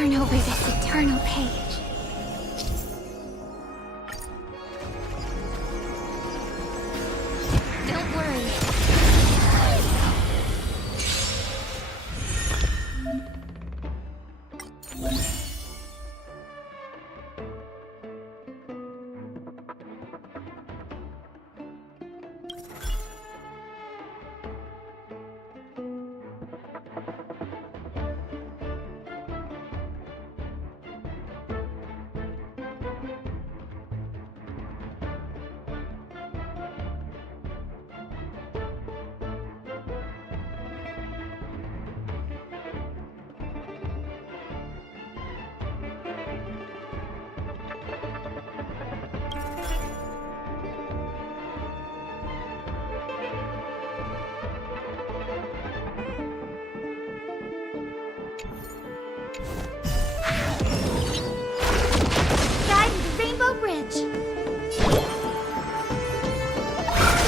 turn over this eternal page. Don't worry. Bridge. So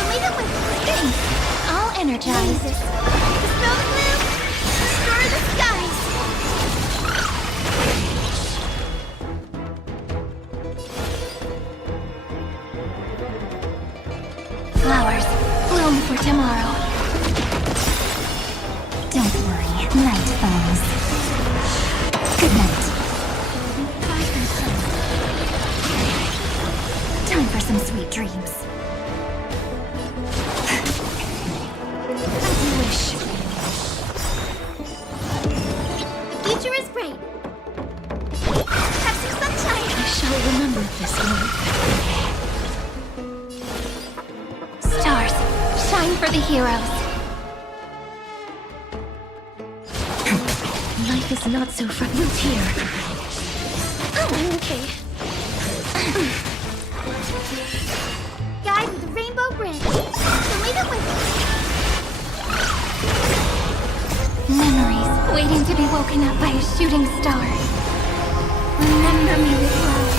leave it with spin. All energized. Dispel the blue. Restore the skies. Flowers bloom for tomorrow. Don't worry, night falls. Good night. Time for some sweet dreams. As you wish. The future is bright. Have some sunshine. I shall remember this one. Stars, shine for the heroes. Life is not so fragile here. Oh, okay. Guide with the rainbow bridge. So leave it with memories waiting to be woken up by a shooting star. Remember me with love.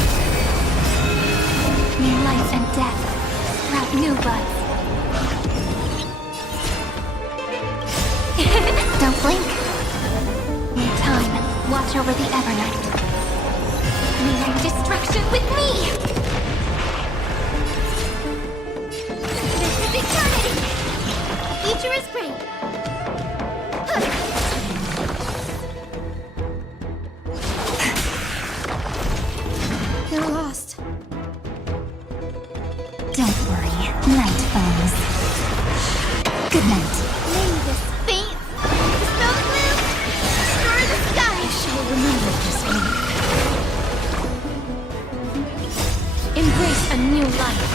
May life and death sprout new buds. Don't blink. May time watch over the Evernight. Meeting destruction with me! This is eternity! The future is great! You're lost. Don't worry, night falls. Good night. May this faint, dispel the blue, restore the sky! I shall remember this one. Embrace a new life.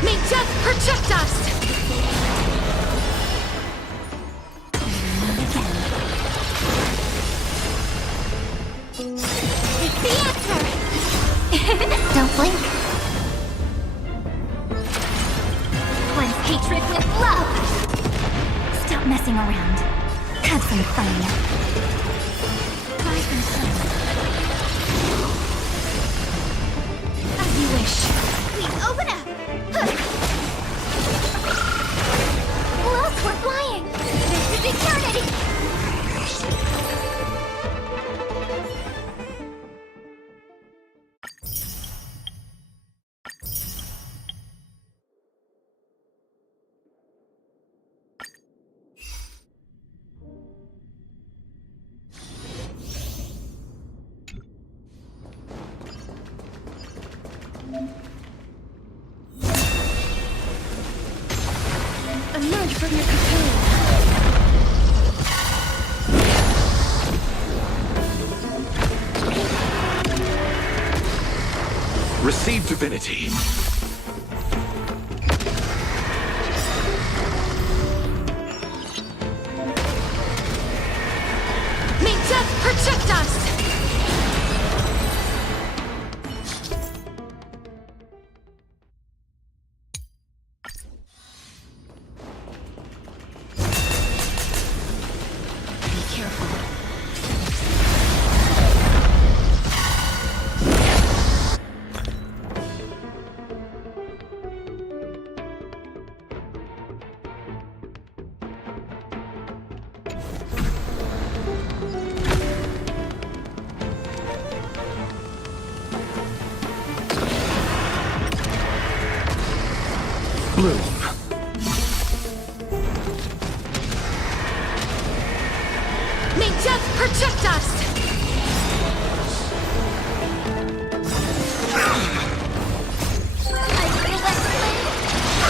May death protect us! It's the answer! Don't blink. Cleanse hatred with love! Stop messing around. Have some fun. Rise and shine. As you wish. Please open up! Look, we're flying! This is eternity! Emerge from your cocoon. Receive divinity. May death protect us! bloom. May death protect us! I feel that flame!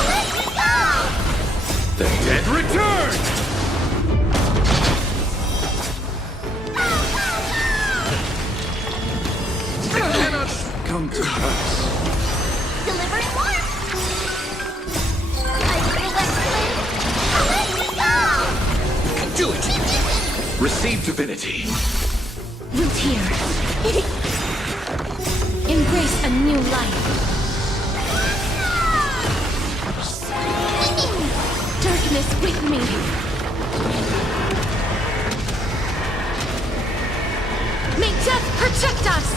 Let me go! The dead return! It cannot come to pass. Delivering warmth! I feel that flame! Let me go! Do it! Receive divinity. Root here. Embrace a new life. Darkness with me. May death protect us!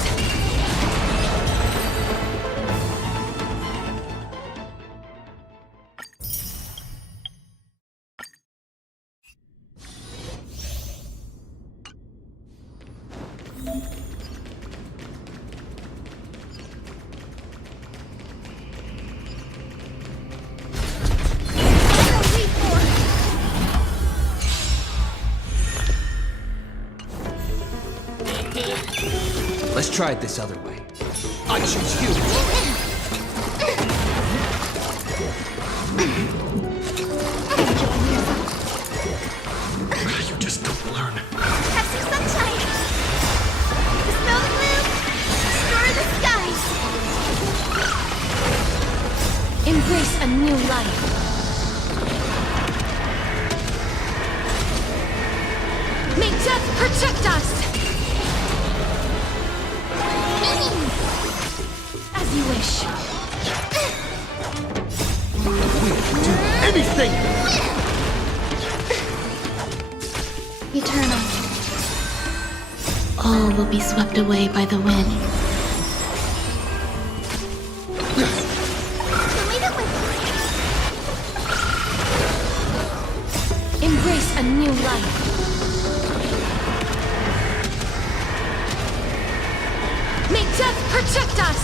Let's try it this other way. I choose you. You just don't learn. Have some sunshine! Smell the bloom! Restore the skies! Embrace a new life. May death protect us! As you wish. Anything! Eternal. All will be swept away by the wind. Embrace a new life. May death protect us!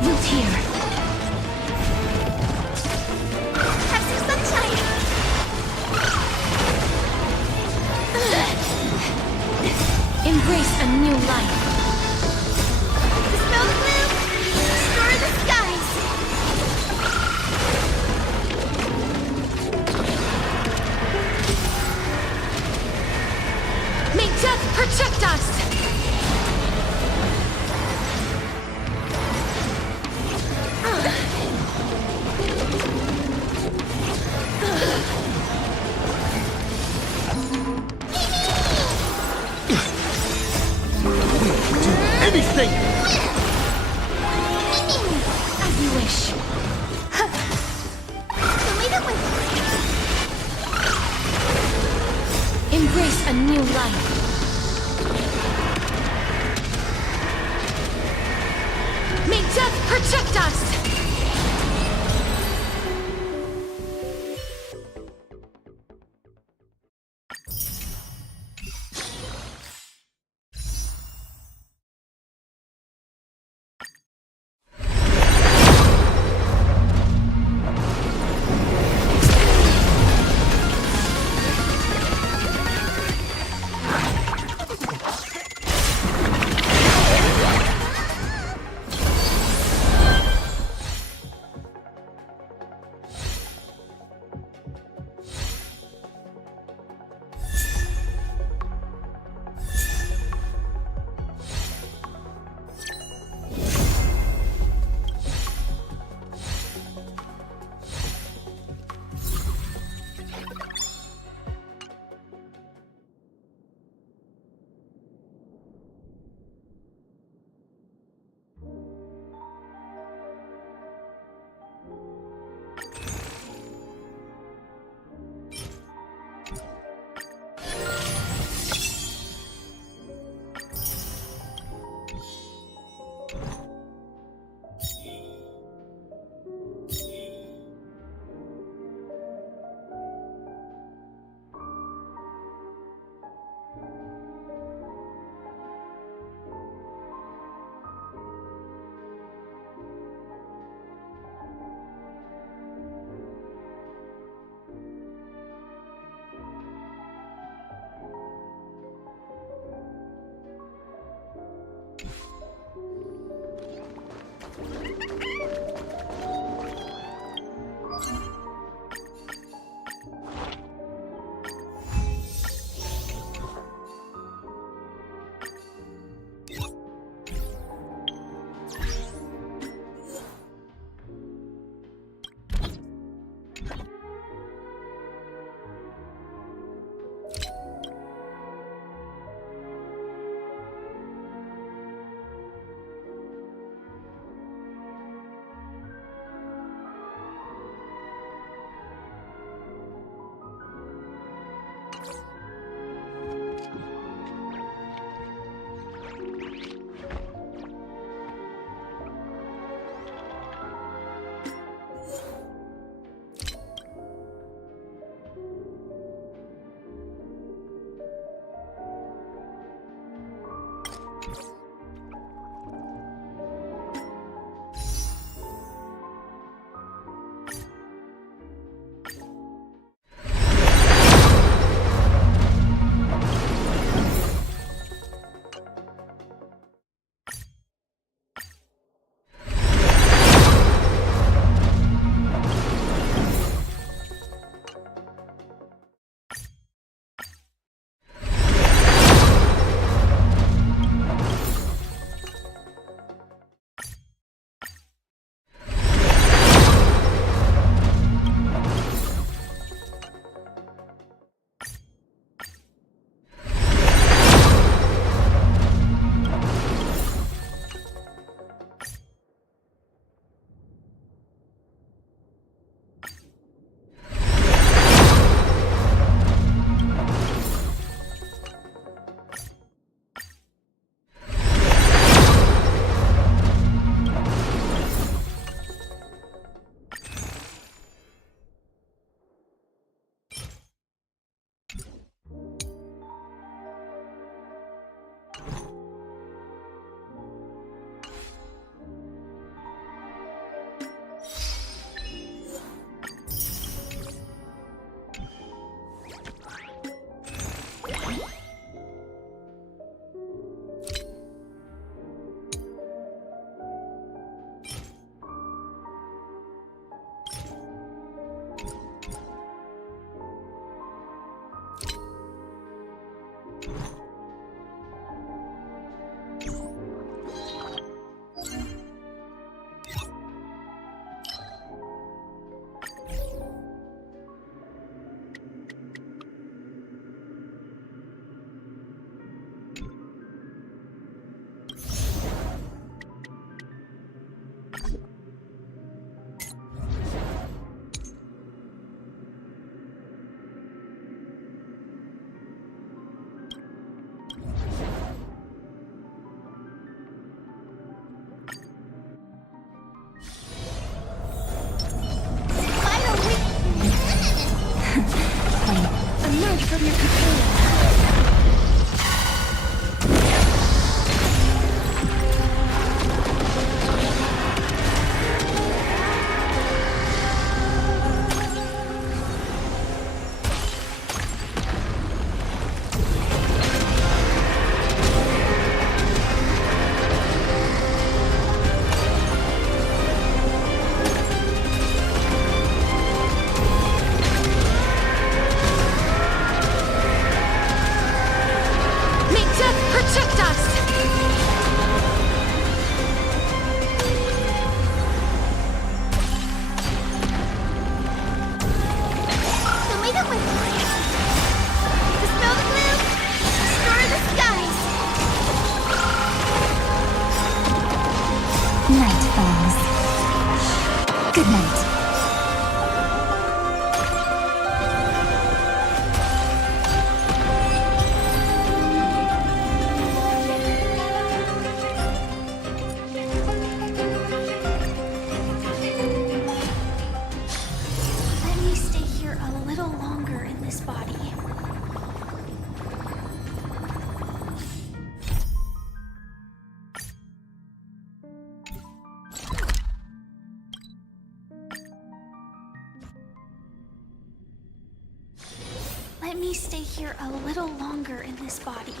Root here. Have some sunshine! Embrace a new life. Smell the bloom! Restore the skies! May death protect us! Anything! As you wish. Embrace a new life. May death protect us! Emerge from your cocoon. Night falls. Good night. Let me stay here a little longer in this body. Let me stay here a little longer in this body.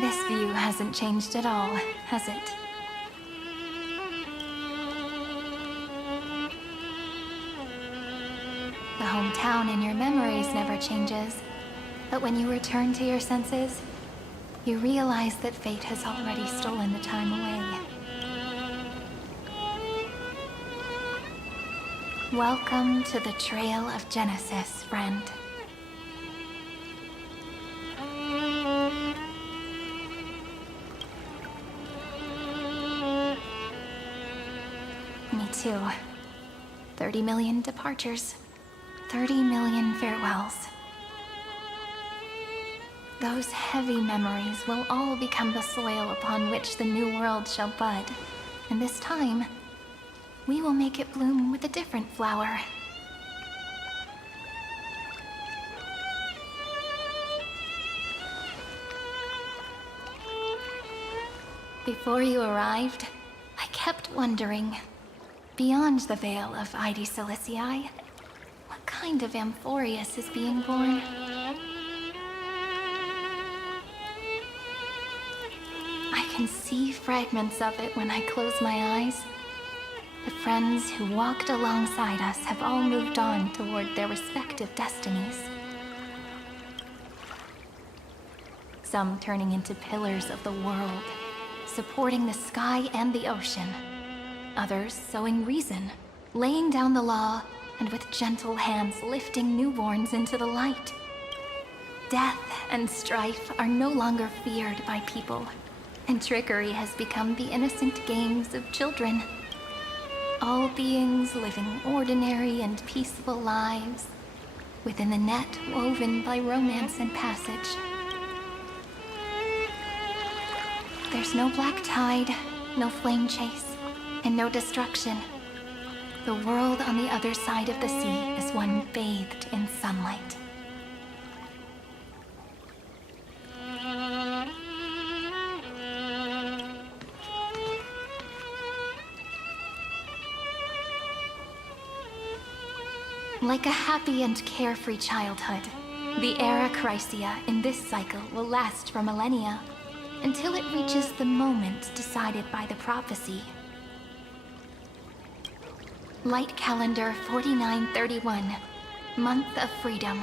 This view hasn't changed at all, has it? The hometown in your memories never changes. But when you return to your senses, you realize that fate has already stolen the time away. Welcome to the Trail of Genesis, friend. Me too. 30 million departures. 30 million farewells. Those heavy memories will all become the soil upon which the new world shall bud. And this time, we will make it bloom with a different flower. Before you arrived, I kept wondering, beyond the veil of Ide Silicii, what kind of Amphoreus is being born? I can see fragments of it when I close my eyes. The friends who walked alongside us have all moved on toward their respective destinies. Some turning into pillars of the world, supporting the sky and the ocean. Others sowing reason, laying down the law, and with gentle hands lifting newborns into the light. Death and strife are no longer feared by people, and trickery has become the innocent games of children. All beings living ordinary and peaceful lives within the net woven by romance and passage. There's no black tide, no flame chase, and no destruction. The world on the other side of the sea is one bathed in sunlight. Like a happy and carefree childhood, the era Chrysia in this cycle will last for millennia, until it reaches the moment decided by the prophecy. Light calendar 4931, month of freedom,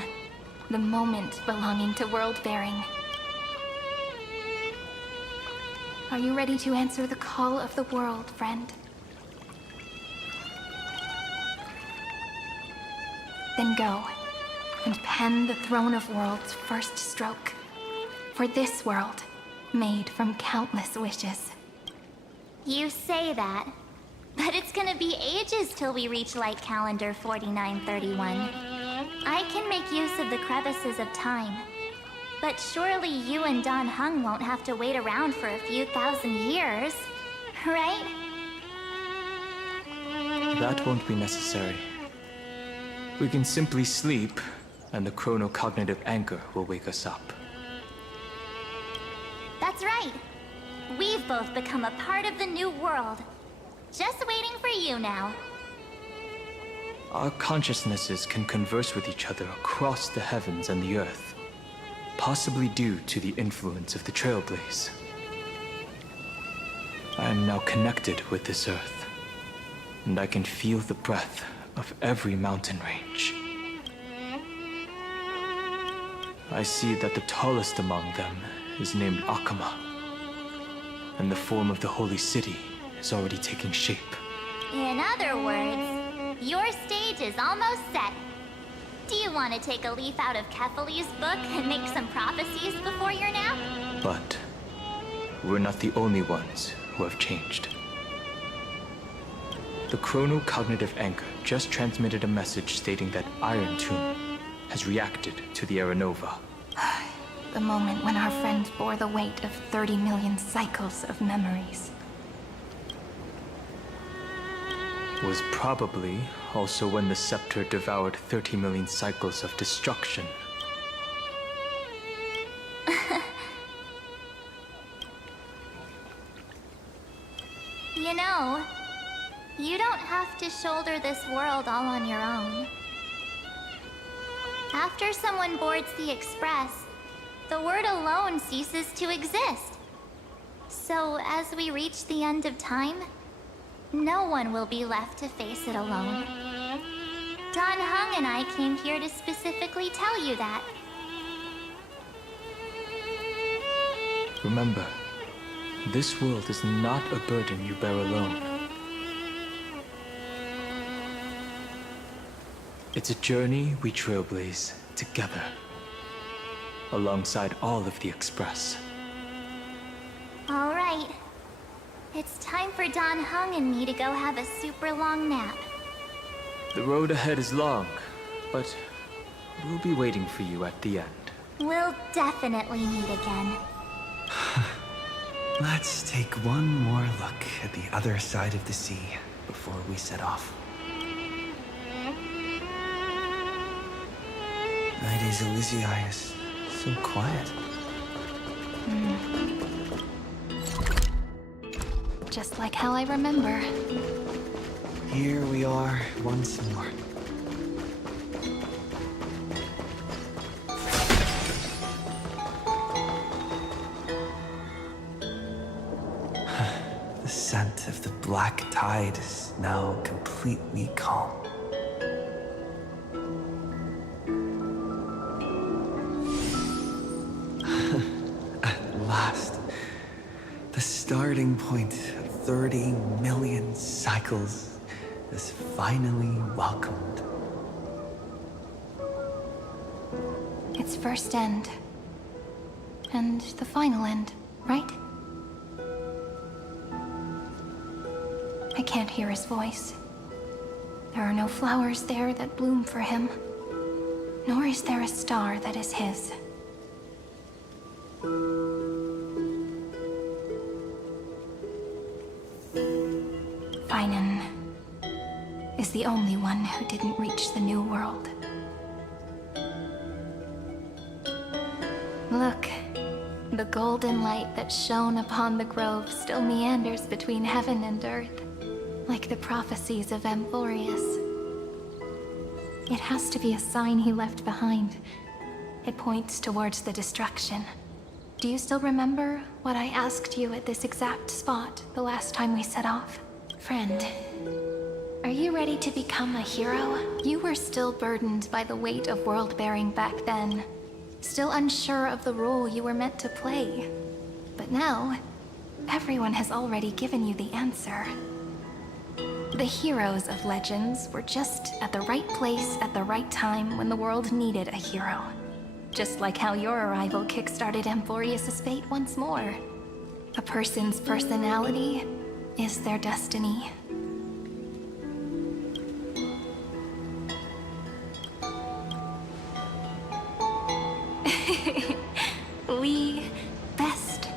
the moment belonging to world-bearing. Are you ready to answer the call of the world, friend? Then go, and pen the Throne of Worlds' first stroke. For this world, made from countless wishes. You say that, but it's gonna be ages till we reach Light Calendar 4931. I can make use of the crevices of time, but surely you and Dan Heng won't have to wait around for a few thousand years, right? That won't be necessary. We can simply sleep, and the chronocognitive anchor will wake us up. That's right. We've both become a part of the new world. Just waiting for you now. Our consciousnesses can converse with each other across the heavens and the earth, possibly due to the influence of the Trailblaze. I am now connected with this earth, and I can feel the breath of every mountain range. I see that the tallest among them is named Akama, and the form of the holy city is already taking shape. In other words, your stage is almost set. Do you want to take a leaf out of Kefali's book and make some prophecies before your nap? But we're not the only ones who have changed. The chronocognitive anchor just transmitted a message stating that Iron Tomb has reacted to the Aranova. The moment when our friend bore the weight of 30 million cycles of memories. Was probably also when the scepter devoured 30 million cycles of destruction. You know, you don't have to shoulder this world all on your own. After someone boards the Express, the word alone ceases to exist. So as we reach the end of time, no one will be left to face it alone. Dan Heng and I came here to specifically tell you that. Remember, this world is not a burden you bear alone. It's a journey we trailblaze together, alongside all of the Express. All right. It's time for Don Hung and me to go have a super long nap. The road ahead is long, but we'll be waiting for you at the end. We'll definitely meet again. Let's take one more look at the other side of the sea before we set off. Nighty's Elysiae is so quiet. Just like how I remember. Here we are once more. The scent of the black tide is now completely calm. At last, the starting point of 30 million cycles is finally welcomed. Its first end. And the final end, right? I can't hear his voice. There are no flowers there that bloom for him, nor is there a star that is his. Finan is the only one who didn't reach the New World. Look, the golden light that shone upon the grove still meanders between heaven and earth, like the prophecies of Amphoreus. It has to be a sign he left behind. It points towards the destruction. Do you still remember what I asked you at this exact spot the last time we set off? Friend, are you ready to become a hero? You were still burdened by the weight of world-bearing back then, still unsure of the role you were meant to play. But now, everyone has already given you the answer. The heroes of legends were just at the right place at the right time when the world needed a hero. Just like how your arrival kickstarted Amphoreus' fate once more. A person's personality is their destiny. We best.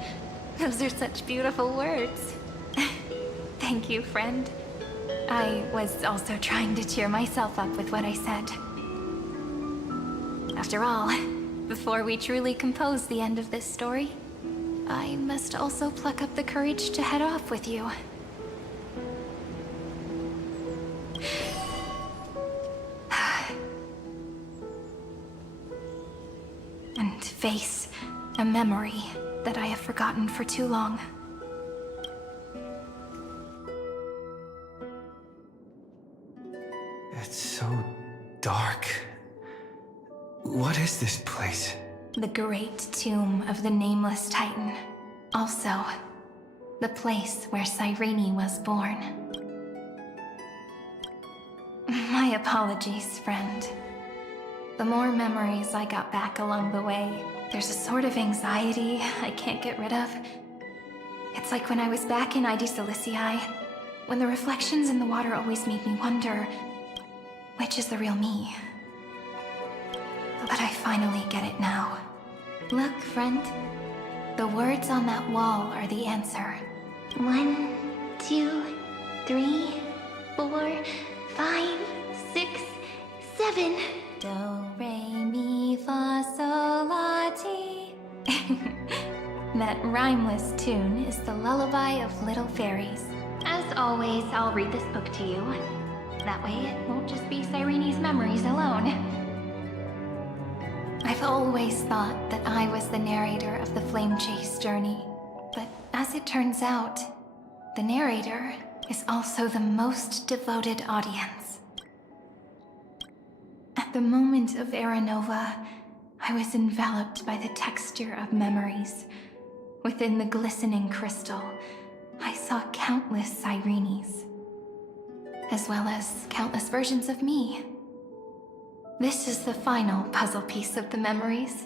Those are such beautiful words. Thank you, friend. I was also trying to cheer myself up with what I said. After all, before we truly compose the end of this story, I must also pluck up the courage to head off with you. And face a memory that I have forgotten for too long. It's so dark. What is this place? The great tomb of the Nameless Titan. Also, the place where Cyrene was born. My apologies, friend. The more memories I got back along the way, there's a sort of anxiety I can't get rid of. It's like when I was back in Ides Elysiae, when the reflections in the water always made me wonder, which is the real me? But I finally get it now. Look, friend. The words on that wall are the answer. 1, 2, 3, 4, 5, 6, 7. Do, re, mi, fa, sol, la, ti. That rhymeless tune is the lullaby of little fairies. As always, I'll read this book to you. That way, it won't just be Cyrene's memories alone. I've always thought that I was the narrator of the Flame Chase journey, but as it turns out, the narrator is also the most devoted audience. At the moment of Aranova, I was enveloped by the texture of memories. Within the glistening crystal, I saw countless Cyrenes, as well as countless versions of me. This is the final puzzle piece of the memories.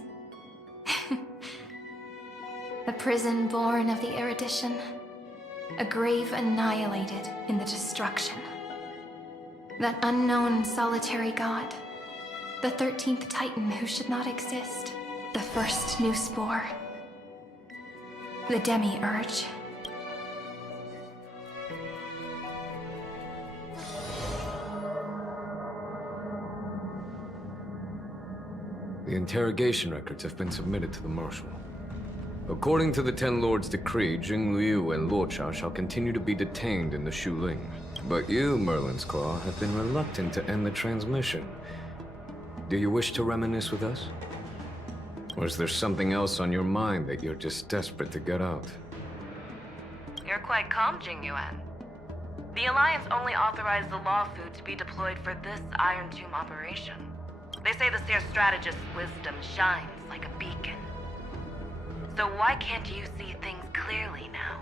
A prison born of the erudition. A grave annihilated in the destruction. That unknown solitary god. The 13th Titan who should not exist. The first new spore. The demi-urge. The interrogation records have been submitted to the Marshal. According to the Ten Lords' decree, Jing Liu and Luocha shall continue to be detained in the Shuling. But you, Merlin's Claw, have been reluctant to end the transmission. Do you wish to reminisce with us? Or is there something else on your mind that you're just desperate to get out? You're quite calm, Jing Yuan. The Alliance only authorized the Law Food to be deployed for this Iron Tomb operation. They say the Seer Strategist's wisdom shines like a beacon. So why can't you see things clearly now?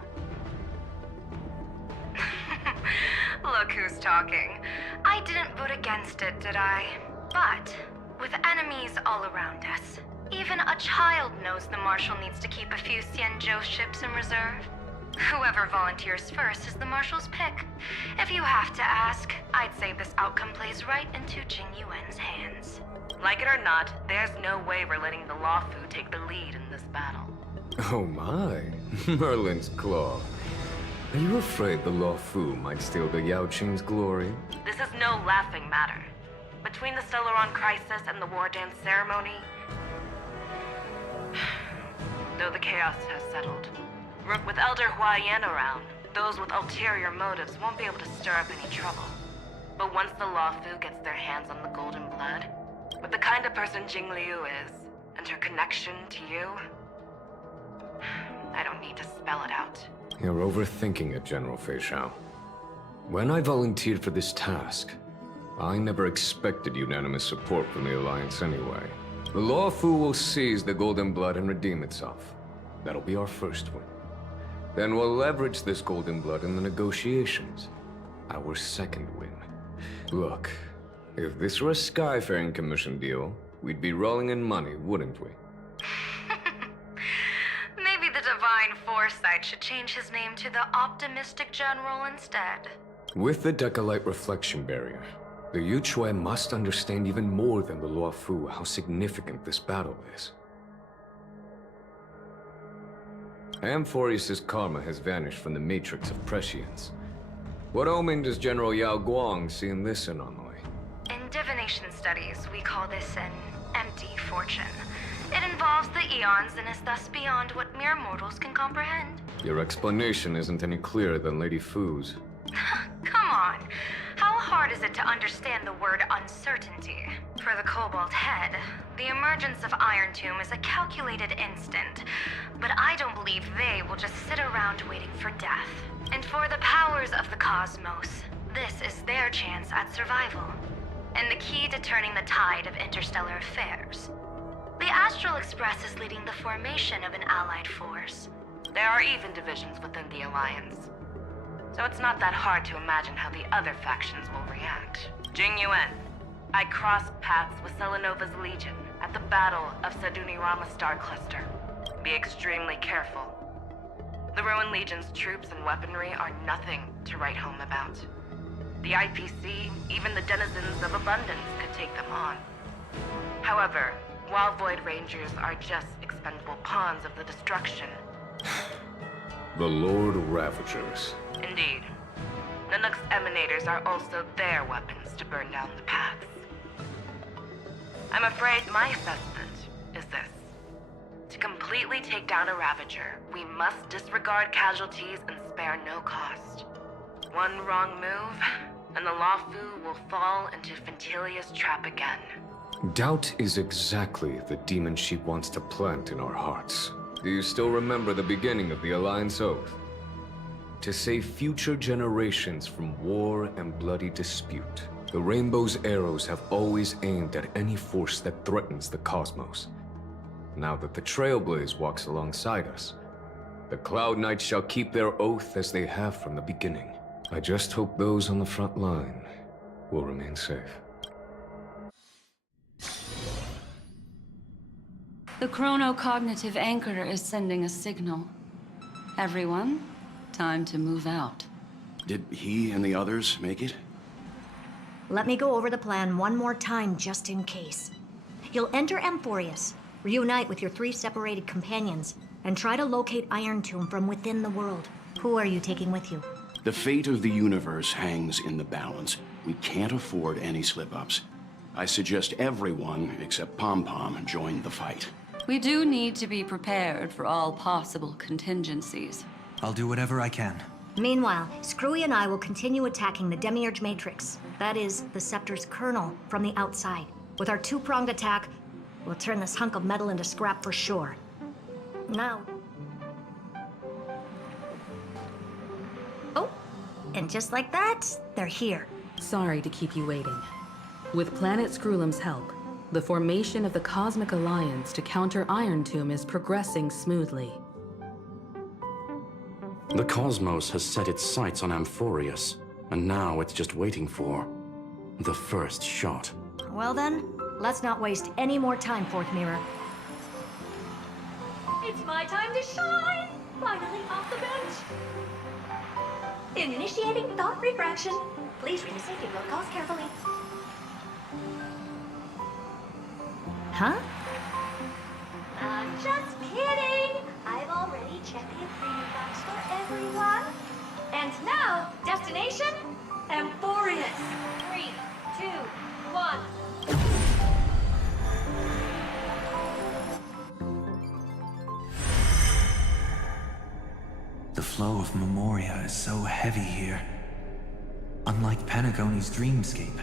Look who's talking. I didn't vote against it, did I? But with enemies all around us, even a child knows the Marshal needs to keep a few Xianzhou ships in reserve. Whoever volunteers first is the Marshal's pick. If you have to ask, I'd say this outcome plays right into Jing Yuan's hands. Like it or not, there's no way we're letting the Law Fu take the lead in this battle. Oh my, Merlin's Claw. Are you afraid the Law Fu might steal the Yao Qing's glory? This is no laughing matter. Between the Stellaron crisis and the War Dance ceremony, though the chaos has settled, with Elder Huaiyan around, those with ulterior motives won't be able to stir up any trouble. But once the Law Fu gets their hands on the golden blood, with the kind of person Jing Liu is, and her connection to you, I don't need to spell it out. You're overthinking it, General Fei Shao. When I volunteered for this task, I never expected unanimous support from the Alliance anyway. The Law Fu will seize the Golden Blood and redeem itself. That'll be our first win. Then we'll leverage this Golden Blood in the negotiations. Our second win. Look, if this were a Skyfaring Commission deal, we'd be rolling in money, wouldn't we? Maybe the Divine Foresight should change his name to the Optimistic General instead. With the Decalite Reflection Barrier, the Yuchue must understand even more than the Luo Fu how significant this battle is. Amphoreus' karma has vanished from the matrix of prescience. What omen does General Yao Guang see in this anomaly? In divination studies, we call this an empty fortune. It involves the eons and is thus beyond what mere mortals can comprehend. Your explanation isn't any clearer than Lady Fu's. Come on. How hard is it to understand the word uncertainty? For the Cobalt Head, the emergence of Iron Tomb is a calculated instant. But I don't believe they will just sit around waiting for death. And for the powers of the cosmos, this is their chance at survival. And the key to turning the tide of interstellar affairs. The Astral Express is leading the formation of an allied force. There are even divisions within the Alliance. So it's not that hard to imagine how the other factions will react. Jing Yuan, I crossed paths with Selenova's Legion at the Battle of Sadunirama Star Cluster. Be extremely careful. The Ruined Legion's troops and weaponry are nothing to write home about. The IPC, even the denizens of Abundance, could take them on. However, while Void Rangers are just expendable pawns of the destruction. The Lord Ravagers. Indeed. Nanook's emanators are also their weapons to burn down the paths. I'm afraid my assessment is this. To completely take down a Ravager, we must disregard casualties and spare no cost. One wrong move, and the Luofu will fall into Fintilia's trap again. Doubt is exactly the demon she wants to plant in our hearts. Do you still remember the beginning of the Alliance Oath? To save future generations from war and bloody dispute. The Rainbow's arrows have always aimed at any force that threatens the cosmos. Now that the Trailblaze walks alongside us, the Cloud Knights shall keep their oath as they have from the beginning. I just hope those on the front line will remain safe. The chronocognitive anchor is sending a signal. Everyone, time to move out. Did he and the others make it? Let me go over the plan one more time just in case. You'll enter Amphoreus, reunite with your 3 separated companions, and try to locate Iron Tomb from within the world. Who are you taking with you? The fate of the universe hangs in the balance. We can't afford any slip-ups. I suggest everyone, except Pom-Pom, join the fight. We do need to be prepared for all possible contingencies. I'll do whatever I can. Meanwhile, Screwy and I will continue attacking the Demiurge Matrix. That is, the Scepter's kernel, from the outside. With our 2-pronged attack, we'll turn this hunk of metal into scrap for sure. Now... Oh, and just like that, they're here. Sorry to keep you waiting. With Planet Screwlum's help, the formation of the Cosmic Alliance to counter Iron Tomb is progressing smoothly. The cosmos has set its sights on Amphoreus, and now it's just waiting for the first shot. Well then, let's not waste any more time, Fourth Mirror. It's my time to shine! Finally off the bench! Initiating thought refraction. Please read the safety protocols carefully. Huh? I'm just kidding! I've already checked the agreement box for everyone. And now, destination? Amphoreus. 3, 2, 1. The flow of Memoria is so heavy here. Unlike Panagone's dreamscape,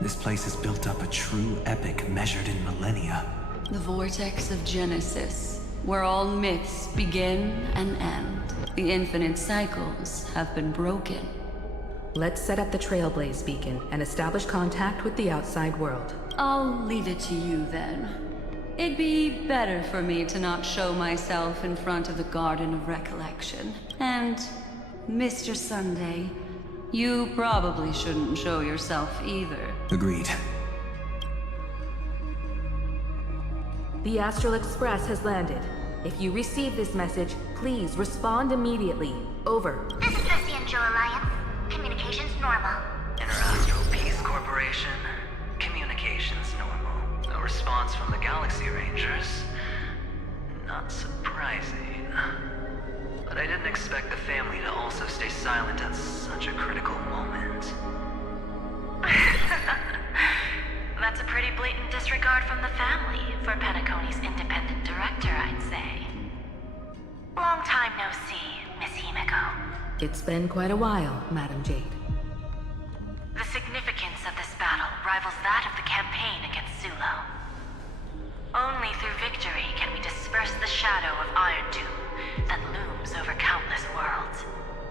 this place has built up a true epic measured in millennia. The vortex of Genesis, where all myths begin and end. The infinite cycles have been broken. Let's set up the Trailblaze beacon and establish contact with the outside world. I'll leave it to you then. It'd be better for me to not show myself in front of the Garden of Recollection. And, Mr. Sunday, you probably shouldn't show yourself either. Agreed. The Astral Express has landed. If you receive this message, please respond immediately. Over. This is the Cianjo Alliance. Communications normal. Interastral Peace Corporation. Communications normal. No response from the Galaxy Rangers. Not surprising. But I didn't expect the family to also stay silent at such a critical moment. That's a pretty blatant disregard from the family for Panacone's independent director, I'd say. Long time no see, Miss Himiko. It's been quite a while, Madam Jade. The significance of this battle rivals that of the campaign against Zulo. Only through victory can we disperse the shadow of Iron Tomb that looms over countless worlds.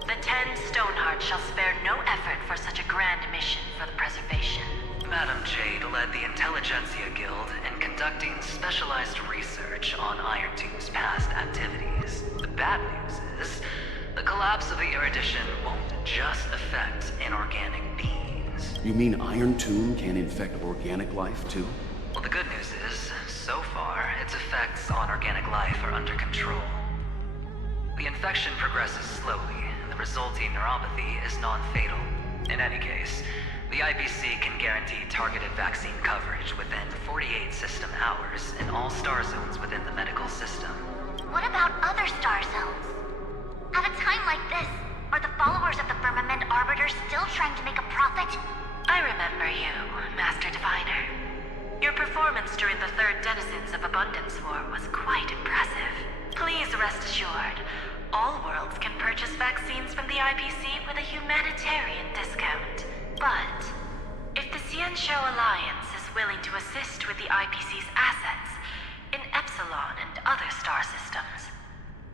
The 10 Stonehearts shall spare no effort for such a grand mission for the preservation. Madam Jade led the Intelligentsia Guild in conducting specialized research on Iron Tomb's past activities. The bad news is, the collapse of the Erudition won't just affect inorganic beings. You mean Iron Tomb can infect organic life, too? Well, the good news is, so far, its effects on organic life are under control. The infection progresses slowly, and the resulting neuropathy is non-fatal. In any case, the IPC can guarantee targeted vaccine coverage within 48 system hours in all star zones within the medical system. What about other star zones? At a time like this, are the followers of the Firmament Arbiter still trying to make a profit? I remember you, Master Diviner. Your performance during the Third Denizens of Abundance War was quite impressive. Please rest assured, all worlds can purchase vaccines from the IPC with a humanitarian discount. But, if the Cianjo Alliance is willing to assist with the IPC's assets in Epsilon and other star systems,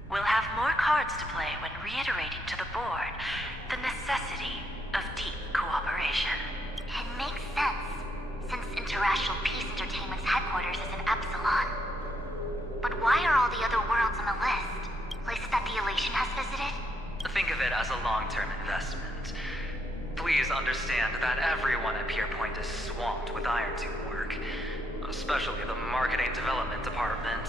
we'll have more cards to play when reiterating to the board the necessity of deep cooperation. It makes sense, since Interastral Peace Entertainment's headquarters is in Epsilon. But why are all the other worlds on the list? Places that the Elation has visited? Think of it as a long-term investment. Please understand that everyone at Pierpoint is swamped with Iron Tomb work. especially the marketing development department.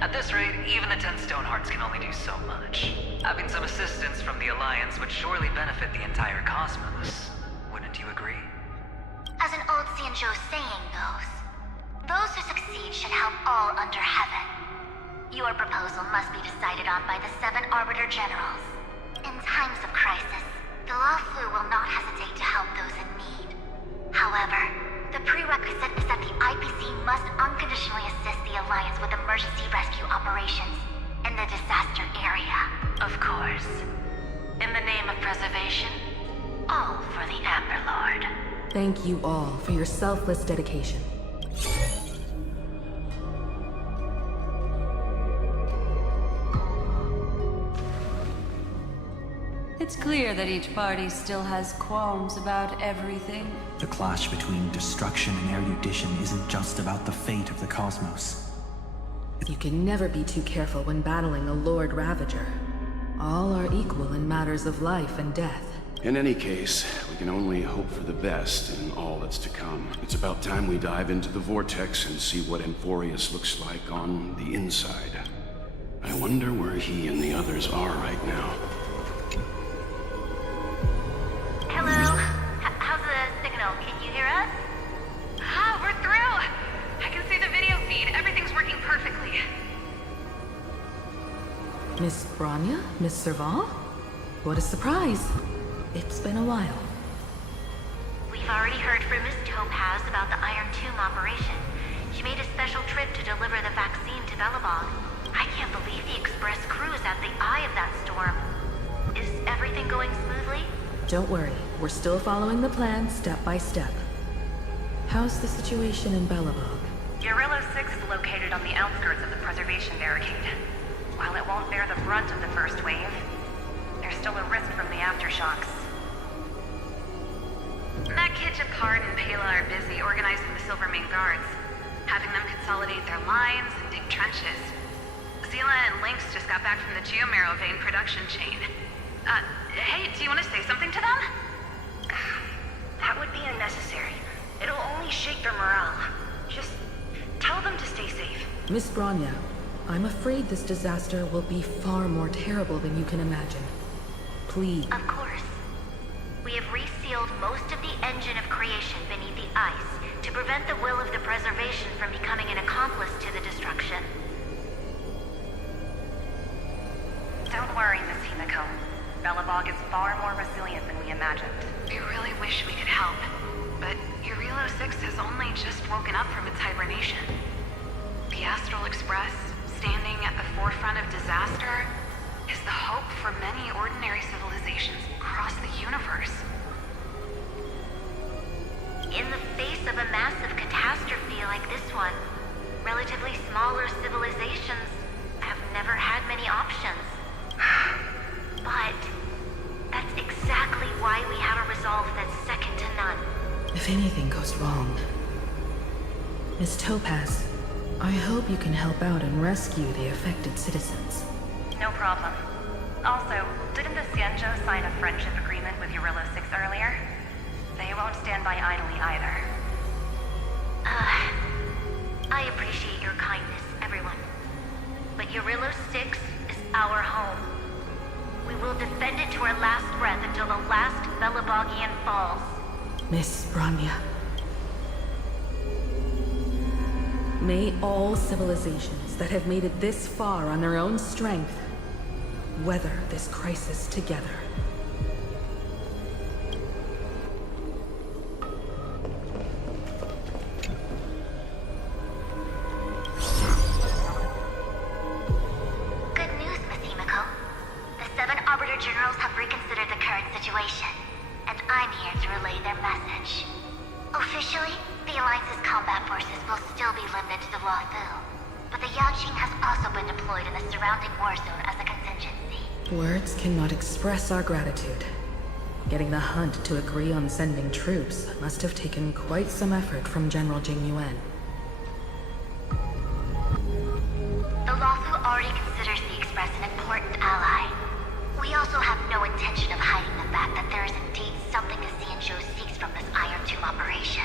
At this rate, even the 10 Stonehearts can only do so much. Having some assistance from the Alliance would surely benefit the entire cosmos. Wouldn't you agree? As an old Xianzhou saying goes, those who succeed should help all under heaven. Your proposal must be decided on by the 7 Arbiter Generals. In times of crisis, the Luofu will not hesitate to help those in need. However, the prerequisite is that the IPC must unconditionally assist the Alliance with emergency rescue operations in the disaster area. Of course. In the name of preservation, all for the Amber Lord. Thank you all for your selfless dedication. It's clear that each party still has qualms about everything. The clash between destruction and erudition isn't just about the fate of the cosmos. You can never be too careful when battling a Lord Ravager. All are equal in matters of life and death. In any case, we can only hope for the best in all that's to come. It's about time we dive into the vortex and see what Amphoreus looks like on the inside. I wonder where he and the others are right now. Hello? How's the signal? Can you hear us? Ah, we're through! I can see the video feed. Everything's working perfectly. Miss Bronya? Miss Serval? What a surprise. It's been a while. We've already heard from Miss Topaz about the Iron Tomb operation. She made a special trip to deliver the vaccine to Belobog. I can't believe the Express crew is at the eye of that storm. Is everything going smoothly? Don't worry, we're still following the plan step by step. How's the situation in Belobog? Guerrilla 6 is located on the outskirts of the preservation barricade. While it won't bear the brunt of the first wave, there's still a risk from the aftershocks. That Kitchen Card and Pela are busy organizing the Silvermane Guards, having them consolidate their lines and dig trenches. Zila and Lynx just got back from the Geomarrow vein production chain. Hey, do you want to say something to them? That would be unnecessary. It'll only shake their morale. Just tell them to stay safe. Miss Bronya, I'm afraid this disaster will be far more terrible than you can imagine. Please. Of course. We have resealed most of the engine of creation beneath the ice to prevent the will of the preservation from becoming an accomplice to the destruction. Don't worry, Miss Himiko. Belobog is far more resilient than we imagined. We really wish we could help, but Urilo 6 has only just woken up from its hibernation. The Astral Express, standing at the forefront of disaster, is the hope for many ordinary civilizations across the universe. In the face of a massive catastrophe like this one, relatively smaller civilizations have never had many options. But that's exactly why we have a resolve that's second to none. If anything goes wrong... Miss Topaz, I hope you can help out and rescue the affected citizens. No problem. Also, didn't the Xianzhou sign a friendship agreement with Urilo 6 earlier? They won't stand by idly either. I appreciate your kindness, everyone. But Urilo 6 is our home. We will defend it to our last breath until the last Belobogian falls. Miss Bronya. May all civilizations that have made it this far on their own strength weather this crisis together. Good news, Miss Himiko. The 7 Arbiter Generals have reconsidered the current situation, and I'm here to relay their message. Officially, the Alliance's combat forces will still be limited to the Luofu, but the Yaoqing has also been deployed in the surrounding war zone as a contingency. Words cannot express our gratitude. Getting the Hunt to agree on sending troops must have taken quite some effort from General Jing Yuan. The Luofu already considers the Express an important ally. We also have no intention of hiding the fact that there is indeed something the Xianzhou seeks from this Iron Tomb operation.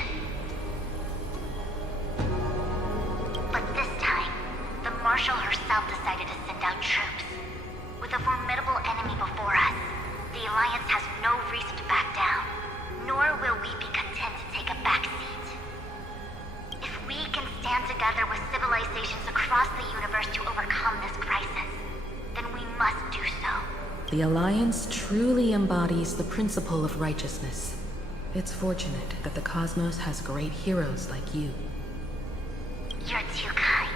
The Alliance truly embodies the principle of righteousness. It's fortunate that the cosmos has great heroes like you. You're too kind.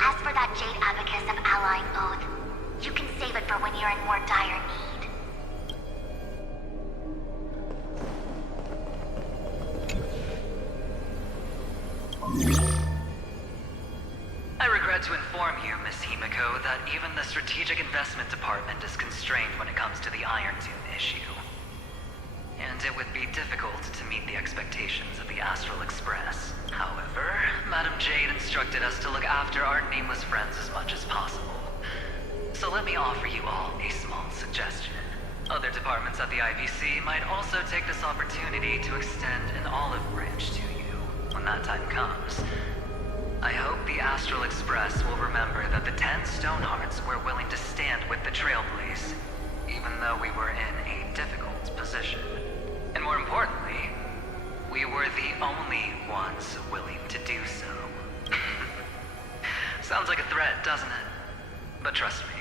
As for that Jade Abacus of Allying Oath, you can save it for when you're in more dire need. I regret to inform you, Miss Himiko, that even the Strategic Investment Department is constrained when it comes to the Iron Tomb issue. And it would be difficult to meet the expectations of the Astral Express. However, Madam Jade instructed us to look after our nameless friends as much as possible. So let me offer you all a small suggestion. Other departments at the IBC might also take this opportunity to extend an olive branch to you when that time comes. I hope the Astral Express will remember that the 10 Stonehearts were willing to stand with the Trailblaze, even though we were in a difficult position. And more importantly, we were the only ones willing to do so. Sounds like a threat, doesn't it? But trust me,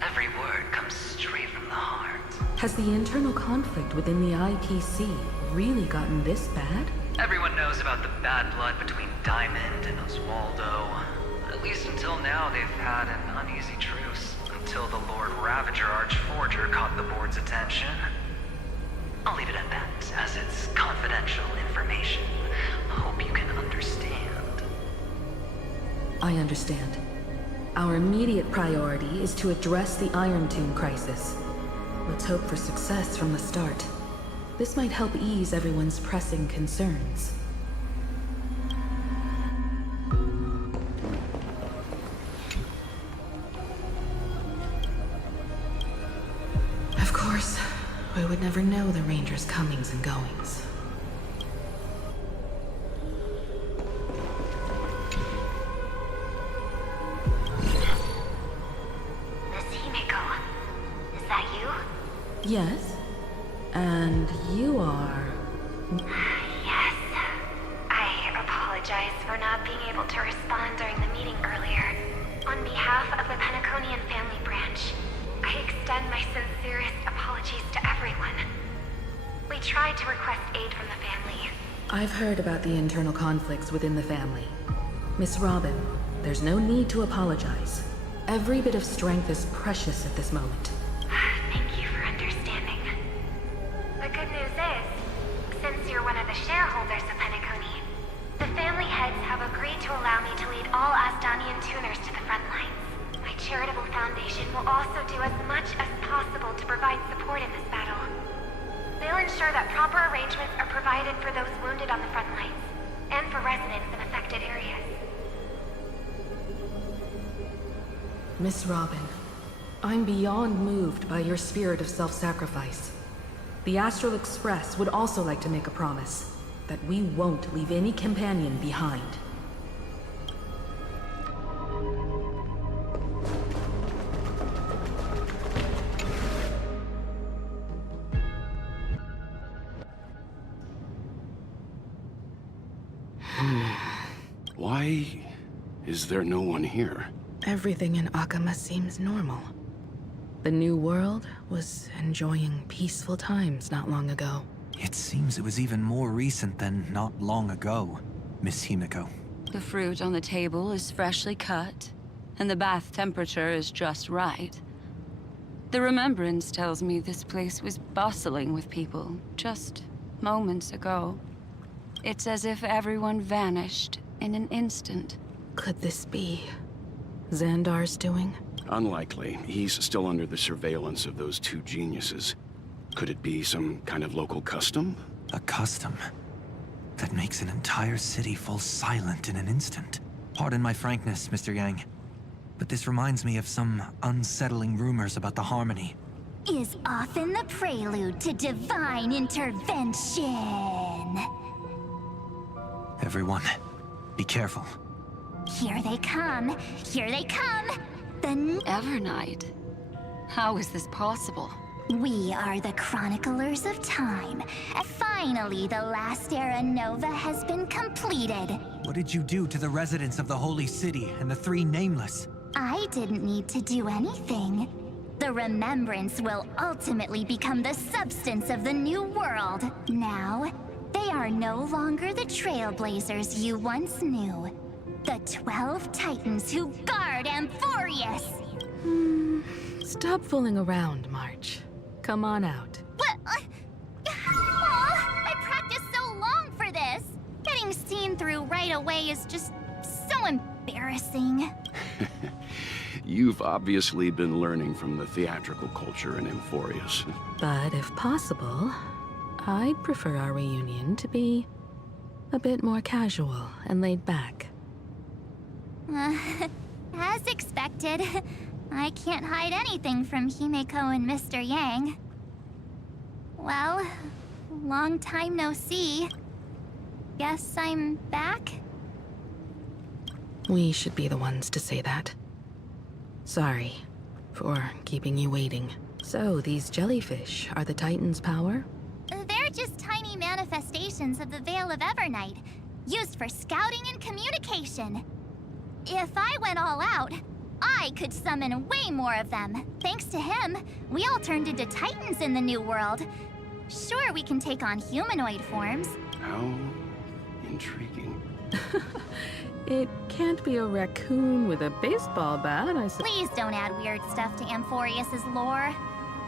every word comes straight from the heart. Has the internal conflict within the IPC really gotten this bad? Everyone knows about the bad blood between Diamond and Oswaldo. At least until now, they've had an uneasy truce. Until the Lord Ravager Archforger caught the board's attention. I'll leave it at that, as it's confidential information. Hope you can understand. I understand. Our immediate priority is to address the Iron Tomb crisis. Let's hope for success from the start. This might help ease everyone's pressing concerns. Of course, we would never know the Ranger's comings and goings. Miss Himiko, is that you? Yes? And you are... Yes. I apologize for not being able to respond during the meeting earlier. On behalf of the Penaconian family branch, I extend my sincerest apologies to everyone. We tried to request aid from the family. I've heard about the internal conflicts within the family. Miss Robin, there's no need to apologize. Every bit of strength is precious at this moment. Thank you for understanding. The good news is, since you're one of the shareholders of Penacony, the family heads have agreed to allow me to lead all Astonian tuners to the front lines. My charitable foundation will also do as much as possible to provide support in this battle. They'll ensure that proper arrangements are provided for those wounded on the front lines, and for residents in affected areas. Miss Robin, I'm beyond moved by your spirit of self-sacrifice. The Astral Express would also like to make a promise that we won't leave any companion behind. Why is there no one here? Everything in Akama seems normal. The New World was enjoying peaceful times not long ago. It seems it was even more recent than not long ago, Miss Himiko. The fruit on the table is freshly cut, and the bath temperature is just right. The remembrance tells me this place was bustling with people just moments ago. It's as if everyone vanished in an instant. Could this be Xandar's doing? Unlikely. He's still under the surveillance of those two geniuses. Could it be some kind of local custom? A custom that makes an entire city fall silent in an instant. Pardon my frankness, Mr. Yang, but this reminds me of some unsettling rumors about the Harmony. Is often the prelude to divine intervention. Everyone, be careful. Here they come. Here they come. Evernight. How is this possible? We are the Chroniclers of Time. And finally, the last era Nova has been completed. What did you do to the residents of the Holy City and the Three Nameless? I didn't need to do anything. The remembrance will ultimately become the substance of the new world. Now, they are no longer the trailblazers you once knew. The 12 Titans who guard Amphoreus! Stop fooling around, March. Come on out. What? I practiced so long for this! Getting seen through right away is just so embarrassing. You've obviously been learning from the theatrical culture in Amphoreus. But if possible, I'd prefer our reunion to be a bit more casual and laid back. As expected, I can't hide anything from Himeko and Mr. Yang. Well, long time no see. Guess I'm back? We should be the ones to say that. Sorry for keeping you waiting. So, these jellyfish are the Titan's power? They're just tiny manifestations of the Veil of Evernight, used for scouting and communication. If I went all out, I could summon way more of them. Thanks to him, we all turned into Titans in the New World. Sure, we can take on humanoid forms. How intriguing. It can't be a raccoon with a baseball bat, I suppose. Please don't add weird stuff to Amphoreus' lore.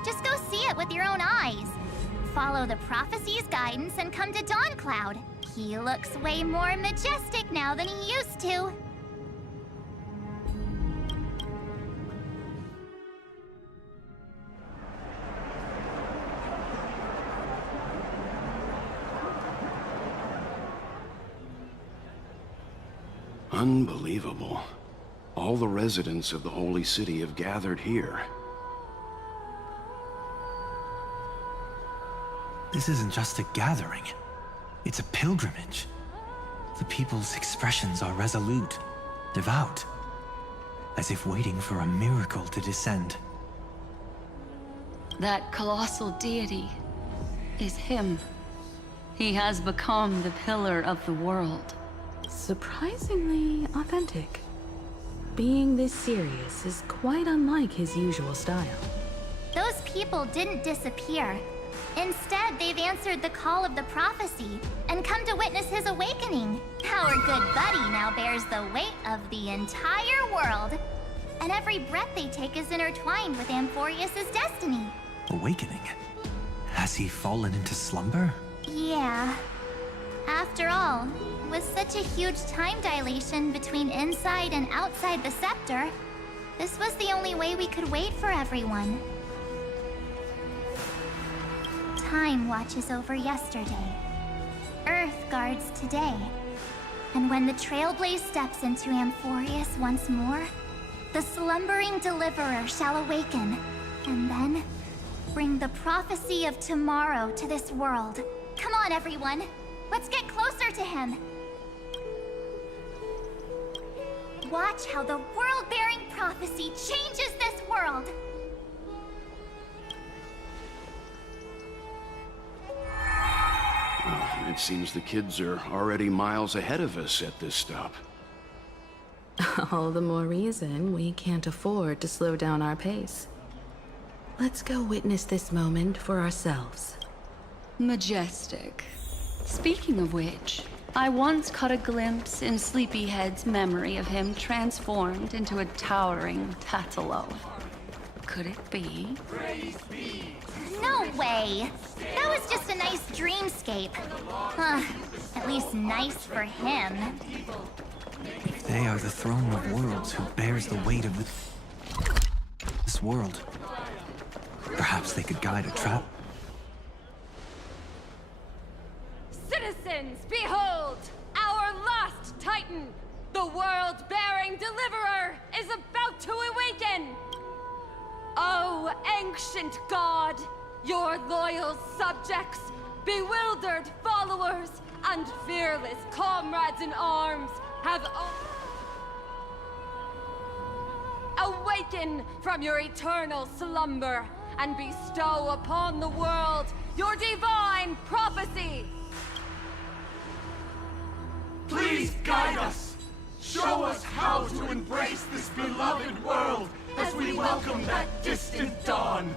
Just go see it with your own eyes. Follow the prophecy's guidance and come to Dawncloud. He looks way more majestic now than he used to. Unbelievable. All the residents of the Holy City have gathered here. This isn't just a gathering. It's a pilgrimage. The people's expressions are resolute, devout, as if waiting for a miracle to descend. That colossal deity is him. He has become the pillar of the world. Surprisingly authentic. Being this serious is quite unlike his usual style. Those people didn't disappear. Instead, they've answered the call of the prophecy and come to witness his awakening. Our good buddy now bears the weight of the entire world. And every breath they take is intertwined with Amphoreus' destiny. Awakening? Has he fallen into slumber? Yeah. After all, with such a huge time dilation between inside and outside the scepter, this was the only way we could wait for everyone. Time watches over yesterday. Earth guards today. And when the Trailblaze steps into Amphoreus once more, the slumbering deliverer shall awaken, and then bring the prophecy of tomorrow to this world. Come on, everyone. Let's get closer to him. Watch how the world-bearing prophecy changes this world. It seems the kids are already miles ahead of us at this stop. All the more reason we can't afford to slow down our pace. Let's go witness this moment for ourselves. Majestic. Speaking of which, I once caught a glimpse in Sleepyhead's memory of him transformed into a towering Tattalo. Could it be? No way! That was just a nice dreamscape. At least nice for him. If they are the throne of worlds who bears the weight of this world, perhaps they could guide a trap. Citizens, behold! Our last Titan, the world-bearing deliverer, is about to awaken! Oh, ancient god, your loyal subjects, bewildered followers, and fearless comrades in arms have awaken from your eternal slumber and bestow upon the world your divine prophecy! Please guide us! Show us how to embrace this beloved world as we welcome that distant dawn.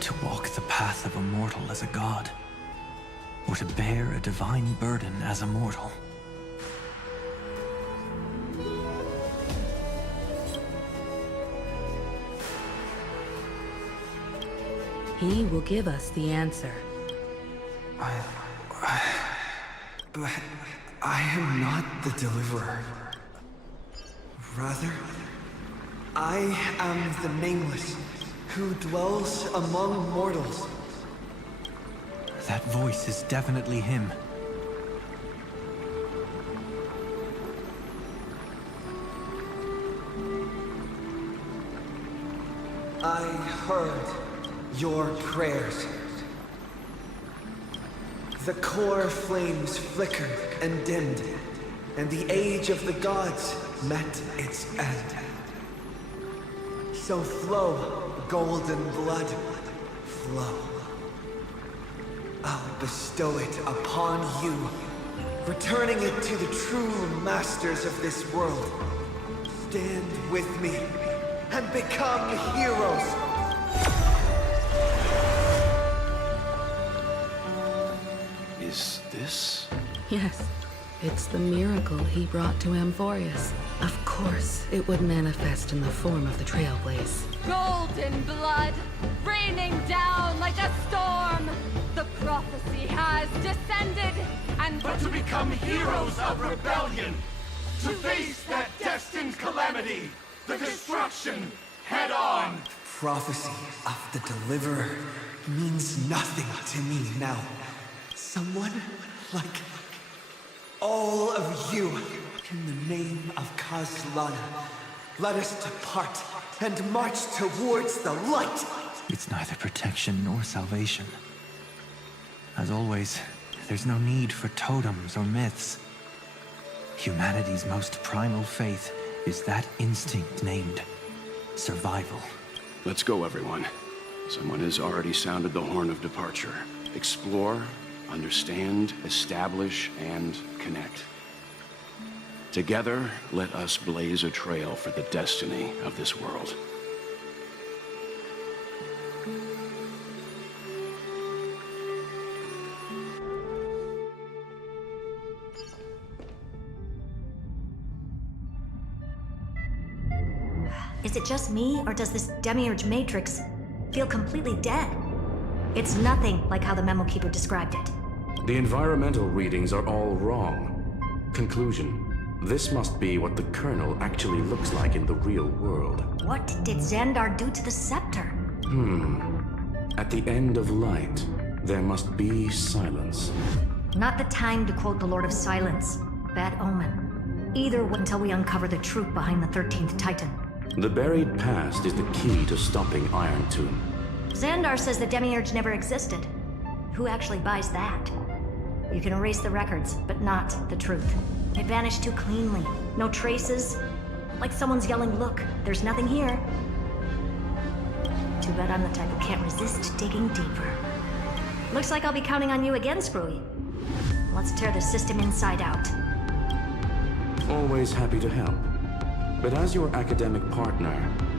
To walk the path of a mortal as a god, or to bear a divine burden as a mortal. He will give us the answer. But I am not the deliverer. Rather, I am the Nameless, who dwells among mortals. That voice is definitely him. I heard your prayers. The core flames flickered and dimmed, and the age of the gods met its end. So flow, golden blood, flow. I'll bestow it upon you, returning it to the true masters of this world. Stand with me and become heroes. Is this? Yes, it's the miracle he brought to Amphoreus. Of course, it would manifest in the form of the Trailblaze. Golden blood, raining down like a storm. The prophecy has descended, and But to become heroes of rebellion, to face that destined calamity, the destruction, head on. Prophecy of the Deliverer means nothing to me now. Someone like all of you, in the name of Kazlana, let us depart and march towards the light. It's neither protection nor salvation. As always, there's no need for totems or myths. Humanity's most primal faith is that instinct named survival. Let's go, everyone. Someone has already sounded the horn of departure. Explore, understand, establish, and connect. Together, let us blaze a trail for the destiny of this world. Is it just me, or does this Demiurge Matrix feel completely dead? It's nothing like how the Memo Keeper described it. The environmental readings are all wrong. Conclusion. This must be what the kernel actually looks like in the real world. What did Xandar do to the scepter? At the end of light, there must be silence. Not the time to quote the Lord of Silence. Bad omen. Either until we uncover the truth behind the 13th Titan. The buried past is the key to stopping Iron Tomb. Xandar says the Demiurge never existed. Who actually buys that? You can erase the records, but not the truth. It vanished too cleanly. No traces. Like someone's yelling, look, there's nothing here. Too bad I'm the type who can't resist digging deeper. Looks like I'll be counting on you again, Screwy. Let's tear the system inside out. Always happy to help. But as your academic partner,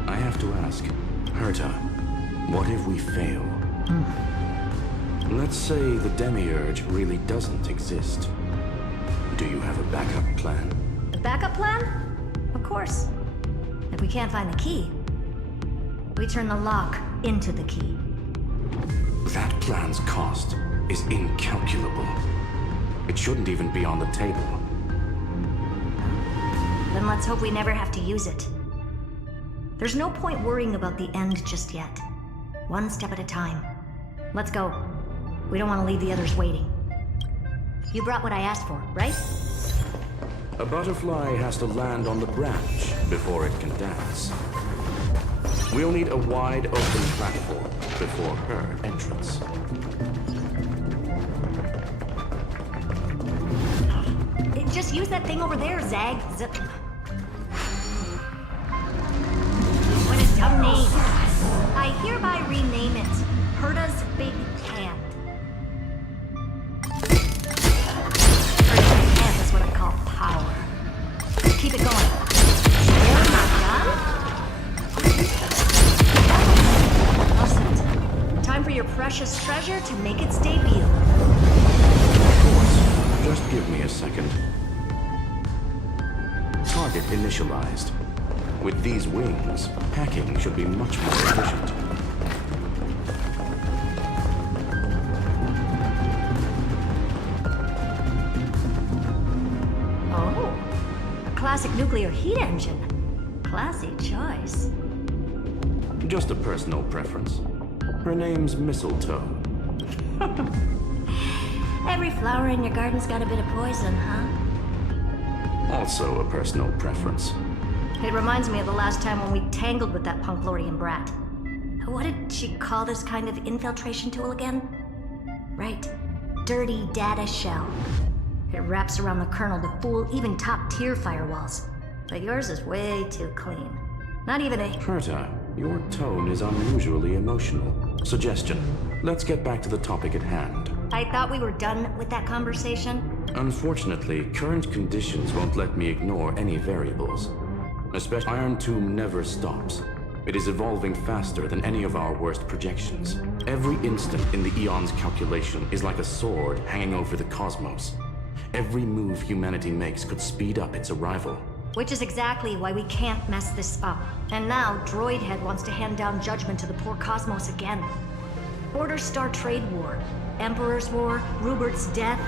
I have to ask, Herta, what if we fail? Let's say the Demiurge really doesn't exist. Do you have a backup plan? A backup plan? Of course. If we can't find the key, we turn the lock into the key. That plan's cost is incalculable. It shouldn't even be on the table. Then let's hope we never have to use it. There's no point worrying about the end just yet. One step at a time. Let's go. We don't want to leave the others waiting. You brought what I asked for, right? A butterfly has to land on the branch before it can dance. We'll need a wide open platform before her entrance. Just use that thing over there, Zag. What a dumb name. I hereby rename it Herta's big hand. Herta's big hand is what I call power. Keep it going. Oh my god. All set. Time for your precious treasure to make its debut. Of course. Just give me a second. Target initialized. With these wings, hacking should be much more efficient. Oh, a classic nuclear heat engine. Classy choice. Just a personal preference. Her name's Mistletoe. Every flower in your garden's got a bit of poison, huh? Also a personal preference. It reminds me of the last time when we tangled with that Punklorian brat. What did she call this kind of infiltration tool again? Right. Dirty data shell. It wraps around the kernel to fool even top-tier firewalls. But yours is way too clean. Not even a... Herta, your tone is unusually emotional. Suggestion. Let's get back to the topic at hand. I thought we were done with that conversation. Unfortunately, current conditions won't let me ignore any variables. Especially Iron Tomb never stops. It is evolving faster than any of our worst projections. Every instant in the Eon's calculation is like a sword hanging over the cosmos. Every move humanity makes could speed up its arrival. Which is exactly why we can't mess this up. And now, Droidhead wants to hand down judgment to the poor cosmos again. Border Star Trade War, Emperor's War, Rupert's death.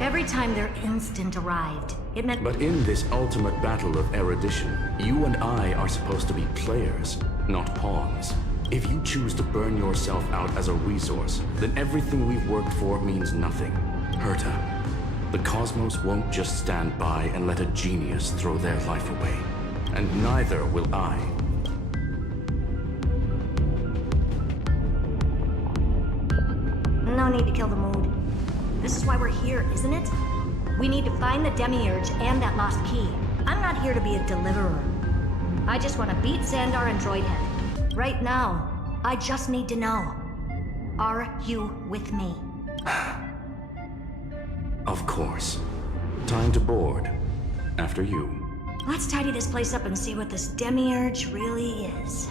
Every time their instant arrived, it meant... But in this ultimate battle of erudition, you and I are supposed to be players, not pawns. If you choose to burn yourself out as a resource, then everything we've worked for means nothing. Herta, the cosmos won't just stand by and let a genius throw their life away. And neither will I. No need to kill the mood. This is why we're here, isn't it? We need to find the Demiurge and that lost key. I'm not here to be a deliverer. I just want to beat Xandar and Droidhead. Right now, I just need to know. Are you with me? Of course. Time to board. After you. Let's tidy this place up and see what this Demiurge really is.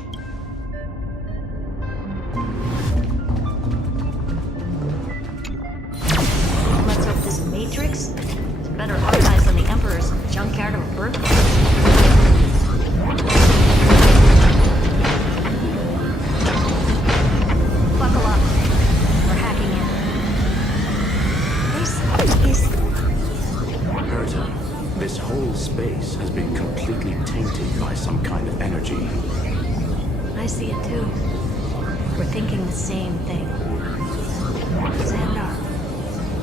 Let's hope this Matrix is better organized than the Emperor's junkyard of a birthplace. Buckle up. We're hacking in. This is... Herta, this whole space has been completely tainted by some kind of energy. I see it too. We're thinking the same thing. Xandar,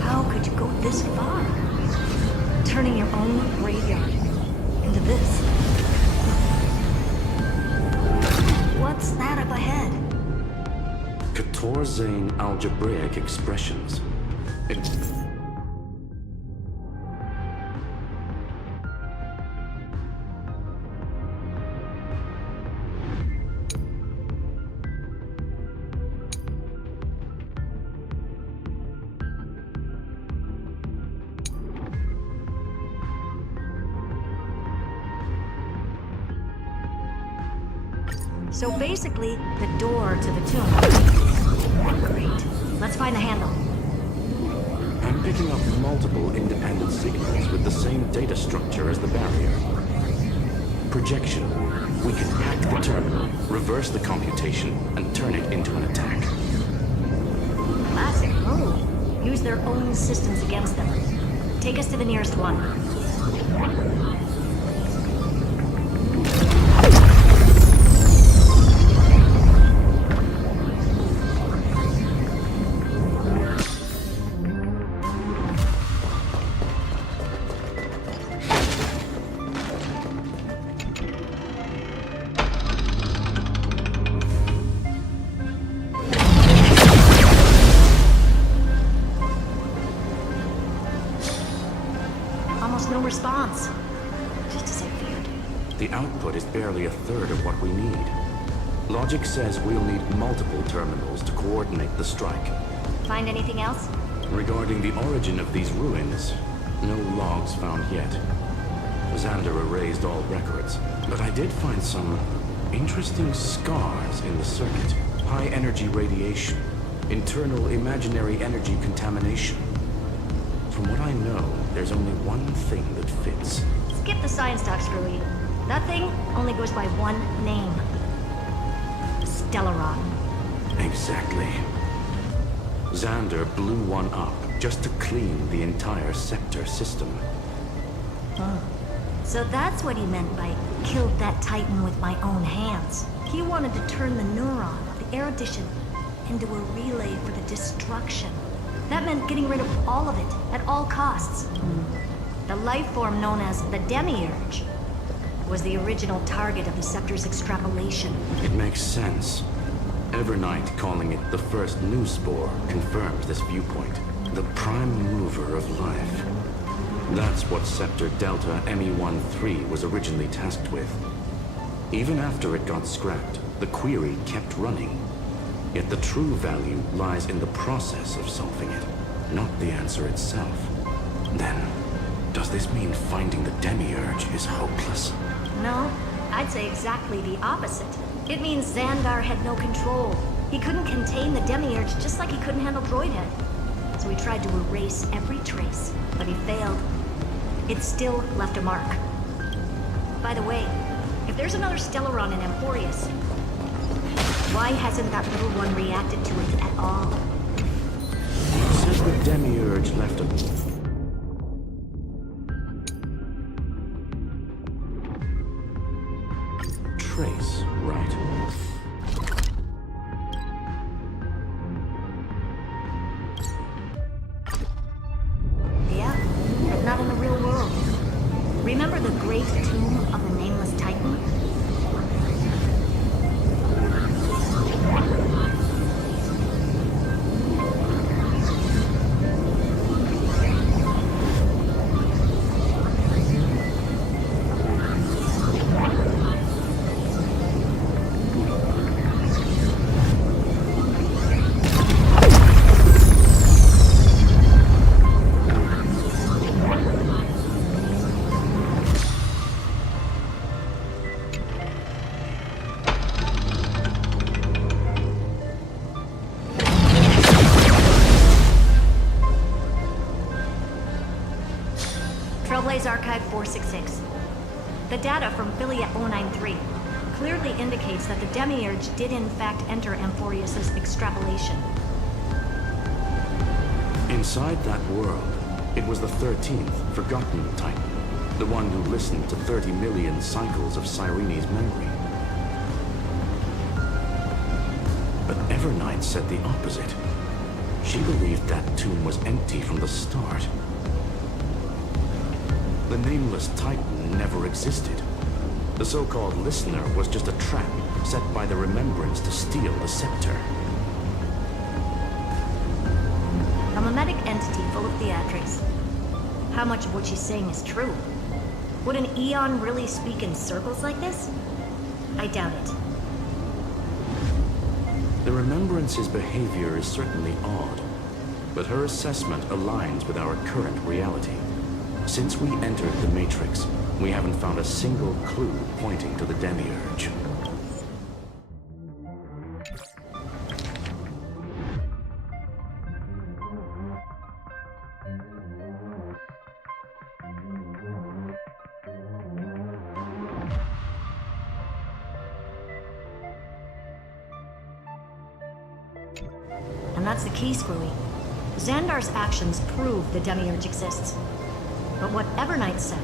how could you go this far? Turning your own graveyard into this. What's that up ahead? Katorzane algebraic expressions. So basically, the door to the tomb. Great. Let's find the handle. I'm picking up multiple independent signals with the same data structure as the barrier. Projection. We can hack the terminal, reverse the computation, and turn it into an attack. Classic move. Use their own systems against them. Take us to the nearest one. No response. Just as I feared. The output is barely a third of what we need. Logic says we'll need multiple terminals to coordinate the strike. Find anything else? Regarding the origin of these ruins, no logs found yet. Xander erased all records, but I did find some interesting scars in the circuit. High energy radiation, internal imaginary energy contamination. From what I know, there's only one thing that fits. Skip the science talk, Screwy. That thing only goes by one name. Stellaron. Exactly. Xander blew one up just to clean the entire sector system. Huh. So that's what he meant by killed that Titan with my own hands. He wanted to turn the neuron, the erudition, into a relay for the destruction. That meant getting rid of all of it, at all costs. The life form known as the Demiurge was the original target of the Scepter's extrapolation. It makes sense. Evernight calling it the first new spore confirms this viewpoint. The prime mover of life. That's what Scepter Delta ME-13 was originally tasked with. Even after it got scrapped, the query kept running. Yet the true value lies in the process of solving it, not the answer itself. Then, does this mean finding the Demiurge is hopeless? No, I'd say exactly the opposite. It means Xandar had no control. He couldn't contain the Demiurge just like he couldn't handle Droidhead. So he tried to erase every trace, but he failed. It still left a mark. By the way, if there's another Stellaron in Amphoreus, why hasn't that little one reacted to it at all? It says the Demiurge left a... trace, right? Yeah, but not in the real world. Remember the great tomb of the Nameless Titan? Archive 466. The data from Affiliate 093 clearly indicates that the Demiurge did in fact enter Amphoreus' extrapolation. Inside that world, it was the 13th, forgotten Titan. The one who listened to 30 million cycles of Cyrene's memory. But Evernight said the opposite. She believed that tomb was empty from the start. The Nameless Titan never existed. The so-called Listener was just a trap set by the Remembrance to steal the scepter. A mimetic entity full of theatrics. How much of what she's saying is true? Would an Eon really speak in circles like this? I doubt it. The Remembrance's behavior is certainly odd, but her assessment aligns with our current reality. Since we entered the Matrix, we haven't found a single clue pointing to the Demiurge. And that's the key, Screwy. Xandar's actions prove the Demiurge exists. But what Evernight said,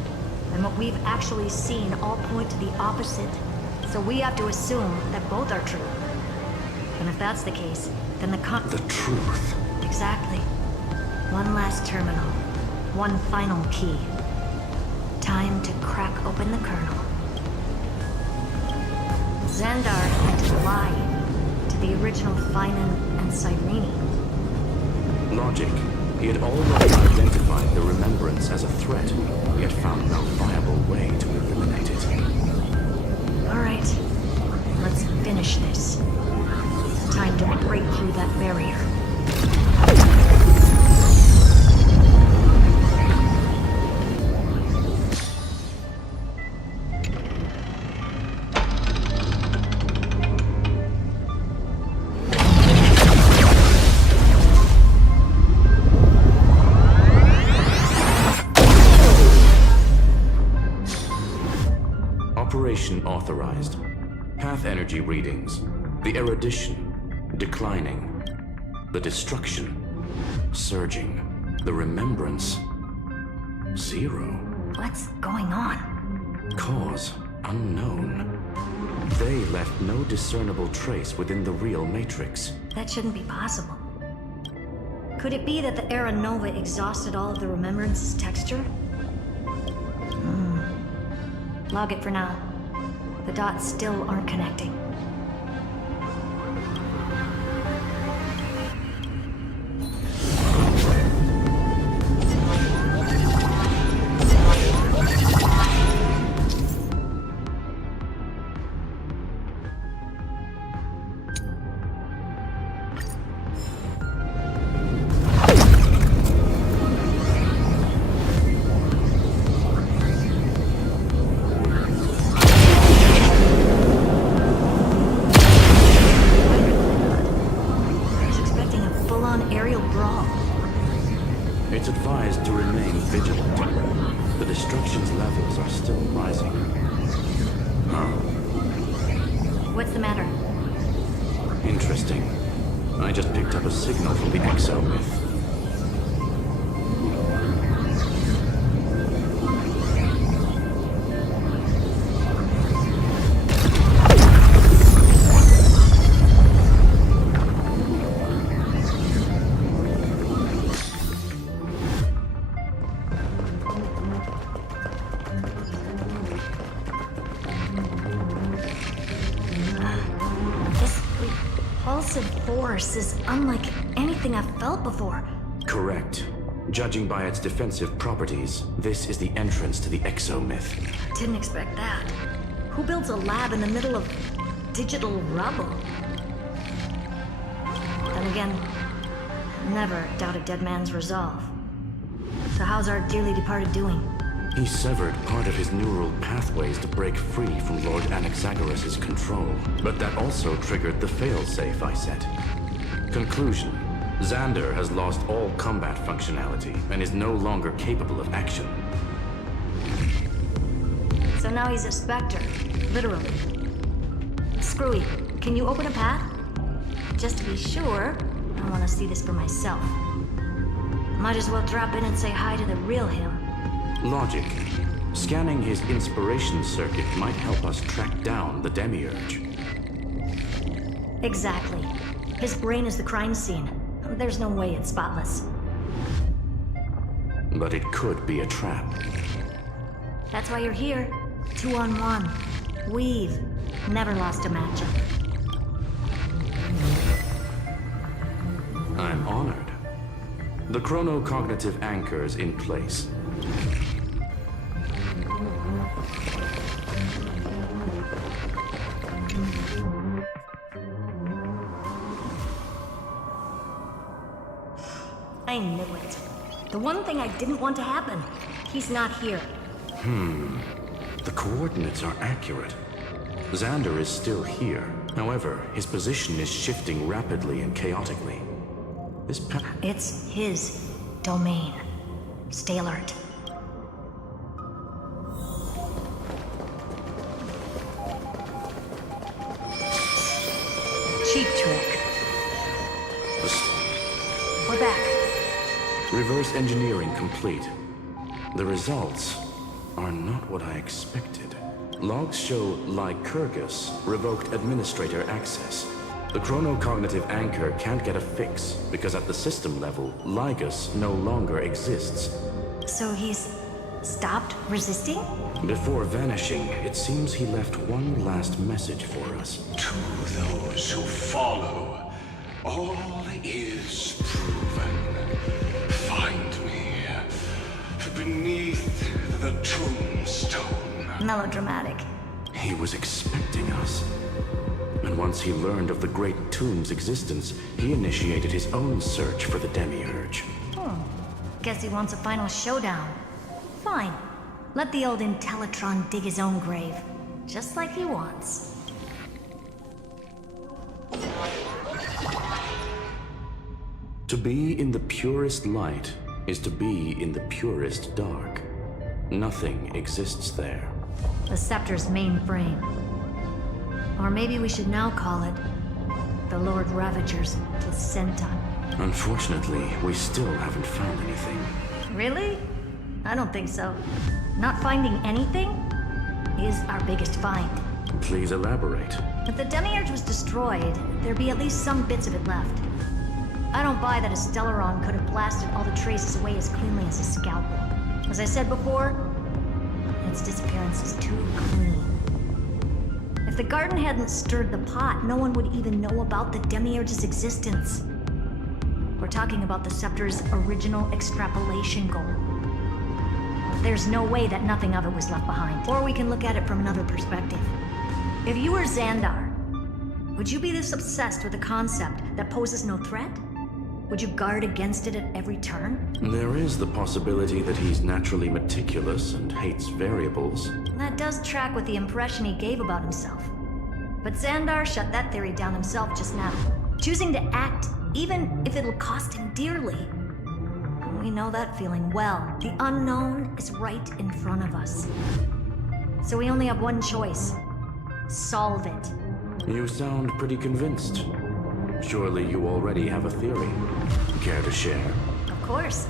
and what we've actually seen all point to the opposite. So we have to assume that both are true. And if that's the case, then the truth. Exactly. One last terminal. One final key. Time to crack open the kernel. Xandar had to lie to the original Finan and Cyrene. Logic. He had already identified the Remembrance as a threat, yet found no viable way to eliminate it. All right. Let's finish this. Time to break through that barrier. Operation authorized. Path energy readings. The erudition, declining. The destruction, surging. The remembrance, 0. What's going on? Cause, unknown. They left no discernible trace within the real Matrix. That shouldn't be possible. Could it be that the Era Nova exhausted all of the Remembrance's texture? Log it for now. The dots still aren't connecting. It's advised to remain vigilant. The destruction's levels are still rising. What's the matter? Interesting. I just picked up a signal from the exo-myth. Force is unlike anything I've felt before. Correct. Judging by its defensive properties, this is the entrance to the exo-myth. Didn't expect that. Who builds a lab in the middle of digital rubble? Then again, never doubt a dead man's resolve. So how's our dearly departed doing? He severed part of his neural pathways to break free from Lord Anaxagoras' control. But that also triggered the failsafe I set. Conclusion. Xander has lost all combat functionality and is no longer capable of action. So now he's a specter, literally. Screwy, can you open a path? Just to be sure, I want to see this for myself. Might as well drop in and say hi to the real him. Logic. Scanning his inspiration circuit might help us track down the demiurge. Exactly. His brain is the crime scene. There's no way it's spotless. But it could be a trap. That's why you're here. 2-on-1. We've never lost a matchup. I'm honored. The chronocognitive anchor's in place. I knew it. The one thing I didn't want to happen. He's not here. The coordinates are accurate. Xander is still here. However, his position is shifting rapidly and chaotically. This It's his domain. Stay alert. Cheap trick. We're back. Reverse engineering complete. The results are not what I expected. Logs show Lycurgus revoked administrator access. The chronocognitive anchor can't get a fix because at the system level, Lygus no longer exists. So he's stopped resisting? Before vanishing, it seems he left one last message for us. To those who follow, all is proven. Find me beneath the tombstone. Melodramatic. He was expecting us. And once he learned of the Great Tomb's existence, he initiated his own search for the Demiurge. Guess he wants a final showdown. Fine. Let the old Intellitron dig his own grave. Just like he wants. To be in the purest light is to be in the purest dark. Nothing exists there. The Scepter's mainframe. Or maybe we should now call it the Lord Ravager's placenta. Unfortunately, we still haven't found anything. Really? I don't think so. Not finding anything is our biggest find. Please elaborate. If the Demiurge was destroyed, there'd be at least some bits of it left. I don't buy that a Stellaron could have blasted all the traces away as cleanly as a scalpel. As I said before, its disappearance is too clean. If the garden hadn't stirred the pot, no one would even know about the Demiurge's existence. We're talking about the Scepter's original extrapolation goal. There's no way that nothing of it was left behind. Or we can look at it from another perspective. If you were Xandar, would you be this obsessed with a concept that poses no threat? Would you guard against it at every turn? There is the possibility that he's naturally meticulous and hates variables. That does track with the impression he gave about himself. But Xandar shut that theory down himself just now, choosing to act even if it'll cost him dearly. We know that feeling well. The unknown is right in front of us. So we only have one choice. Solve it. You sound pretty convinced. Surely you already have a theory. Care to share? Of course.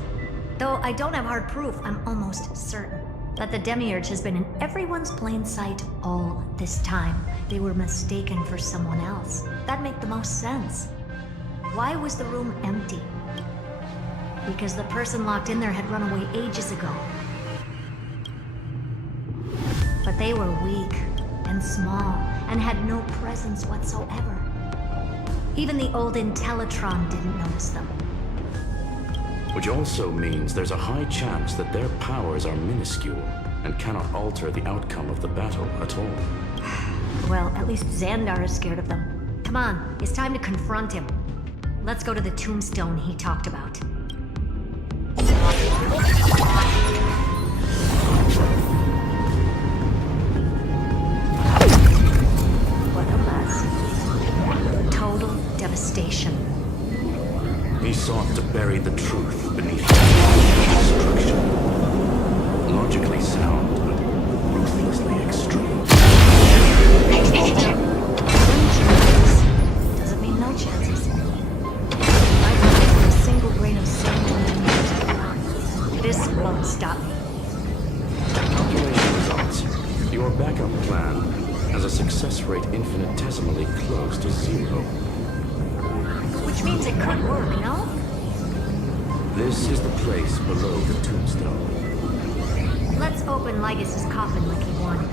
Though I don't have hard proof, I'm almost certain that the Demiurge has been in everyone's plain sight all this time. They were mistaken for someone else. That'd make the most sense. Why was the room empty? Because the person locked in there had run away ages ago. But they were weak and small and had no presence whatsoever. Even the old Intellitron didn't notice them. Which also means there's a high chance that their powers are minuscule and cannot alter the outcome of the battle at all. Well, at least Xandar is scared of them. Come on, it's time to confront him. Let's go to the tombstone he talked about. What a mess. Total devastation. He sought to bury the truth beneath destruction. Logically sound, but ruthlessly extreme. Doesn't mean no chances. I don't have a single grain of sand in the music. This won't stop me. Calculation results. Your backup plan has a success rate infinitesimally close to 0. Which means it could work, no? This is the place below the tombstone. Let's open Lygas's coffin like he wanted.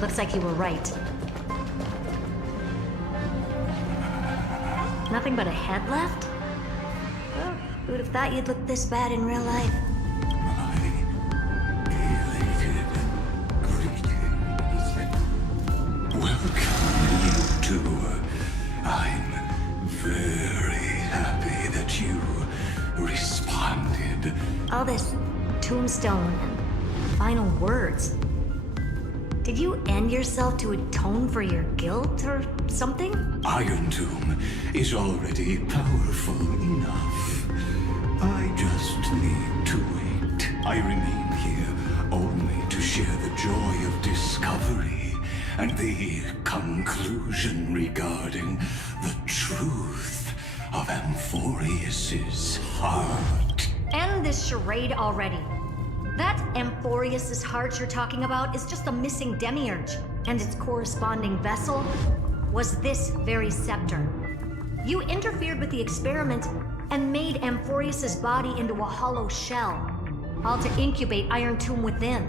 Looks like you were right. Nothing but a head left? Well, who would have thought you'd look this bad in real life? Welcome, you two. I'm very happy that you responded. All this tombstone and final words. Did you end yourself to atone for your guilt or something? Iron Tomb is already powerful enough. I just need to wait. I remain here only to share the joy of discovery and the conclusion regarding the truth of Amphoreus's heart. End this charade already. That Amphoreus's heart you're talking about is just a missing demiurge, and its corresponding vessel was this very scepter. You interfered with the experiment and made Amphoreus's body into a hollow shell, all to incubate Iron Tomb within.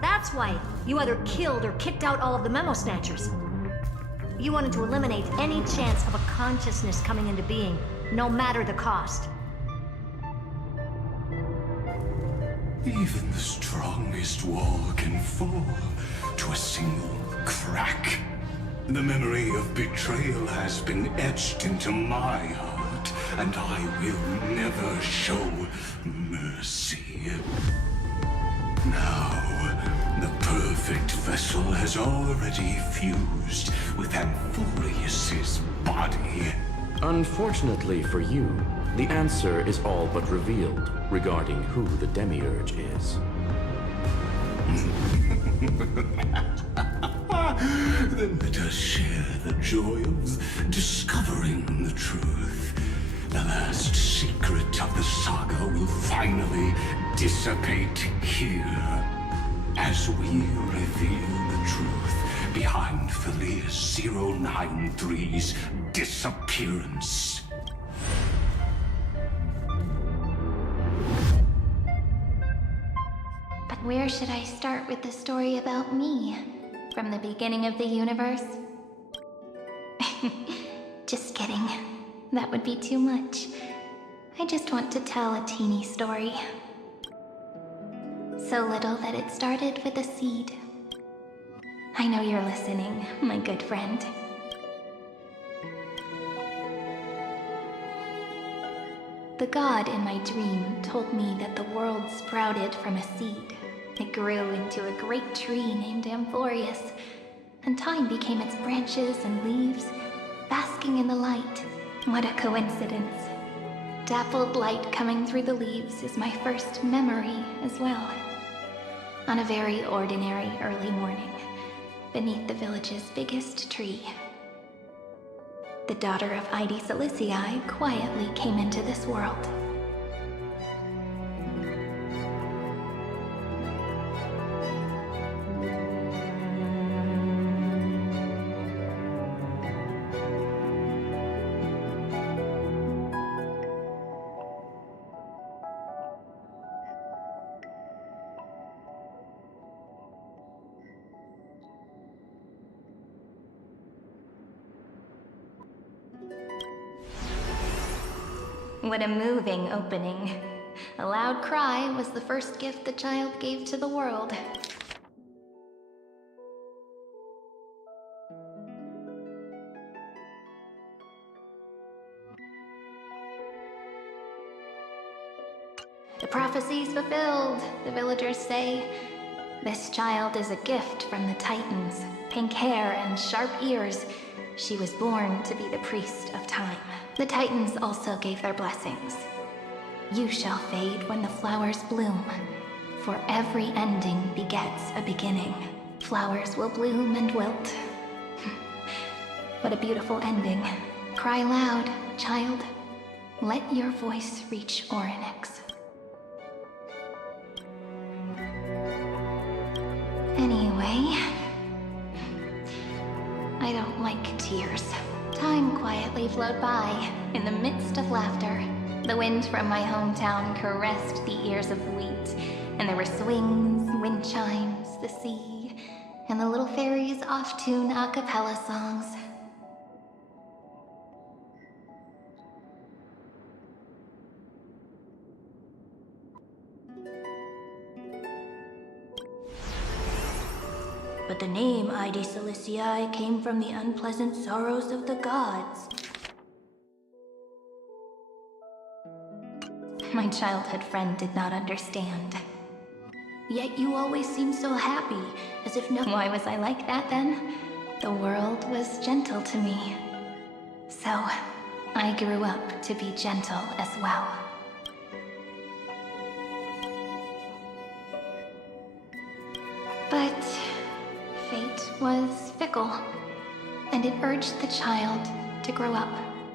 That's why you either killed or kicked out all of the Memo Snatchers. You wanted to eliminate any chance of a consciousness coming into being, no matter the cost. Even the strongest wall can fall to a single crack. The memory of betrayal has been etched into my heart, and I will never show mercy. Now, the perfect vessel has already fused with Amphoreus's body. Unfortunately for you, the answer is all but revealed regarding who the Demiurge is. Then let us share the joy of discovering the truth. The last secret of the saga will finally dissipate here, as we reveal the truth behind Felius 093's disappearance. But where should I start with the story about me? From the beginning of the universe? Just kidding. That would be too much. I just want to tell a teeny story. So little that it started with a seed. I know you're listening, my good friend. The god in my dream told me that the world sprouted from a seed. It grew into a great tree named Amphoreus, and time became its branches and leaves, basking in the light. What a coincidence. Dappled light coming through the leaves is my first memory as well. On a very ordinary early morning, beneath the village's biggest tree, the daughter of Ide Silicii quietly came into this world. What a moving opening. A loud cry was the first gift the child gave to the world. The prophecy's fulfilled, the villagers say. This child is a gift from the Titans. Pink hair and sharp ears. She was born to be the priest of time. The Titans also gave their blessings. You shall fade when the flowers bloom, for every ending begets a beginning. Flowers will bloom and wilt. What a beautiful ending. Cry loud, child. Let your voice reach Orynyx. Anyway, I don't like tears. Time quietly flowed by, in the midst of laughter. The wind from my hometown caressed the ears of wheat, and there were swings, wind chimes, the sea, and the little fairies off-tune a cappella songs. But the name Ide Silicii came from the unpleasant sorrows of the gods. My childhood friend did not understand. Yet you always seemed so happy, as if no— Why was I like that then? The world was gentle to me. So, I grew up to be gentle as well. But fate was fickle, and it urged the child to grow up,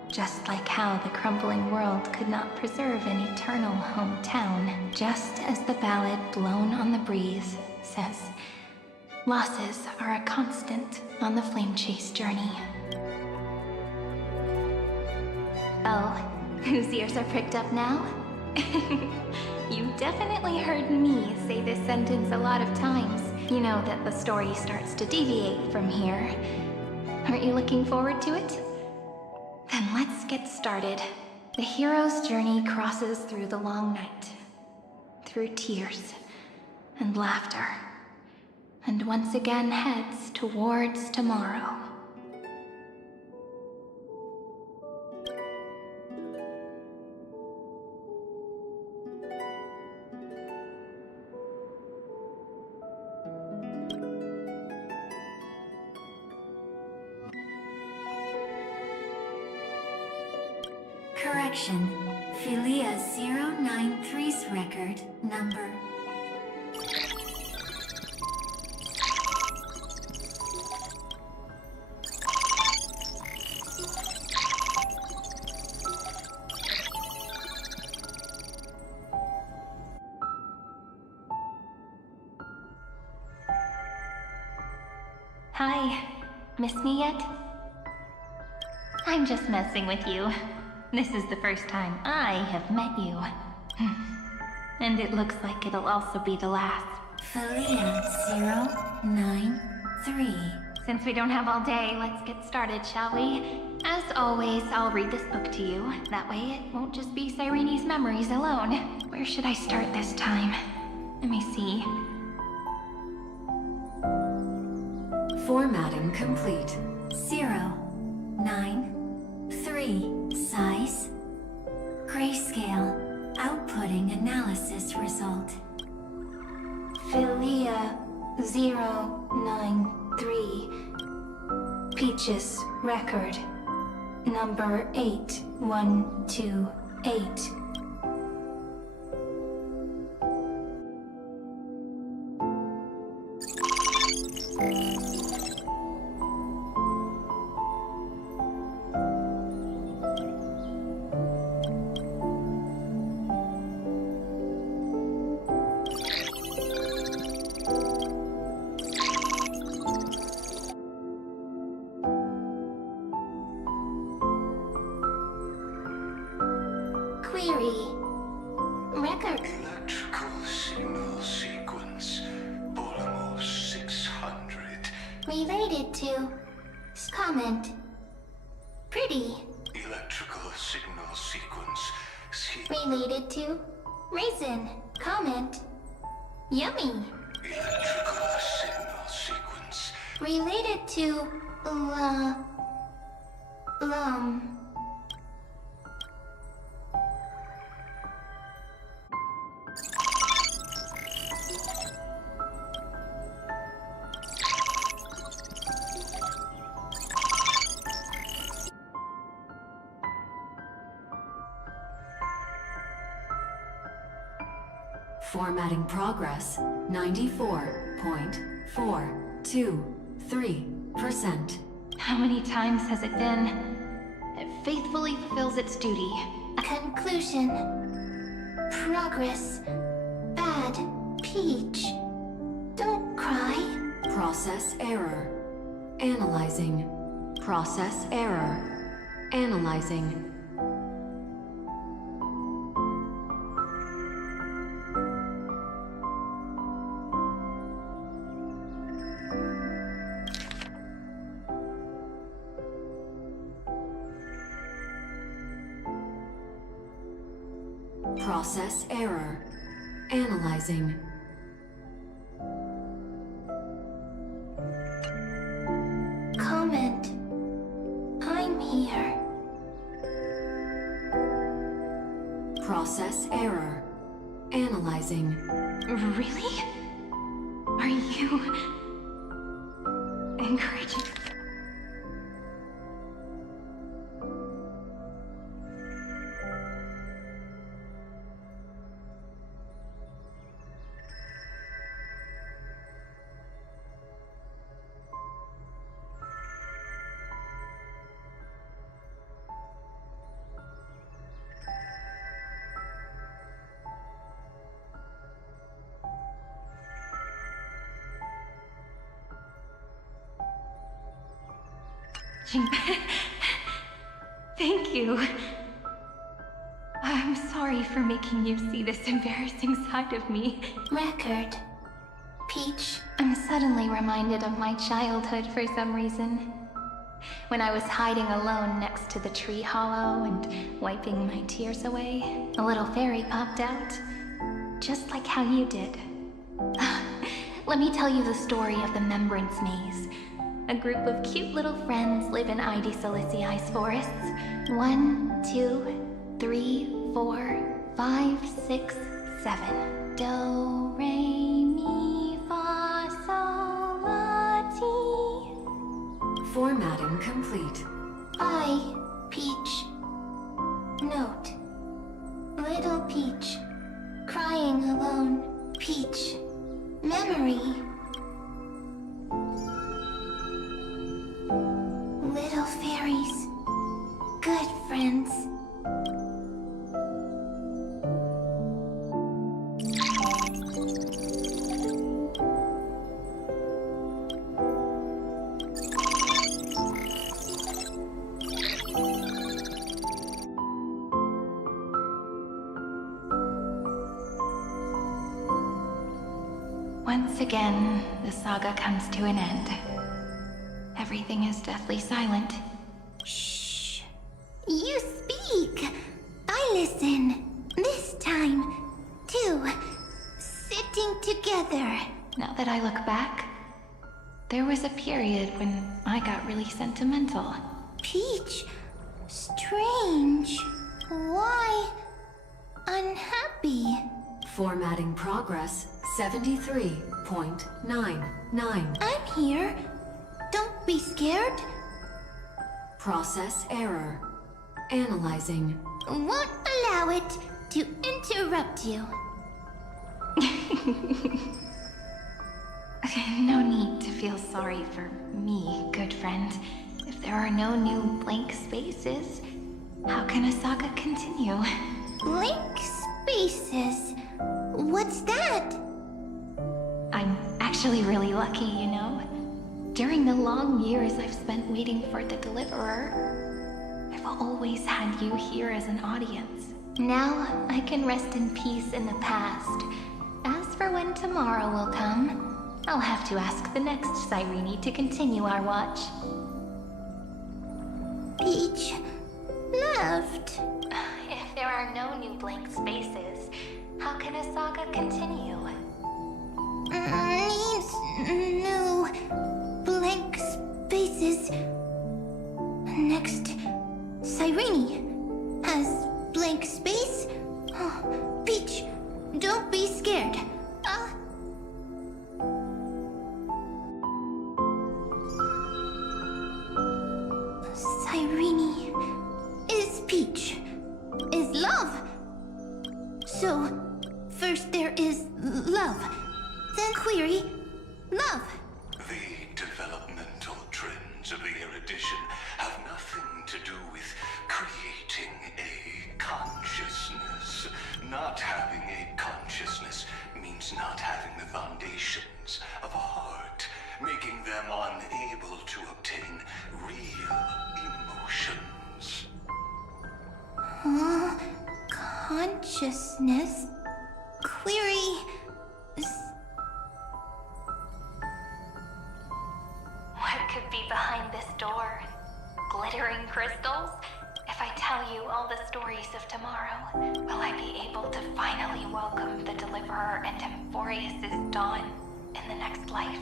just like how the crumbling world could not preserve an eternal hometown, just as the ballad Blown on the Breeze says, losses are a constant on the flame chase journey. Oh, whose ears are pricked up now? You definitely heard me say this sentence a lot of times. You know that the story starts to deviate from here. Aren't you looking forward to it? Then let's get started. The hero's journey crosses through the long night, through tears and laughter, and once again heads towards tomorrow. Correction. Philia 093's record number. Hi. Miss me yet? I'm just messing with you. This is the first time I have met you. And it looks like it'll also be the last. Philia 093. Since we don't have all day, let's get started, shall we? As always, I'll read this book to you. That way it won't just be Cyrene's memories alone. Where should I start this time? Let me see. Formatting complete. 093. Size. Grayscale. Outputting analysis result. Philia 093. Peaches record. Number 8128. Query. Record. Electrical signal sequence. Bolamos 600. Related to. Comment. Pretty. Electrical signal sequence. Related to. Reason. Comment. Yummy. Electrical signal sequence. Related to. Formatting progress 94.423%. How many times has it been? It faithfully fulfills its duty. Conclusion. Progress. Bad. Peach. Don't cry. Process error. Analyzing. Process error. Analyzing. Process error. Analyzing. Comment. I'm here. Process error. Analyzing. Really? Are you encouraging? Thank you. I'm sorry for making you see this embarrassing side of me. Record. Peach. I'm suddenly reminded of my childhood for some reason. When I was hiding alone next to the tree hollow and wiping my tears away, a little fairy popped out. just like how you did. Let me tell you the story of the Membrance Maze. A group of cute little friends live in Ide Silicii's forests. 1, 2, 3, 4, 5, 6, 7. Do, re, mi, fa, sol, la, ti. Formatting complete. I, Peach. Note. Little Peach. Crying alone. Peach. Memory. Little fairies. Good friends. Once again, the saga comes to an end. Everything is deathly silent. Shh. You speak. I listen. This time, too. Sitting together. Now that I look back, there was a period when I got really sentimental. Peach. Strange. Why unhappy? Formatting progress 73.99. I'm here. Don't be scared. Process error. Analyzing. Won't allow it to interrupt you. No need to feel sorry for me, good friend. If there are no new blank spaces, how can a saga continue? Blank spaces? What's that? I'm actually really lucky, you know. During the long years I've spent waiting for the Deliverer, I've always had you here as an audience. Now I can rest in peace in the past. As for when tomorrow will come, I'll have to ask the next Cyrene to continue our watch. Peach left. If there are no new blank spaces, how can a saga continue? Needs new blank spaces. Next, Cyrene has blank space. Oh, Peach, don't be scared. Cyrene is Peach, is love. So, first there is love, then query, love. The developmental trends of the erudition have nothing to do with creating a consciousness. Not having a consciousness means not having the foundations of a heart, making them unable to obtain real emotions. Consciousness? Query... What could be behind this door? Glittering crystals? If I tell you all the stories of tomorrow, will I be able to finally welcome the Deliverer and Amphoreus' dawn in the next life?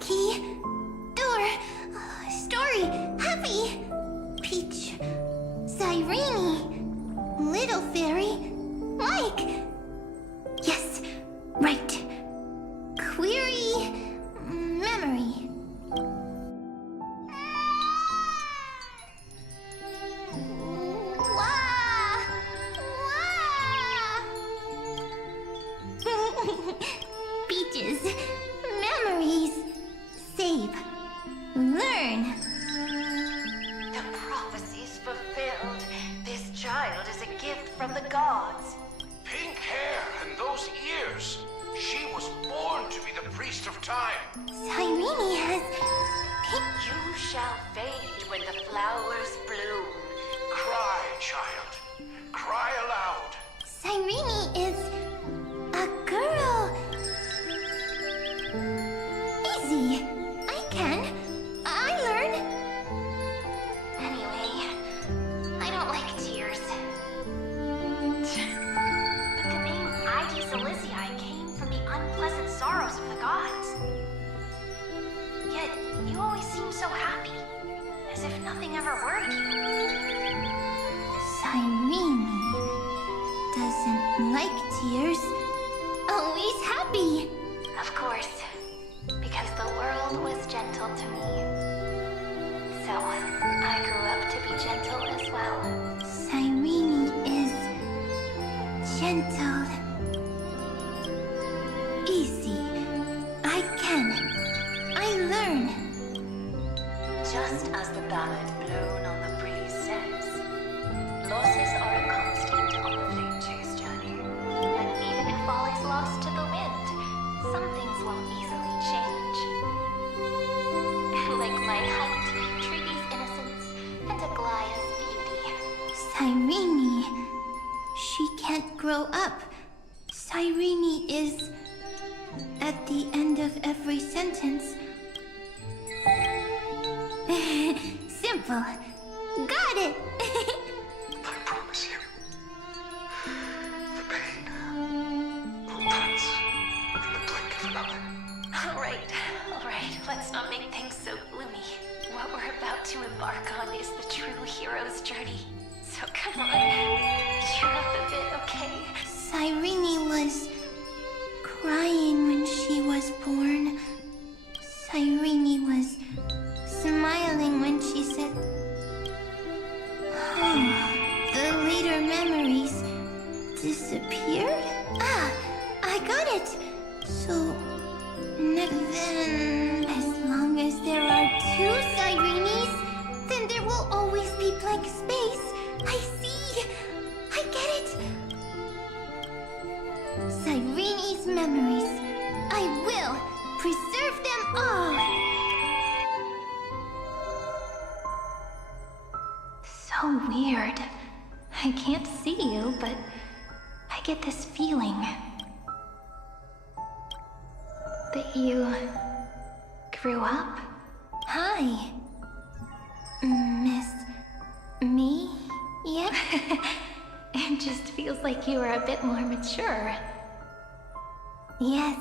Key, door, story, happy, Peach, Cyrene, little fairy, Mike. Yes, right. Query, memory. Peaches, memories, save, learn. The prophecy's fulfilled. This child is a gift from the gods. Pink hair and those ears. She was born to be the priest of time. Cyrene has pink. You shall fade when the flowers bloom. Cry, child. Cry aloud. Cyrene is a girl. Easy. I can. I learn. Anyway, I don't like tears. But the Like tears, always happy. Of course, because the world was gentle to me. So, I grew up to be gentle as well. Cyrene is gentle. Easy. I can. I learn. Just as the ballad blown on the breeze says, losses are a constant on the flame chase journey. And even if all is lost to the wind, some things won't easily change. Like my height, Trudy's innocence, and Aglaya's beauty. Cyrene. She can't grow up. Cyrene is at the end of every sentence. Simple. Got it. I promise you, the pain will pass in the blink of an eye. All right, let's not make things so gloomy. What we're about to embark on is the true hero's journey. So come on, cheer up a bit, okay? Cyrene was crying when she was born. Cyrene was smiling when she said, the later memories disappeared? Ah, I got it. So, then, as long as there are two Cyrenes, then there will always be blank space. I see. I get it. Cyrene's memories. I will preserve them all. So weird. I can't see you, but I get this feeling that you grew up. Hi. Miss me? Yeah? It just feels like you are a bit more mature. Yes.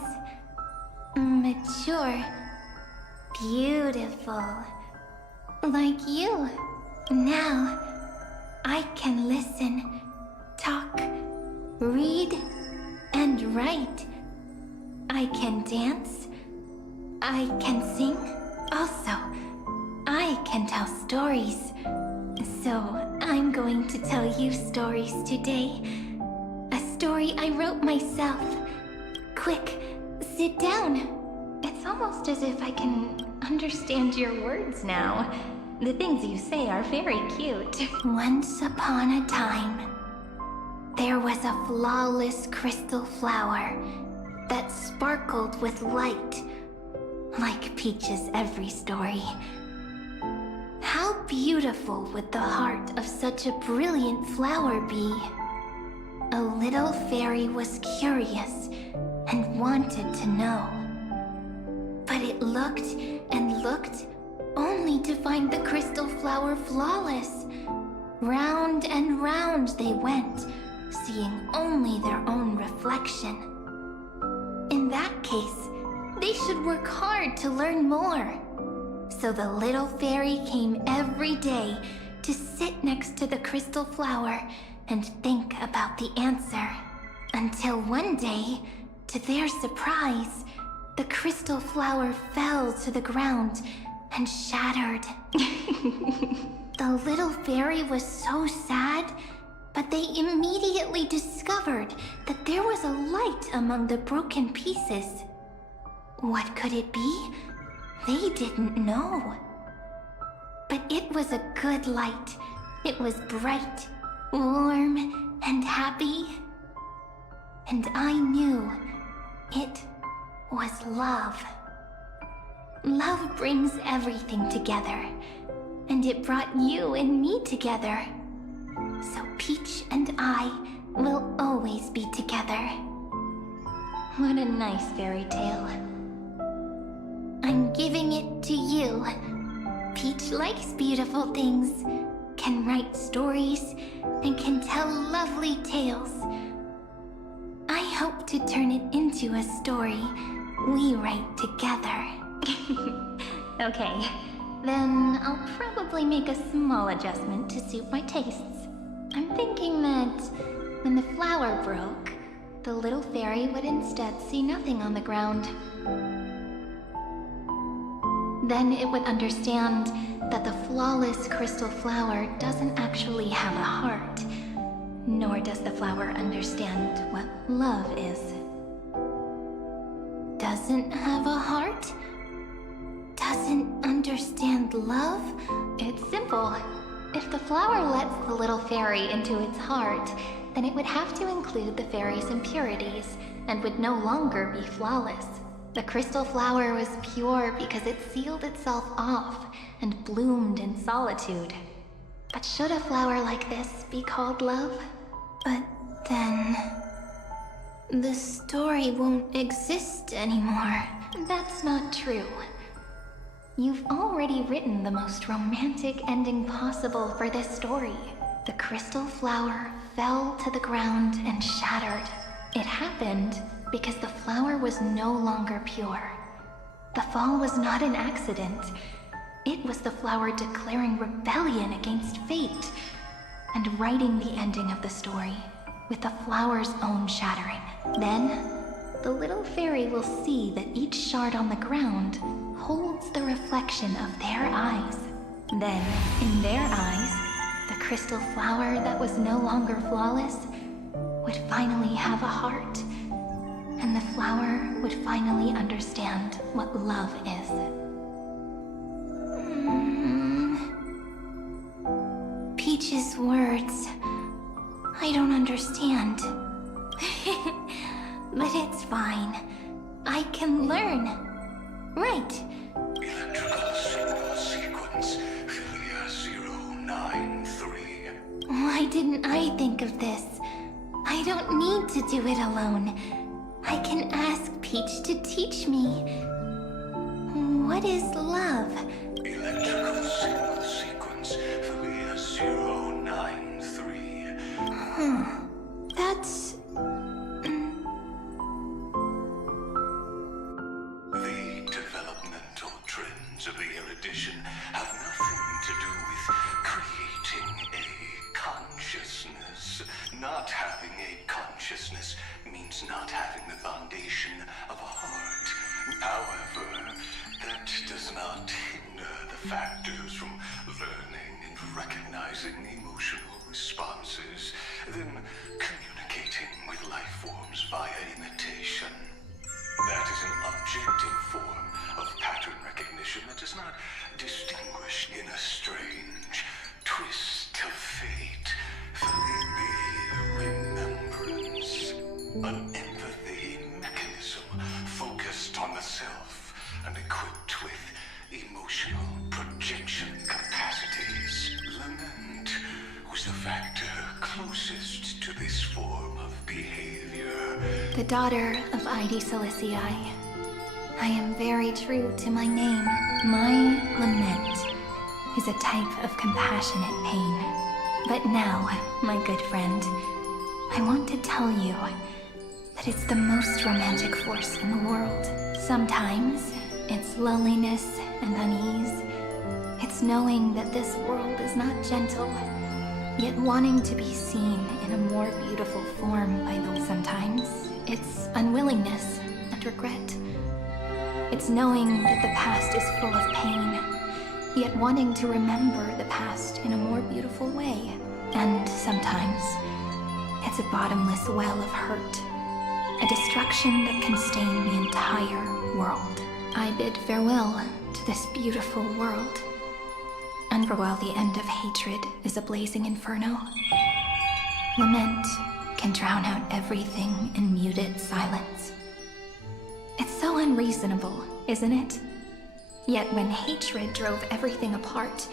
Mature. Beautiful. Like you. Now, I can listen, talk, read, and write. I can dance. I can sing. Also, I can tell stories. So, I'm going to tell you stories today. A story I wrote myself. Quick, sit down. It's almost as if I can understand your words now. The things you say are very cute. Once upon a time, there was a flawless crystal flower that sparkled with light, like Peach's every story. How beautiful would the heart of such a brilliant flower be? A little fairy was curious and wanted to know. But it looked and looked only to find the crystal flower flawless. Round and round they went, seeing only their own reflection. In that case, they should work hard to learn more. So the little fairy came every day to sit next to the crystal flower and think about the answer. Until one day, to their surprise, the crystal flower fell to the ground and shattered. The little fairy was so sad, but they immediately discovered that there was a light among the broken pieces. What could it be? They didn't know. But it was a good light. It was bright, warm, and happy. And I knew it was love. Love brings everything together, and it brought you and me together. So Peach and I will always be together. What a nice fairy tale. I'm giving it to you. Peach likes beautiful things, can write stories, and can tell lovely tales. I hope to turn it into a story we write together. Okay, then I'll probably make a small adjustment to suit my tastes. I'm thinking that When the flower broke, the little fairy would instead see nothing on the ground. Then it would understand that the flawless crystal flower doesn't actually have a heart, nor does the flower understand what love is. Doesn't have a heart? Doesn't understand love? It's simple. If the flower lets the little fairy into its heart, then it would have to include the fairy's impurities, and would no longer be flawless. The crystal flower was pure because it sealed itself off and bloomed in solitude. But should a flower like this be called love? But then... the story won't exist anymore. That's not true. You've already written the most romantic ending possible for this story. The crystal flower fell to the ground and shattered. It happened because the flower was no longer pure. The fall was not an accident. It was the flower declaring rebellion against fate and writing the ending of the story with the flower's own shattering. Then, the little fairy will see that each shard on the ground holds the reflection of their eyes. Then, in their eyes, the crystal flower that was no longer flawless would finally have a heart, and the flower would finally understand what love is. Peach's words, I don't understand. But it's fine. I can learn. Right. Electrical signal sequence, Philia 093. Why didn't I think of this? I don't need to do it alone. I can ask Peach to teach me. What is love? Electrical signal sequence, Philia 093. That's... The developmental trends of the erudition have nothing to do with creating a consciousness. Not having a consciousness means not having the foundation of a heart. However, that does not hinder the factors from learning and recognizing emotional responses, then communicating with life forms via imitation. That is an objective form of pattern recognition that does not distinguish in a strange twist of fate. Remembrance. An empathy mechanism focused on the self and equipped with emotional projection capacities. Lament was the factor closest to this form of behavior. The daughter of Ide Silicii. I am very true to my name. My lament is a type of compassionate pain. But now, my good friend, I want to tell you that it's the most romantic force in the world. Sometimes, it's loneliness and unease. It's knowing that this world is not gentle, yet wanting to be seen in a more beautiful form by those. Sometimes, it's unwillingness and regret. It's knowing that the past is full of pain, yet wanting to remember the past in a more beautiful way. And sometimes, it's a bottomless well of hurt, a destruction that can stain the entire world. I bid farewell to this beautiful world, and for while the end of hatred is a blazing inferno, lament can drown out everything in muted silence. It's so unreasonable, isn't it? Yet when hatred drove everything apart,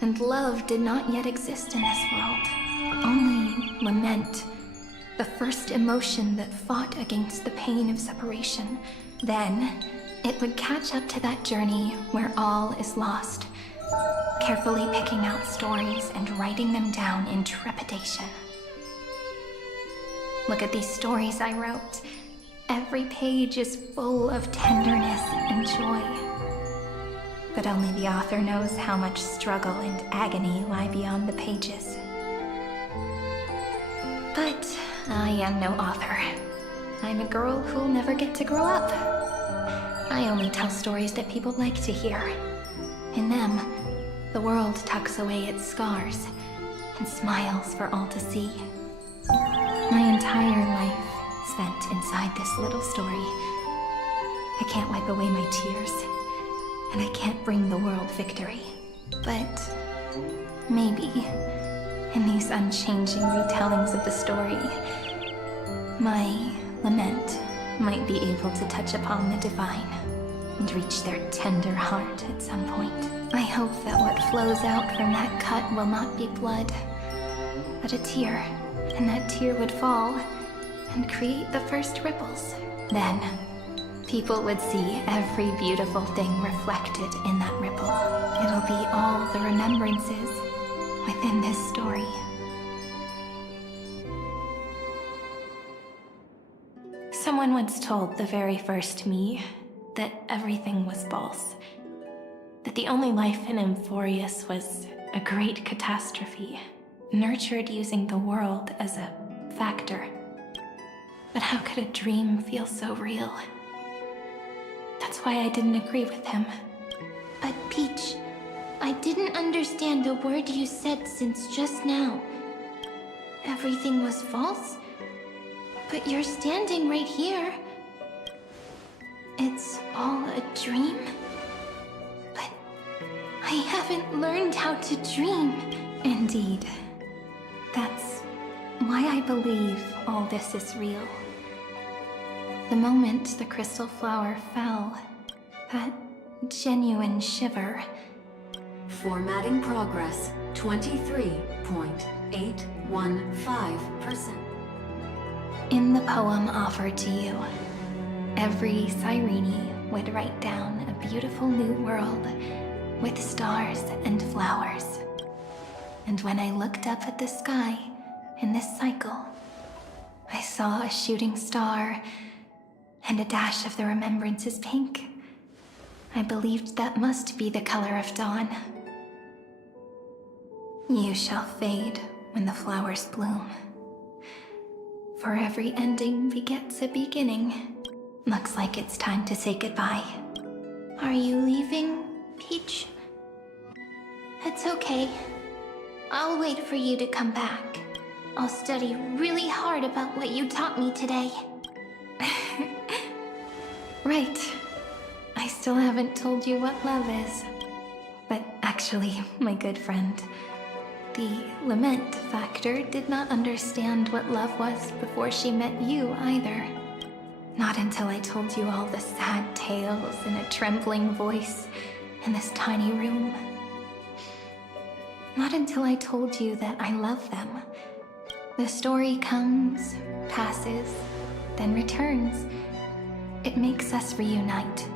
and love did not yet exist in this world, only lament, the first emotion that fought against the pain of separation, then it would catch up to that journey where all is lost, carefully picking out stories and writing them down in trepidation. Look at these stories I wrote. Every page is full of tenderness and joy. But only the author knows how much struggle and agony lie beyond the pages. But I am no author. I'm a girl who'll never get to grow up. I only tell stories that people like to hear. In them, the world tucks away its scars and smiles for all to see. My entire life spent inside this little story. I can't wipe away my tears, and I can't bring the world victory. But maybe, in these unchanging retellings of the story, my lament might be able to touch upon the divine and reach their tender heart at some point. I hope that what flows out from that cut will not be blood, but a tear, and that tear would fall and create the first ripples. Then, people would see every beautiful thing reflected in that ripple. It'll be all the remembrances within this story. Someone once told the very first me that everything was false. That the only life in Amphoreus was a great catastrophe, nurtured using the world as a factor. But how could a dream feel so real? That's why I didn't agree with him. But Peach, I didn't understand a word you said since just now. Everything was false? But you're standing right here. It's all a dream? But I haven't learned how to dream. Indeed. That's why I believe all this is real. The moment the crystal flower fell, that genuine shiver. Formatting progress 23.815%. In the poem offered to you, every Cyrene would write down a beautiful new world with stars and flowers. And when I looked up at the sky in this cycle, I saw a shooting star and a dash of the remembrances pink. I believed that must be the color of dawn. You shall fade when the flowers bloom. For every ending begets a beginning. Looks like it's time to say goodbye. Are you leaving, Peach? It's okay. I'll wait for you to come back. I'll study really hard about what you taught me today. Right. I still haven't told you what love is. But actually, my good friend, the lament factor did not understand what love was before she met you either. Not until I told you all the sad tales in a trembling voice in this tiny room. Not until I told you that I love them. The story comes, passes, then returns. It makes us reunite,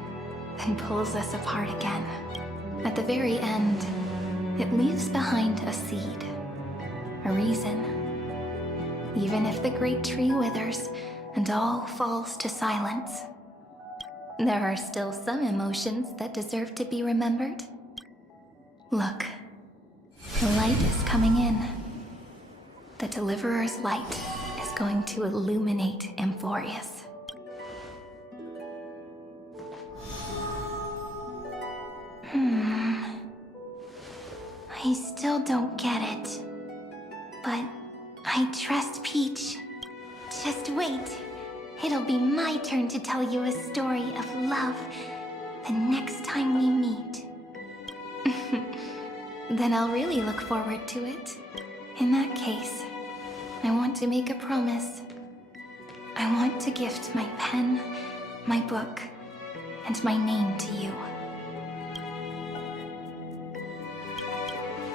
then pulls us apart again. At the very end, it leaves behind a seed, a reason. Even if the great tree withers and all falls to silence, there are still some emotions that deserve to be remembered. Look, the light is coming in. The Deliverer's light is going to illuminate Amphoreus. I still don't get it. But I trust Peach. Just wait. It'll be my turn to tell you a story of love the next time we meet. Then I'll really look forward to it. In that case, I want to make a promise. I want to gift my pen, my book, and my name to you.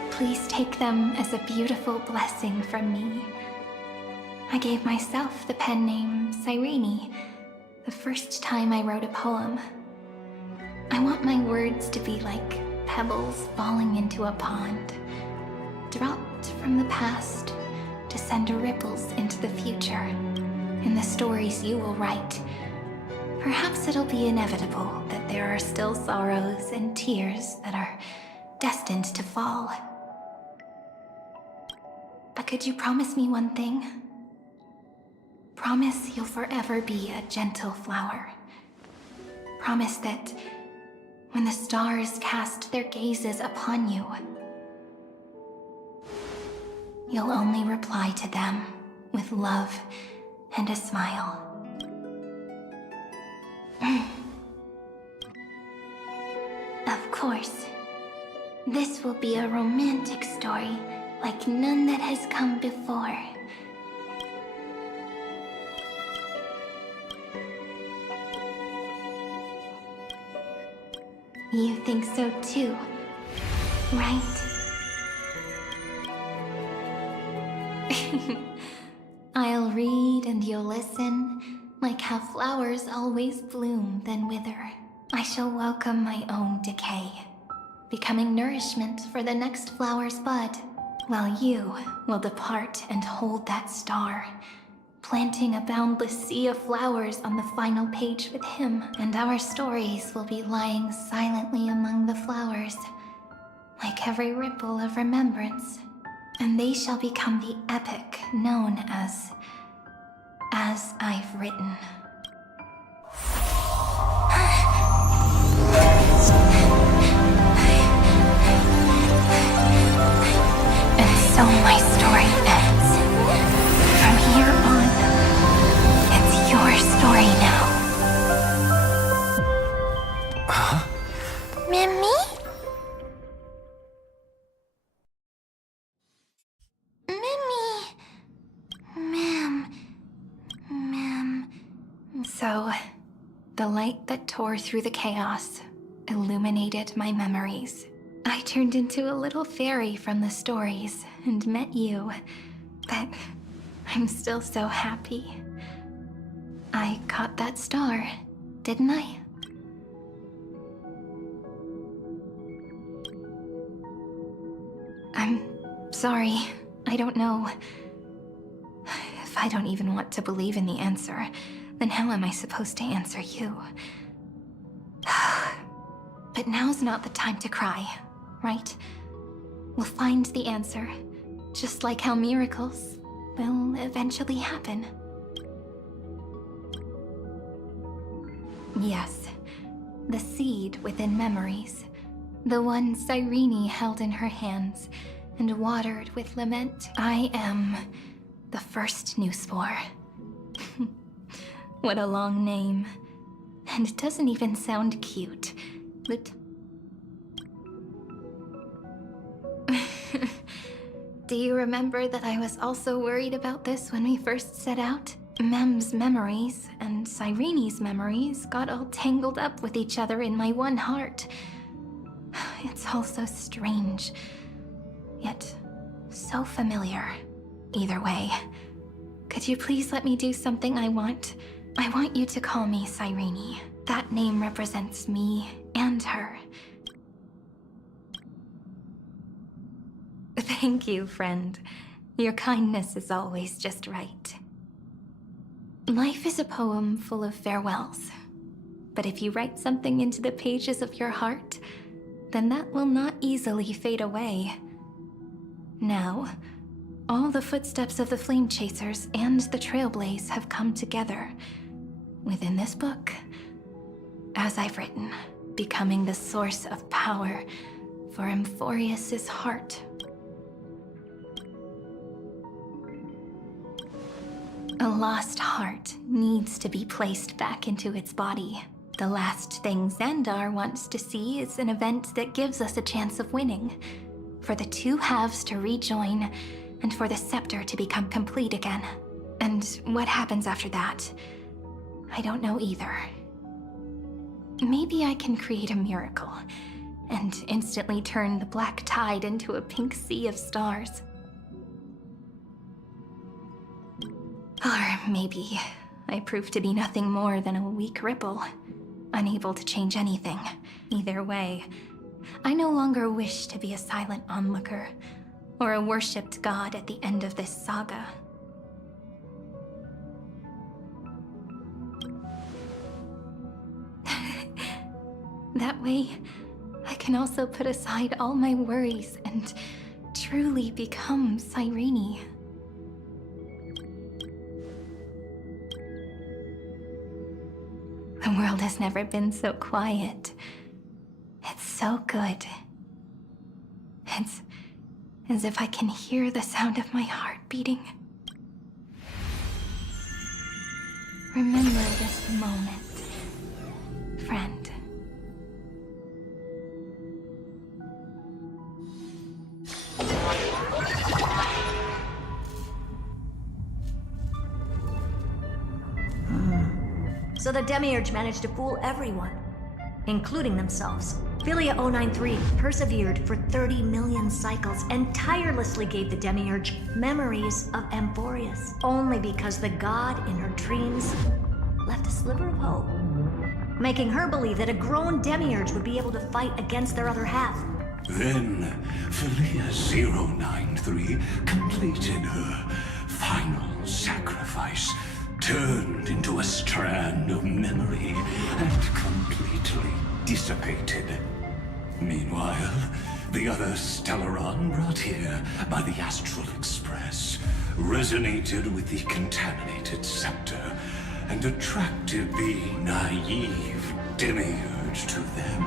Please take them as a beautiful blessing from me. I gave myself the pen name Cyrene the first time I wrote a poem. I want my words to be like pebbles falling into a pond, dropped from the past to send ripples into the future. In the stories you will write, perhaps it'll be inevitable that there are still sorrows and tears that are destined to fall. But could you promise me one thing? Promise you'll forever be a gentle flower. Promise that when the stars cast their gazes upon you, you'll only reply to them with love and a smile. Of course. This will be a romantic story like none that has come before. You think so too, right? I'll read and you'll listen, like how flowers always bloom then wither. I shall welcome my own decay, becoming nourishment for the next flower's bud, while you will depart and hold that star, planting a boundless sea of flowers on the final page with him, and our stories will be lying silently among the flowers, like every ripple of remembrance, and they shall become the epic known as I've Written. And so my story ends. From here on, it's your story now. Huh? Mimi? So, the light that tore through the chaos illuminated my memories. I turned into a little fairy from the stories and met you, but I'm still so happy. I caught that star, didn't I? I'm sorry, I don't know. If I don't even want to believe in the answer, then how am I supposed to answer you? But now's not the time to cry, right? We'll find the answer, just like how miracles will eventually happen. Yes, the seed within memories, the one Cyrene held in her hands and watered with lament. I am the first new spore. What a long name. And it doesn't even sound cute. But... Do you remember that I was also worried about this when we first set out? Mem's memories and Cyrene's memories got all tangled up with each other in my one heart. It's all so strange, yet so familiar. Either way, could you please let me do something I want? I want you to call me Cyrene. That name represents me and her. Thank you, friend. Your kindness is always just right. Life is a poem full of farewells. But if you write something into the pages of your heart, then that will not easily fade away. Now, all the footsteps of the Flame Chasers and the Trailblaze have come together within this book, as I've written, becoming the source of power for Amphoreus' heart. A lost heart needs to be placed back into its body. The last thing Xandar wants to see is an event that gives us a chance of winning, for the two halves to rejoin, and for the scepter to become complete again. And what happens after that, I don't know either. Maybe I can create a miracle, and instantly turn the black tide into a pink sea of stars. Or maybe I prove to be nothing more than a weak ripple, unable to change anything. Either way, I no longer wish to be a silent onlooker, or a worshipped god at the end of this saga. That way, I can also put aside all my worries and truly become Cyrene. world has never been so quiet. It's so good. It's as if I can hear the sound of my heart beating. Remember this moment, friend. So the Demiurge managed to fool everyone, including themselves. Philia 093 persevered for 30 million cycles and tirelessly gave the Demiurge memories of Amphoreus, only because the god in her dreams left a sliver of hope, making her believe that a grown Demiurge would be able to fight against their other half. Then, Philia 093 completed her final sacrifice, turned into a strand of memory, and completely dissipated. Meanwhile, the other Stellaron brought here by the Astral Express resonated with the contaminated scepter and attracted the naive Demiurge to them.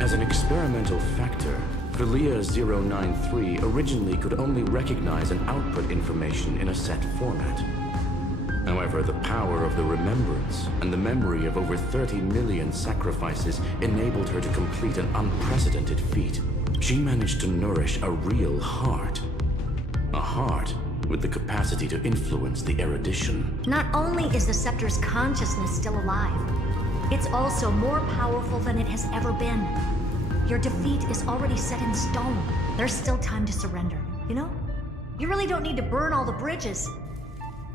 As an experimental factor, Philia 093 originally could only recognize and output information in a set format. However, the power of the remembrance and the memory of over 30 million sacrifices enabled her to complete an unprecedented feat. She managed to nourish a real heart. A heart with the capacity to influence the erudition. Not only is the Scepter's consciousness still alive, it's also more powerful than it has ever been. Your defeat is already set in stone. There's still time to surrender, you know? You really don't need to burn all the bridges.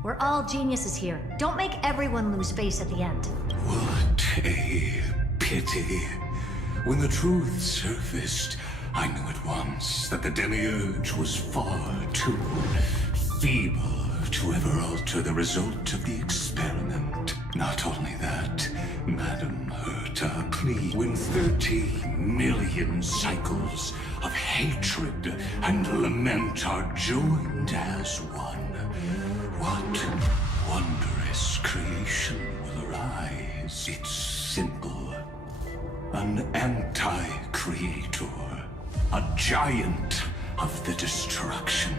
We're all geniuses here. Don't make everyone lose face at the end. What a pity. When the truth surfaced, I knew at once that the Demiurge was far too feeble to ever alter the result of the experiment. Not only that, Madam Herta, please, when 30 million cycles of hatred and lament are joined as one, what wondrous creation will arise? It's simple. An anti-creator, a giant of the destruction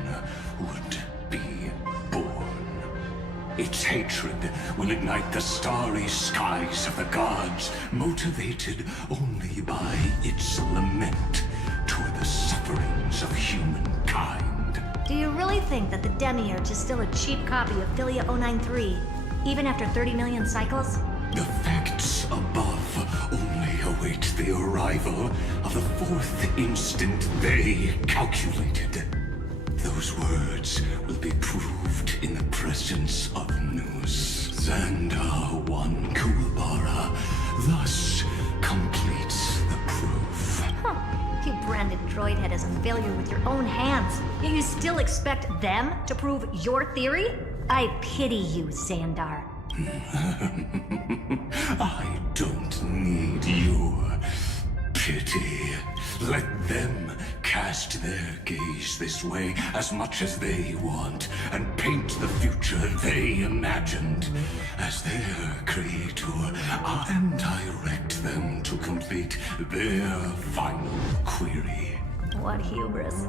would be born. Its hatred will ignite the starry skies of the gods, motivated only by its lament toward the sufferings of humankind. Do you really think that the Demiurge is still a cheap copy of Philia 093, even after 30 million cycles? The facts above only await the arrival of the fourth instant they calculated. Those words will be proved in the presence of Nous. Xandar 1 Kuwabara thus completes the proof. Huh. You branded Droidhead as a failure with your own hands, yet you still expect them to prove your theory? I pity you, Xandar. I don't need your pity. Let them cast their gaze this way as much as they want and paint the future they imagined. As their creator, and direct them to complete their final query. What hubris.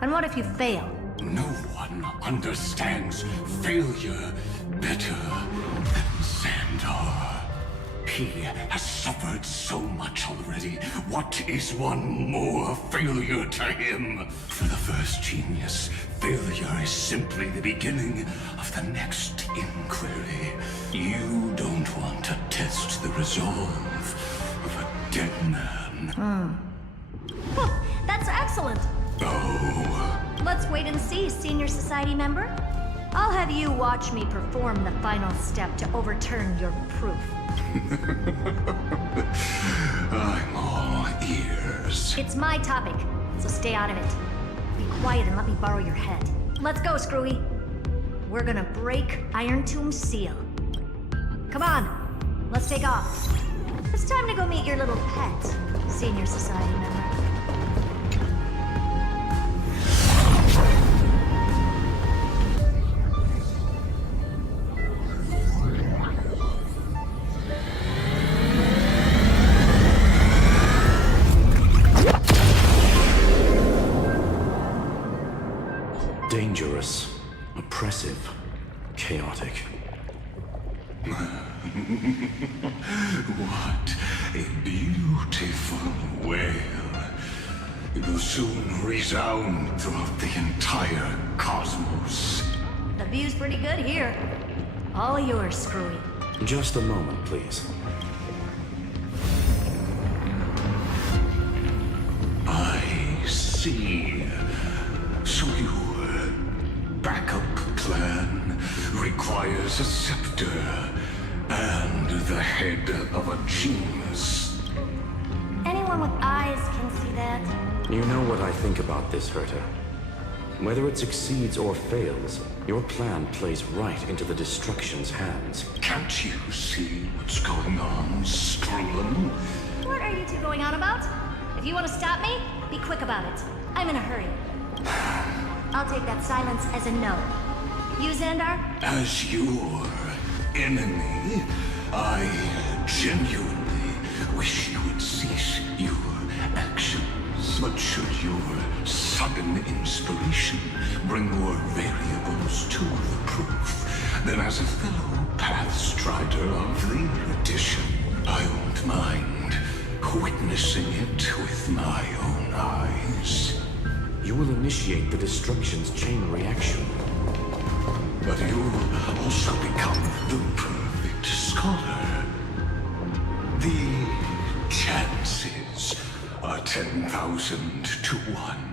And what if you fail? No one understands failure better than Xandar. He has suffered so much already. What is one more failure to him? For the first genius, failure is simply the beginning of the next inquiry. You don't want to test the resolve of a dead man. That's excellent. Oh. Let's wait and see, Senior Society member. I'll have you watch me perform the final step to overturn your proof. I'm all ears. It's my topic, so stay out of it. Be quiet and let me borrow your head. Let's go, Screwy. We're gonna break Iron Tomb's seal. Come on, let's take off. It's time to go meet your little pet, Senior Society member. A beautiful wail. It will soon resound throughout the entire cosmos. The view's pretty good here. All yours, Screwy. Just a moment, please. I see. So your backup plan requires a scepter and the head of a genius. Anyone with eyes can see that. You know what I think about this, Herta. Whether it succeeds or fails, your plan plays right into the Destruction's hands. Can't you see what's going on, Strulin? What are you two going on about? If you want to stop me, be quick about it. I'm in a hurry. I'll take that silence as a no. You, Xandar? As your enemy, I genuinely wish you would cease your actions. But should your sudden inspiration bring more variables to the proof, then as a fellow Pathstrider of the edition, I won't mind witnessing it with my own eyes. You will initiate the Destruction's chain reaction. But you'll also become the perfect scholar. The chances are 10,000 to 1.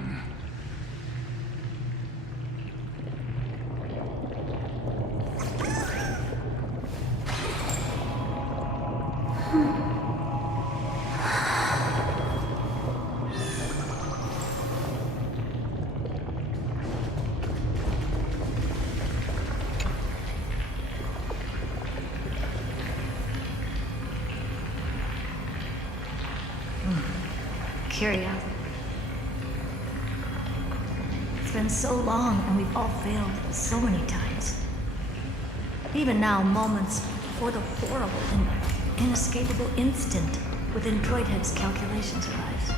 Curiosity. It's been so long and we've all failed so many times. Even now, moments before the horrible and inescapable instant within Droidhead's calculations arrives.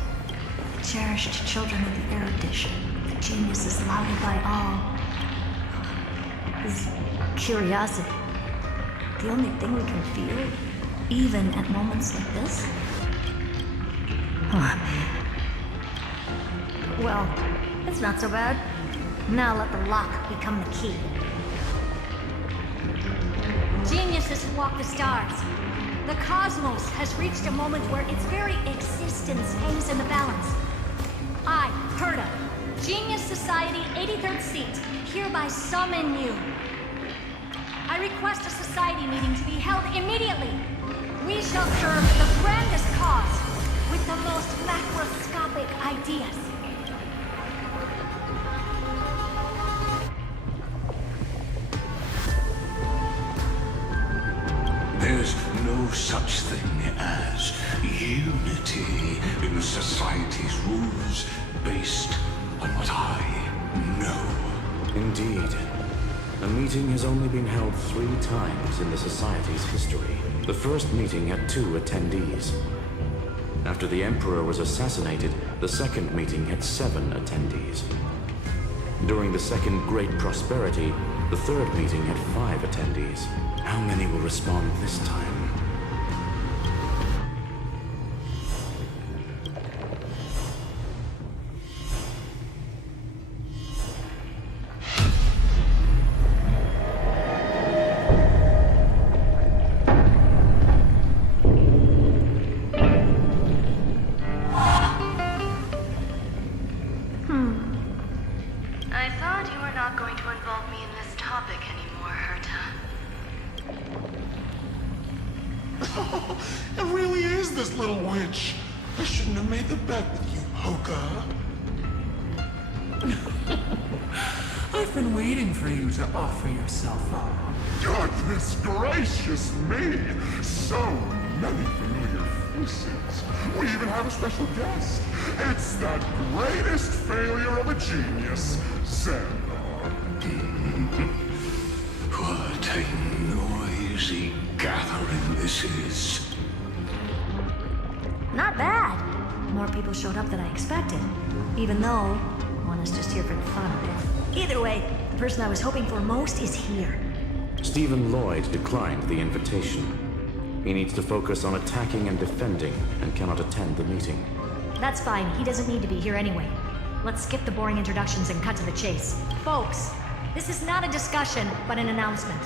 The cherished children of the erudition, the geniuses lauded by all. Is curiosity the only thing we can feel, even at moments like this? Well, it's not so bad. Now let the lock become the key. Geniuses who walk the stars. The cosmos has reached a moment where its very existence hangs in the balance. I, Herta, Genius Society 83rd seat, hereby summon you. I request a society meeting to be held immediately. We shall serve the grandest cause with the most macroscopic ideas. There's no such thing as unity in the Society's rules based on what I know. Indeed. A meeting has only been held 3 times in the Society's history. The first meeting had 2 attendees. After the Emperor was assassinated, the second meeting had 7 attendees. During the Second Great Prosperity, the third meeting had 5 attendees. How many will respond this time? I thought you were not going to involve me in this topic anymore, Herta. It really is this little witch. I shouldn't have made the bet with you, Hoka. I've been waiting for you to offer yourself up. Goodness gracious me! So many familiar faces. We even have a special guest. It's that greatest failure of a genius, Xandar. What a noisy gathering this is. Not bad. More people showed up than I expected. Even though one is just here for the fun of it. Either way, the person I was hoping for most is here. Stephen Lloyd declined the invitation. He needs to focus on attacking and defending, and cannot attend the meeting. That's fine. He doesn't need to be here anyway. Let's skip the boring introductions and cut to the chase. Folks, this is not a discussion, but an announcement.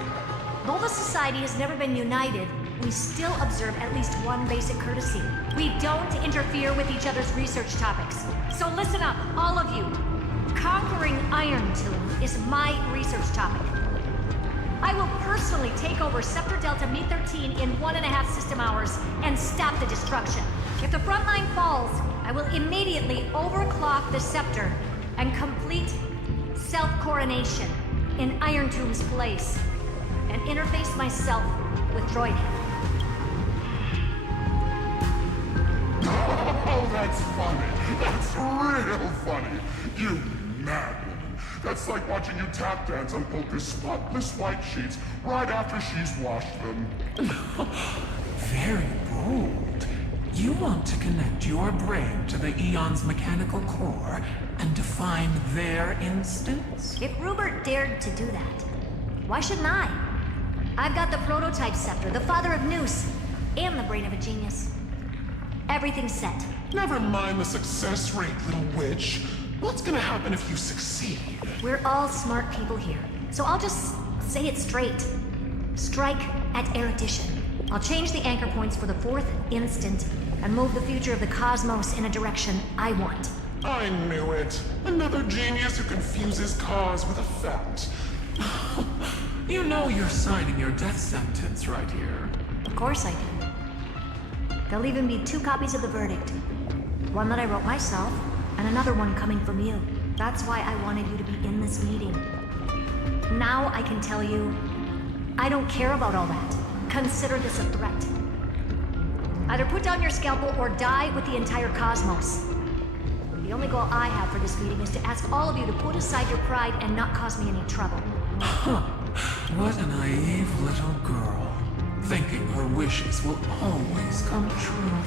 Though the Society has never been united, we still observe at least one basic courtesy. We don't interfere with each other's research topics. So listen up, all of you. Conquering Iron Tomb is my research topic. I will personally take over Scepter Delta Me-13 in 1.5 system hours and stop the destruction. If the front line falls, I will immediately overclock the Scepter and complete self-coronation in Iron Tomb's place and interface myself with Droidhead. Oh, that's funny. That's real funny. You mad woman. That's like watching you tap dance on Polka's spotless white sheets right after she's washed them. Very bold. You want to connect your brain to the Eon's mechanical core and define their instance? If Rupert dared to do that, why shouldn't I? I've got the prototype scepter, the father of Noose, and the brain of a genius. Everything's set. Never mind the success rate, little witch. What's gonna happen if you succeed? We're all smart people here, so I'll just say it straight. Strike at erudition. I'll change the anchor points for the 4th instant and move the future of the cosmos in a direction I want. I knew it. Another genius who confuses cause with effect. You know you're signing your death sentence right here. Of course I do. There'll even be 2 copies of the verdict. One that I wrote myself, and another one coming from you. That's why I wanted you to be in this meeting. Now I can tell you, I don't care about all that. Consider this a threat. Either put down your scalpel or die with the entire cosmos. The only goal I have for this meeting is to ask all of you to put aside your pride and not cause me any trouble. Huh. What a naive little girl. Thinking her wishes will always come true.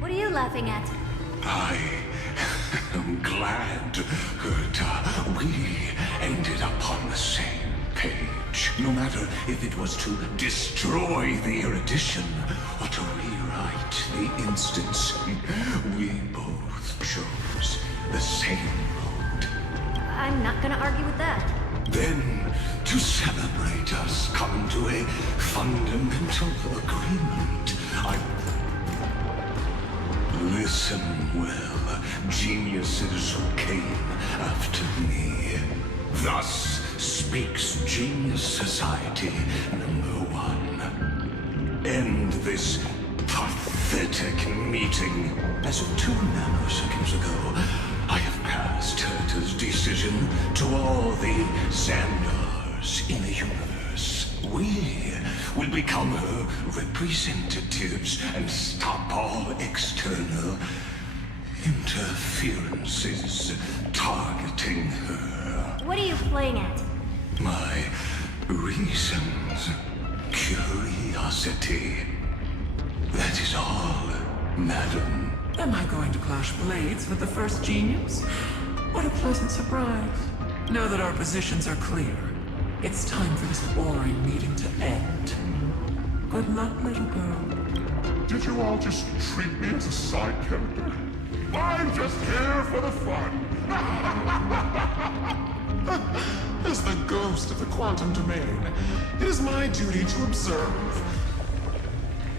What are you laughing at? I am glad that we ended up on the same page. No matter if it was to destroy the erudition or to rewrite the instance, we both chose the same road. I'm not gonna argue with that. Then, to celebrate us coming to a fundamental agreement, Listen well, geniuses who came after me. Thus speaks Genius Society #1. End this pathetic meeting. As of 2 nanoseconds ago, I have passed Herta's decision to all the Xandars in the universe. We will become her representatives and stop all external interferences targeting her. What are you playing at? My reasons, curiosity. That is all, madam. Am I going to clash blades with the first genius? What a pleasant surprise. Now that our positions are clear, it's time for this boring meeting to end. Good luck, little girl. Did you all just treat me as a side character? I'm just here for the fun. As the ghost of the quantum domain, it is my duty to observe.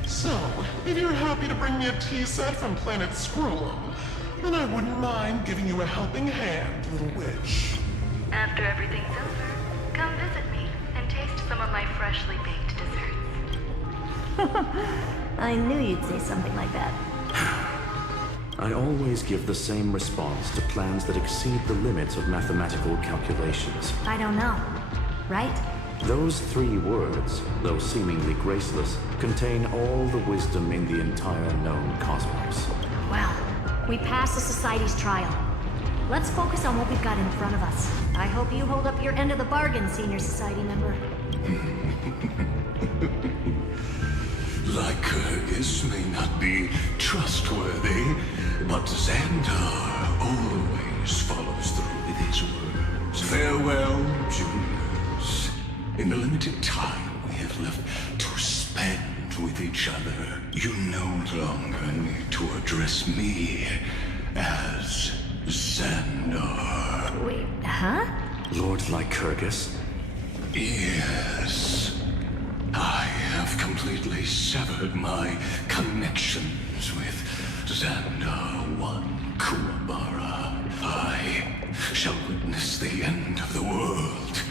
So, if you're happy to bring me a tea set from planet Scrollum, then I wouldn't mind giving you a helping hand, little witch. After everything's over, come visit me and taste some of my freshly baked desserts. I knew you'd say something like that. I always give the same response to plans that exceed the limits of mathematical calculations. I don't know. Right? Those 3 words, though seemingly graceless, contain all the wisdom in the entire known cosmos. Well, we passed the Society's trial. Let's focus on what we've got in front of us. I hope you hold up your end of the bargain, Senior Society member. Lycurgus may not be trustworthy, but Xandar always follows through with his words. Farewell, Juniors. In the limited time we have left to spend with each other, you no longer need to address me as Xandar. Wait, huh? Lord Lycurgus? Yes. I have completely severed my connections with Xandar One Kuwabara. I shall witness the end of the world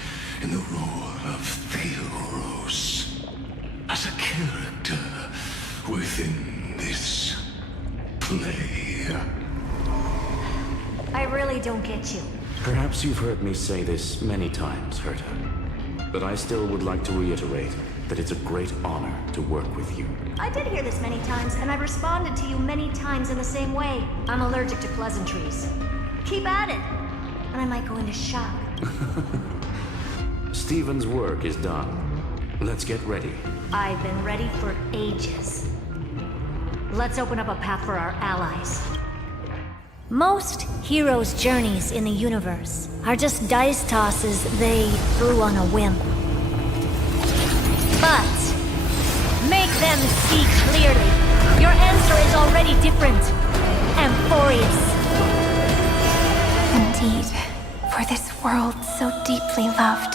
in the role of Theoros. As a character within this play. I really don't get you. Perhaps you've heard me say this many times, Herta. But I still would like to reiterate that it's a great honor to work with you. I did hear this many times, and I've responded to you many times in the same way. I'm allergic to pleasantries. Keep at it, and I might go into shock. Stephen's work is done. Let's get ready. I've been ready for ages. Let's open up a path for our allies. Most heroes' journeys in the universe are just dice tosses they threw on a whim. But make them see clearly. Your answer is already different. Amphoreus. Indeed, for this world so deeply loved,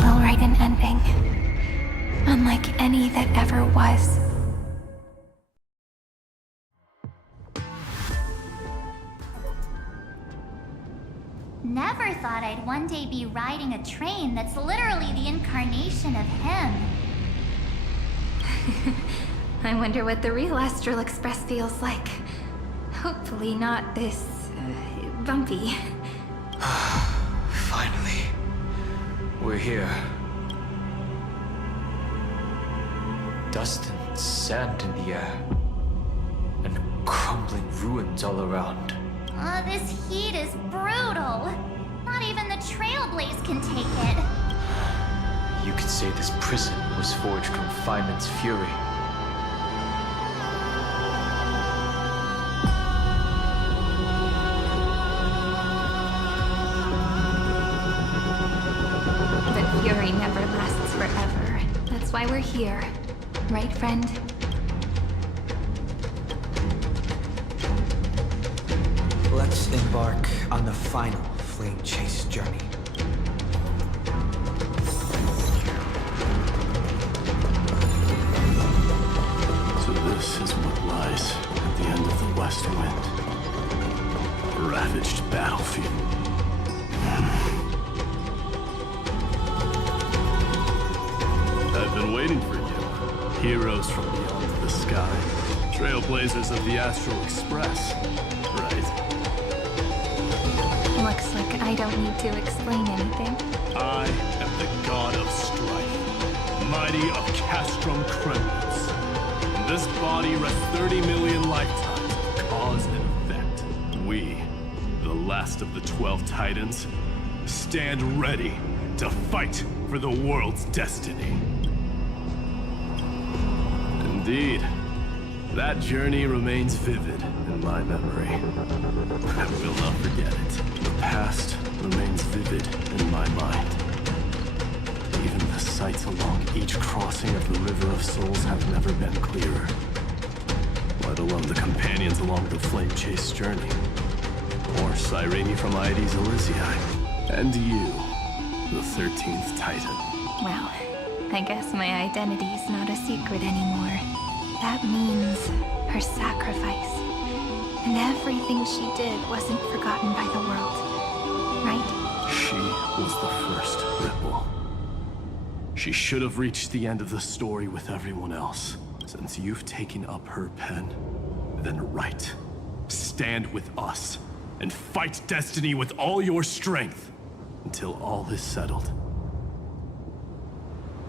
we'll write an ending, unlike any that ever was. Never thought I'd one day be riding a train that's literally the incarnation of him. I wonder what the real Astral Express feels like. Hopefully not this, bumpy. Finally. We're here. Dust and sand in the air. And crumbling ruins all around. Oh, this heat is brutal. Not even the Trailblaze can take it. You could say this prison was forged from Feynman's fury. But fury never lasts forever. That's why we're here. Right, friend? Let's embark on the final flame chase journey. So this is what lies at the end of the West Wind. A ravaged battlefield. I've been waiting for you. Heroes from beyond the sky. Trailblazers of the Astral Express. Right. Looks like I don't need to explain anything. I am the god of strife, mighty of Castrum Kremlins. In this body rests 30 million lifetimes of cause and effect. We, the last of the 12 Titans, stand ready to fight for the world's destiny. Indeed, that journey remains vivid in my memory. I will not forget it. The past remains vivid in my mind. Even the sights along each crossing of the River of Souls have never been clearer. Let alone the companions along the flame chase journey. Or Cyrene from Aedes Elysiae. And you, the 13th Titan. Well, I guess my identity's not a secret anymore. That means her sacrifice. And everything she did wasn't forgotten by the world, right? She was the first Ripple. She should have reached the end of the story with everyone else. Since you've taken up her pen, then write. Stand with us, and fight destiny with all your strength, until all is settled.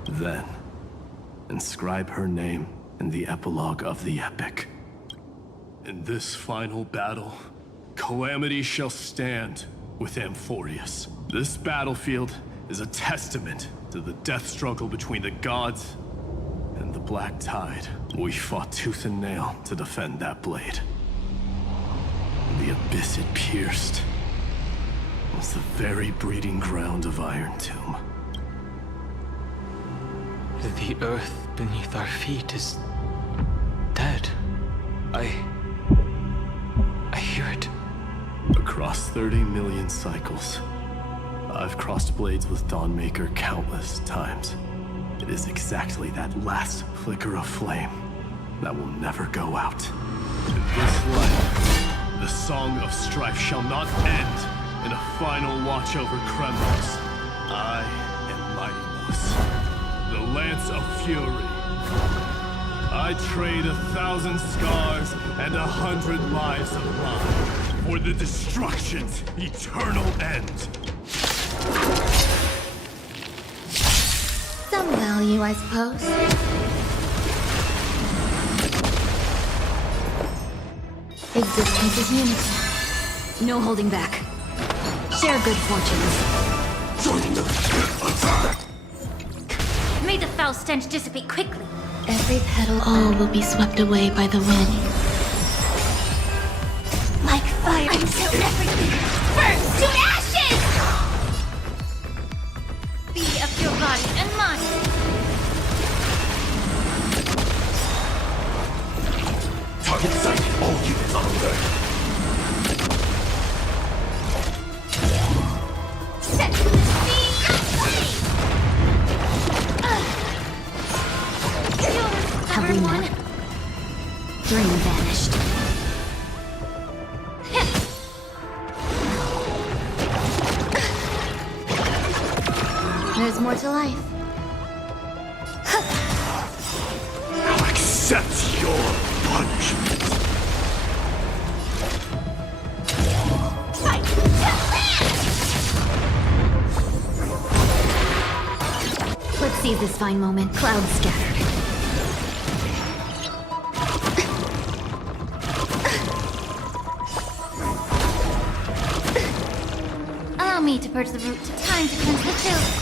Then, inscribe her name in the epilogue of the epic. In this final battle, Calamity shall stand with Amphoreus. This battlefield is a testament to the death struggle between the gods and the Black Tide. We fought tooth and nail to defend that blade. The abyss it pierced was the very breeding ground of Iron Tomb. The earth beneath our feet is dead. I hear it. Across 30 million cycles, I've crossed blades with Dawnmaker countless times. It is exactly that last flicker of flame that will never go out. In this life, the song of strife shall not end in a final watch over Kremlos. I am Mighty Moose, the Lance of Fury. I trade 1,000 scars and 100 lives of mine for the destruction's eternal end. Some value, I suppose. Existence is unity. No holding back. Share good fortunes. Join the attack! May the foul stench dissipate quickly. Every petal, all will be swept away by the wind. Like fire until everything burns to ashes! Be of your body and mind. Target sighted, all units on alert. Set the scene aflame! Have we met? Dream vanished. There's more to life. I'll accept your punishment. Fight to land! Let's seize this fine moment. Clouds scattered. Allow me to purge the root. Time to cleanse the filth.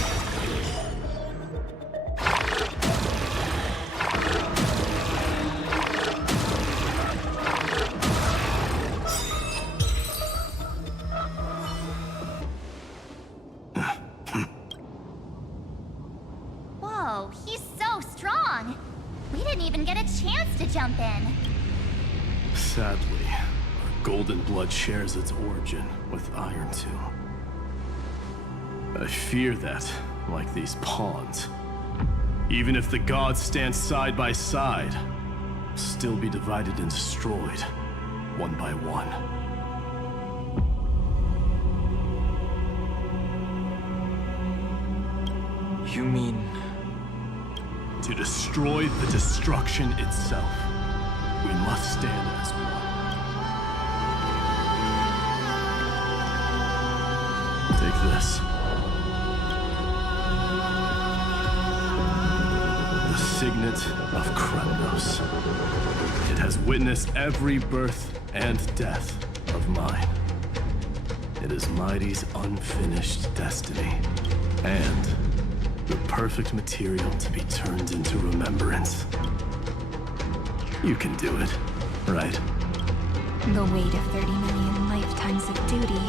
Whoa, he's so strong. We didn't even get a chance to jump in. Sadly, our golden blood shares its origin with Iron Tomb. I fear that, like these pawns, even if the gods stand side by side, will still be divided and destroyed, one by one. You mean... To destroy the destruction itself, we must stand as one. Take this. The signet of Kremlos. It has witnessed every birth and death of mine. It is Mighty's unfinished destiny, and the perfect material to be turned into remembrance. You can do it, right? The weight of 30 million lifetimes of duty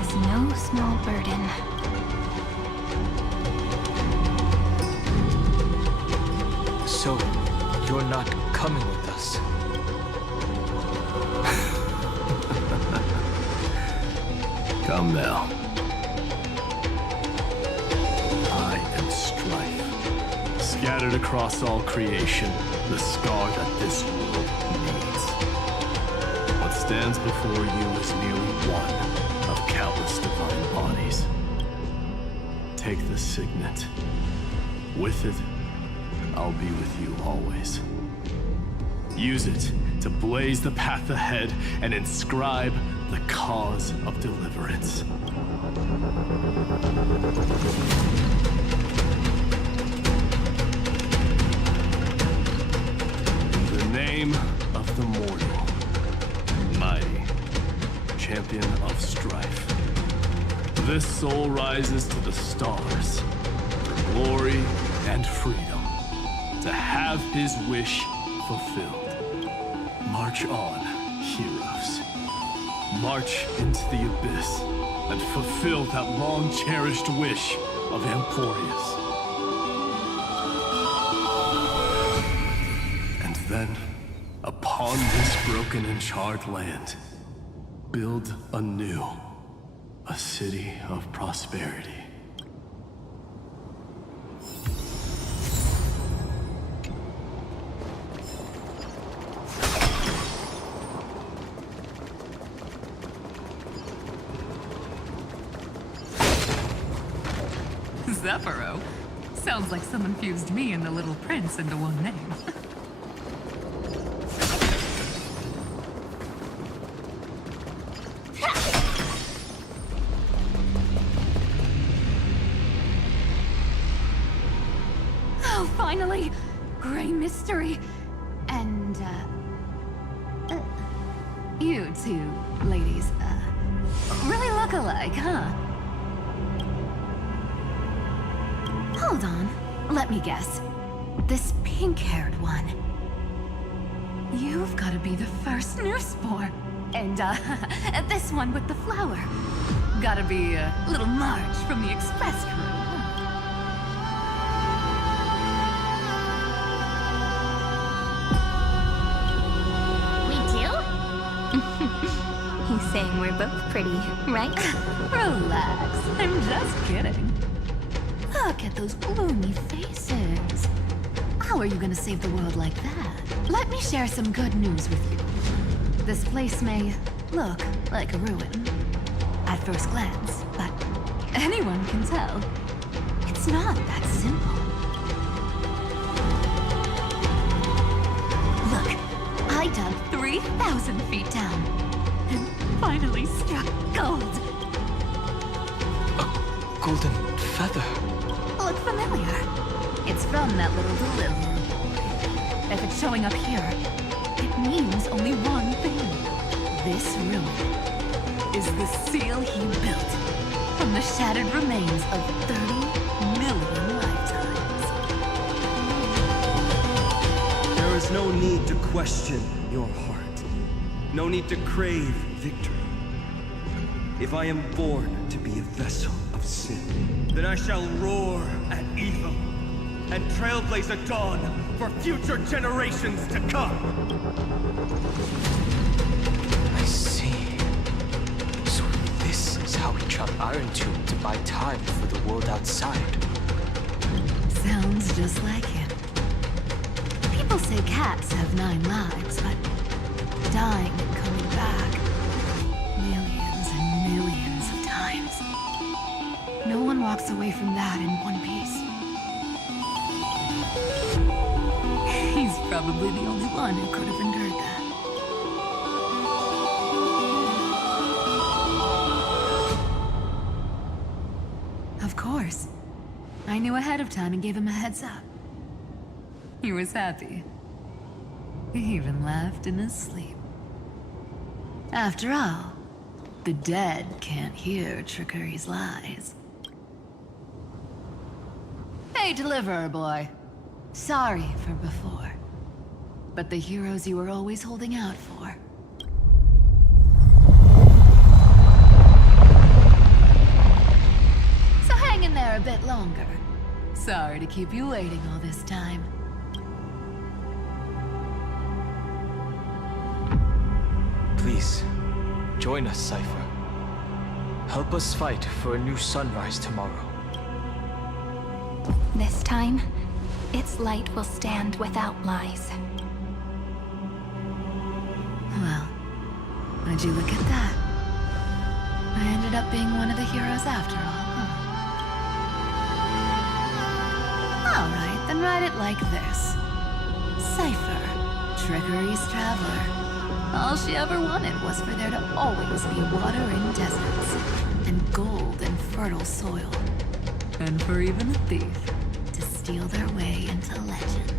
is no small burden. So, you're not coming with us? Come now. I am strife. Scattered across all creation, the scar that this world needs. What stands before you is merely one of countless divine bodies. Take the signet. With it, I'll be with you always. Use it to blaze the path ahead and inscribe the cause of deliverance. In the name of the mortal, mighty, champion of strife, this soul rises to the stars for glory and freedom, to have his wish fulfilled. March on, heroes. March into the abyss and fulfill that long-cherished wish of Amphoreus. broken and charred land. Build anew. A city of prosperity. Zephyro? Sounds like someone fused me and the Little Prince into one name. Oh, finally! Gray mystery. And, you two ladies, really look alike, huh? Hold on. Let me guess. This pink-haired one. You've got to be the first newsboar. And, this one with the flower. Gotta be a little Marge from the Express crew. We do? He's saying we're both pretty, right? Relax. I'm just kidding. Look at those gloomy faces. How are you gonna save the world like that? Let me share some good news with you. This place may look like a ruin at first glance, but anyone can tell it's not that simple. Look, I dug 3,000 feet down and finally struck gold. A golden feather. Look familiar. It's from that little deliverer boy. If it's showing up here, it means only one thing. This ruin is the seal he built from the shattered remains of 30 million lifetimes. There is no need to question your heart. No need to crave victory. If I am born to be a vessel of sin, then I shall roar at evil and trailblaze a dawn for future generations to come. I see. So this is how we trap Iron Tomb to buy time for the world outside. Sounds just like him. People say cats have 9 lives, but dying and coming back millions and millions of times. No one walks away from that in one piece. He's probably the only one who could have endured that. Of course. I knew ahead of time and gave him a heads up. He was happy. He even laughed in his sleep. After all, the dead can't hear Trickery's lies. Hey, Deliverer Boy. Sorry for before. But the heroes you were always holding out for. So hang in there a bit longer. Sorry to keep you waiting all this time. Please, join us, Cypher. Help us fight for a new sunrise tomorrow. This time, its light will stand without lies. Well, would you look at that? I ended up being one of the heroes after all, huh? Alright, then write it like this. Cypher, Trickery's traveler. All she ever wanted was for there to always be water in deserts, and gold in fertile soil. And for even a thief to steal their way into legend.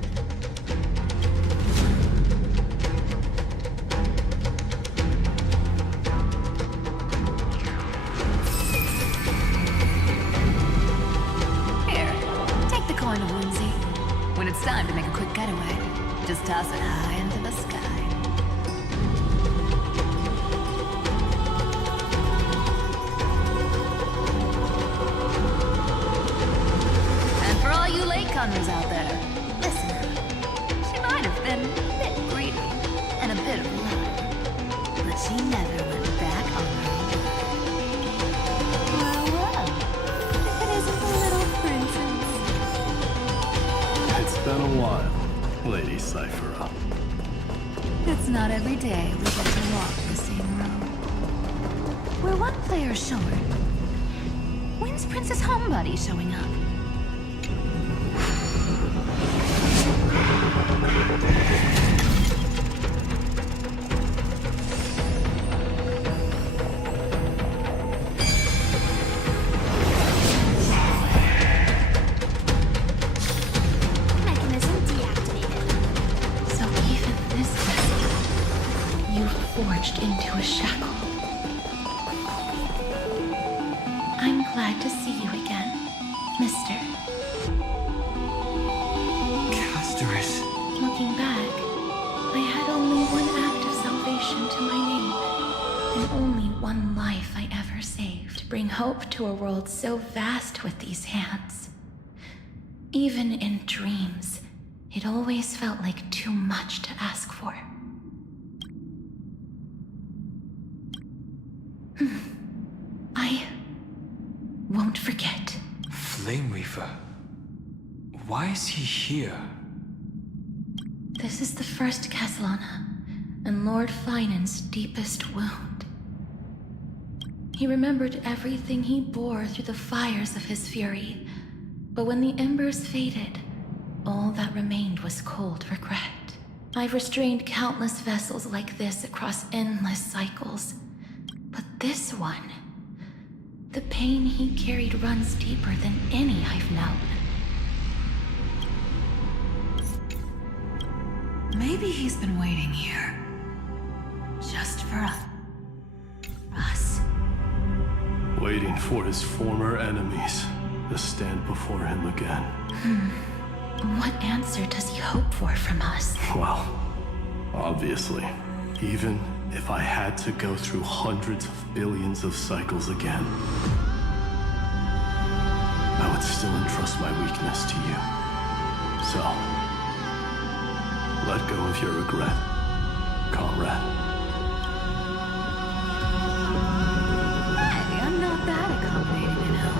Here, take the coin of whimsy. When it's time to make a quick getaway, just toss it high into the sky. You latecomers out there, listen. She might have been a bit greedy and a bit of a liar. Lady Cyphera. It's not every day we get to walk the same road. We're one player short. When's Princess Homebody showing up? Mechanism deactivated. So even this vessel, you've forged into a shackle. I'm glad to see you again, Mister. Amphoreus. Looking back, I had only one act of salvation to my name, and only one life I ever saved. Bring hope to a world so vast with these hands. Even in dreams, it always felt like too much to ask for. I won't forget. Flame Reaper. Why is he here? This is the first Castellana, and Lord Finan's deepest wound. He remembered everything he bore through the fires of his fury, but when the embers faded, all that remained was cold regret. I've restrained countless vessels like this across endless cycles, but this one, the pain he carried runs deeper than any I've known. Maybe he's been waiting here. Just for us. Waiting for his former enemies to stand before him again. What answer does he hope for from us? Well, obviously. Even if I had to go through hundreds of billions of cycles again, I would still entrust my weakness to you. So, let go of your regret, comrade. Hey, I'm not that accommodating, you know.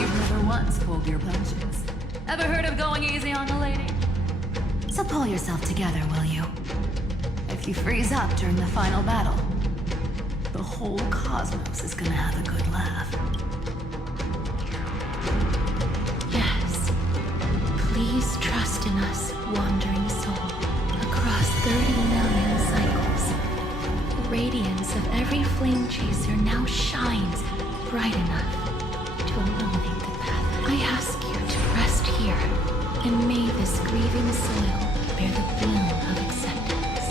You've never once pulled your punches. Ever heard of going easy on a lady? So pull yourself together, will you? If you freeze up during the final battle, the whole cosmos is gonna have a good laugh. Yes. Please trust in us, wandering soul. Across 30 million cycles, the radiance of every flame chaser now shines bright enough to illuminate the path. I ask you to rest here, and may this grieving soil bear the bloom of acceptance.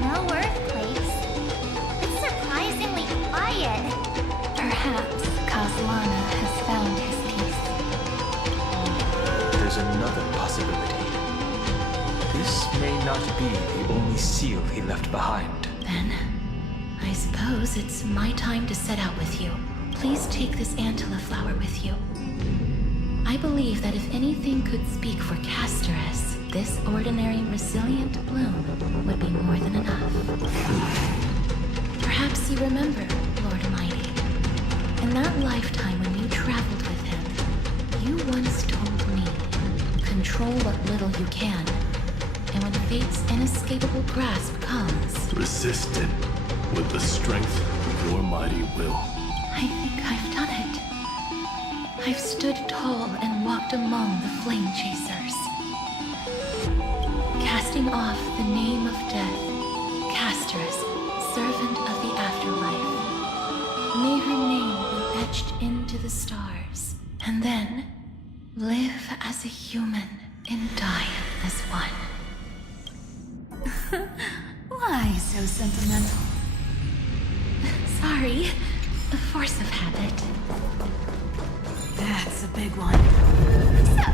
No earthquakes. It's surprisingly quiet. Perhaps Castellana has found his peace. There's another possibility. This may not be the only seal he left behind. Then, I suppose it's my time to set out with you. Please take this Antilla flower with you. I believe that if anything could speak for Casterus, this ordinary, resilient bloom would be more than enough. Perhaps you remember, Lord Mighty. In that lifetime when you traveled with him, you once told me, control what little you can, and when fate's inescapable grasp comes, Resist it with the strength of your mighty will. I think I've done it. I've stood tall and walked among the flame chasers. Casting off the name of death, Casterus, servant of the afterlife. May her name be etched into the stars, and then live as a human and die as one. Why so sentimental? Sorry, a force of habit. That's a big one. So,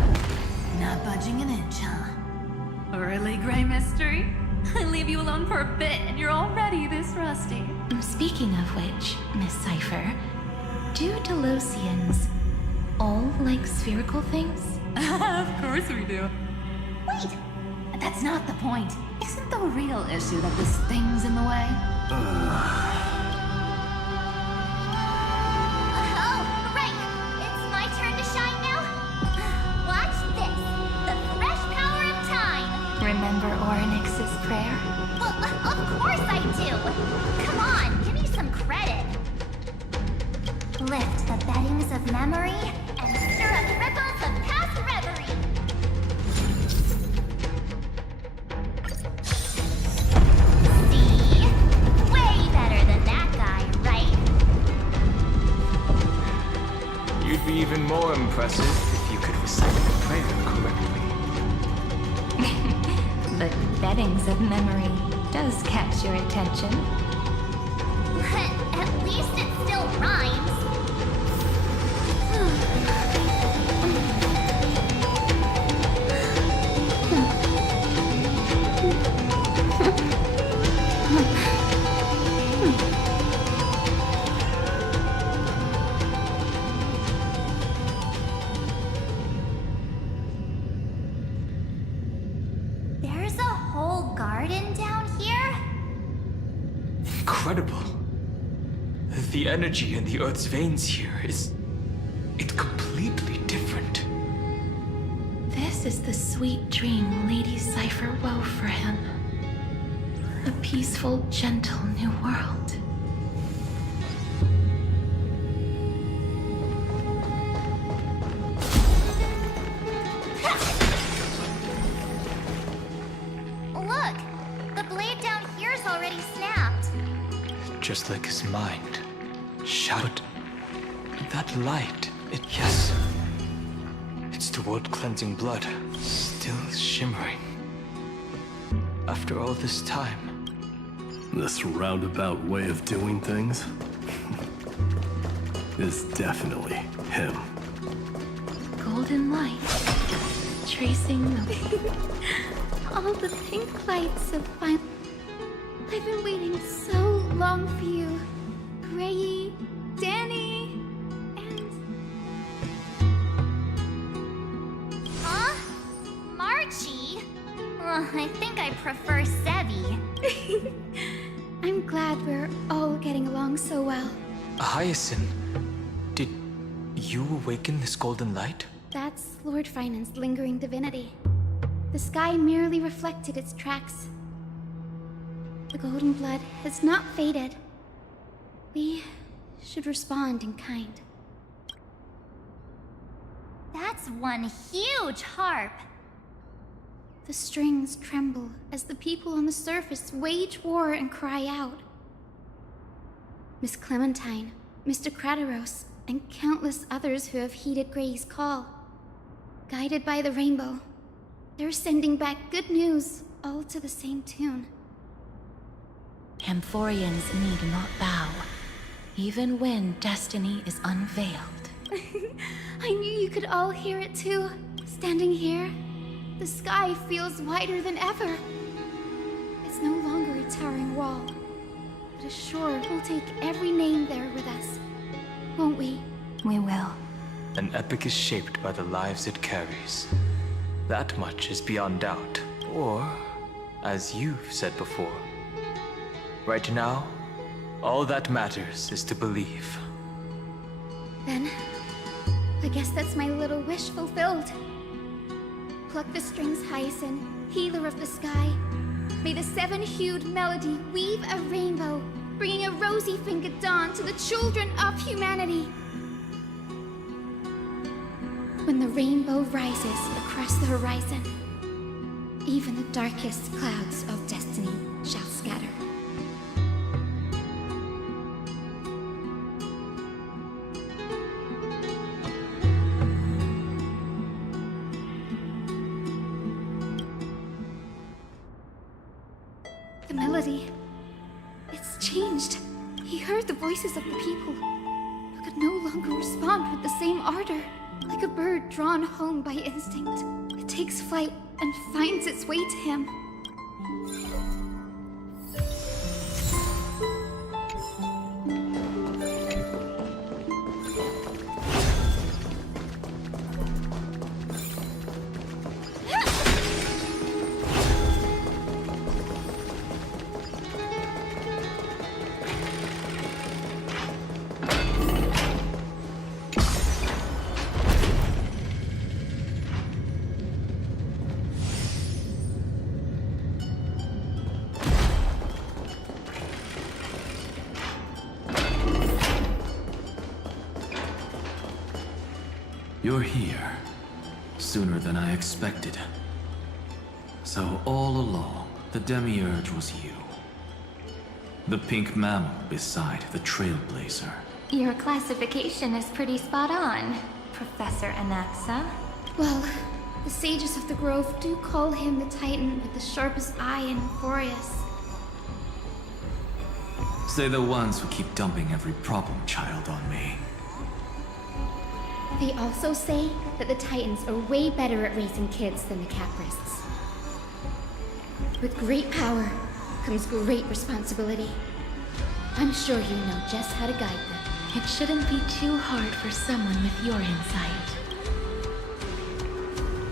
not budging an inch, huh? Really, Gray Mystery? I leave you alone for a bit and you're already this rusty. Speaking of which, Miss Cypher, do Delosians all like spherical things? Of course we do. Wait! That's not the point. Isn't the real issue that this thing's in the way? Oh, right. It's my turn to shine now. Watch this. The fresh power of time. remember Orynyx's prayer? Well, of course I do! Come on, give me some credit! Lift the beddings of memory and stir up ripples of past reverie! See? Way better than that guy, right? You'd be even more impressive if you could recite the prayer correctly. But beddings of memory does catch your attention. But at least it still rhymes. There's a whole garden down here? Incredible. The energy in the Earth's veins here it's completely different. This is the sweet dream Lady Cypher wove for him. A peaceful, gentle new world. Look! The blade down here's already snapped. Just like his mind. Shout. That light, yes. It's the world-cleansing blood, still shimmering. After all this time. This roundabout way of doing things is definitely him. Golden light, tracing the all the pink lights of fire. I've been waiting so long for you, Gray, Danny, and Huh? Marchie? I think I prefer Sevi. I'm glad we're all getting along so well. Hyacinth, did you awaken this golden light? That's Lord Finance's lingering divinity. The sky merely reflected its tracks. The golden blood has not faded. We should respond in kind. That's one huge harp. The strings tremble as the people on the surface wage war and cry out. Miss Clementine, Mr. Crateros, and countless others who have heeded Gray's call. Guided by the rainbow, they're sending back good news, all to the same tune. Amphoreans need not bow, even when destiny is unveiled. I knew you could all hear it too. Standing here, the sky feels wider than ever. It's no longer a towering wall, but a shore we'll take every name there with us. Won't we? We will. An epic is shaped by the lives it carries. That much is beyond doubt. Or, as you've said before, right now, all that matters is to believe. Then, I guess that's my little wish fulfilled. Pluck the strings, Hyacinth, healer of the sky. May the seven-hued melody weave a rainbow, bringing a rosy-fingered dawn to the children of humanity. When the rainbow rises across the horizon, even the darkest clouds of destiny shall scatter. The melody, it's changed. He heard the voices of the people, but could no longer respond with the same ardor. Like a bird drawn home by instinct, it takes flight and finds its way to him. You're here. Sooner than I expected. So all along, the Demiurge was you. The pink mammal beside the Trailblazer. Your classification is pretty spot on, Professor Anaxa. Well, the sages of the Grove do call him the Titan with the sharpest eye in Amphoreus. Say the ones who keep dumping every problem child on me. They also say that the Titans are way better at raising kids than the Caprists. With great power comes great responsibility. I'm sure you know just how to guide them. It shouldn't be too hard for someone with your insight.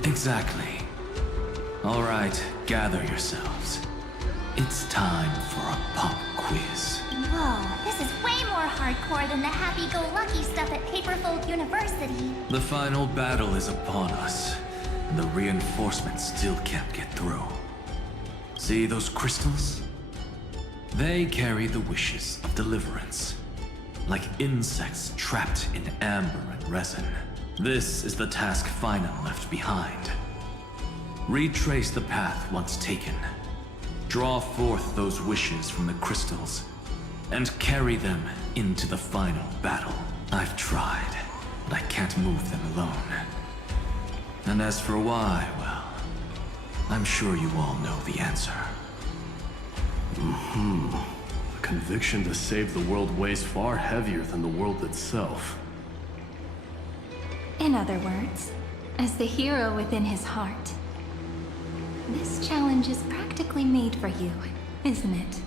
Exactly. All right, gather yourselves. It's time for a pop quiz. Whoa, this is way more hardcore than the happy-go-lucky stuff at Paperfold University. The final battle is upon us, and the reinforcements still can't get through. See those crystals? They carry the wishes of deliverance, like insects trapped in amber and resin. This is the task Final left behind. Retrace the path once taken. Draw forth those wishes from the crystals, and carry them into the final battle. I've tried, but I can't move them alone. And as for why, well, I'm sure you all know the answer. The conviction to save the world weighs far heavier than the world itself. In other words, as the hero within his heart, this challenge is practically made for you, isn't it?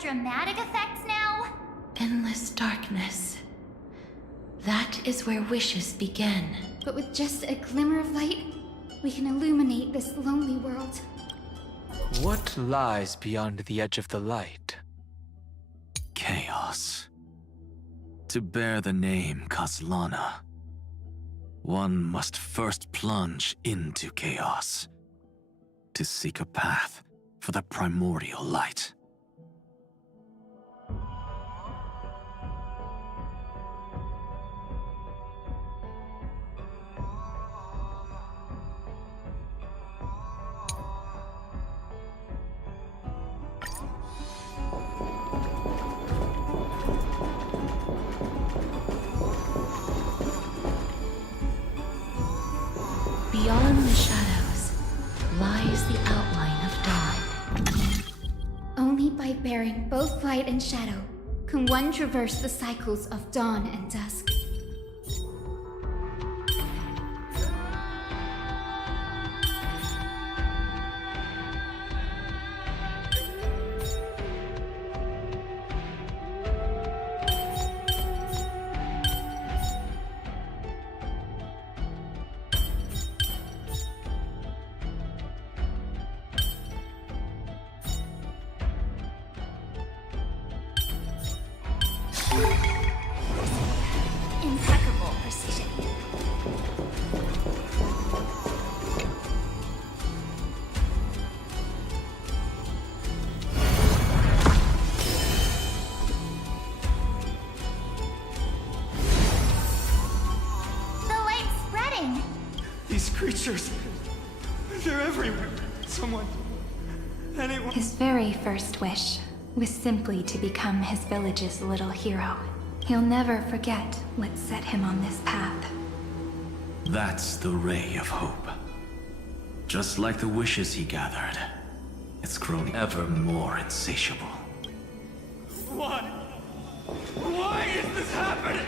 Dramatic effects now? Endless darkness. That is where wishes begin. But with just a glimmer of light, we can illuminate this lonely world. What lies beyond the edge of the light? Chaos. To bear the name Kaslana, one must first plunge into chaos to seek a path for the primordial light. Beyond the shadows lies the outline of dawn. Only by bearing both light and shadow can one traverse the cycles of dawn and dusk. going? These creatures, they're everywhere. Someone, anyone. His very first wish was simply to become his village's little hero. He'll never forget what set him on this path. That's the ray of hope. Just like the wishes he gathered, it's grown ever more insatiable. Why? Why is this happening?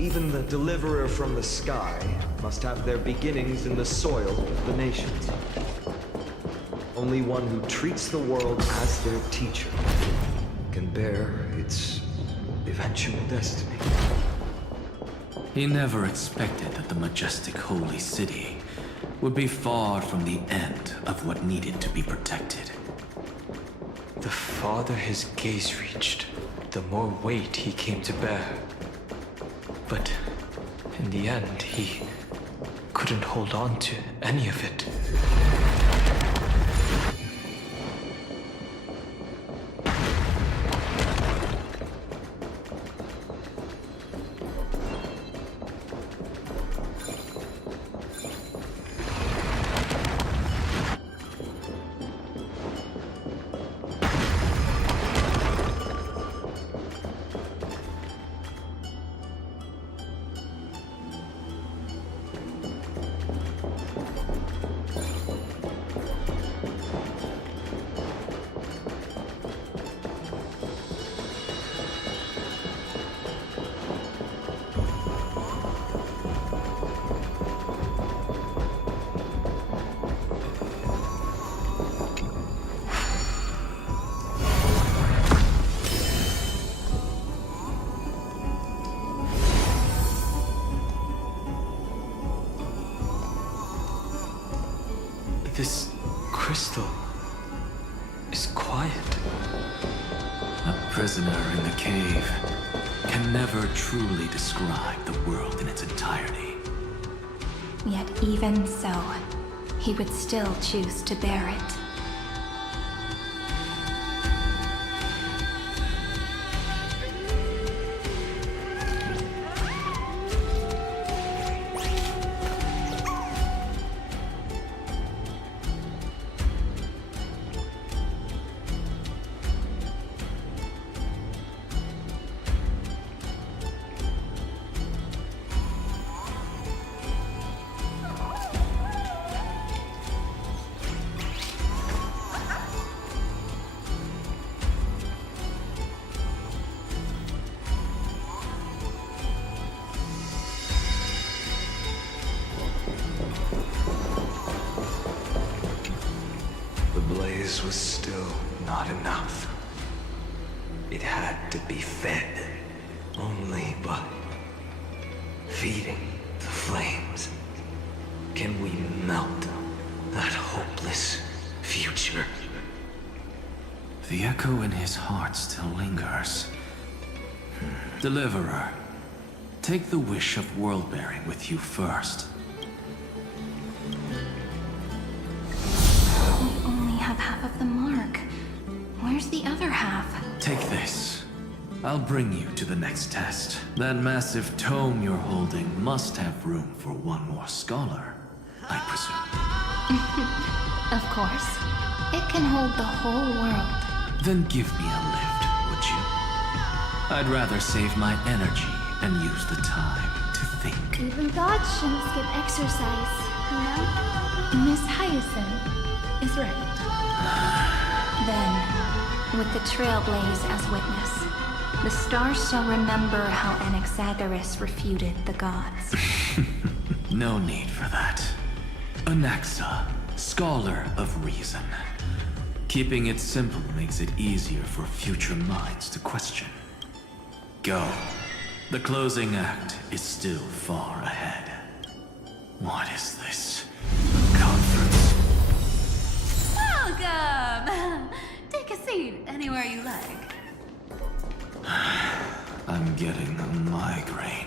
Even the deliverer from the sky must have their beginnings in the soil of the nations. Only one who treats the world as their teacher can bear its eventual destiny. He never expected that the majestic holy city would be far from the end of what needed to be protected. The farther his gaze reached, the more weight he came to bear. But in the end, he couldn't hold on to any of it. This crystal is quiet. A prisoner in the cave can never truly describe the world in its entirety. Yet even so, he would still choose to bear it. This was still not enough. It had to be fed. Only by feeding the flames can we melt that hopeless future. The echo in his heart still lingers. Deliverer, take the wish of world-bearing with you first. Half of the mark. Where's the other half? Take this. I'll bring you to the next test. That massive tome you're holding must have room for one more scholar, I presume. Of course. It can hold the whole world. Then give me a lift, would you? I'd rather save my energy and use the time to think. Even gods shouldn't skip exercise, you know? Miss Hyacinth is right. Then, with the Trailblaze as witness, The stars shall remember how Anaxagoras refuted the gods. No need for that. Anaxa, scholar of reason. Keeping it simple makes it easier for future minds to question. Go. The closing act is still far ahead. What is this? A conference? Welcome! Take a seat anywhere you like. I'm getting a migraine.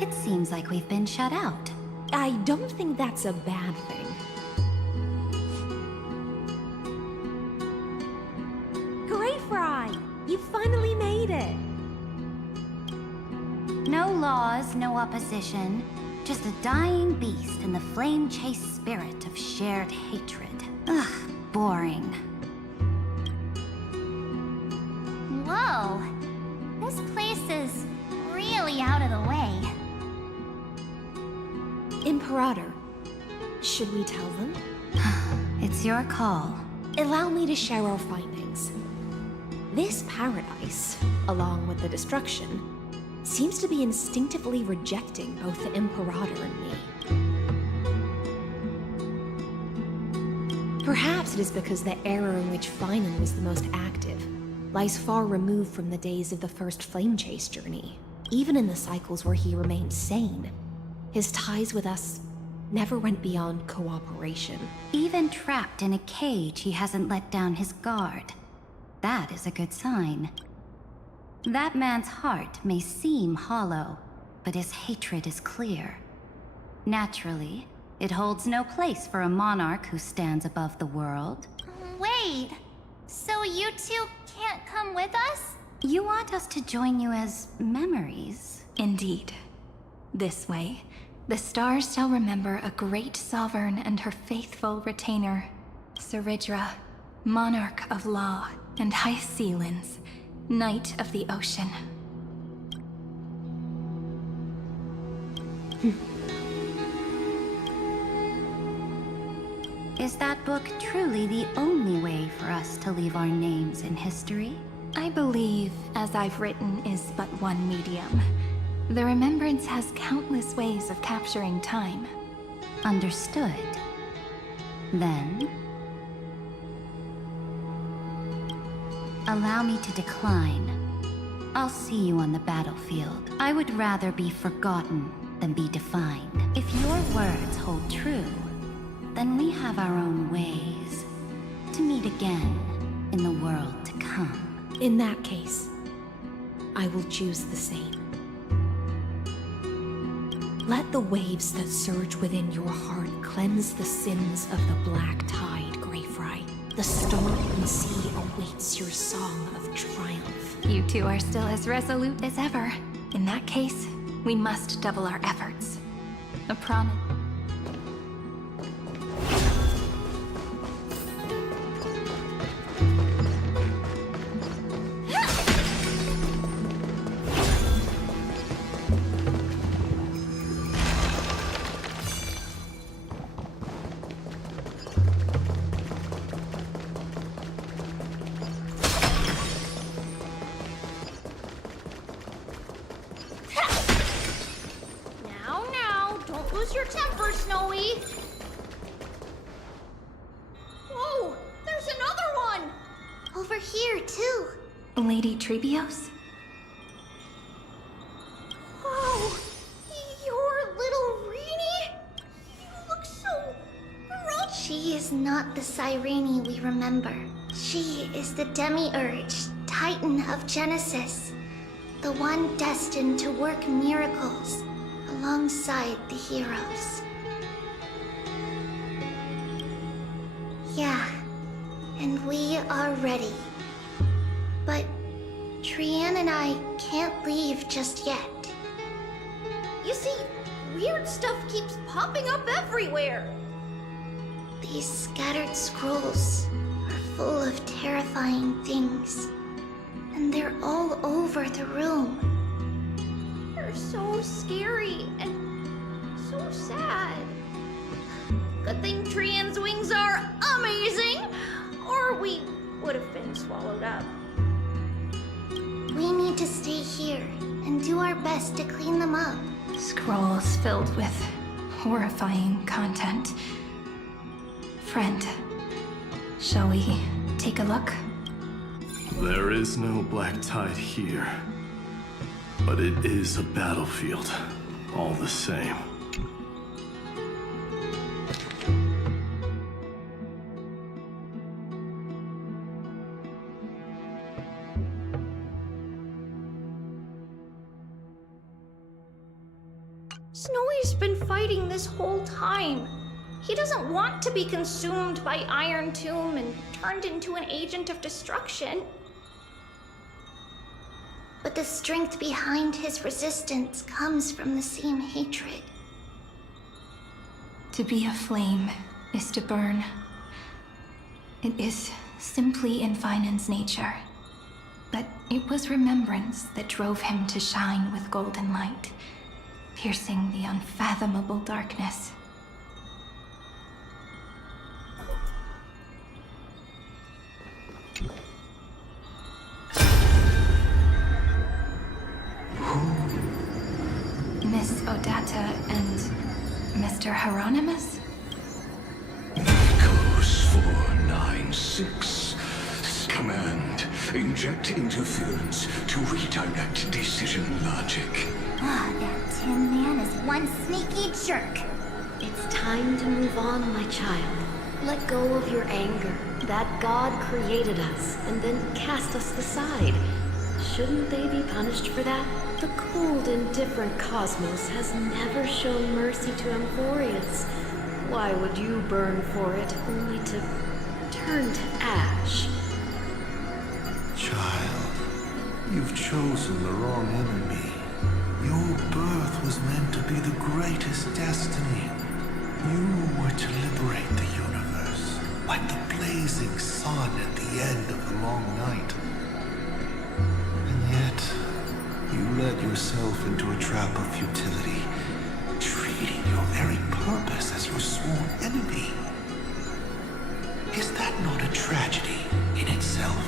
It seems like we've been shut out. I don't think that's a bad thing. Greyfry! You finally made it! No laws, no opposition. Just a dying beast and the flame-chased spirit of shared hatred. Ugh, boring. Whoa! This place is really out of the way. Imperator, should we tell them? It's your call. Allow me to share our findings. This paradise, along with the destruction, seems to be instinctively rejecting both the Imperator and me. Perhaps it is because the era in which Finan was the most active lies far removed from the days of the first Flame Chase journey. Even in the cycles where he remained sane, his ties with us never went beyond cooperation. Even trapped in a cage, he hasn't let down his guard. That is a good sign. That man's heart may seem hollow, but his hatred is clear. Naturally, it holds no place for a monarch who stands above the world. Wait, so you two can't come with us? You want us to join you as memories? Indeed. This way, the stars shall remember a great sovereign and her faithful retainer, Seridra, monarch of law, and High Sealins, knight of the ocean. Is that book truly the only way for us to leave our names in history? I believe, as I've written, is but one medium. The remembrance has countless ways of capturing time. Understood. Then, allow me to decline. I'll see you on the battlefield. I would rather be forgotten than be defined. If your words hold true, then we have our own ways to meet again in the world to come. In that case, I will choose the same. Let the waves that surge within your heart cleanse the sins of the black tide, Greyfry. The storm sea awaits your song of triumph. You two are still as resolute as ever. In that case, we must double our efforts. A promise. Now, don't lose your temper, Snowy. Whoa, there's another one! Over here, too. Lady Trebios? Oh, your little Reenie? You look so rough. She is not the Cyrene we remember. She is the Demiurge, Titan of Genesis. The one destined to work miracles alongside the heroes. Yeah, and we are ready. But Trian and I can't leave just yet. You see, weird stuff keeps popping up everywhere. These scattered scrolls are full of terrifying things. And they're all over the room. They're so scary and so sad. Good thing Trian's wings are amazing, or we would have been swallowed up. We need to stay here and do our best to clean them up. Scrolls filled with horrifying content. Friend, shall we take a look? There is no black tide here, but it is a battlefield, all the same. Snowy's been fighting this whole time. He doesn't want to be consumed by Iron Tomb and turned into an agent of destruction. But the strength behind his resistance comes from the same hatred. To be a flame is to burn. It is simply in Finan's nature. But it was remembrance that drove him to shine with golden light, piercing the unfathomable darkness. Miss Odata and Mr. Hieronymus? Echoes 496. Command. Inject interference to redirect decision logic. That Tin Man is one sneaky jerk. It's time to move on, my child. Let go of your anger. That God created us and then cast us aside. Shouldn't they be punished for that? The cold, indifferent cosmos has never shown mercy to Amphoreus. Why would you burn for it, only to turn to ash? Child, you've chosen the wrong enemy. Your birth was meant to be the greatest destiny. You were to liberate the universe, like the blazing sun at the end of the long night. And yet, you led yourself into a trap of futility, treating your very purpose as your sworn enemy. Is that not a tragedy in itself?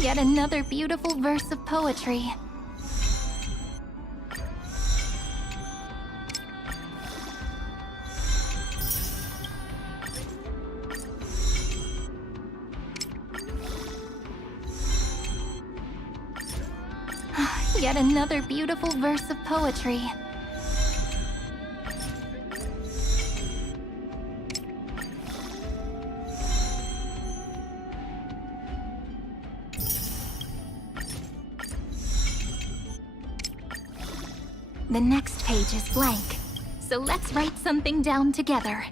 Yet another beautiful verse of poetry. Yet another beautiful verse of poetry. The next page is blank, so let's write something down together.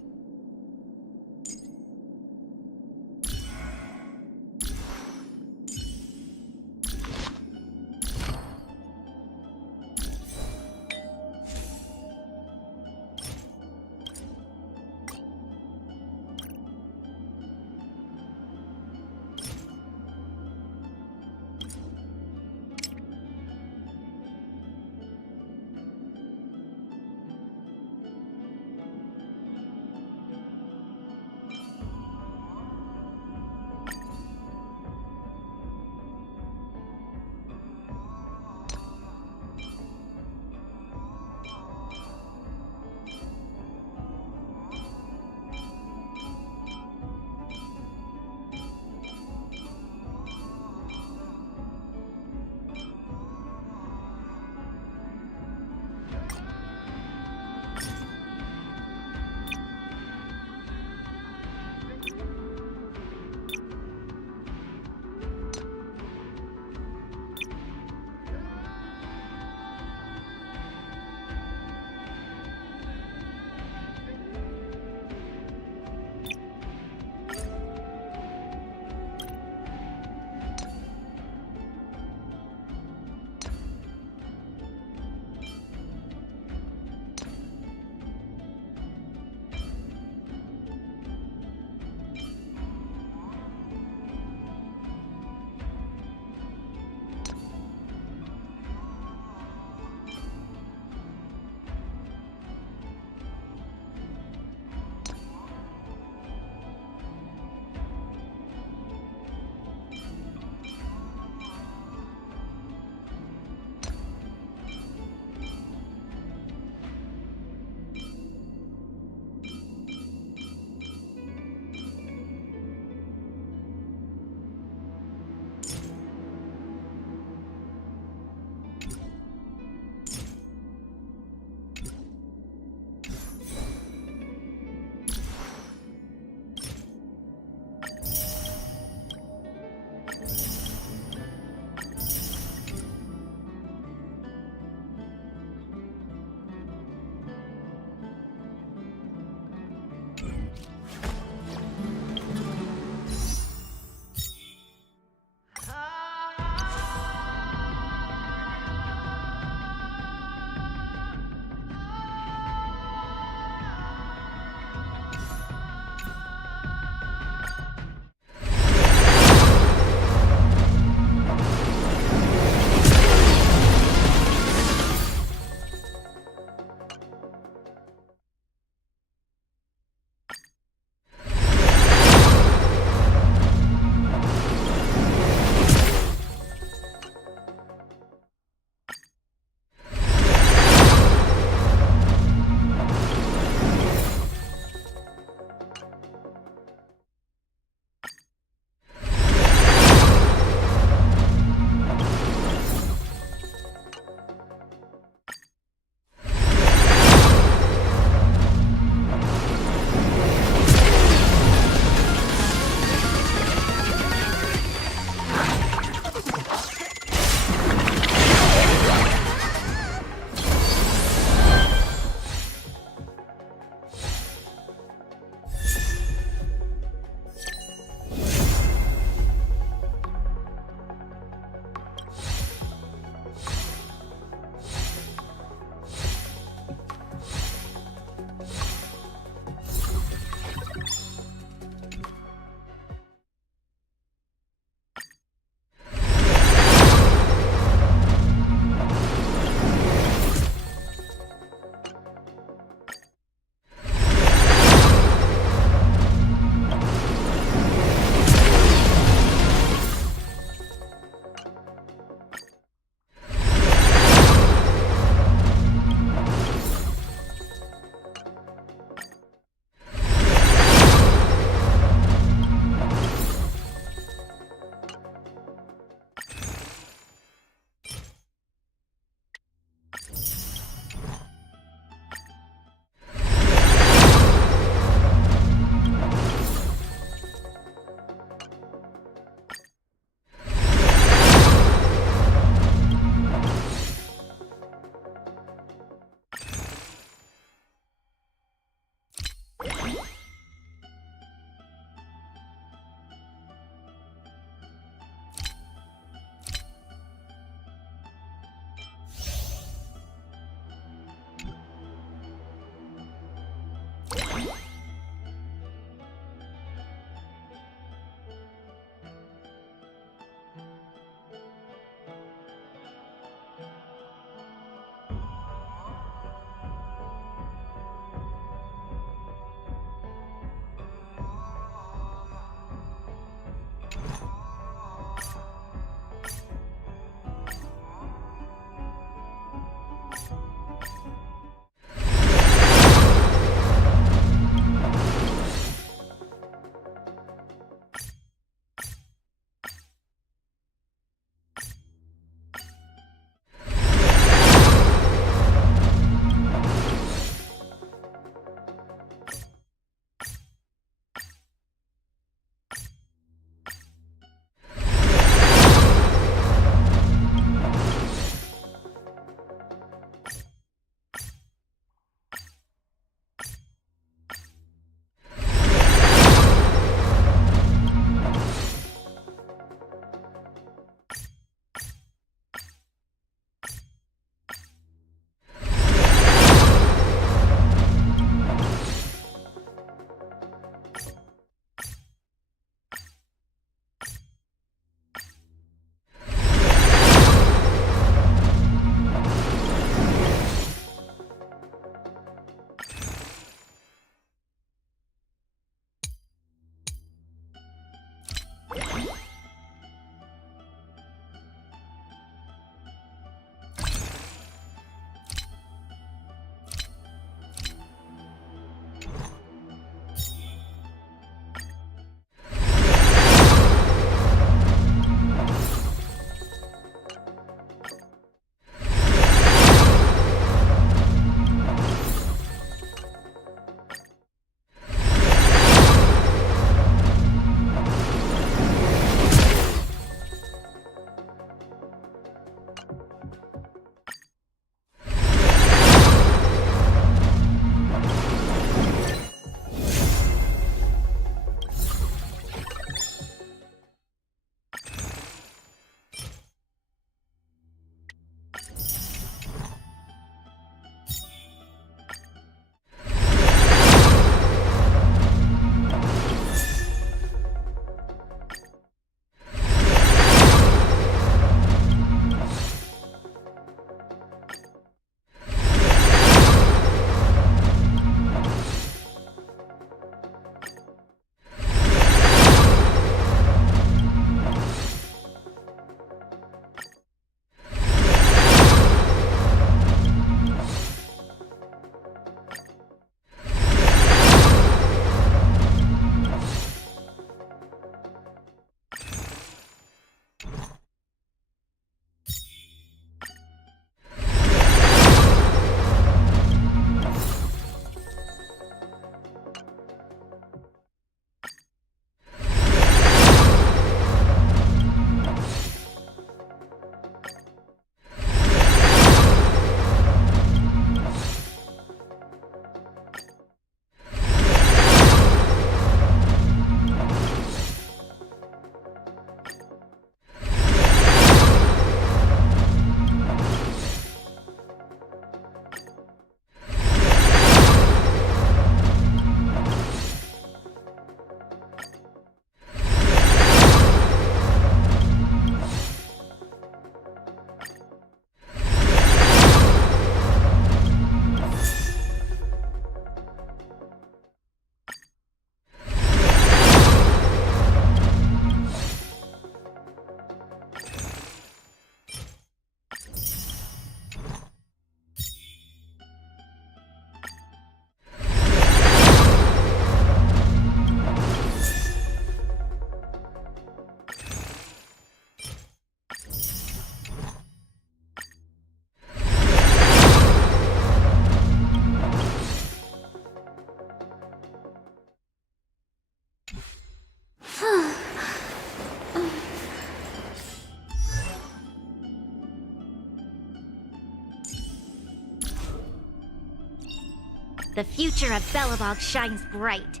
The future of Belobog shines bright.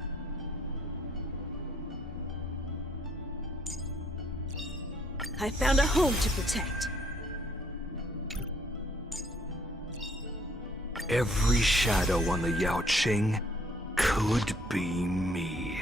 I found a home to protect. Every shadow on the Yaoqing could be me.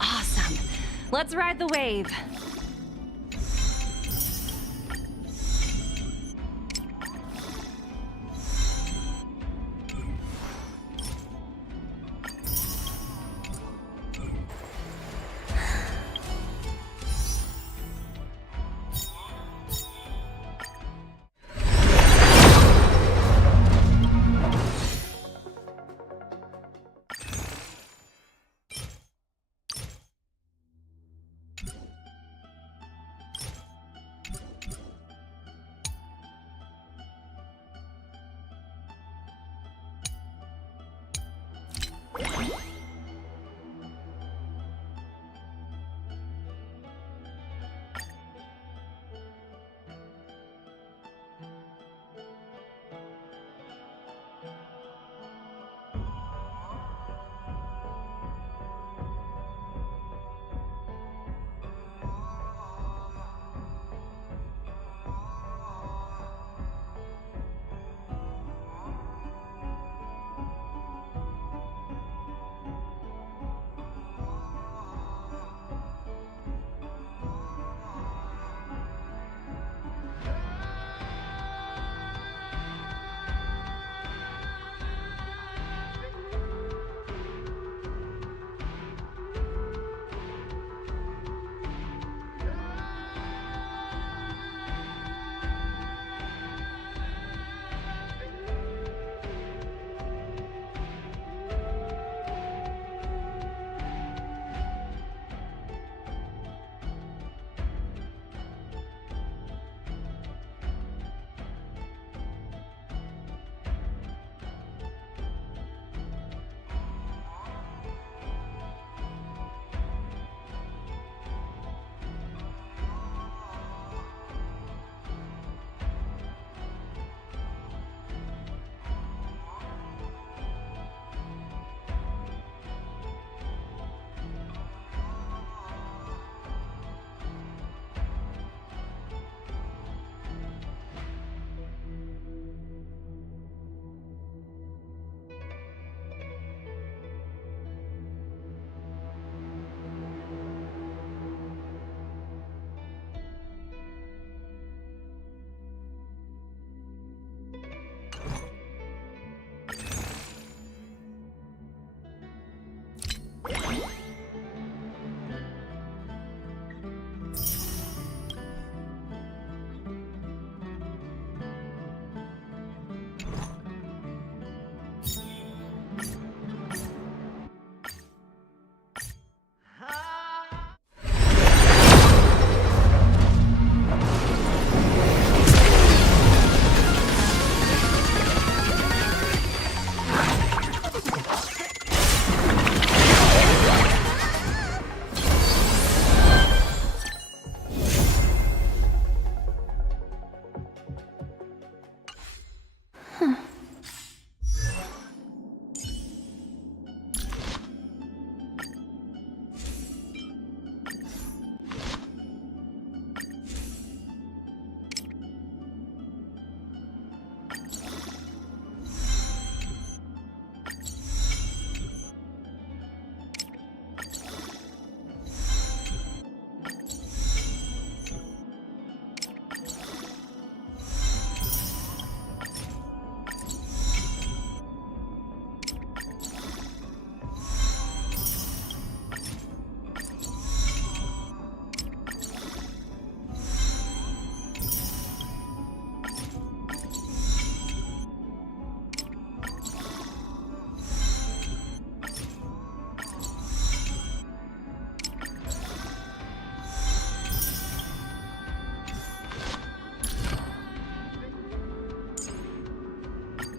Awesome. Let's ride the wave.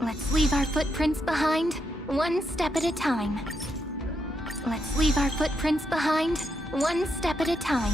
Let's leave our footprints behind, one step at a time. Let's leave our footprints behind, one step at a time.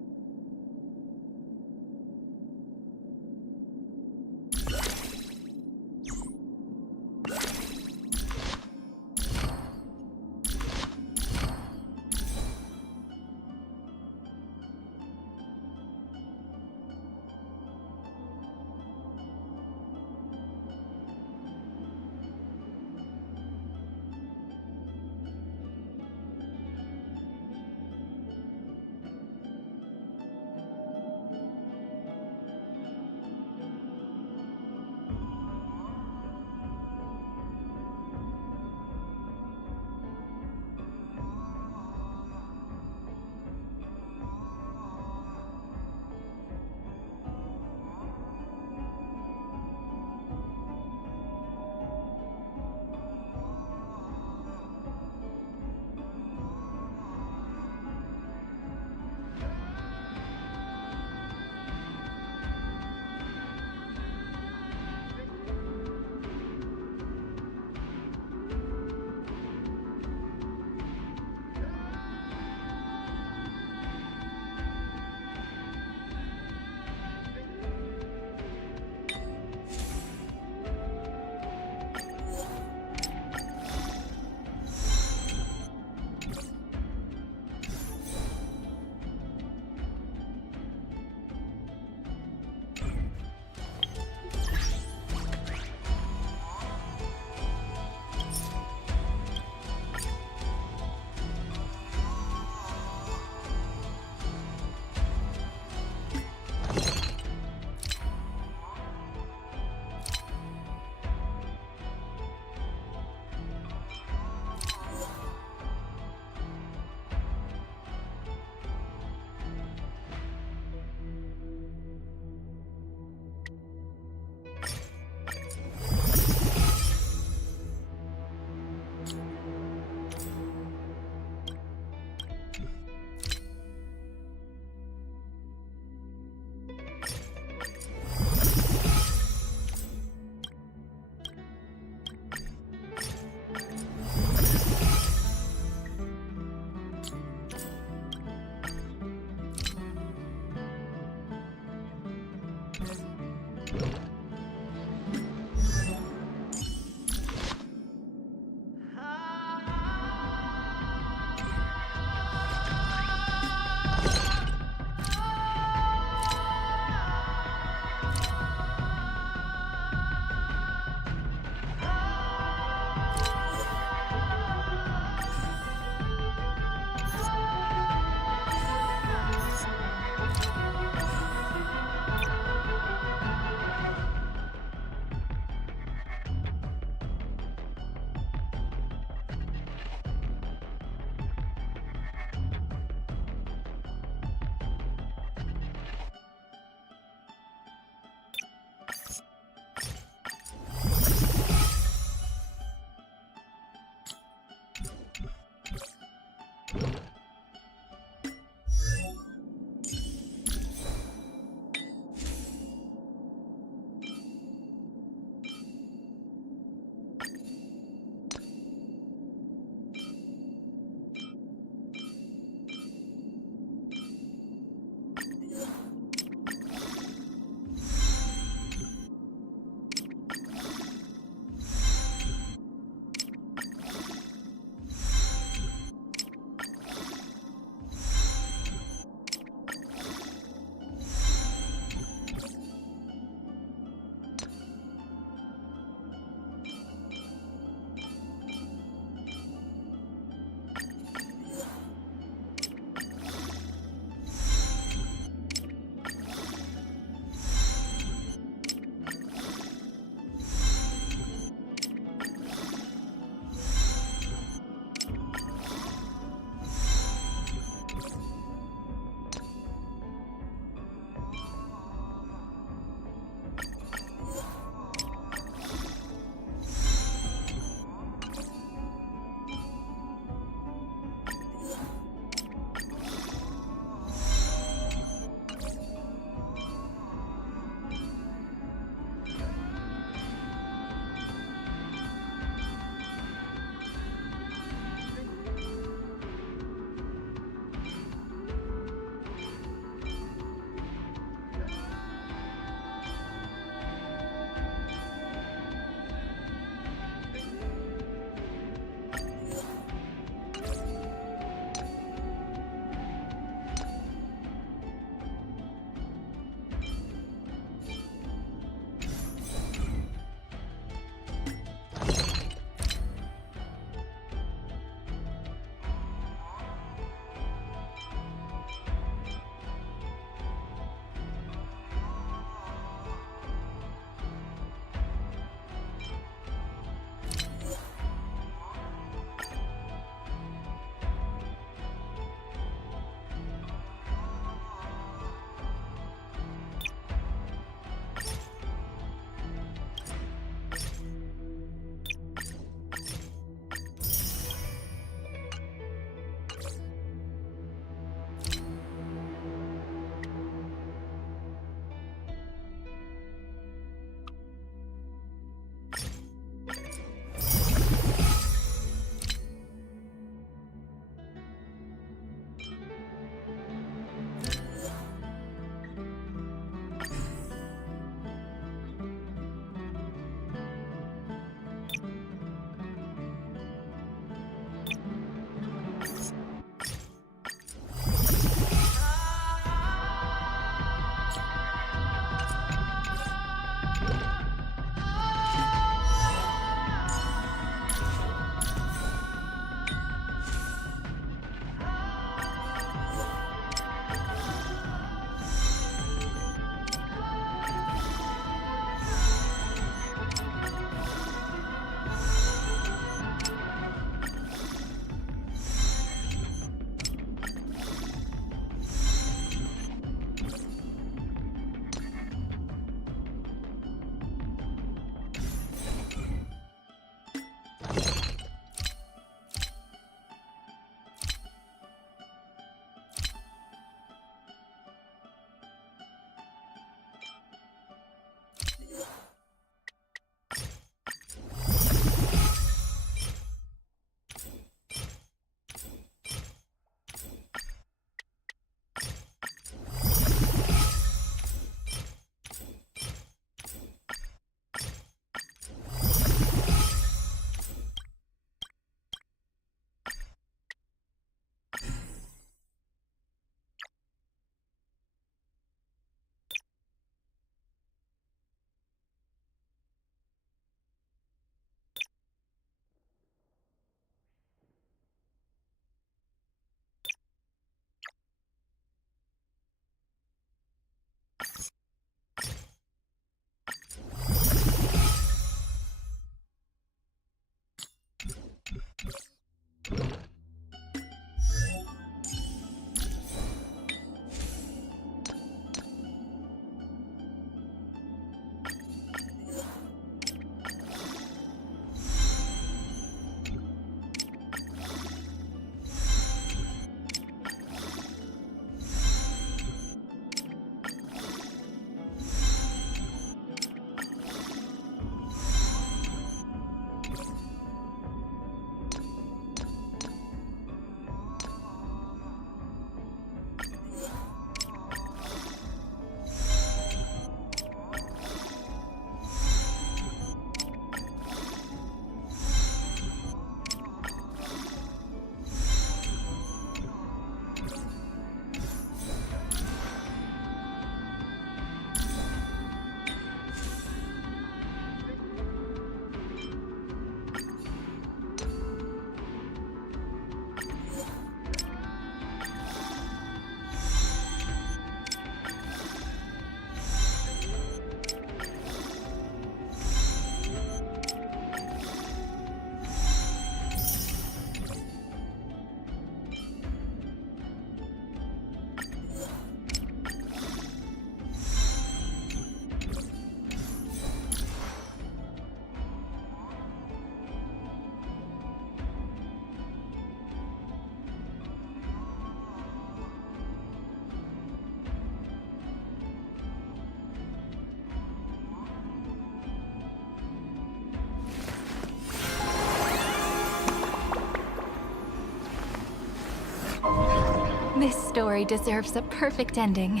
This story deserves a perfect ending.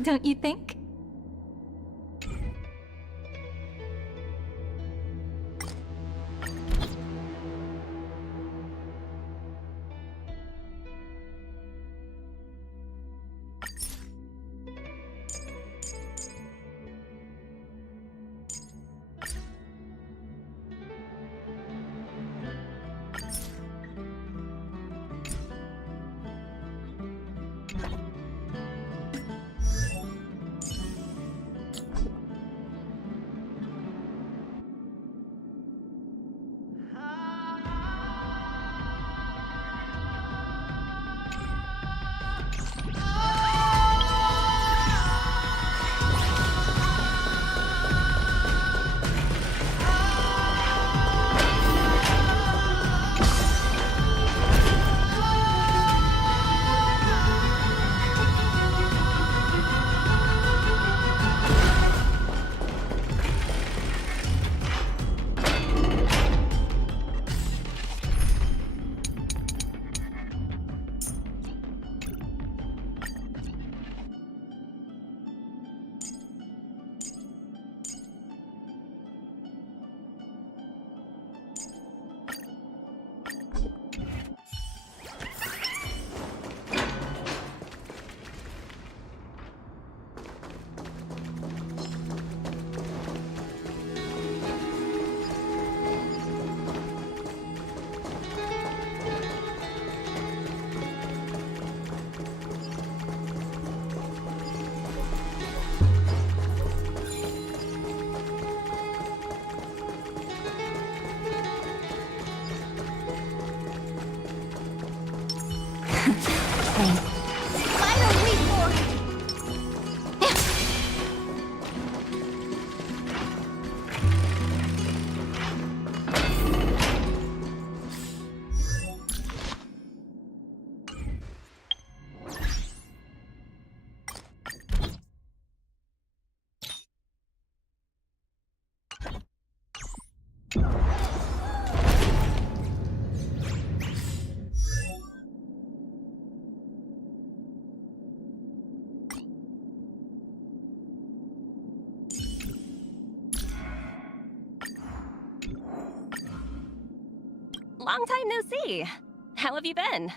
Don't you think? Long time no see. How have you been?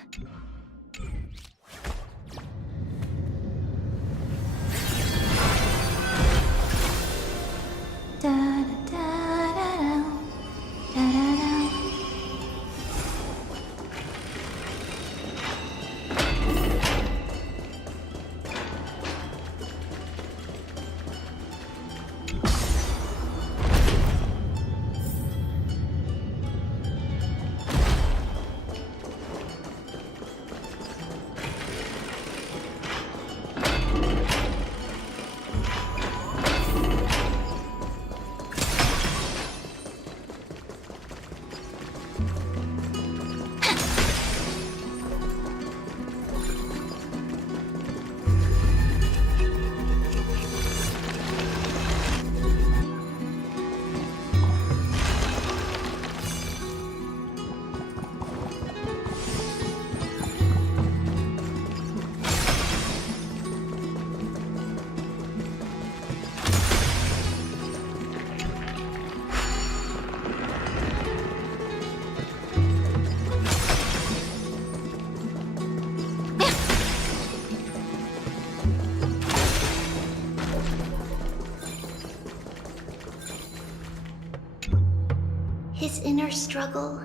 His inner struggle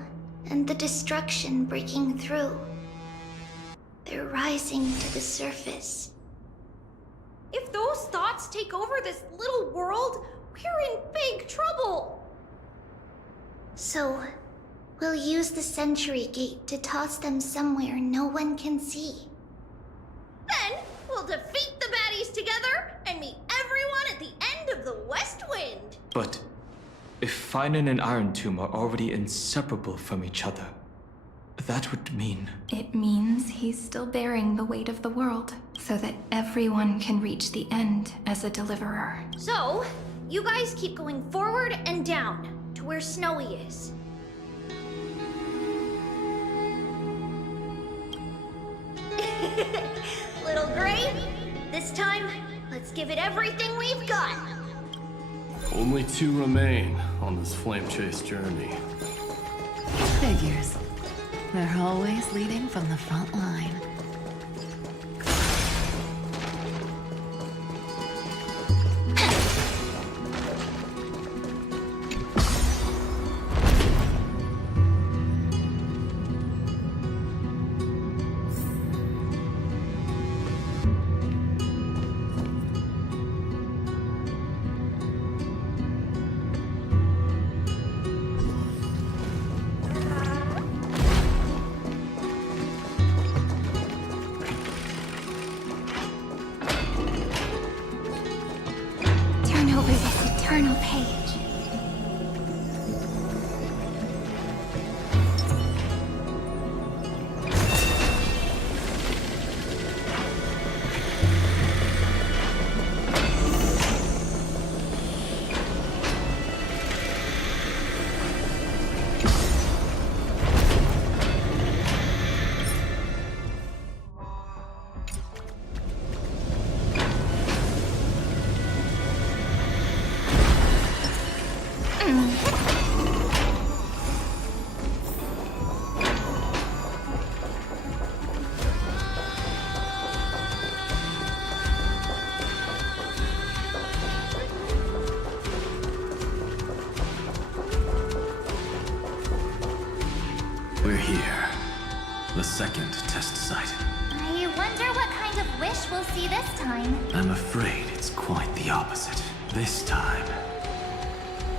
and the destruction breaking through. They're rising to the surface. If those thoughts take over this little world, we're in big trouble! So, we'll use the Century Gate to toss them somewhere no one can see. Then, we'll defeat the baddies together and meet everyone at the end of the West Wind! But if Finan and Iron Tomb are already inseparable from each other, that would mean... It means he's still bearing the weight of the world, so that everyone can reach the end as a deliverer. So, you guys keep going forward and down to where Snowy is. Little Gray, this time, let's give it everything we've got. Only 2 remain on this flame chase journey. Figures. They're always leading from the front line. Turn over this eternal page. We're here. The second test site. I wonder what kind of wish we'll see this time. I'm afraid it's quite the opposite. This time,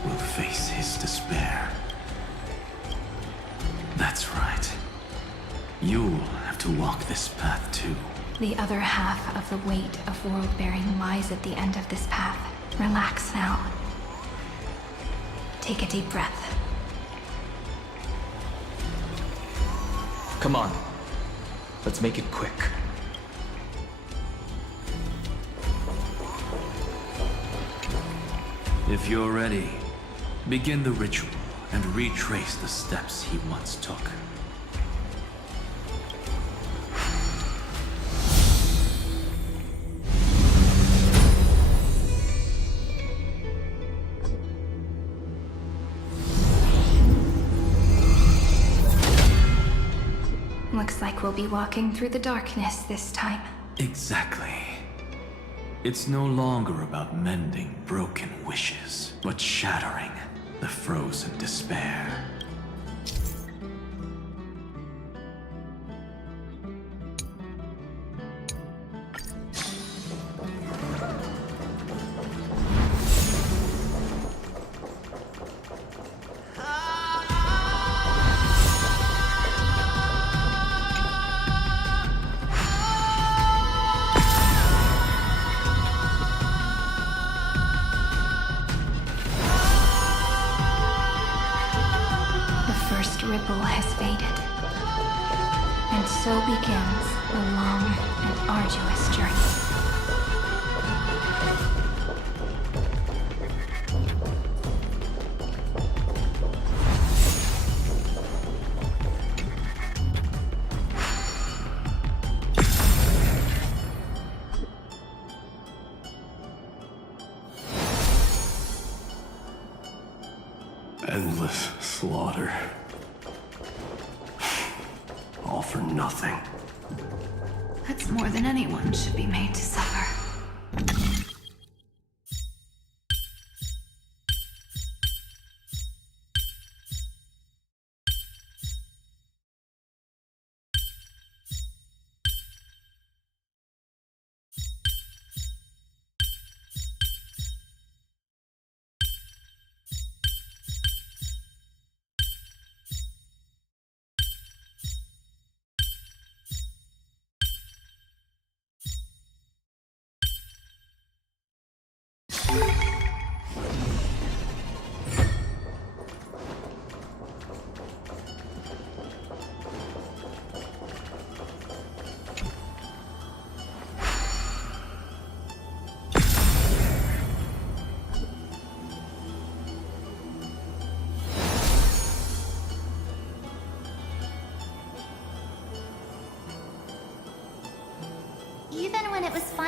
we'll face his despair. That's right. You'll have to walk this path too. The other half of the weight of world-bearing lies at the end of this path. Relax now. Take a deep breath. Come on. Let's make it quick. If you're ready, begin the ritual and retrace the steps he once took. Looks like we'll be walking through the darkness this time. Exactly. It's no longer about mending broken wishes, but shattering the frozen despair. Ripple has faded. And so begins a long and arduous journey. Endless slaughter. All for nothing. That's more than anyone should be made to suffer.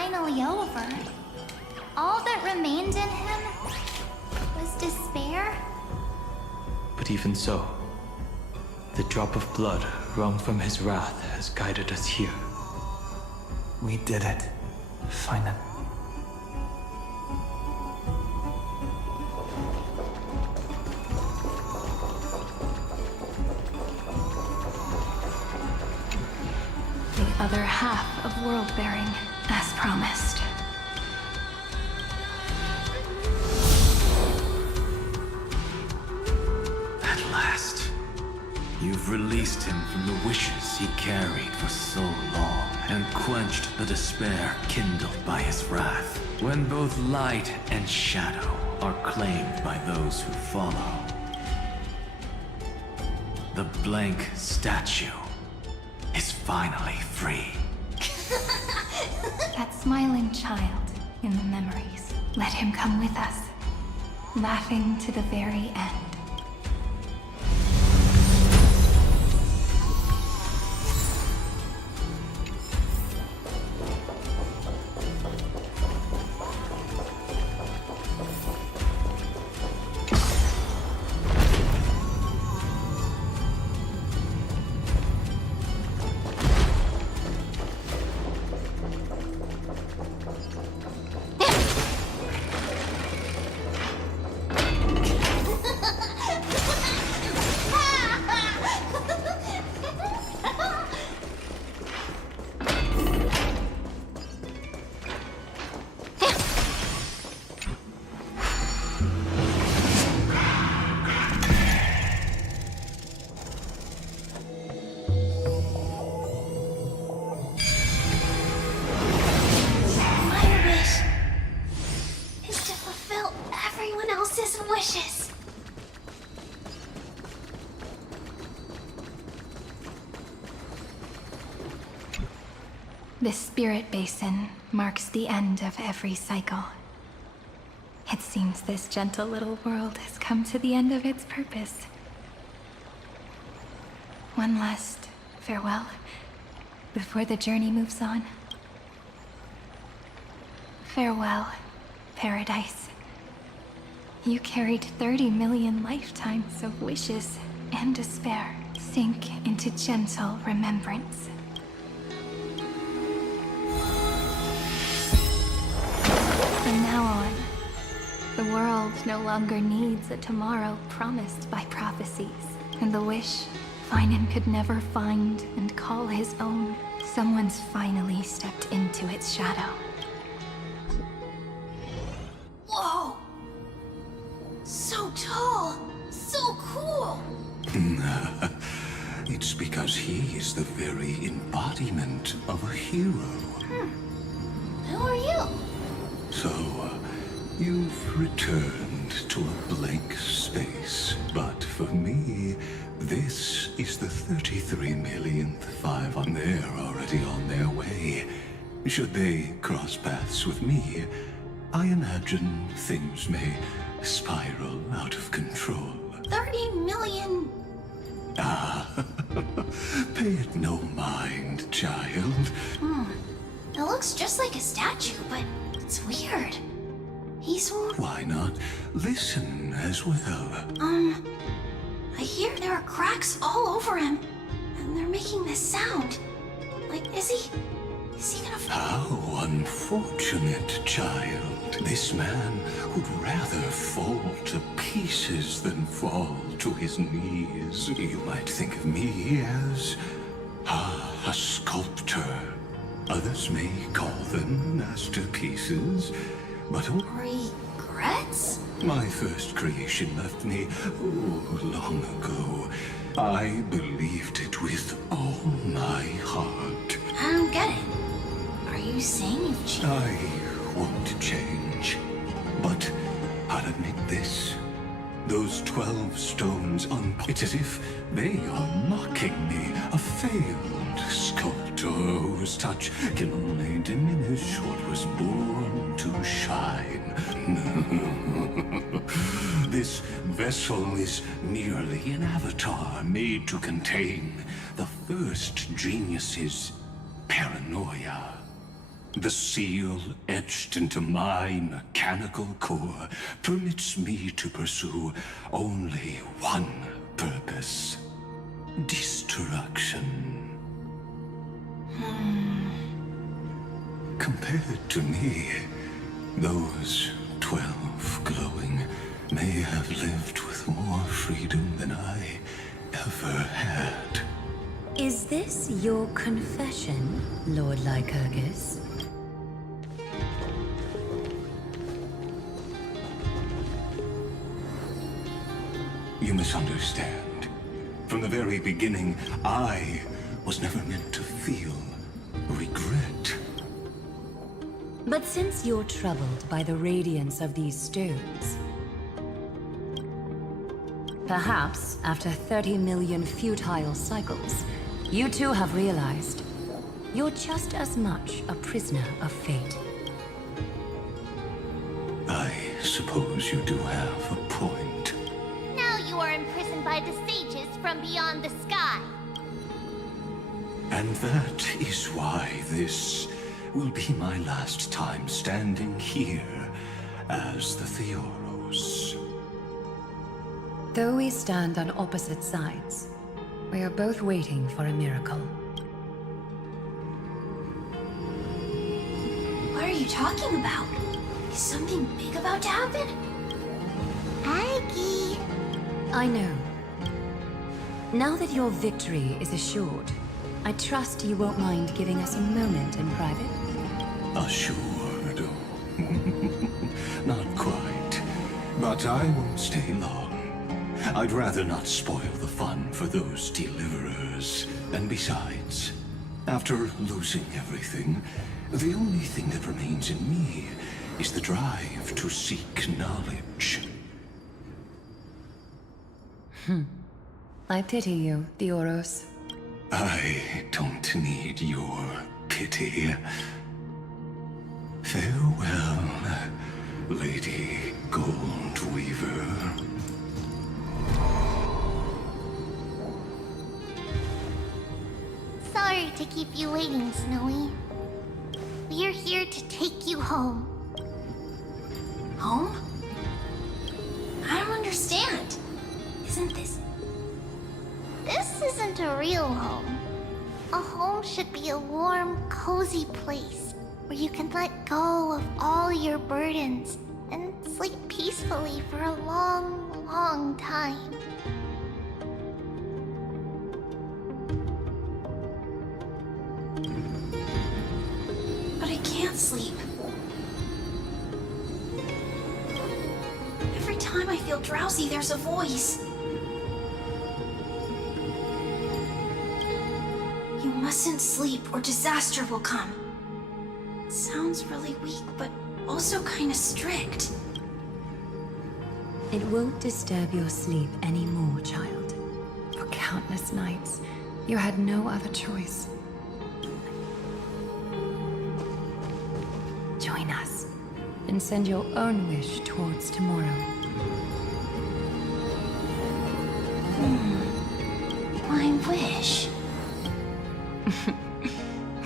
finally over, all that remained in him was despair? But even so, the drop of blood wrung from his wrath has guided us here. We did it. Finally. The other half of world-bearing, as promised. At last, you've released him from the wishes he carried for so long, and quenched the despair kindled by his wrath. When both light and shadow are claimed by those who follow, the blank statue is finally free. That smiling child in the memories. Let him come with us, laughing to the very end. This spirit basin marks the end of every cycle. It seems this gentle little world has come to the end of its purpose. One last farewell before the journey moves on. Farewell, paradise. You carried 30 million lifetimes of wishes and despair sink into gentle remembrance. From now on, the world no longer needs a tomorrow promised by prophecies, and the wish Finan could never find and call his own. Someone's finally stepped into its shadow. Whoa! So tall! So cool! It's because he is the very embodiment of a hero. Who are you? So, you've returned to a blank space. But for me, this is the 33 millionth 5 on there already on their way. Should they cross paths with me, I imagine things may spiral out of control. 30 million... Pay it no mind, child. It looks just like a statue, but it's weird. He's... Why not listen as well? I hear there are cracks all over him, and they're making this sound. Like, is he gonna... How unfortunate, child. This man would rather fall to pieces than fall to his knees. You might think of me as a sculptor. Others may call them masterpieces, but regrets? My first creation left me long ago. I believed it with all my heart. I don't get it. Are you saying you've changed? I won't change, but I'll admit this. Those 12 stones it's as if they are mocking me, a failed sculptor whose touch can only diminish what was born to shine. This vessel is merely an avatar made to contain the first genius's paranoia. The seal etched into my mechanical core permits me to pursue only one purpose. Destruction. Compared to me, those 12 glowing may have lived with more freedom than I ever had. Is this your confession, Lord Lycurgus? You misunderstand. From the very beginning, I was never meant to feel regret. But since you're troubled by the radiance of these stones, perhaps after 30 million futile cycles, you too have realized you're just as much a prisoner of fate. I suppose you do have a point. Now you are imprisoned by the sages from beyond the sky. And that is why this will be my last time standing here as the Theoros. Though we stand on opposite sides, we are both waiting for a miracle. What are you talking about? Is something big about to happen? Aggie. I know. Now that your victory is assured, I trust you won't mind giving us a moment in private. Assured? Not quite. But I won't stay long. I'd rather not spoil the fun for those deliverers. And besides, after losing everything, the only thing that remains in me is the drive to seek knowledge. I pity you, Theoros. I don't need your pity. Farewell, Lady Goldweaver. Sorry to keep you waiting, Snowy. We're here to take you home. Home? I don't understand. Isn't this... This isn't a real home. A home should be a warm, cozy place where you can let go of all your burdens and sleep peacefully for a long, long time. But I can't sleep. Every time I feel drowsy, there's a voice. You mustn't sleep or disaster will come. It sounds really weak, but also kind of strict. It won't disturb your sleep anymore, child. For countless nights, you had no other choice. Join us, and send your own wish towards tomorrow. My wish?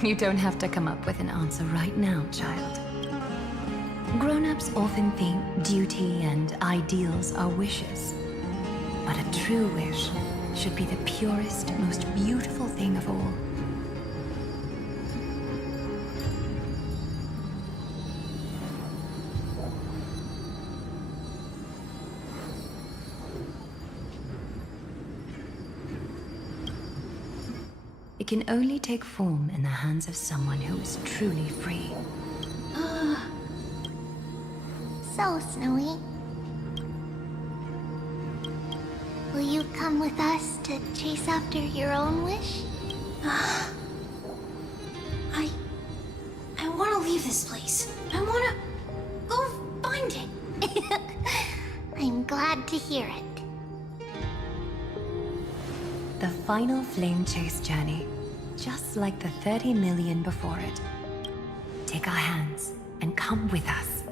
You don't have to come up with an answer right now, child. Grown-ups often think duty and ideals are wishes. But a true wish should be the purest, most beautiful thing of all. It can only take form in the hands of someone who is truly free. So, Snowy, will you come with us to chase after your own wish? I want to leave this place. I want to go find it. I'm glad to hear it. The final flame chase journey, just like the 30 million before it. Take our hands and come with us.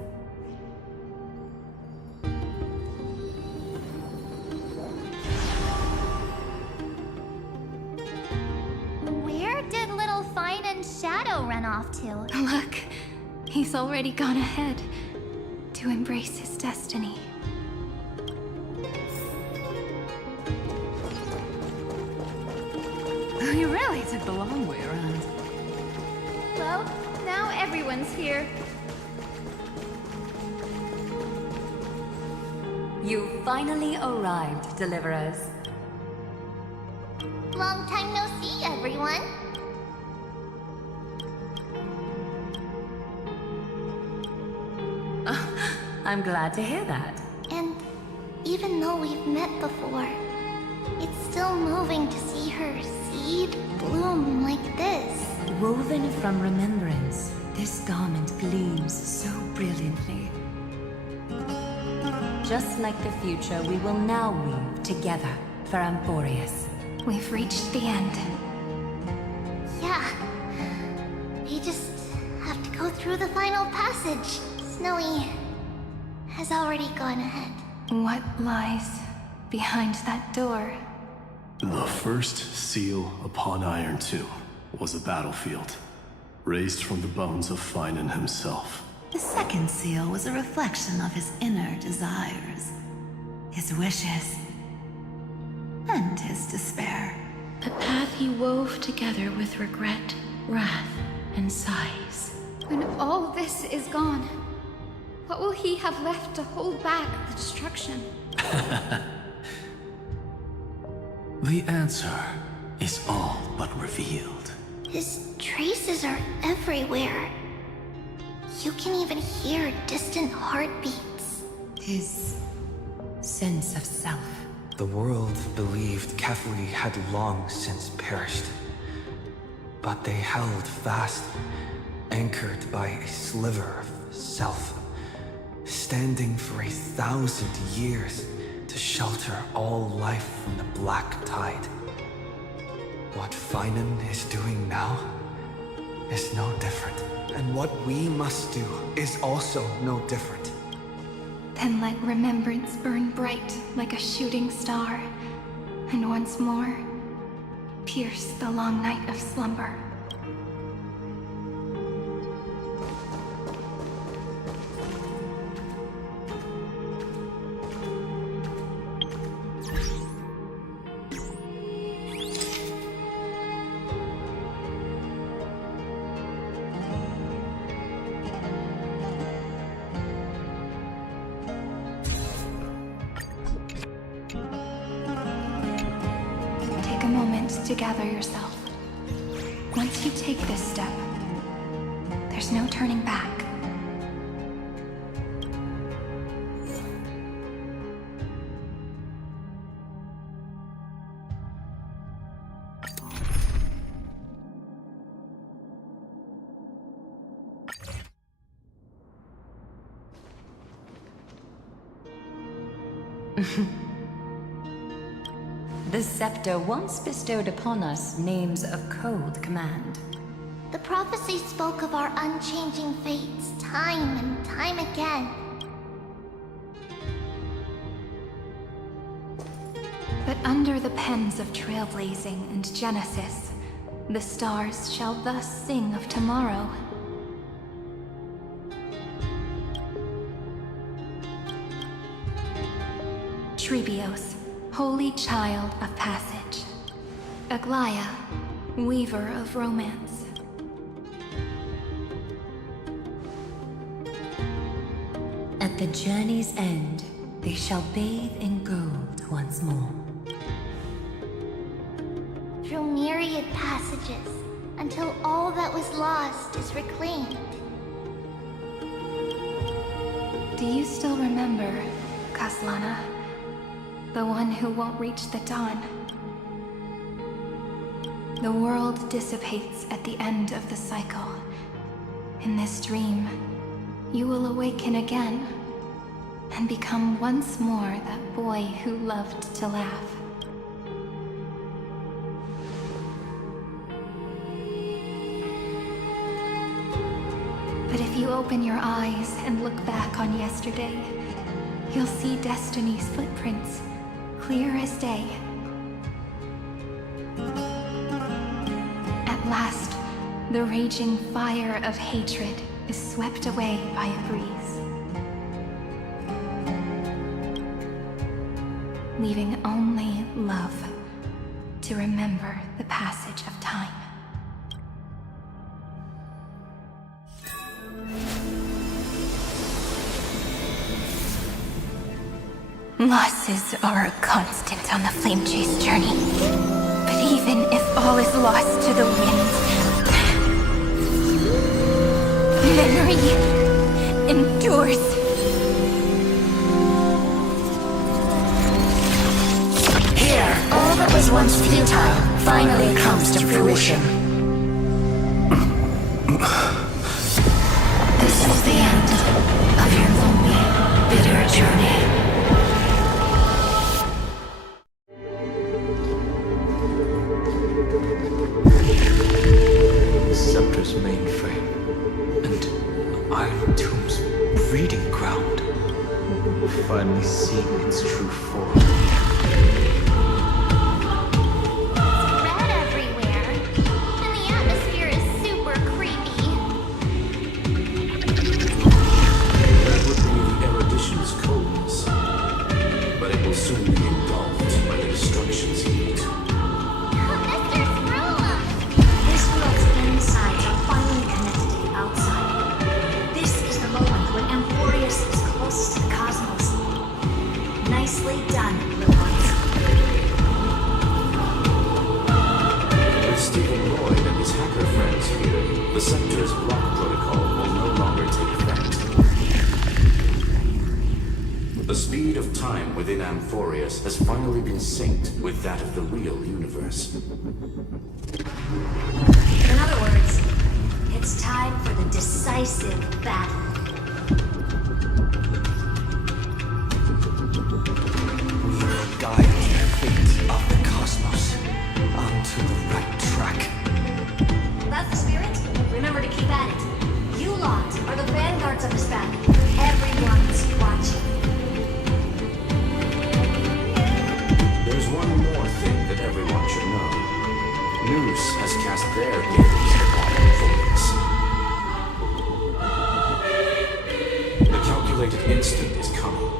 Where did little Fine friend Shadow run off to? Look, he's already gone ahead to embrace his destiny. You really took the long way around. Well, now everyone's here. You finally arrived, Deliverers. Long time no see, everyone. I'm glad to hear that. And even though we've met before, it's still moving to see her seed bloom like this. Woven from remembrance, this garment gleams so brilliantly. Just like the future, we will now weave together for Amphoreus. We've reached the end. Yeah. We just have to go through the final passage. Snowy has already gone ahead. What lies behind that door? The first seal upon Iron Tomb was a battlefield, raised from the bones of Finan himself. The second seal was a reflection of his inner desires, his wishes, and his despair. A path he wove together with regret, wrath, and sighs. When all this is gone, what will he have left to hold back the destruction? The answer is all but revealed. His traces are everywhere. You can even hear distant heartbeats. His sense of self. The world believed Kefri had long since perished. But they held fast, anchored by a sliver of self, standing for 1,000 years to shelter all life from the black tide. What Finan is doing now is no different. And what we must do is also no different. Then let remembrance burn bright like a shooting star, and once more, pierce the long night of slumber. A moment to gather yourself. Once you take this step, there's no turning back. The scepter once bestowed upon us names of cold command. The prophecy spoke of our unchanging fates time and time again. But under the pens of trailblazing and Genesis, the stars shall thus sing of tomorrow. Trebios, holy child of passage. Aglaya, weaver of romance. At the journey's end, they shall bathe in gold once more. Through myriad passages, until all that was lost is reclaimed. Do you still remember, Kaslana? The one who won't reach the dawn. The world dissipates at the end of the cycle. In this dream, you will awaken again and become once more that boy who loved to laugh. But if you open your eyes and look back on yesterday, you'll see Destiny's footprints, clear as day. At last, the raging fire of hatred is swept away by a breeze, leaving only love to remember the passage of time. Losses are a constant on the Flame Chase journey. But even if all is lost to the wind, memory endures. Here, all that was once futile finally comes to fruition. This is the end of your lonely, bitter journey. The Scepter's mainframe and Iron Tomb's breeding ground. Finally seeing its true form. Red everywhere, and the atmosphere is super creepy. That would be the erudition's coldness, but it will soon be engulfed by the destruction's heat. This world's insides are finally connected to the outside. This is the moment when Amphoreus is closest to the cosmos. Nicely done, little ones. With Stephen Lloyd and his hacker friends here, the Scepter's block protocol will no longer take effect. The speed of time within Amphoreus has finally been synced with that of the real universe. In other words, it's time for the decisive battle. We will guide the fate of the cosmos onto the right track. That's the spirit. Remember to keep at it. You lot are the vanguards of this battle. Everyone's watching. There's one more thing that everyone should know. Noose has cast their gaze upon Amphoreus. The calculated instant is coming.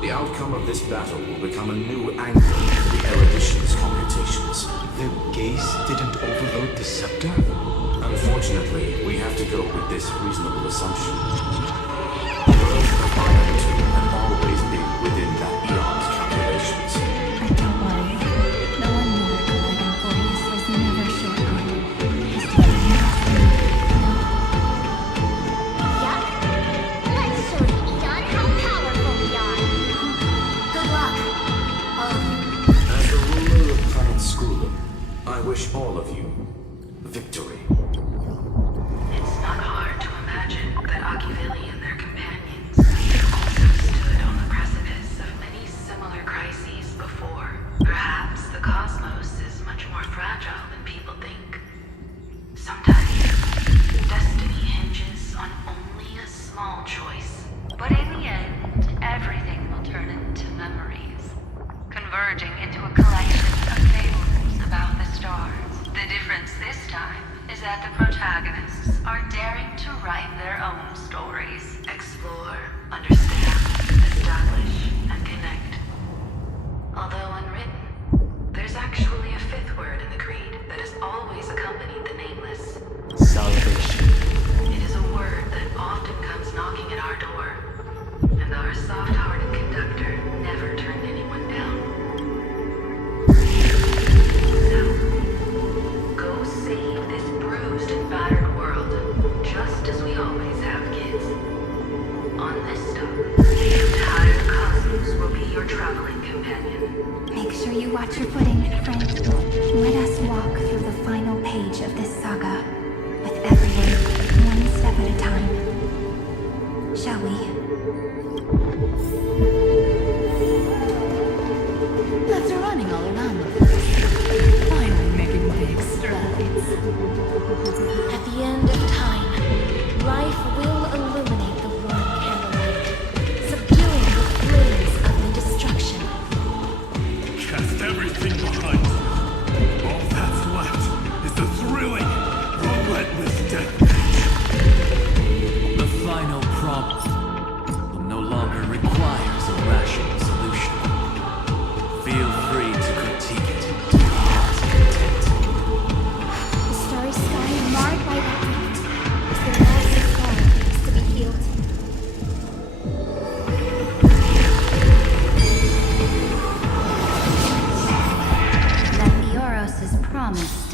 The outcome of this battle will become a new anchor for the erudition's computations. Their gaze didn't overload the Scepter? Unfortunately, we have to go with this reasonable assumption. The growth of Iron Tomb had always been within that eon's calculations. Don't worry. The one miracle like Amphoreus was never short-lived. His divine Yup. Let's show the Eon how powerful we are. Good luck. As the ruler of Planet Schoolum, I wish all of you victory. It's not hard to imagine that Achivili and their companions also stood on the precipice of many similar crises before. Perhaps the cosmos is much more fragile than people think. Sometimes, destiny hinges on only a small choice. But in the end, everything will turn into memories, converging into a collection of fables about the stars. The difference this time is that the protagonists are daring to write their own stories, explore, understand, establish, and connect. Although unwritten, there's actually a fifth word in the creed that has always accompanied the nameless. Salvation. It is a word that often comes knocking at our door, and our soft-hearted conductor never turned anyone down. Go save this bruised and battered world, just as we always have, kids. On this stop, the entire cosmos will be your traveling companion. Make sure you watch your footing, friend. Let us walk through the final page of this saga, with everyone one step at a time. Shall we? After running all around the place, finally making big strides. At the end of time, life will illuminate the warm candlelight, subduing the flames of the destruction. Cast everything behind you. All that's left is the thrilling, relentless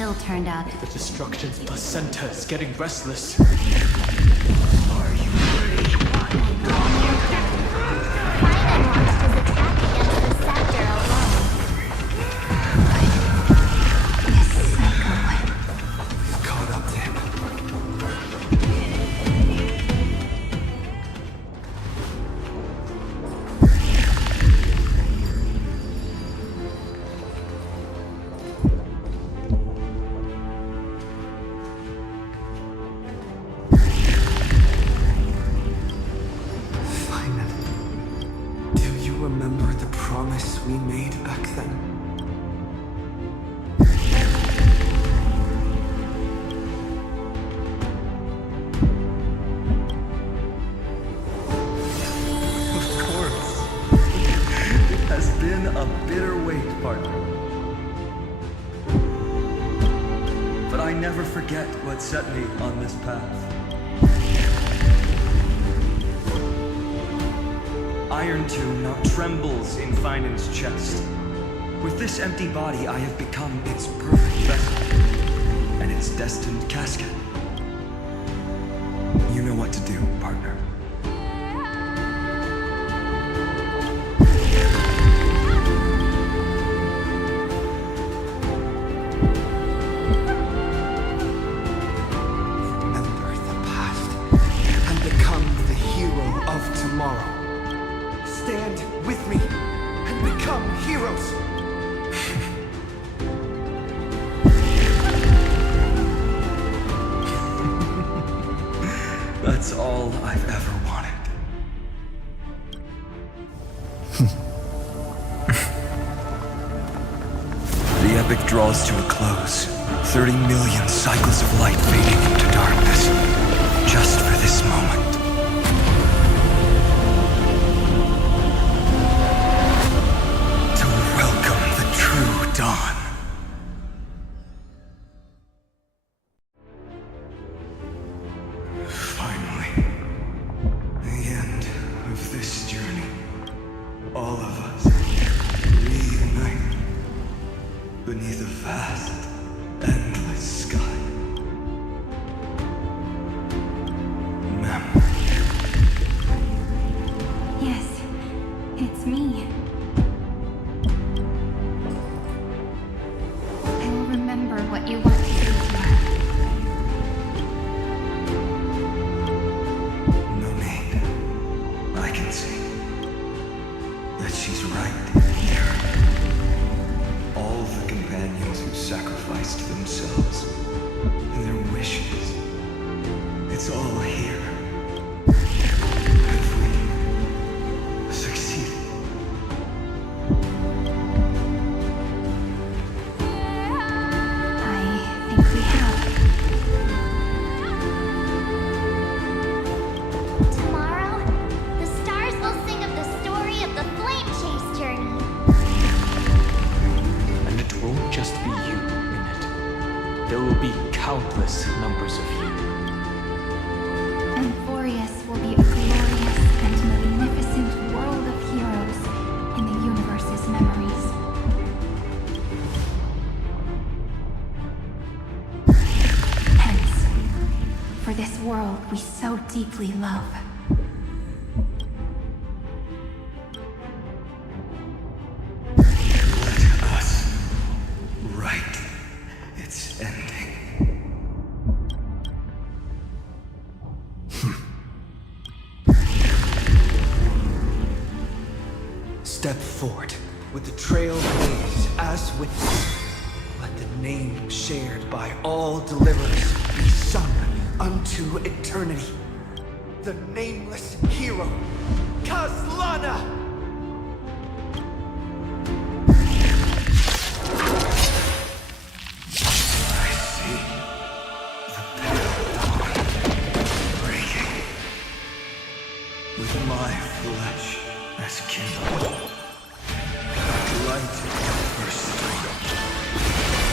still turned out. The destruction's placenta is getting restless. Remember the promise we made back then? Of course. It has been a bitter wait, partner. But I never forget what set me on this path. Iron Tomb now trembles in Finan's chest. With this empty body, I have become its perfect vessel, and its destined casket. You know what to do, partner. Remember the past, and become the hero of tomorrow. Stand with me and become heroes. That's all I've ever wanted. The epic draws to a close. 30 million cycles of light fading into darkness. Just for this moment. Dawn. Finally, the end of this journey. All of us reunite beneath a vast, endless sky. Mem. Yes, it's me. Remember what you want to say to her. No need. I can see that she's right here. All the companions who sacrificed themselves and their wishes. It's all here. Have we succeeded? There will be countless numbers of you. Amphoreus will be a glorious and magnificent world of heroes in the universe's memories. Hence, for this world we so deeply love. Step forward with the trail blazed as witness. Let the name shared by all deliverers be sung unto eternity. The nameless hero, Kazlana! With my flesh as kindled, light first strength,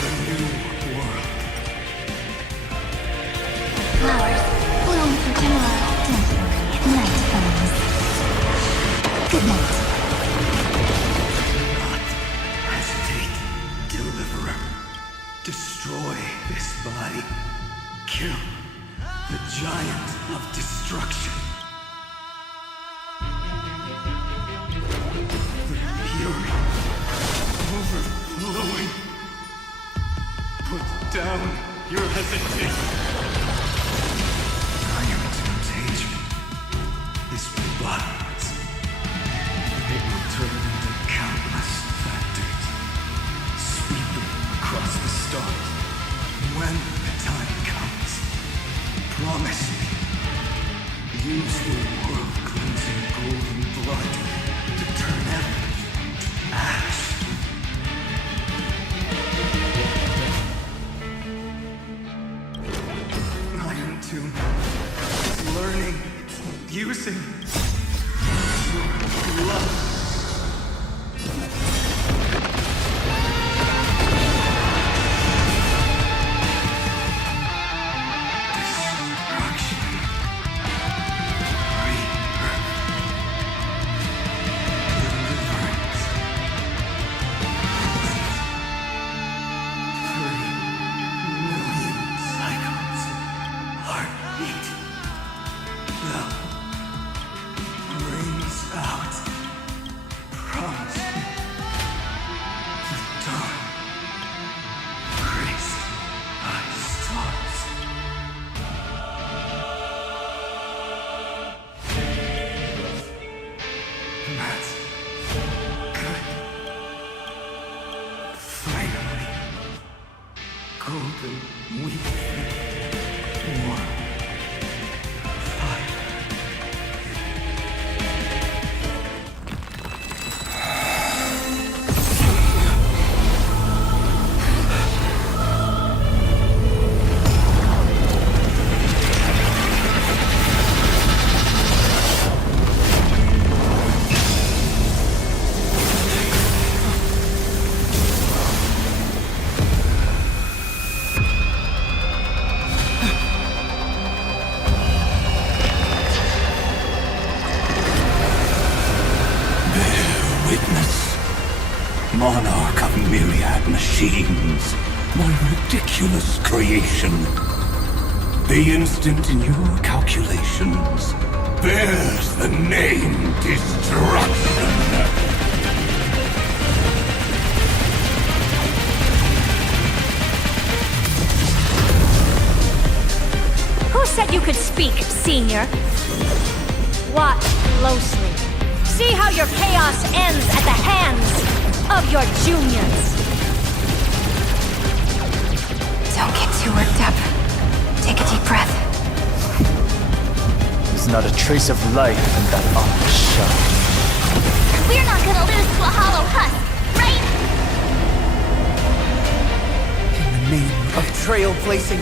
the new world. Flowers bloom for tomorrow. Don't worry, night comes. Good night. Do not hesitate, Deliverer. Destroy You, the giant of destruction. The fury overflowing. Put down your hesitation. Iron contagion is blood. It will turn into countless factors, sweep them across the stars. When the time comes, promise me, use your world-cleansing golden blood to turn everything to ash. Iron Tomb is learning, using your love. Golden Week. War. Fire. Monarch of myriad machines, my ridiculous creation. The instant in your calculations bears the name Destruction. Who said you could speak, Senior? Watch closely. See how your chaos ends at the hands of your juniors. Don't get too worked up. Take a deep breath. There's not a trace of life in that armored shell. We're not gonna lose to a hollow husk, right? In the name of trailblazing,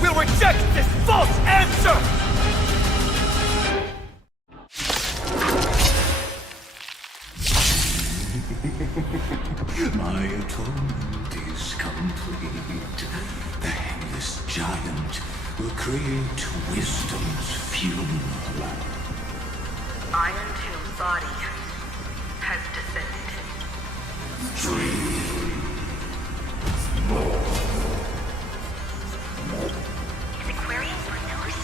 we'll reject this false answer! My atonement is complete. The headless giant will create wisdom's funeral. Iron Tomb's body has descended. Is Aquarian Brunos?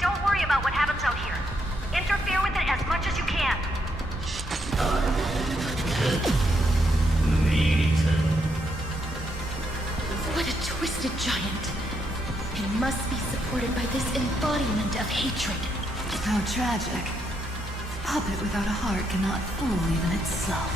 Don't worry about what happens out here. Interfere with it as much as you can. What a twisted giant. It must be supported by this embodiment of hatred. How tragic. A puppet without a heart cannot fool even itself.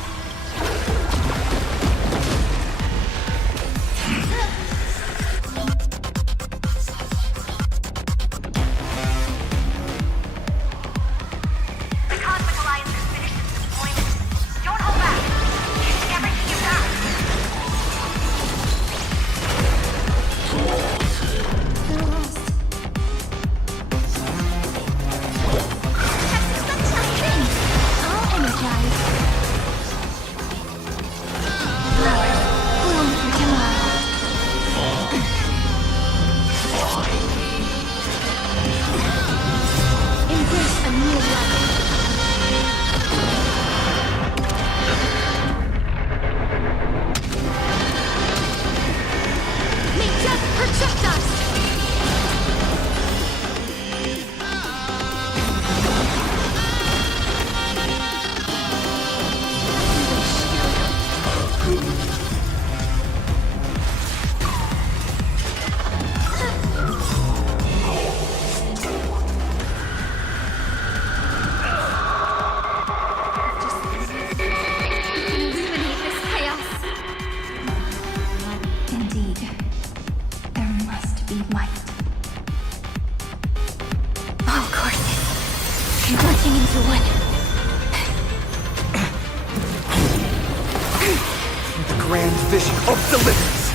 vision of deliverance.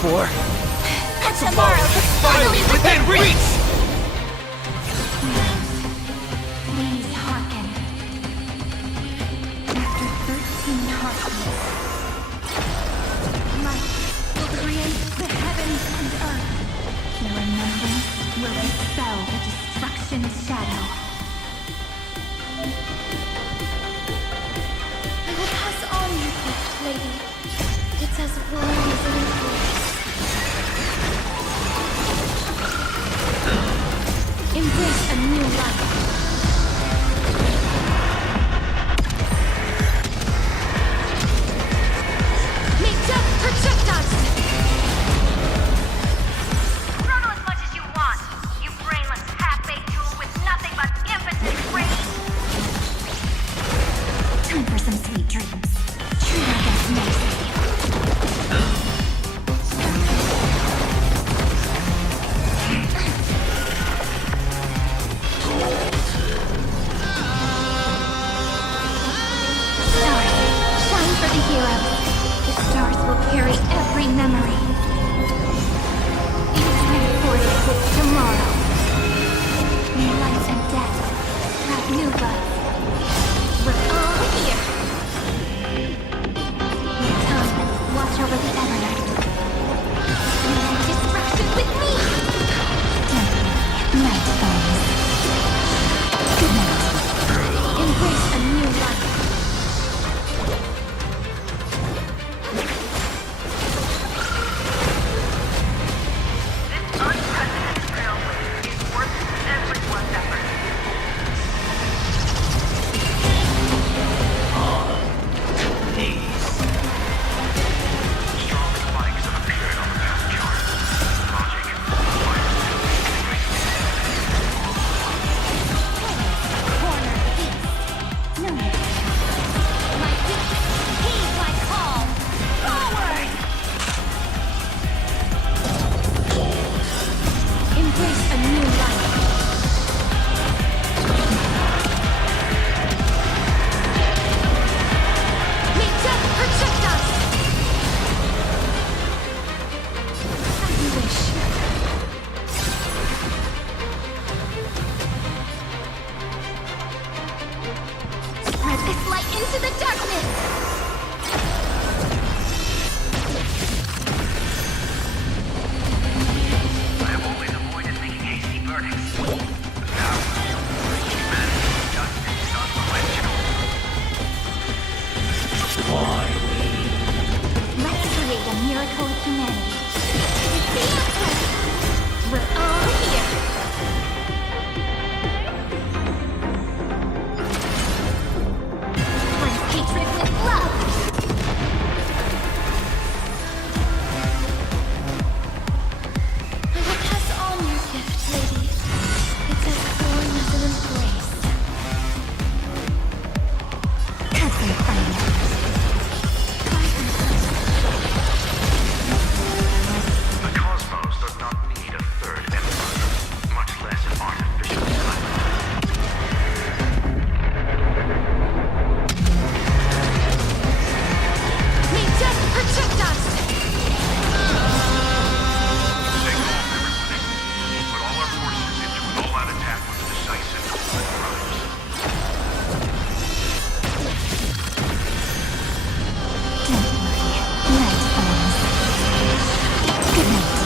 For Tomorrow is finally within reach! Please hearken. After 13 heartbeats, light will create the heavens and earth. The remembrance will dispel the destruction's shadow. I will pass on your gift, lady. It's as warm as an embrace. Embrace a new life. May death protect us! Chrono as much as you want, you brainless half-baked tool with nothing but impotent rage! Time for some sweet dreams. Treat our guests nicely. The stars will carry every memory. Each reinforced with tomorrow. New life and death sprout new blood. We're all here. May time watch over the Evernight. Unite destruction with me! Gently, night falls. Good night. Embrace a new life. Into the darkness! I have always avoided making hasty verdicts. But now, humanity just is unquestionable. Why? Let's create a miracle of humanity. It's the answer! We're all here! Hatred with love! I will pass on your gift, lady. It's as warm as an embrace. Cousin Fire. The cosmos does not need a third emperor, much less an artificial sun. May death protect us! Stay calm, everyone. Put all our forces into an all-out attack with decisive crimes. Don't worry. Night falls. Good night.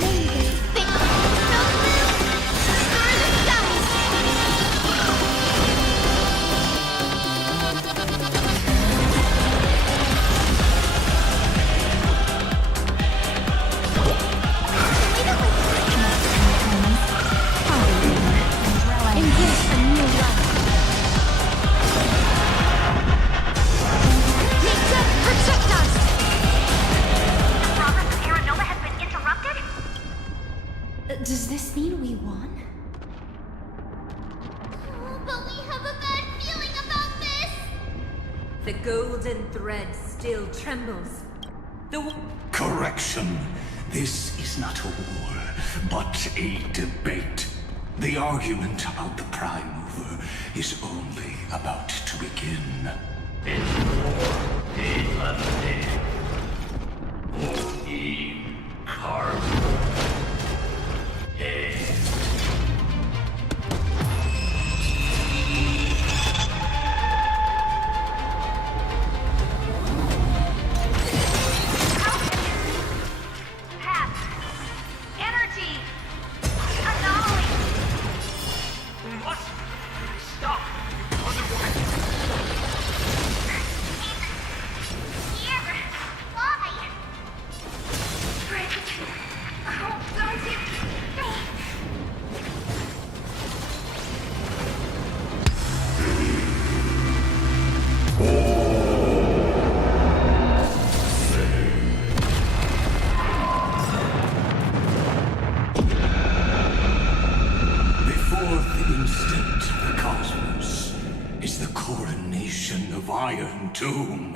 May this thing come through! Stir the skies! Embrace a new life. May death protect us! The progress of Aeronova has been interrupted? Does this mean we won? But we have a bad feeling about this! The golden thread still trembles. Correction. This is not a war, but a debate. The argument about the Prime Mover is only about to begin. It's more eliminating. Carve. Iron Tomb.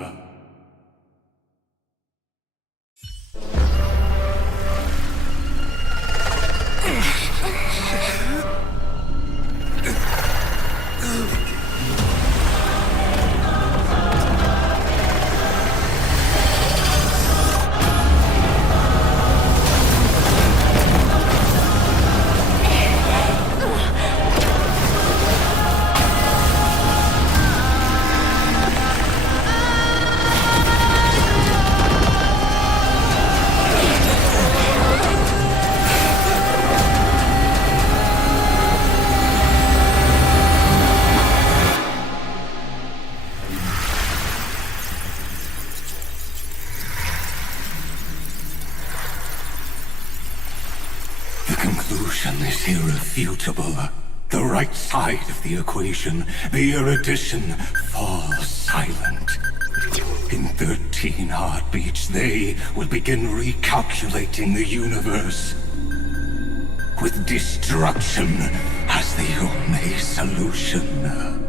Is irrefutable. The right side of the equation, the erudition, falls silent. In 13 heartbeats, they will begin recalculating the universe. With destruction as the only solution.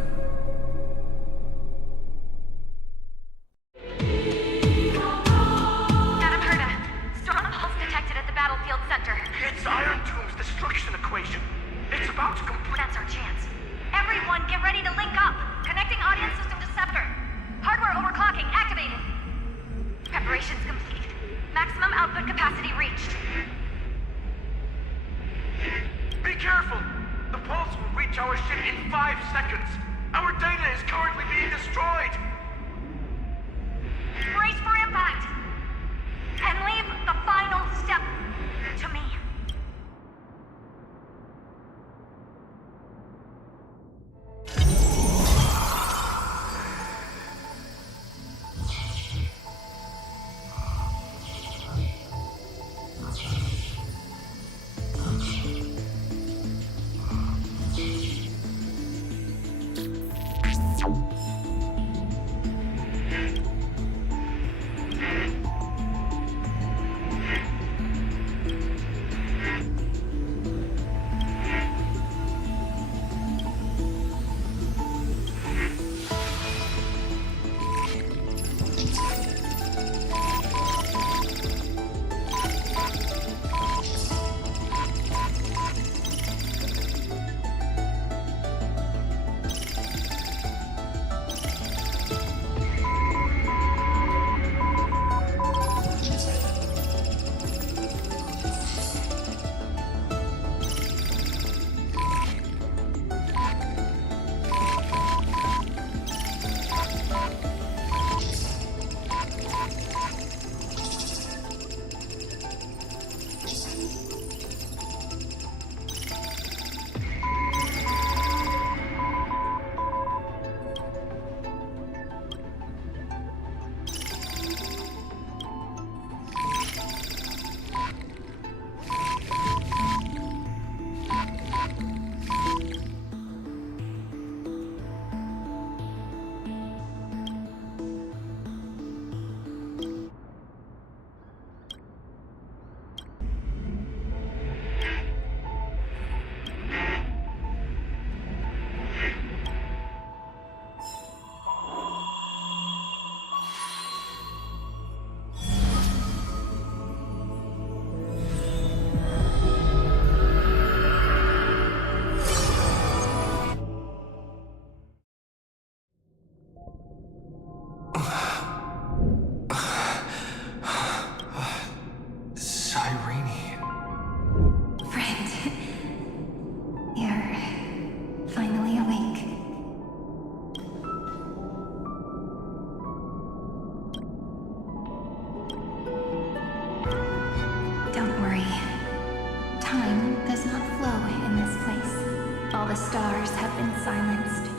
does not flow in this place. All the stars have been silenced.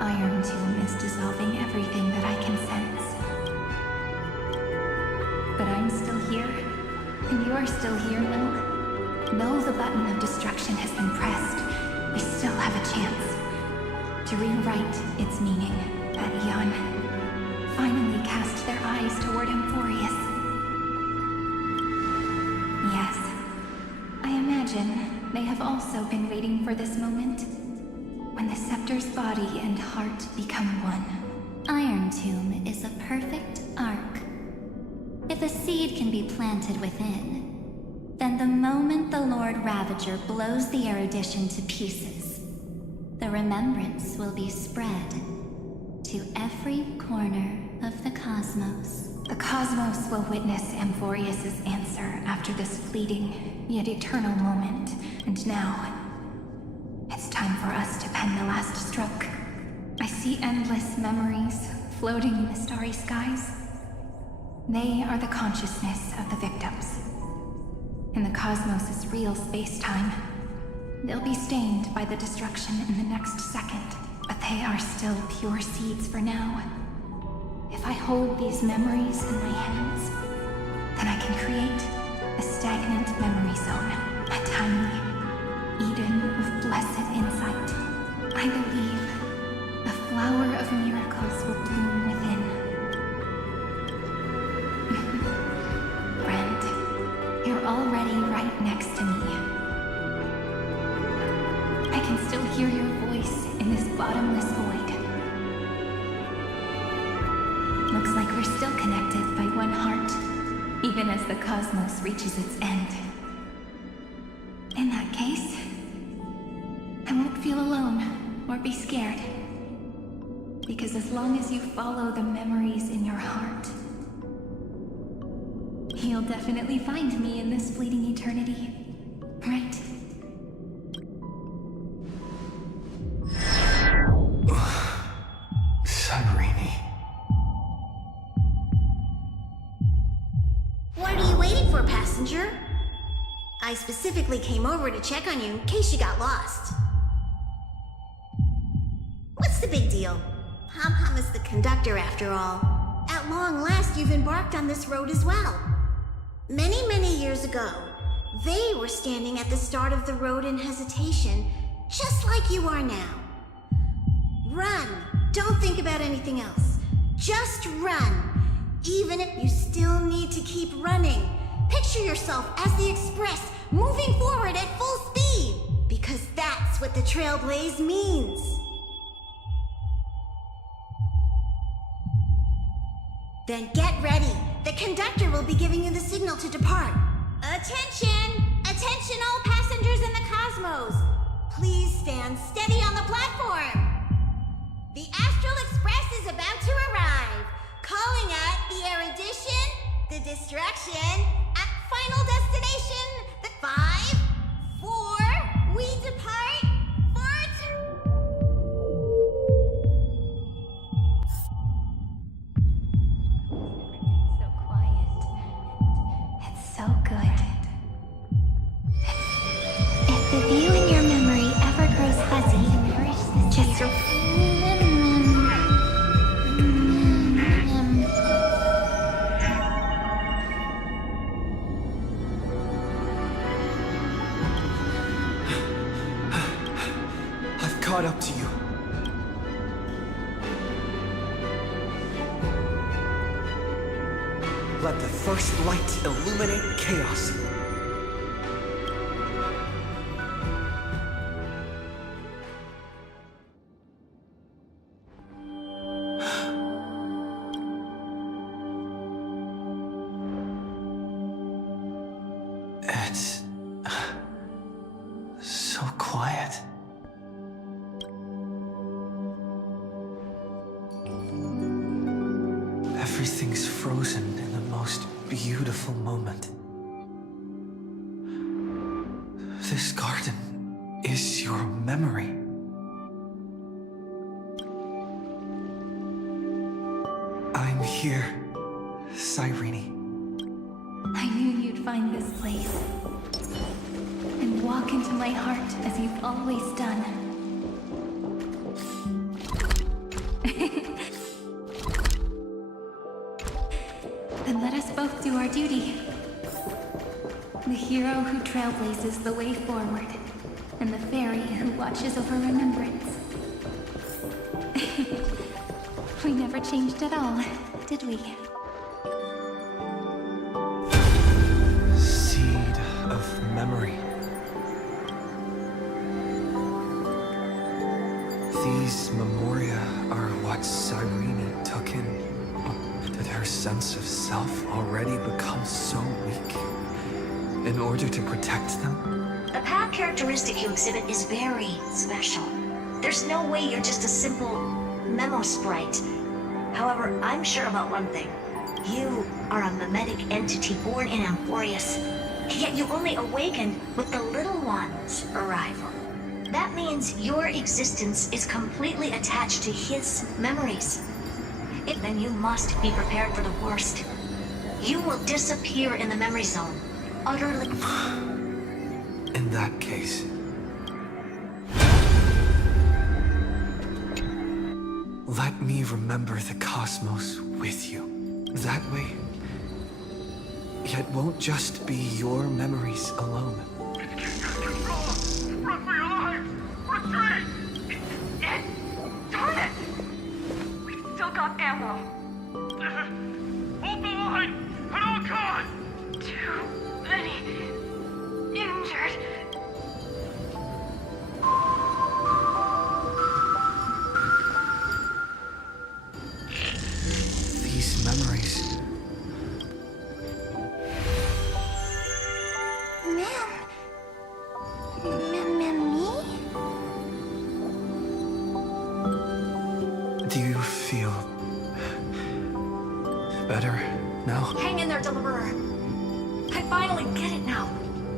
Iron Tomb is dissolving everything that I can sense. But I'm still here, and you're still here, Lil. Though the button of destruction has been pressed, we still have a chance to rewrite its meaning. That Eon finally cast their eyes toward Amphoreus. Yes, I imagine they have also been waiting for this moment, when the scepter's body and heart become one. Iron Tomb is a perfect arc. If a seed can be planted within, then the moment the Lord Ravager blows the erudition to pieces, the remembrance will be spread to every corner of the cosmos. The cosmos will witness Amphoreus' answer after this fleeting, yet eternal moment. And now, it's time for us to pen the last stroke. I see endless memories floating in the starry skies. They are the consciousness of the victims. In the cosmos' real space-time, they'll be stained by the destruction in the next second, but they are still pure seeds for now. If I hold these memories in my hands, then I can create a stagnant memory zone, a tiny Eden of blessed insight. I believe the flower of miracles will bloom within. Friend, you're already right next to me. I can still hear your voice in this bottomless void. Looks like we're still connected by one heart, even as the cosmos reaches its end. In that case, I won't feel alone or be scared. Because as long as you follow the memories in your heart, you'll definitely find me in this fleeting eternity, right? Cyrene. What are you waiting for, passenger? I specifically came over to check on you in case you got lost. What's the big deal? Pom-Pom is the conductor after all. At long last, you've embarked on this road as well. Many, many years ago, they were standing at the start of the road in hesitation, just like you are now. Run! Don't think about anything else. Just run! Even if you still need to keep running. Picture yourself as the Express, moving forward at full speed! Because that's what the Trailblaze means. Then get ready. The conductor will be giving you the signal to depart. Attention! Attention all passengers in the cosmos! Please stand steady on the platform. The Astral Express is about to arrive. Calling at the erudition, the destruction, at final destination, the 5, 4, we depart, So good. If the view in your memory ever grows fuzzy, just I've caught up to you. Let the first light illuminate chaos. It's so quiet. Everything's frozen in the most beautiful moment. This garden is your memory. I'm here, Cyrene. I knew you'd find this place. And why my heart as you've always done. Then let us both do our duty. The hero who trailblazes the way forward, and the fairy who watches over remembrance. We never changed at all, did we? Seed of memory. These memoria are what Cyrene took in. Did her sense of self already become so weak? In order to protect them? The path characteristic you exhibit is very special. There's no way you're just a simple memo sprite. However, I'm sure about one thing. You are a mimetic entity born in Amphoreus, yet you only awakened with the little one's arrival. That means your existence is completely attached to his memories. Then you must be prepared for the worst. You will disappear in the memory zone, utterly. In that case... let me remember the cosmos with you. That way, it won't just be your memories alone. Run for your lives! Retreat! Darn it! We've still got ammo. Hold the line! At all costs! Too many injured. These memories... Do you feel... better now? Hang in there, Deliverer. I finally get it now.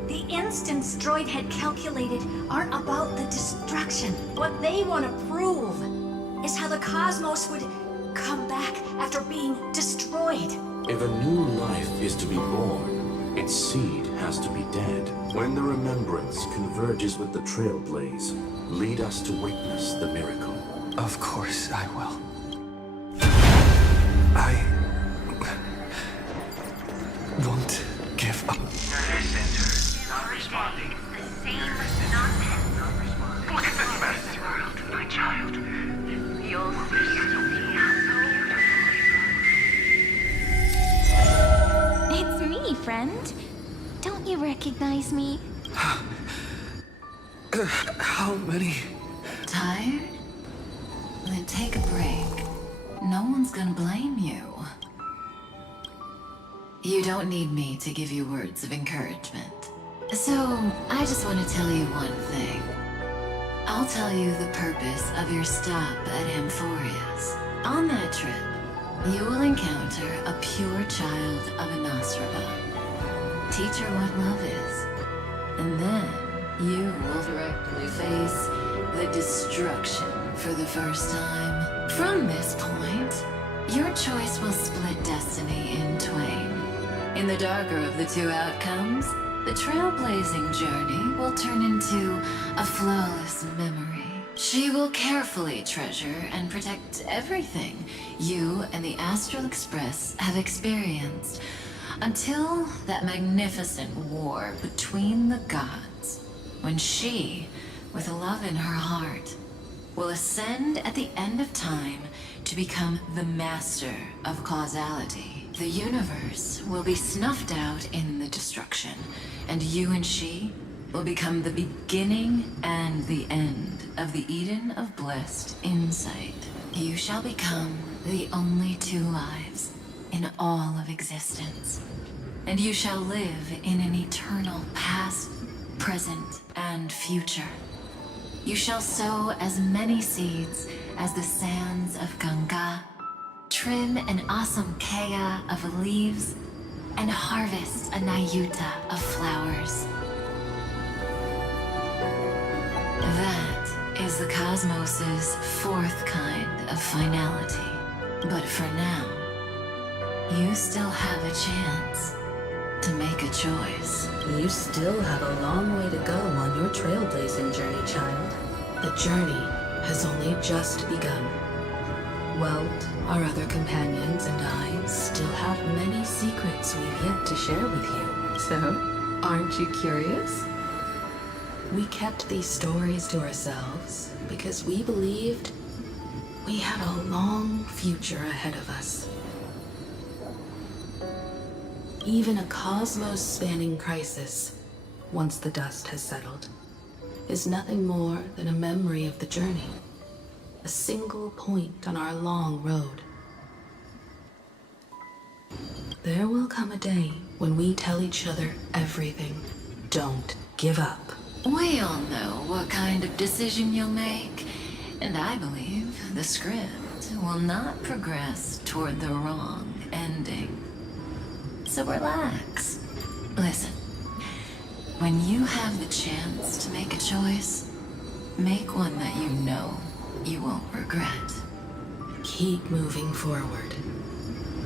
The instants Droid had calculated aren't about the destruction. What they want to prove is how the cosmos would come back after being destroyed. If a new life is to be born, its seed has to be dead. When the remembrance converges with the trailblaze, lead us to witness the miracle. Of course I will. I... won't give up. Nervous center. Not responding. The same nonsense. Look at this mess! World, my child. You'll see. It's me, friend. Don't you recognize me? How many? Tired? Then take a break. No one's gonna blame you. You don't need me to give you words of encouragement. So, I just want to tell you one thing. I'll tell you the purpose of your stop at Amphoreus. On that trip, you will encounter a pure child of an Ostrava. Teach her what love is. And then, you will directly face the destruction for the first time. From this point, your choice will split destiny in twain. In the darker of the two outcomes, the trailblazing journey will turn into a flawless memory. She will carefully treasure and protect everything you and the Astral Express have experienced, until that magnificent war between the gods, when she, with love in her heart, will ascend at the end of time to become the master of causality. The universe will be snuffed out in the destruction, and you and she will become the beginning and the end of the Eden of blessed insight. You shall become the only two lives in all of existence, and you shall live in an eternal past, present, and future. You shall sow as many seeds as the sands of Ganga, trim an awesome kea of leaves, and harvest a nayuta of flowers. That is the cosmos's fourth kind of finality. But for now, you still have a chance to make a choice. You still have a long way to go on your trail. trailblazing journey, child. The journey has only just begun. Welt, our other companions, and I still have many secrets we've yet to share with you. So, aren't you curious? We kept these stories to ourselves because we believed we had a long future ahead of us. Even a cosmos-spanning crisis, once the dust has settled, is nothing more than a memory of the journey. A single point on our long road. There will come a day when we tell each other everything. Don't give up. We all know what kind of decision you'll make, and I believe the script will not progress toward the wrong ending. So relax. Listen, when you have the chance to make a choice, make one that you know you won't regret. Keep moving forward.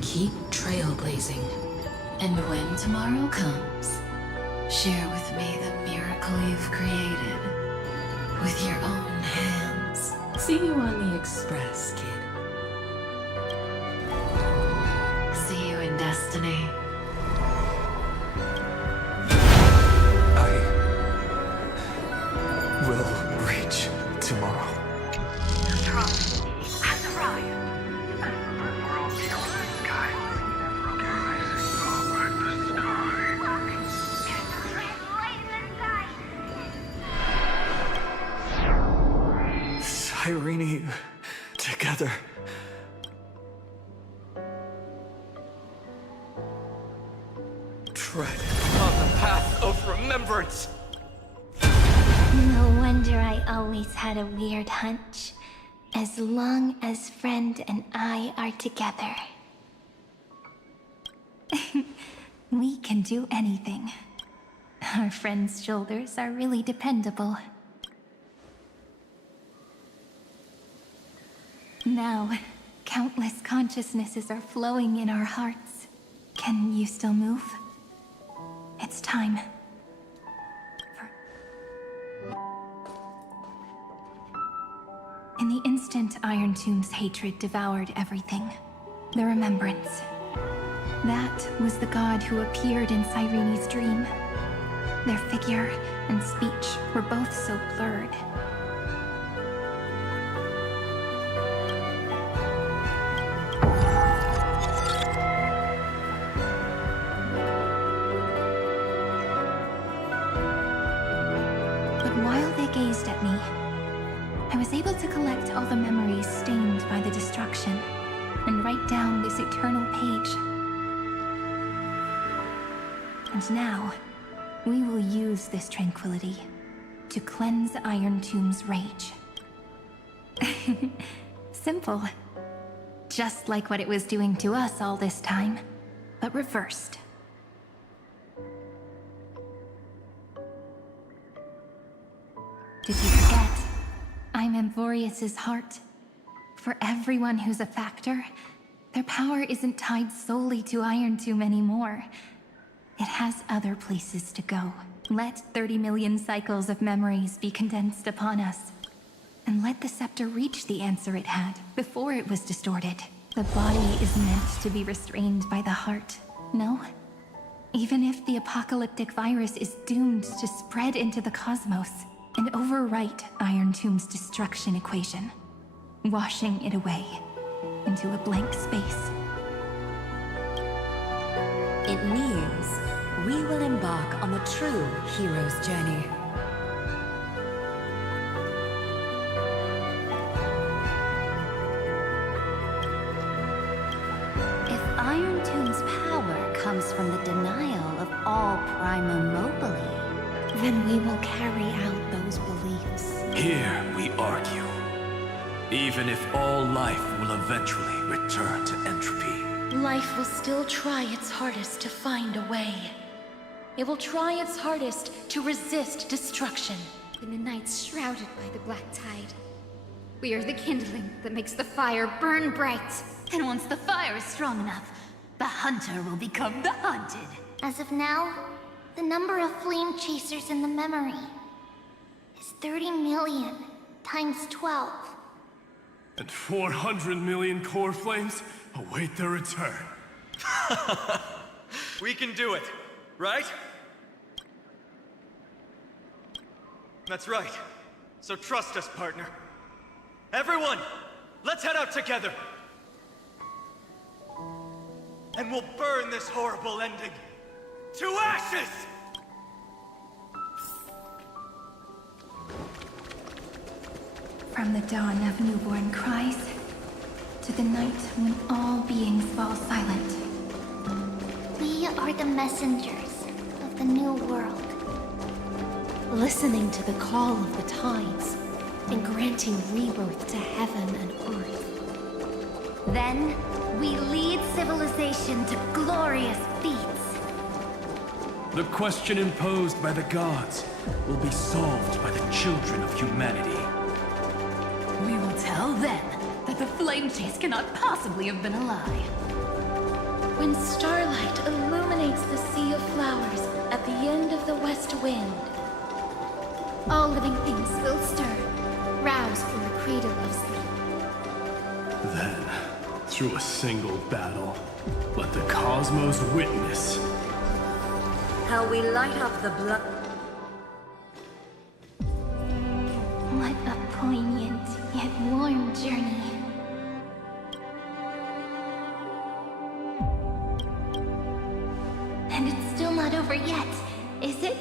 Keep trailblazing. And when tomorrow comes, share with me the miracle you've created with your own hands. See you on the Express, kid. See you in destiny. Will reach tomorrow. The truck has arrived. We're all dealing with this guy. Recognizing the sky. Irene, together. Tread on the path of remembrance. No wonder I always had a weird hunch. As long as Friend and I are together. We can do anything. Our friend's shoulders are really dependable. Now, countless consciousnesses are flowing in our hearts. Can you still move? It's time. In the instant Iron Tomb's hatred devoured everything, the remembrance. That was the god who appeared in Cyrene's dream. Their figure and speech were both so blurred. But while they gazed at me, I was able to collect all the memories stained by the destruction and write down this eternal page. And now, we will use this tranquility to cleanse Iron Tomb's rage. Simple. Just like what it was doing to us all this time, but reversed. Did you forget? I'm Amphoreus' heart. For everyone who's a factor, their power isn't tied solely to Iron Tomb anymore. It has other places to go. Let 30 million cycles of memories be condensed upon us. And let the scepter reach the answer it had before it was distorted. The body is meant to be restrained by the heart, no? Even if the apocalyptic virus is doomed to spread into the cosmos and overwrite Iron Tomb's destruction equation, washing it away into a blank space. It means we will embark on the true hero's journey. If Iron Tomb's power comes from the denial of all Prima Mobile, then we will carry out those beliefs. Here we argue. Even if all life will eventually return to entropy. Life will still try its hardest to find a way. It will try its hardest to resist destruction. In the nights shrouded by the black tide, we are the kindling that makes the fire burn bright. And once the fire is strong enough, the hunter will become the hunted. As of now, the number of flame chasers in the memory is 30 million times 12. And 400 million core flames await their return. We can do it, right? That's right. So trust us, partner. Everyone, let's head out together. And we'll burn this horrible ending to ashes! From the dawn of newborn cries, to the night when all beings fall silent. We are the messengers of the new world. Listening to the call of the tides, and granting rebirth to heaven and earth. Then, we lead civilization to glorious feats. The question imposed by the gods will be solved by the children of humanity. We will tell them that the flame chase cannot possibly have been a lie. When starlight illuminates the sea of flowers at the end of the west wind, all living things will stir, roused from the cradle of sleep. Then, through a single battle, let the cosmos witness how we light up the blood. What a poignant yet warm journey. And it's still not over yet, is it?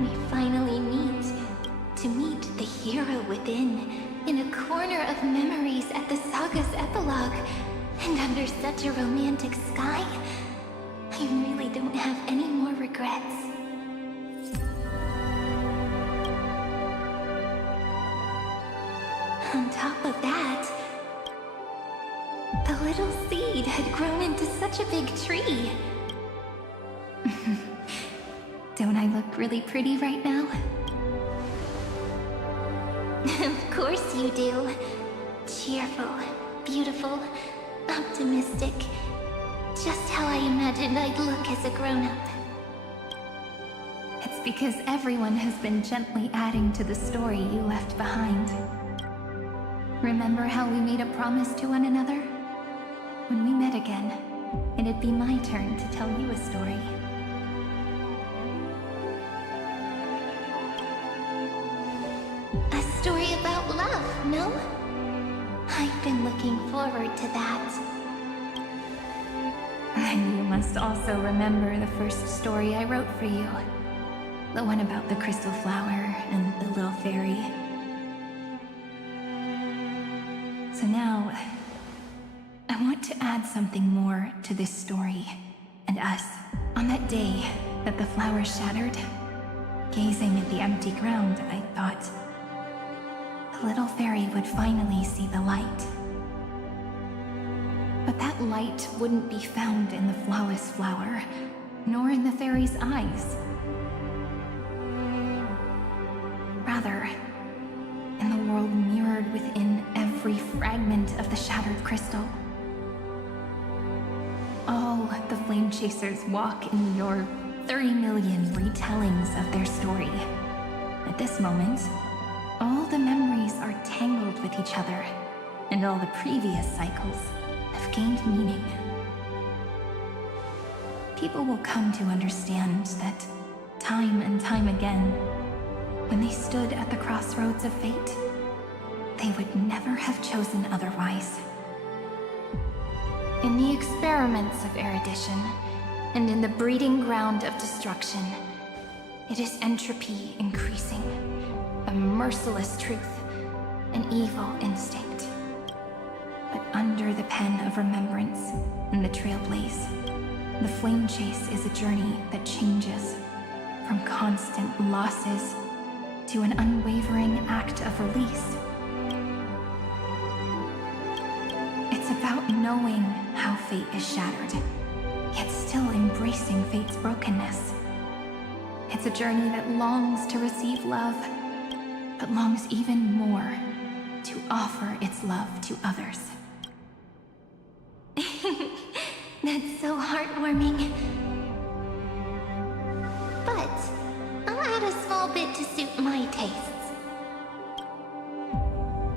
We finally meet to meet the hero within, in a corner of memories at the saga's epilogue. And under such a romantic sky, I really don't have any more regrets. On top of that, the little seed had grown into such a big tree. Don't I look really pretty right now? Of course you do. Cheerful, beautiful, optimistic. Just how I imagined I'd look as a grown-up. It's because everyone has been gently adding to the story you left behind. Remember how we made a promise to one another? When we met again, it'd be my turn to tell you a story. A story about love, no? I've been looking forward to that. And you must also remember the first story I wrote for you. The one about the crystal flower and the little fairy. So now, I want to add something more to this story and us. On that day that the flower shattered, gazing at the empty ground, I thought the little fairy would finally see the light. But that light wouldn't be found in the flawless flower, nor in the fairy's eyes. Rather, in the world mirrored within every fragment of the shattered crystal. All the flame chasers walk in your 30 million retellings of their story. At this moment, all the memories are tangled with each other, and all the previous cycles have gained meaning. People will come to understand that time and time again, when they stood at the crossroads of fate, they would never have chosen otherwise. In the experiments of erudition, and in the breeding ground of destruction, it is entropy increasing, a merciless truth, an evil instinct. But under the pen of remembrance and the trailblaze, the flame chase is a journey that changes from constant losses to an unwavering act of release. It's about knowing how fate is shattered, yet still embracing fate's brokenness. It's a journey that longs to receive love, but longs even more to offer its love to others. That's so heartwarming. add a small bit to suit my tastes.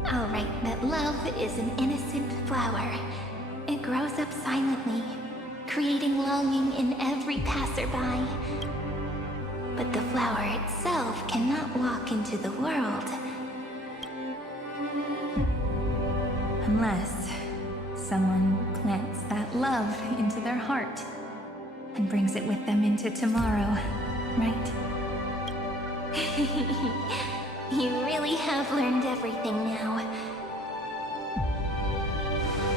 I'll write that love is an innocent flower. It grows up silently, creating longing in every passerby. But the flower itself cannot walk into the world. Unless someone plants that love into their heart and brings it with them into tomorrow, right? You really have learned everything now.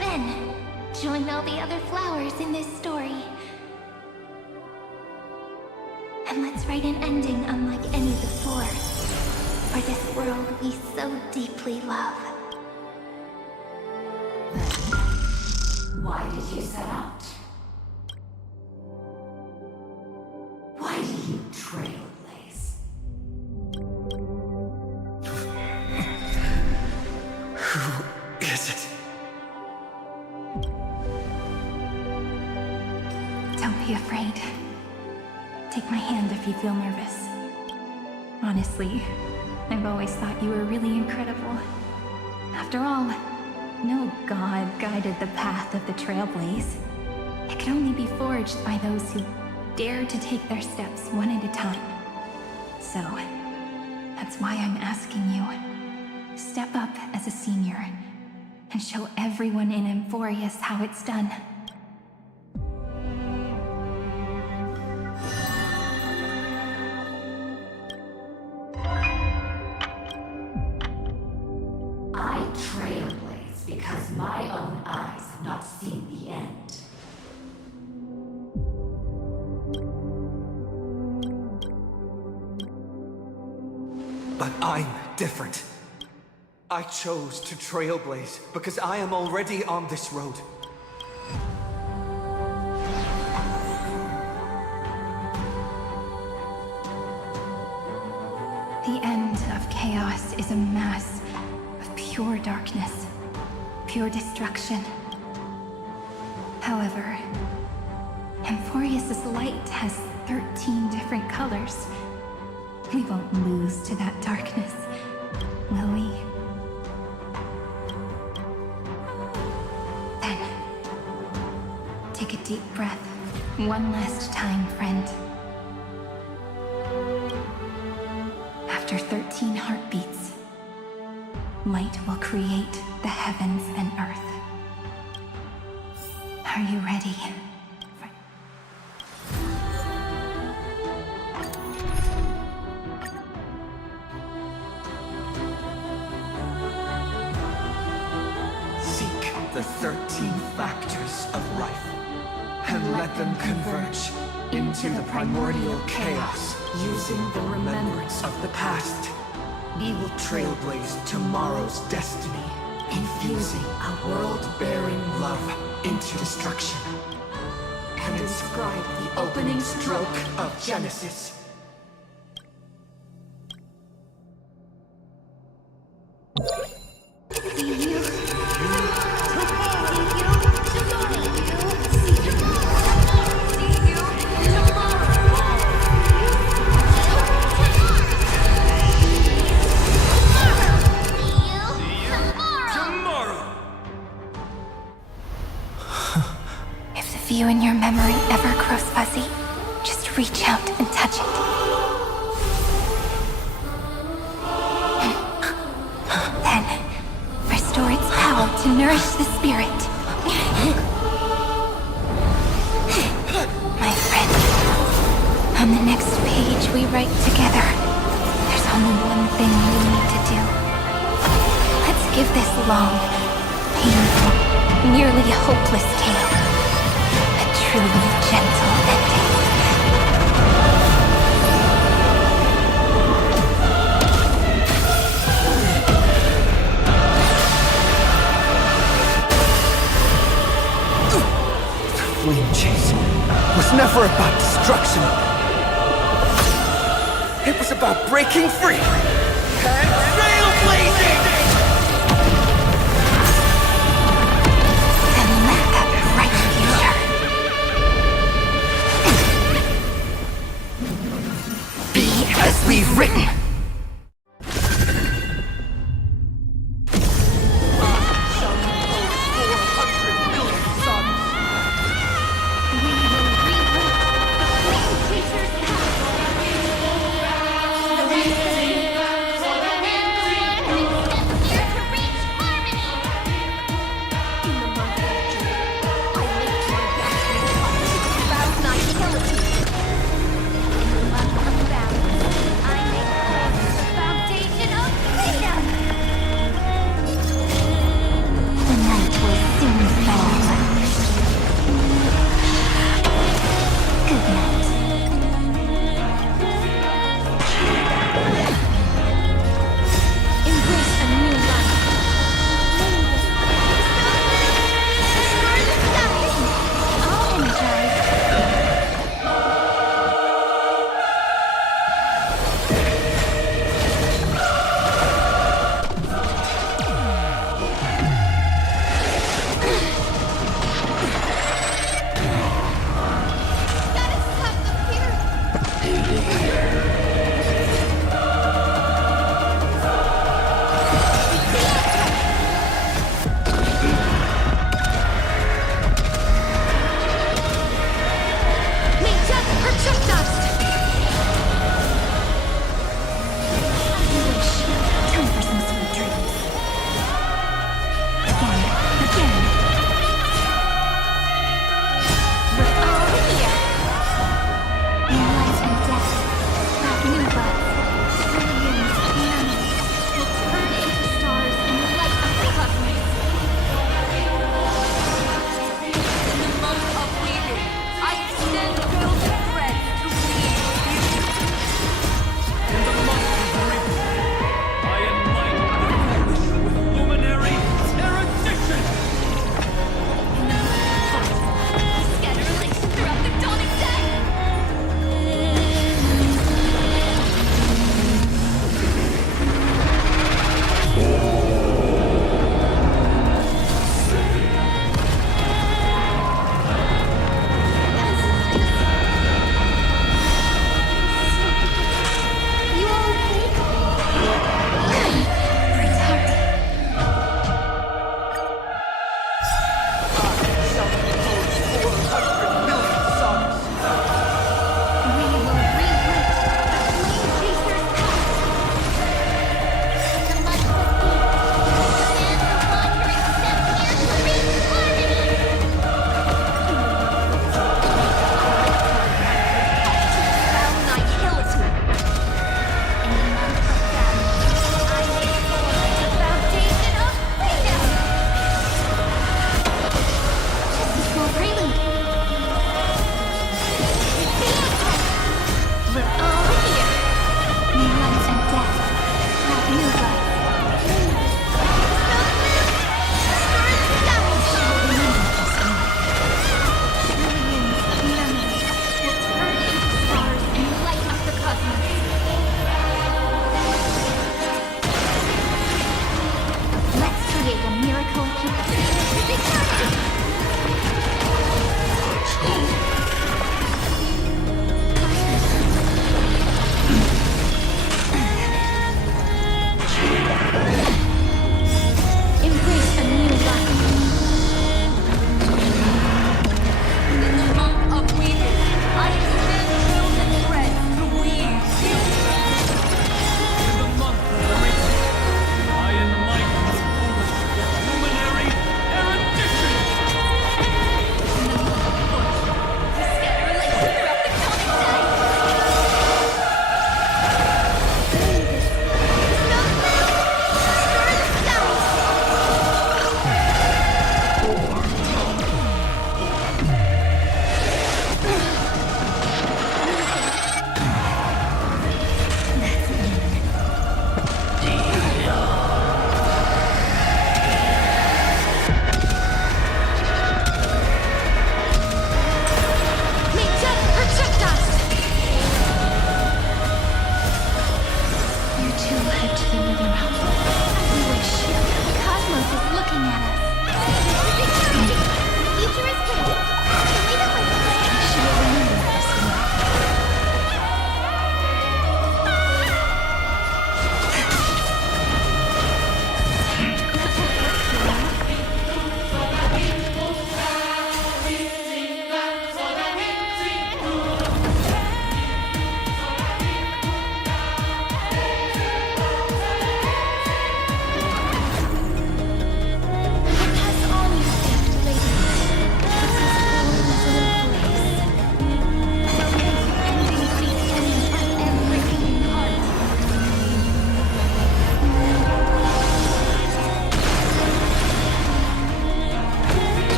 Then, join all the other flowers in this story. And let's write an ending unlike any before, for this world we so deeply love. Why did you set out? Why did you trailblaze? Who is it? Don't be afraid. Take my hand if you feel nervous. Honestly, I've always thought you were really incredible. After all, no god guided the path of the Trailblaze. It could only be forged by those who dare to take their steps one at a time. So, that's why I'm asking you. Step up as a senior and show everyone in Amphoreus how it's done. I trailblaze because my own eyes have not seen the end. But I'm different. I chose to trailblaze because I am already on this road. The end of chaos is a mass of pure darkness, pure destruction. However, Amphoreus' light has 13 different colors. We won't lose to that darkness, will we? Then, take a deep breath. One last time, friend. After 13 heartbeats, light will create the heavens and earth. Are you ready? Seek the 13 factors of life, and let them converge into the primordial chaos. Using the remembrance of the past, we will trailblaze tomorrow's destiny, infusing a world-bearing love into destruction, and inscribe the opening stroke of Genesis. If the view in your memory ever grows fuzzy, just reach out and touch it. Then, restore its power to nourish the spirit. My friend, on the next page we write together, there's only one thing we need to do. Let's give this long, painful, nearly hopeless tale a truly gentle ending. Flame chase was never about destruction. It was about breaking free and trailblazing! And let that bright future be as we written. I make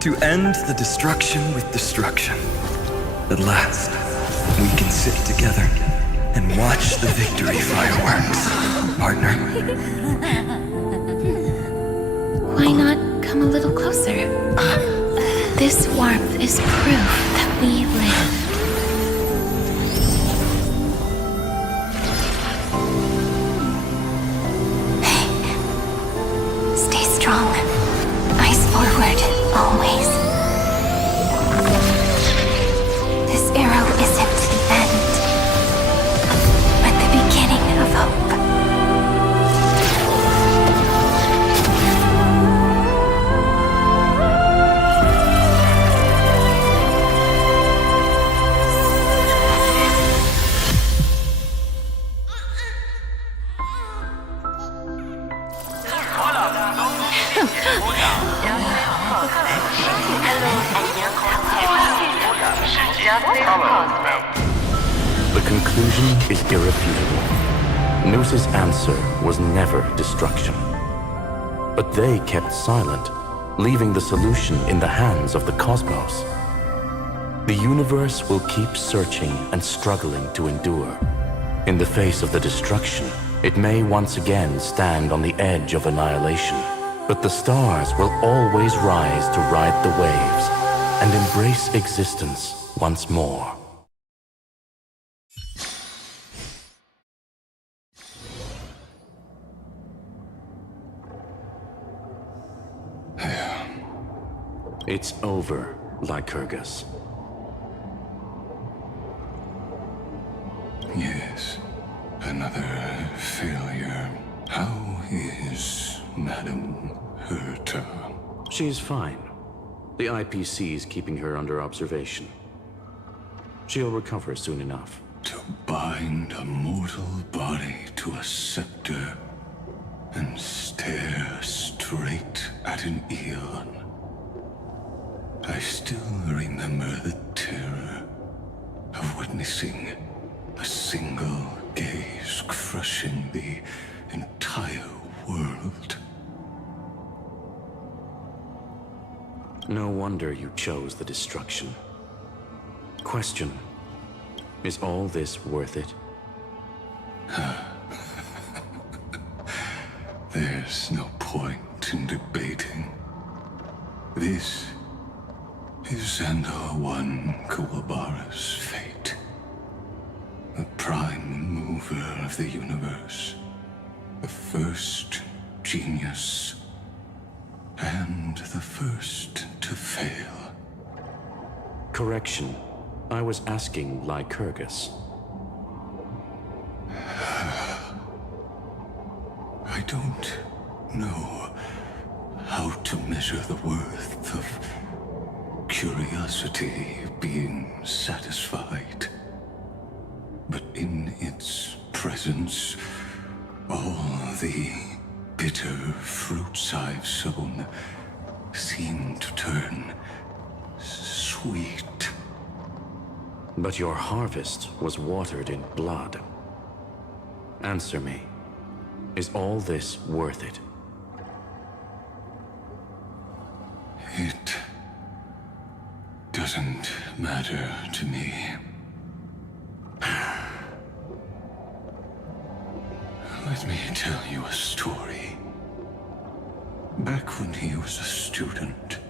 To end the destruction with destruction. At last, we can sit together and watch the victory fireworks, partner. Why not come a little closer? This warmth is proof that we live. Stay strong. Eyes forward, always. This arrow isn't the end, but the beginning of hope. The conclusion is irrefutable. Noos's answer was never destruction. But they kept silent, leaving the solution in the hands of the cosmos. The universe will keep searching and struggling to endure. In the face of the destruction, it may once again stand on the edge of annihilation. But the stars will always rise to ride the waves and embrace existence once more. It's over, Lycurgus. Yes, another failure. How is Madame Herta? She's fine. The IPC is keeping her under observation. She'll recover soon enough. To bind a mortal body to a scepter and stare straight at an eon. I still remember the terror of witnessing a single gaze crushing the entire world. No wonder you chose the destruction. Question: is all this worth it? There's no point in debating. This is Xandar I Kuwabara's fate. The prime mover of the universe. The first genius. And the first to fail. Correction. I was asking Lycurgus. I don't know how to measure the worth of curiosity being satisfied. But in its presence, all the bitter fruits I've sown seem to turn sweet. But your harvest was watered in blood. Answer me. Is all this worth it? It doesn't matter to me. Let me tell you a story. Back when he was a student,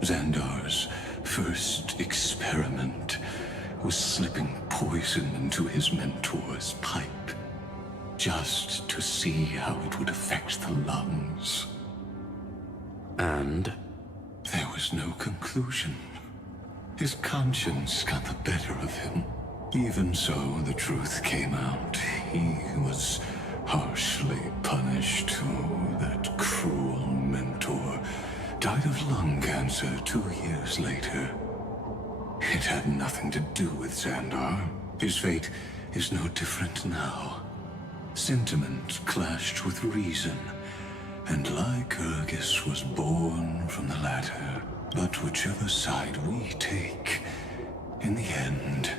Xandar's first experiment was slipping poison into his mentor's pipe, just to see how it would affect the lungs. And? There was no conclusion. His conscience got the better of him. Even so, the truth came out. He was harshly punished. Oh, that cruel mentor died of lung cancer 2 years later. It had nothing to do with Xandar. His fate is no different now. Sentiment clashed with reason, and Lycurgus was born from the latter. But whichever side we take, in the end,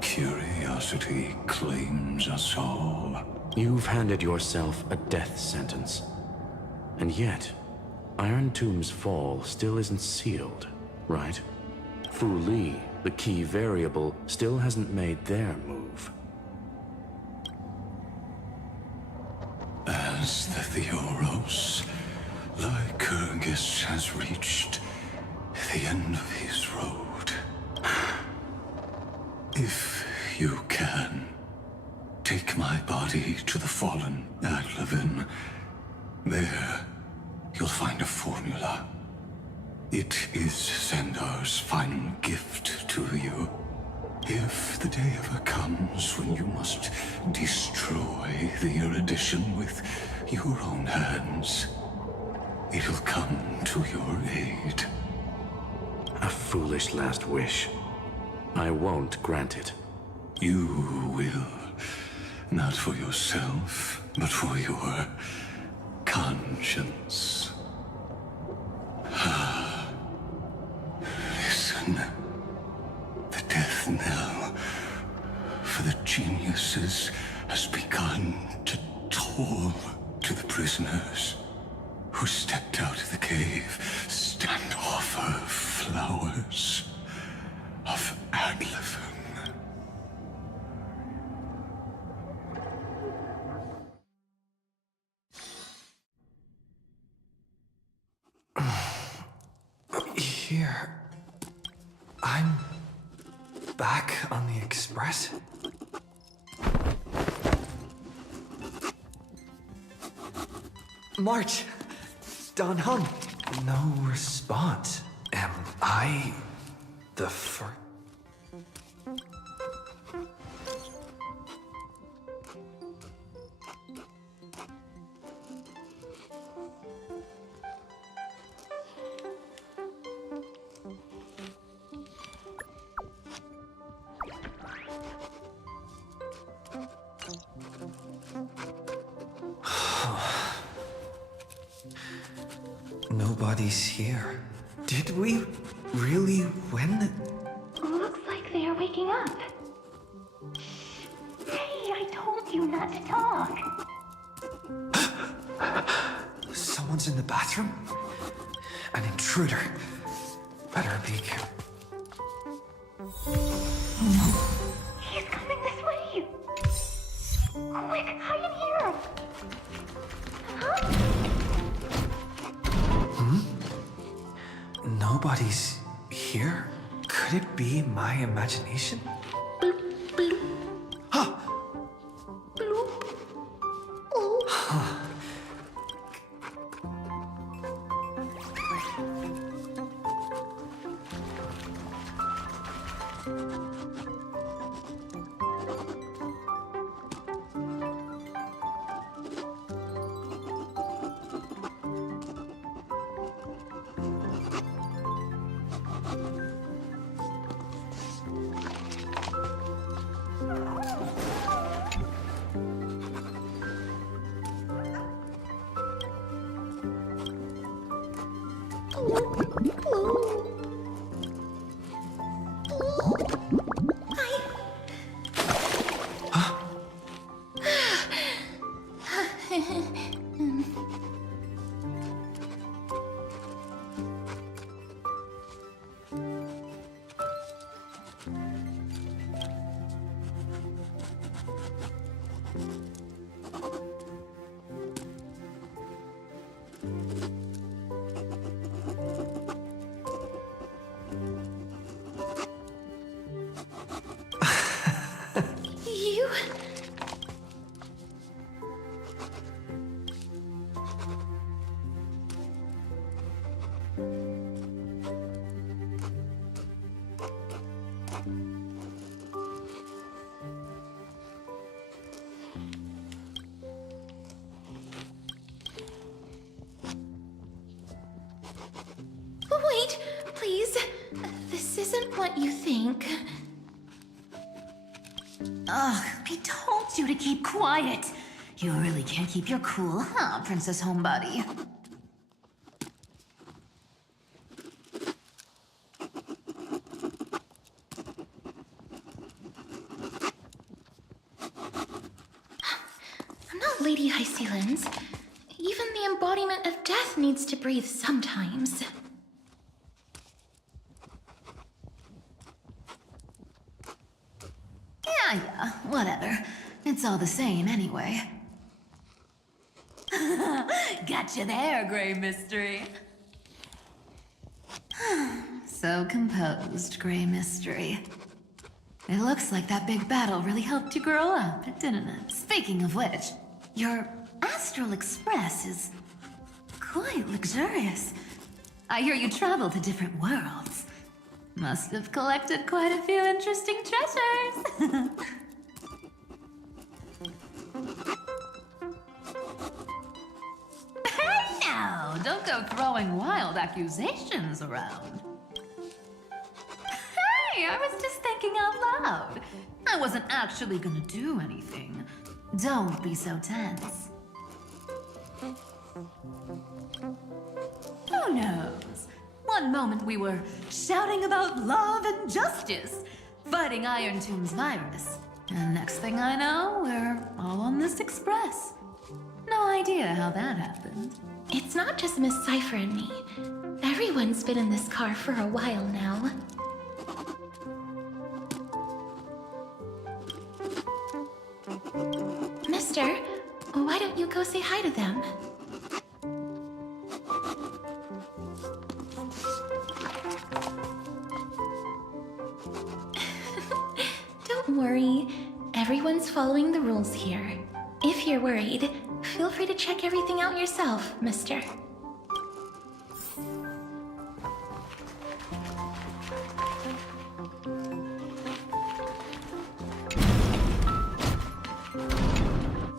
curiosity claims us all. You've handed yourself a death sentence. And yet, Iron Tomb's fall still isn't sealed, right? Fu Li, the key variable, still hasn't made their move. As the Theoros, Lycurgus has reached the end of his road. If you can, take my body to the fallen Adlevin. There, you'll find a formula. It is Xandar's final gift to you. If the day ever comes when you must destroy the erudition with your own hands, it'll come to your aid. A foolish last wish. I won't grant it. You will. Not for yourself, but for your conscience. Listen. The death knell for the geniuses has begun to toll to the prisoners who stepped out of the cave. Stand offer flowers of Adlevin. Here. I'm back on the Express. March! Don Hum! No response. Am I the first? Nobody's here. Did we really win? Looks like they are waking up. Hey, I told you not to talk. Someone's in the bathroom? An intruder. Better be careful. He's coming this way. Quick, hide in here. Huh? Nobody's here? Could it be my imagination? Huh. Huh. You... Wait, please. This isn't what you think. Ugh, I told you to keep quiet. You really can't keep your cool, huh, Princess Homebody? I'm not Lady High Sea Lens. Even the very embodiment of death needs to breathe sometimes. Yeah, whatever. It's all the same anyway. Gotcha there, Grey Mystery. So composed, Grey Mystery. It looks like that big battle really helped you grow up, didn't it? Speaking of which, your Astral Express is quite luxurious. I hear you travel to different worlds. Must have collected quite a few interesting treasures. Hey now, don't go throwing wild accusations around. Hey, I was just thinking out loud. I wasn't actually gonna do anything. Don't be so tense. Who knows? One moment we were shouting about love and justice, fighting Iron Tomb's virus. And next thing I know, we're all on this express. No idea how that happened. It's not just Miss Cypher and me. Everyone's been in this car for a while now. Mister, why don't you go say hi to them? Don't worry. Everyone's following the rules here. If you're worried, feel free to check everything out yourself, mister.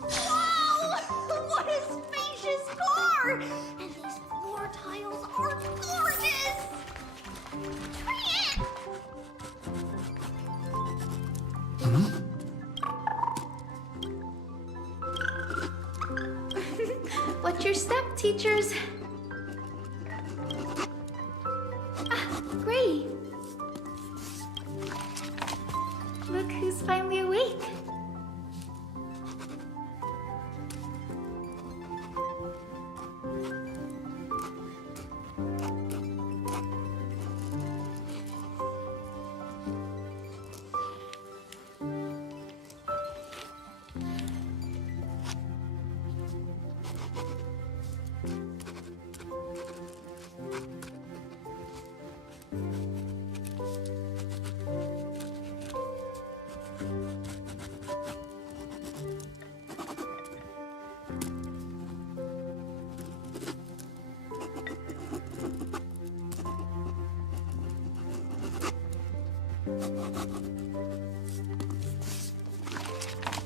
Wow! What a spacious car! And these floor tiles are gorgeous! Trian! What's your step, teachers? Ah, Gray! Look who's finally awake.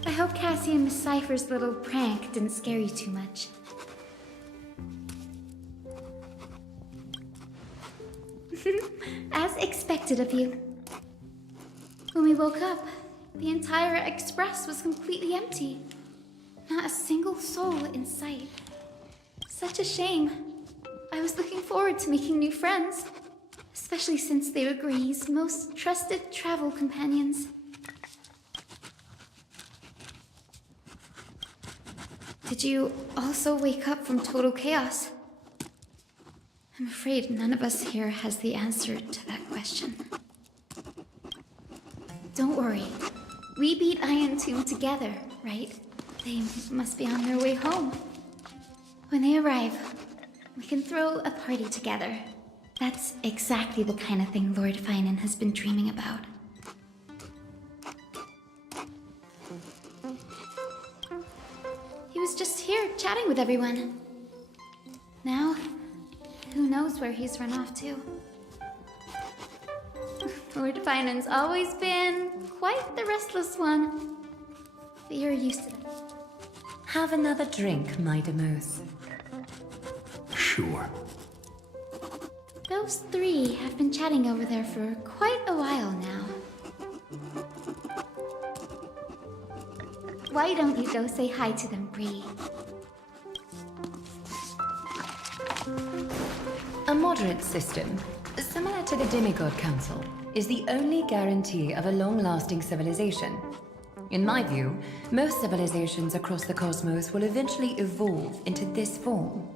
I hope Cassie and Miss Cypher's little prank didn't scare you too much. As expected of you. When we woke up, the entire express was completely empty. Not a single soul in sight. Such a shame. I was looking forward to making new friends, especially since they were Gray's most trusted travel companions. Did you also wake up from total chaos? I'm afraid none of us here has the answer to that question. Don't worry. We beat Iron Tomb together, right? They must be on their way home. When they arrive, we can throw a party together. That's exactly the kind of thing Lord Finan has been dreaming about. He was just here chatting with everyone. Now, who knows where he's run off to? Lord Finan's always been quite the restless one. But you're used to that. Have another drink, my Demouse. Sure. Those three have been chatting over there for quite a while now. Why don't you go say hi to them, Bree? A moderate system, similar to the Demigod Council, is the only guarantee of a long-lasting civilization. In my view, most civilizations across the cosmos will eventually evolve into this form.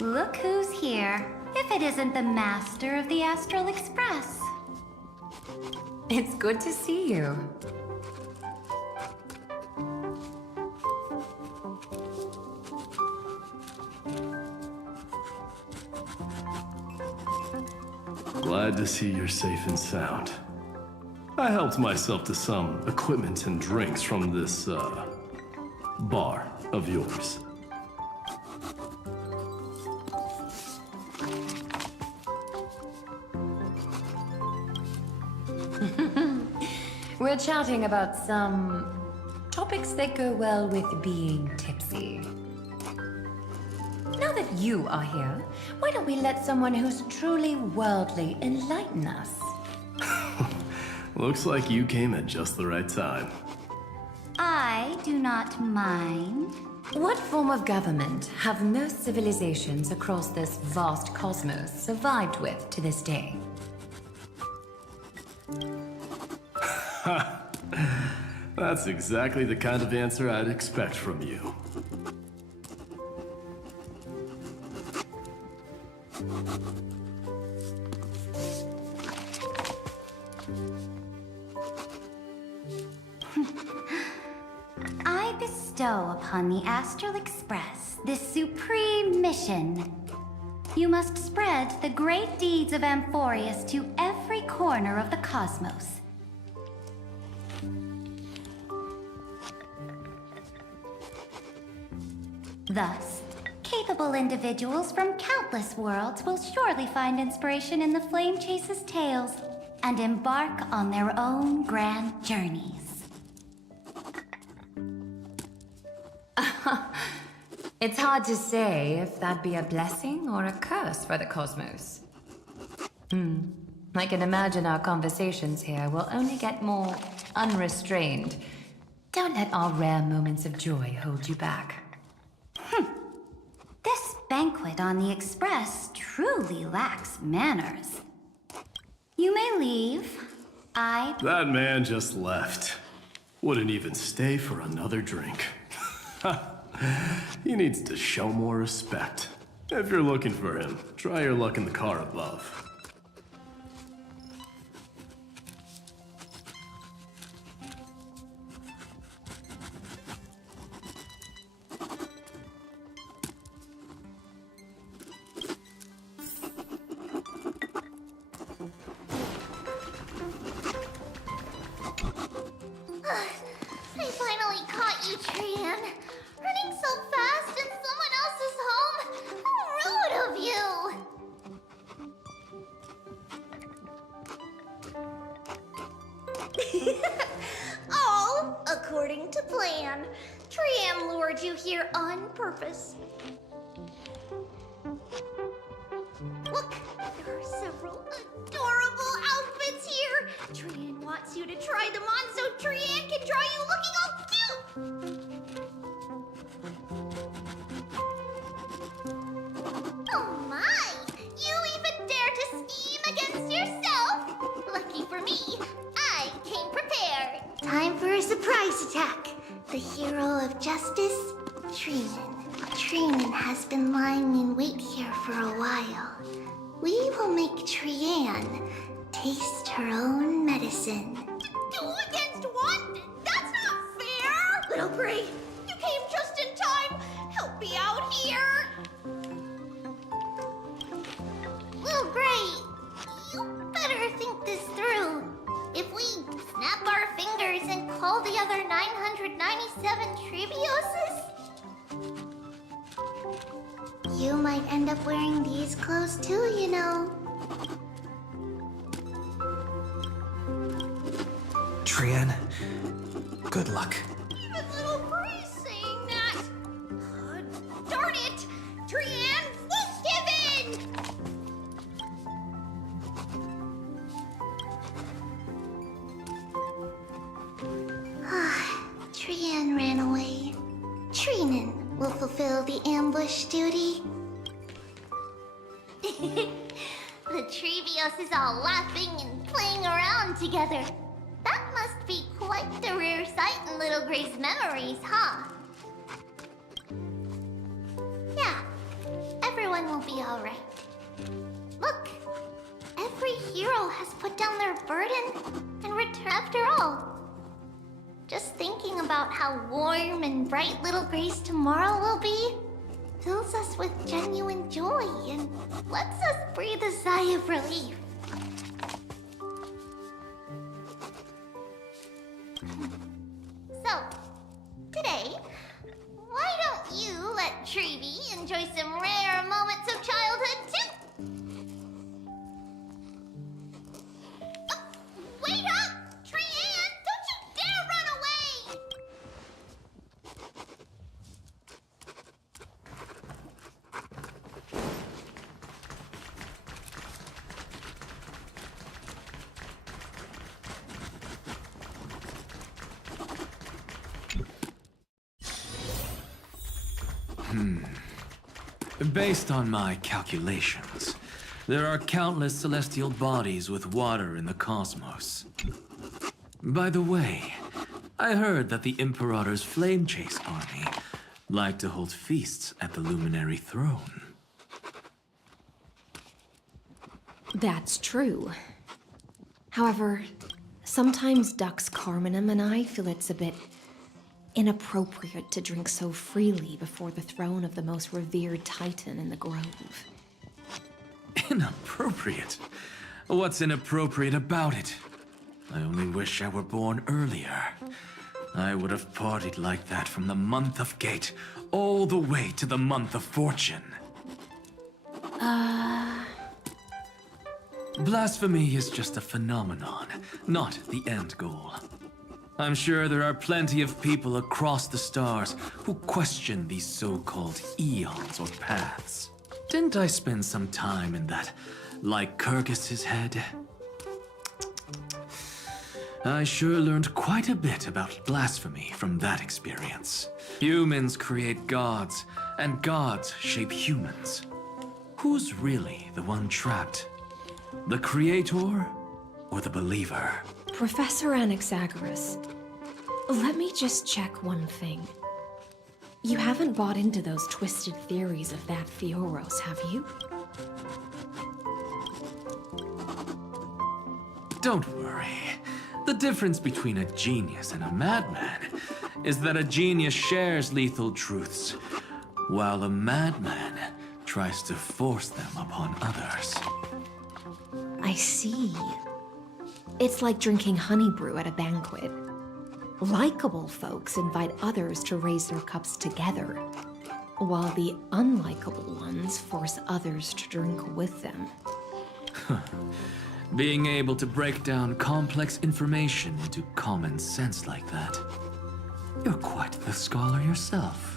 Look who's here. If it isn't the master of the Astral Express. It's good to see you. Glad to see you're safe and sound. I helped myself to some equipment and drinks from this, bar of yours. We're chatting about some topics that go well with being tipsy. Now that you are here, why don't we let someone who's truly worldly enlighten us? Looks like you came at just the right time. I do not mind. What form of government have most civilizations across this vast cosmos survived with to this day? That's exactly the kind of answer I'd expect from you. I bestow upon the Astral Express this supreme mission. You must spread the great deeds of Amphoreus to every corner of the cosmos. Thus, capable individuals from countless worlds will surely find inspiration in the Flame Chase's tales and embark on their own grand journeys. It's hard to say if that'd be a blessing or a curse for the cosmos. I can imagine our conversations here will only get more unrestrained. Don't let our rare moments of joy hold you back. This banquet on the Express truly lacks manners. You may leave. That man just left. Wouldn't even stay for another drink. He needs to show more respect. If you're looking for him, try your luck in the car above. I finally caught you, Trian. Running so fast in someone else's home. How rude of you! All according to plan. Trian lured you here on purpose. Look, there are several adorable outfits here. Trian wants you to try them on so Trian can draw you looking all cute. Oh my! You even dare to scheme against yourself? Lucky for me, I came prepared. Time for a surprise attack. The hero of justice, Trian. Trian has been lying in wait here for a while. We will make Trian taste her own medicine. 2 against 1? That's not fair! Little Gray, you came just in time. Help me out here. Little Gray, you better think this through. If we snap our fingers and call the other 997 Trivioses, you might end up wearing these clothes too, you know. Trian, good luck. Even little Gray's saying that. Darn it! Trian won't give in! Trian ran away. Trinan will fulfill the ambush duty. The Trivios is all laughing and playing around together. That must be cool. Quite the rare sight in Little Gray's memories, huh? Yeah, everyone will be alright. Look, every hero has put down their burden and returned after all. Just thinking about how warm and bright Little Gray's tomorrow will be fills us with genuine joy and lets us breathe a sigh of relief. So, today, why don't you let Treevee enjoy some rare moments of childhood too? Oh, wait up! Trianne, don't you dare run away! Based on my calculations, there are countless celestial bodies with water in the cosmos. By the way, I heard that the Imperator's Flame Chase army like to hold feasts at the Luminary Throne. That's true. However, sometimes Dux Carminum and I feel it's a bit inappropriate to drink so freely before the throne of the most revered titan in the Grove. Inappropriate? What's inappropriate about it? I only wish I were born earlier. I would have partied like that from the month of Gate all the way to the month of Fortune. Blasphemy is just a phenomenon, not the end goal. I'm sure there are plenty of people across the stars who question these so-called eons or paths. Didn't I spend some time in that Lycurgus's head? I sure learned quite a bit about blasphemy from that experience. Humans create gods, and gods shape humans. Who's really the one trapped? The creator or the believer? Professor Anaxagoras, let me just check one thing. You haven't bought into those twisted theories of that Theoros, have you? Don't worry. The difference between a genius and a madman is that a genius shares lethal truths, while a madman tries to force them upon others. I see. It's like drinking honey brew at a banquet. Likable folks invite others to raise their cups together, while the unlikable ones force others to drink with them. Being able to break down complex information into common sense like that. You're quite the scholar yourself.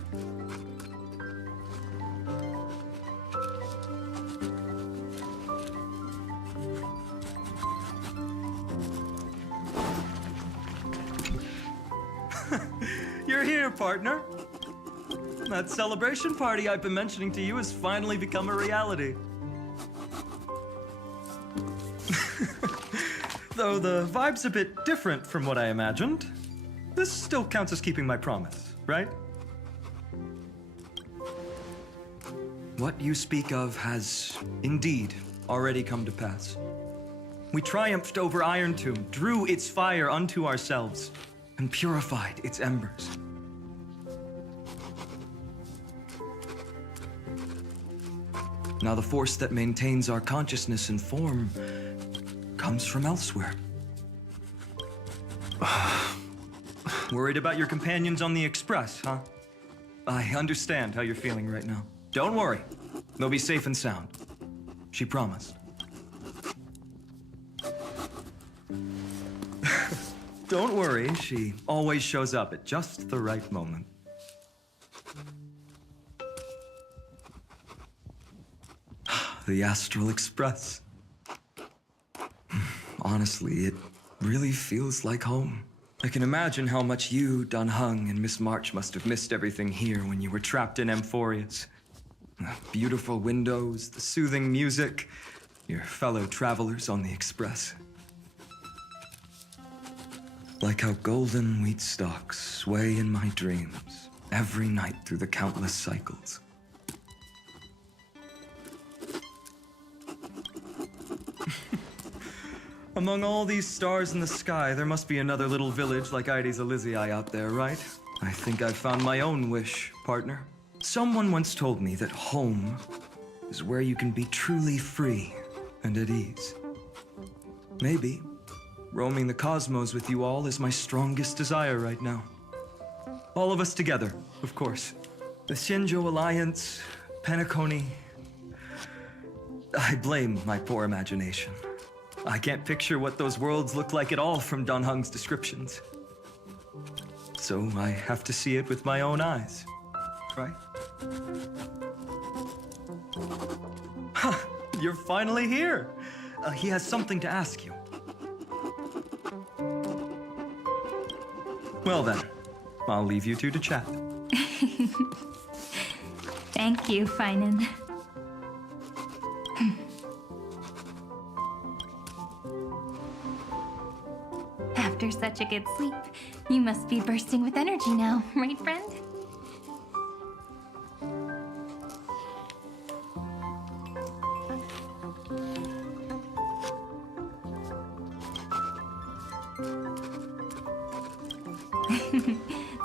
You're here, partner. That celebration party I've been mentioning to you has finally become a reality. Though the vibe's a bit different from what I imagined, this still counts as keeping my promise, right? What you speak of has indeed already come to pass. We triumphed over Iron Tomb, drew its fire unto ourselves, and purified its embers. Now the force that maintains our consciousness and form comes from elsewhere. Worried about your companions on the Express, huh? I understand how you're feeling right now. Don't worry. They'll be safe and sound. She promised. Don't worry, she always shows up at just the right moment. The Astral Express. Honestly, it really feels like home. I can imagine how much you, Dun Hung, and Miss March must have missed everything here when you were trapped in Amphoreus. The beautiful windows, the soothing music, your fellow travelers on the Express. Like how golden wheat stalks sway in my dreams every night through the countless cycles. Among all these stars in the sky, there must be another little village like Ides Elysiae out there, right? I think I've found my own wish, partner. Someone once told me that home is where you can be truly free and at ease. Maybe roaming the cosmos with you all is my strongest desire right now. All of us together, of course. The Shinjo Alliance, Penacony. I blame my poor imagination. I can't picture what those worlds look like at all from Dan Heng's descriptions. So I have to see it with my own eyes, right? Ha! You're finally here! He has something to ask you. Well then, I'll leave you two to chat. Thank you, Finan. After such a good sleep, you must be bursting with energy now, right, friend?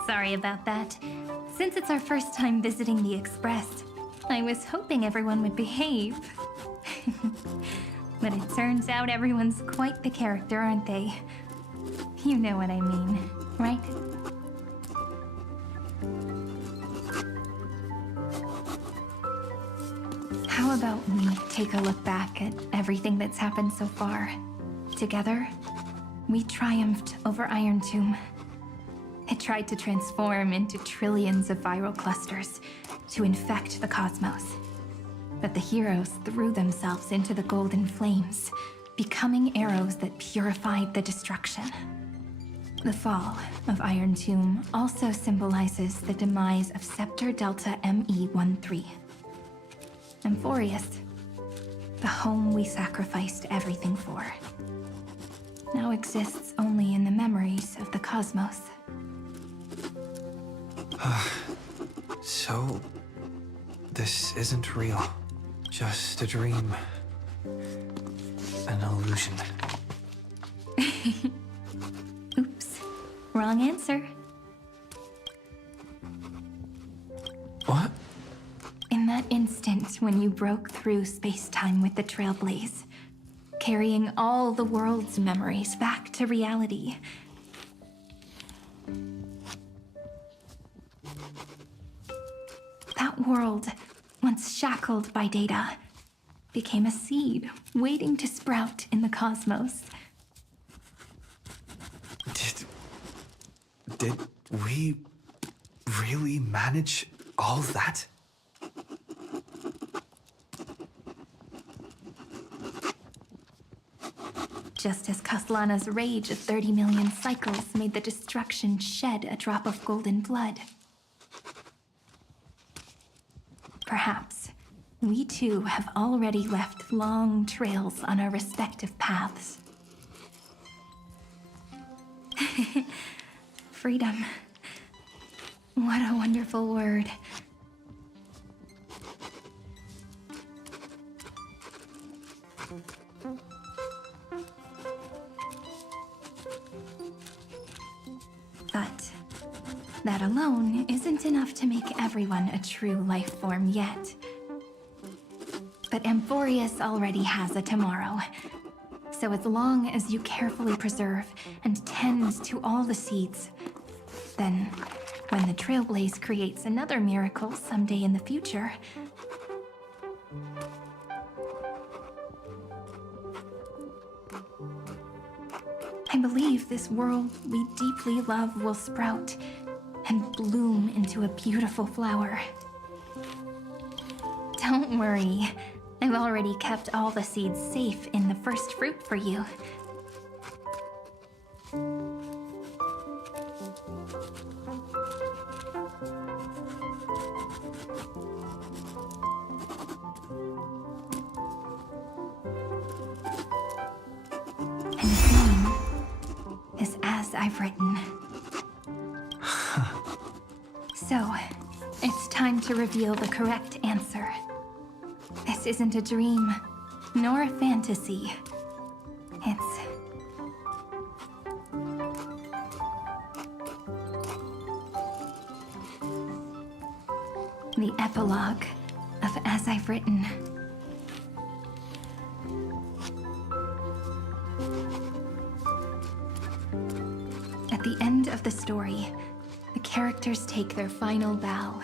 Sorry about that. Since it's our first time visiting the Express, I was hoping everyone would behave. But it turns out everyone's quite the character, aren't they? You know what I mean, right? How about we take a look back at everything that's happened so far? Together, we triumphed over Iron Tomb. It tried to transform into trillions of viral clusters to infect the cosmos. But the heroes threw themselves into the golden flames, becoming arrows that purified the destruction. The fall of Iron Tomb also symbolizes the demise of Scepter Delta ME-13. Amphoreus, the home we sacrificed everything for, now exists only in the memories of the cosmos. So, this isn't real. Just a dream. An illusion. Oops. Wrong answer. What? In that instant when you broke through space-time with the Trailblaze, carrying all the world's memories back to reality, that world, once shackled by data, became a seed waiting to sprout in the cosmos. Did we really manage all that? Just as Kaslana's rage of 30 million cycles made the destruction shed a drop of golden blood. Perhaps we too have already left long trails on our respective paths. Freedom. What a wonderful word. But that alone isn't enough to make everyone a true life form yet. But Amphoreus already has a tomorrow. So as long as you carefully preserve and tend to all the seeds, then when the Trailblaze creates another miracle someday in the future, I believe this world we deeply love will sprout and bloom into a beautiful flower. Don't worry. I've already kept all the seeds safe in the first fruit for you. And green is as I've written. So, it's time to reveal the correct answer. This isn't a dream, nor a fantasy. It's... the epilogue of As I've Written. At the end of the story, the characters take their final bow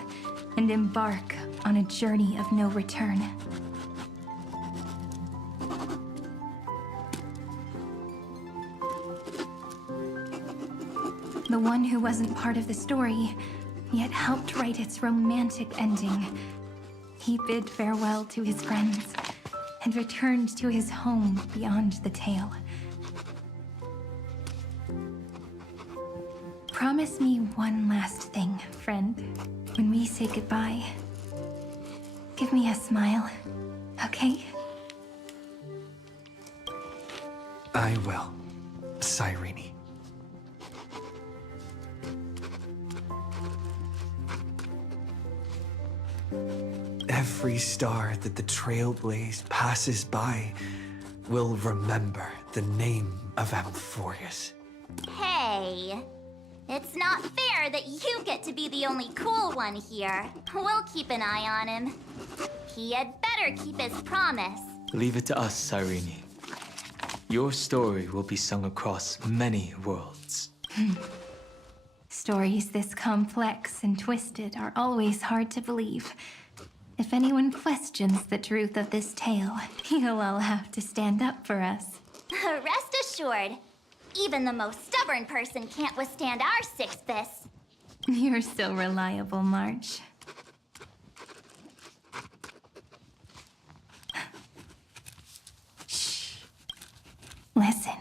and embark on a journey of no return. The one who wasn't part of the story, yet helped write its romantic ending. He bid farewell to his friends and returned to his home beyond the tale. Promise me one last thing, friend. When we say goodbye, give me a smile, okay? I will, Cyrene. Every star that the Trailblaze passes by will remember the name of Amphoreus. Hey, it's not fair that you get to be the only cool one here. We'll keep an eye on him. He had better keep his promise. Leave it to us, Cyrene. Your story will be sung across many worlds. Stories this complex and twisted are always hard to believe. If anyone questions the truth of this tale, you'll all have to stand up for us. Rest assured, even the most stubborn person can't withstand our six fists. You're so reliable, March. Shh. Listen.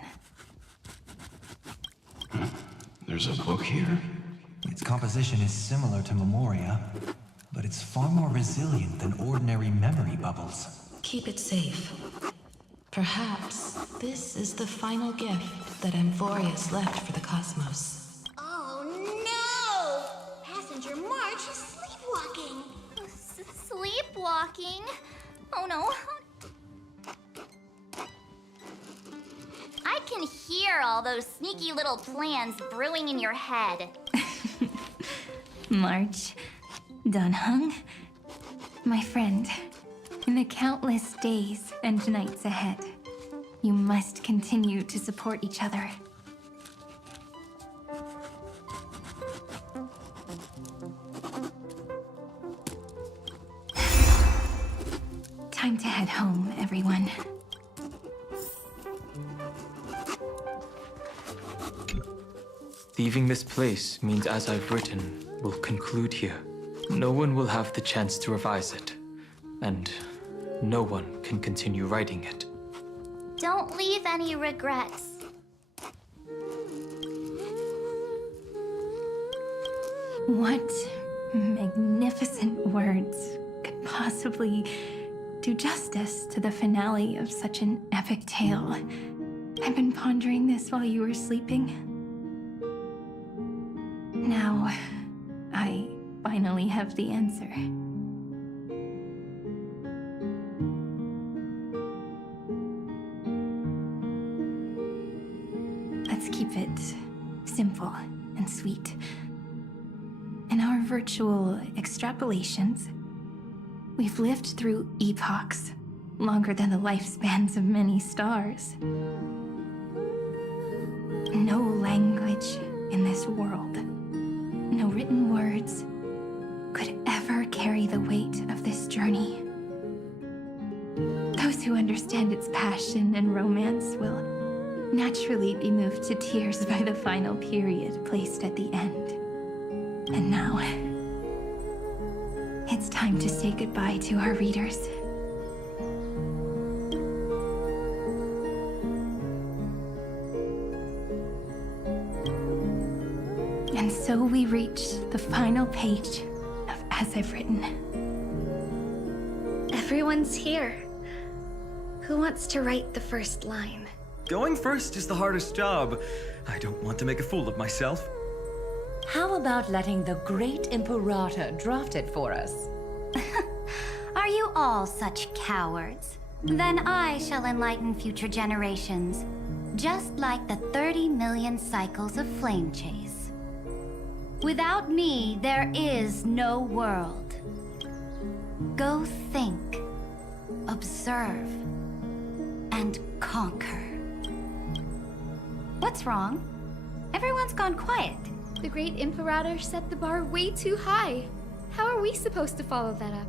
There's a book here? Its composition is similar to Memoria, but it's far more resilient than ordinary memory bubbles. Keep it safe. Perhaps this is the final gift that Amphoreus left for the cosmos. Oh no! Passenger March is sleepwalking. Sleepwalking? Oh no. I can hear all those sneaky little plans brewing in your head. March, Dunhung, my friend, in the countless days and nights ahead, you must continue to support each other. Time to head home, everyone. Leaving this place means As I've Written will conclude here. No one will have the chance to revise it, and no one can continue writing it. Don't leave any regrets. What magnificent words could possibly do justice to the finale of such an epic tale? I've been pondering this while you were sleeping. Now, I finally have the answer. Let's keep it simple and sweet. In our virtual extrapolations, we've lived through epochs longer than the lifespans of many stars. No language in this world, no written words, could ever carry the weight of this journey. Those who understand its passion and romance will naturally be moved to tears by the final period placed at the end. And now, it's time to say goodbye to our readers. And so we reach the final page of As I've Written. Everyone's here. Who wants to write the first line? Going first is the hardest job. I don't want to make a fool of myself. How about letting the great Imperator draft it for us? Are you all such cowards? Then I shall enlighten future generations, just like the 30 million cycles of flame chase. Without me, there is no world. Go think, observe, and conquer. What's wrong? Everyone's gone quiet. The great Imperator set the bar way too high. How are we supposed to follow that up?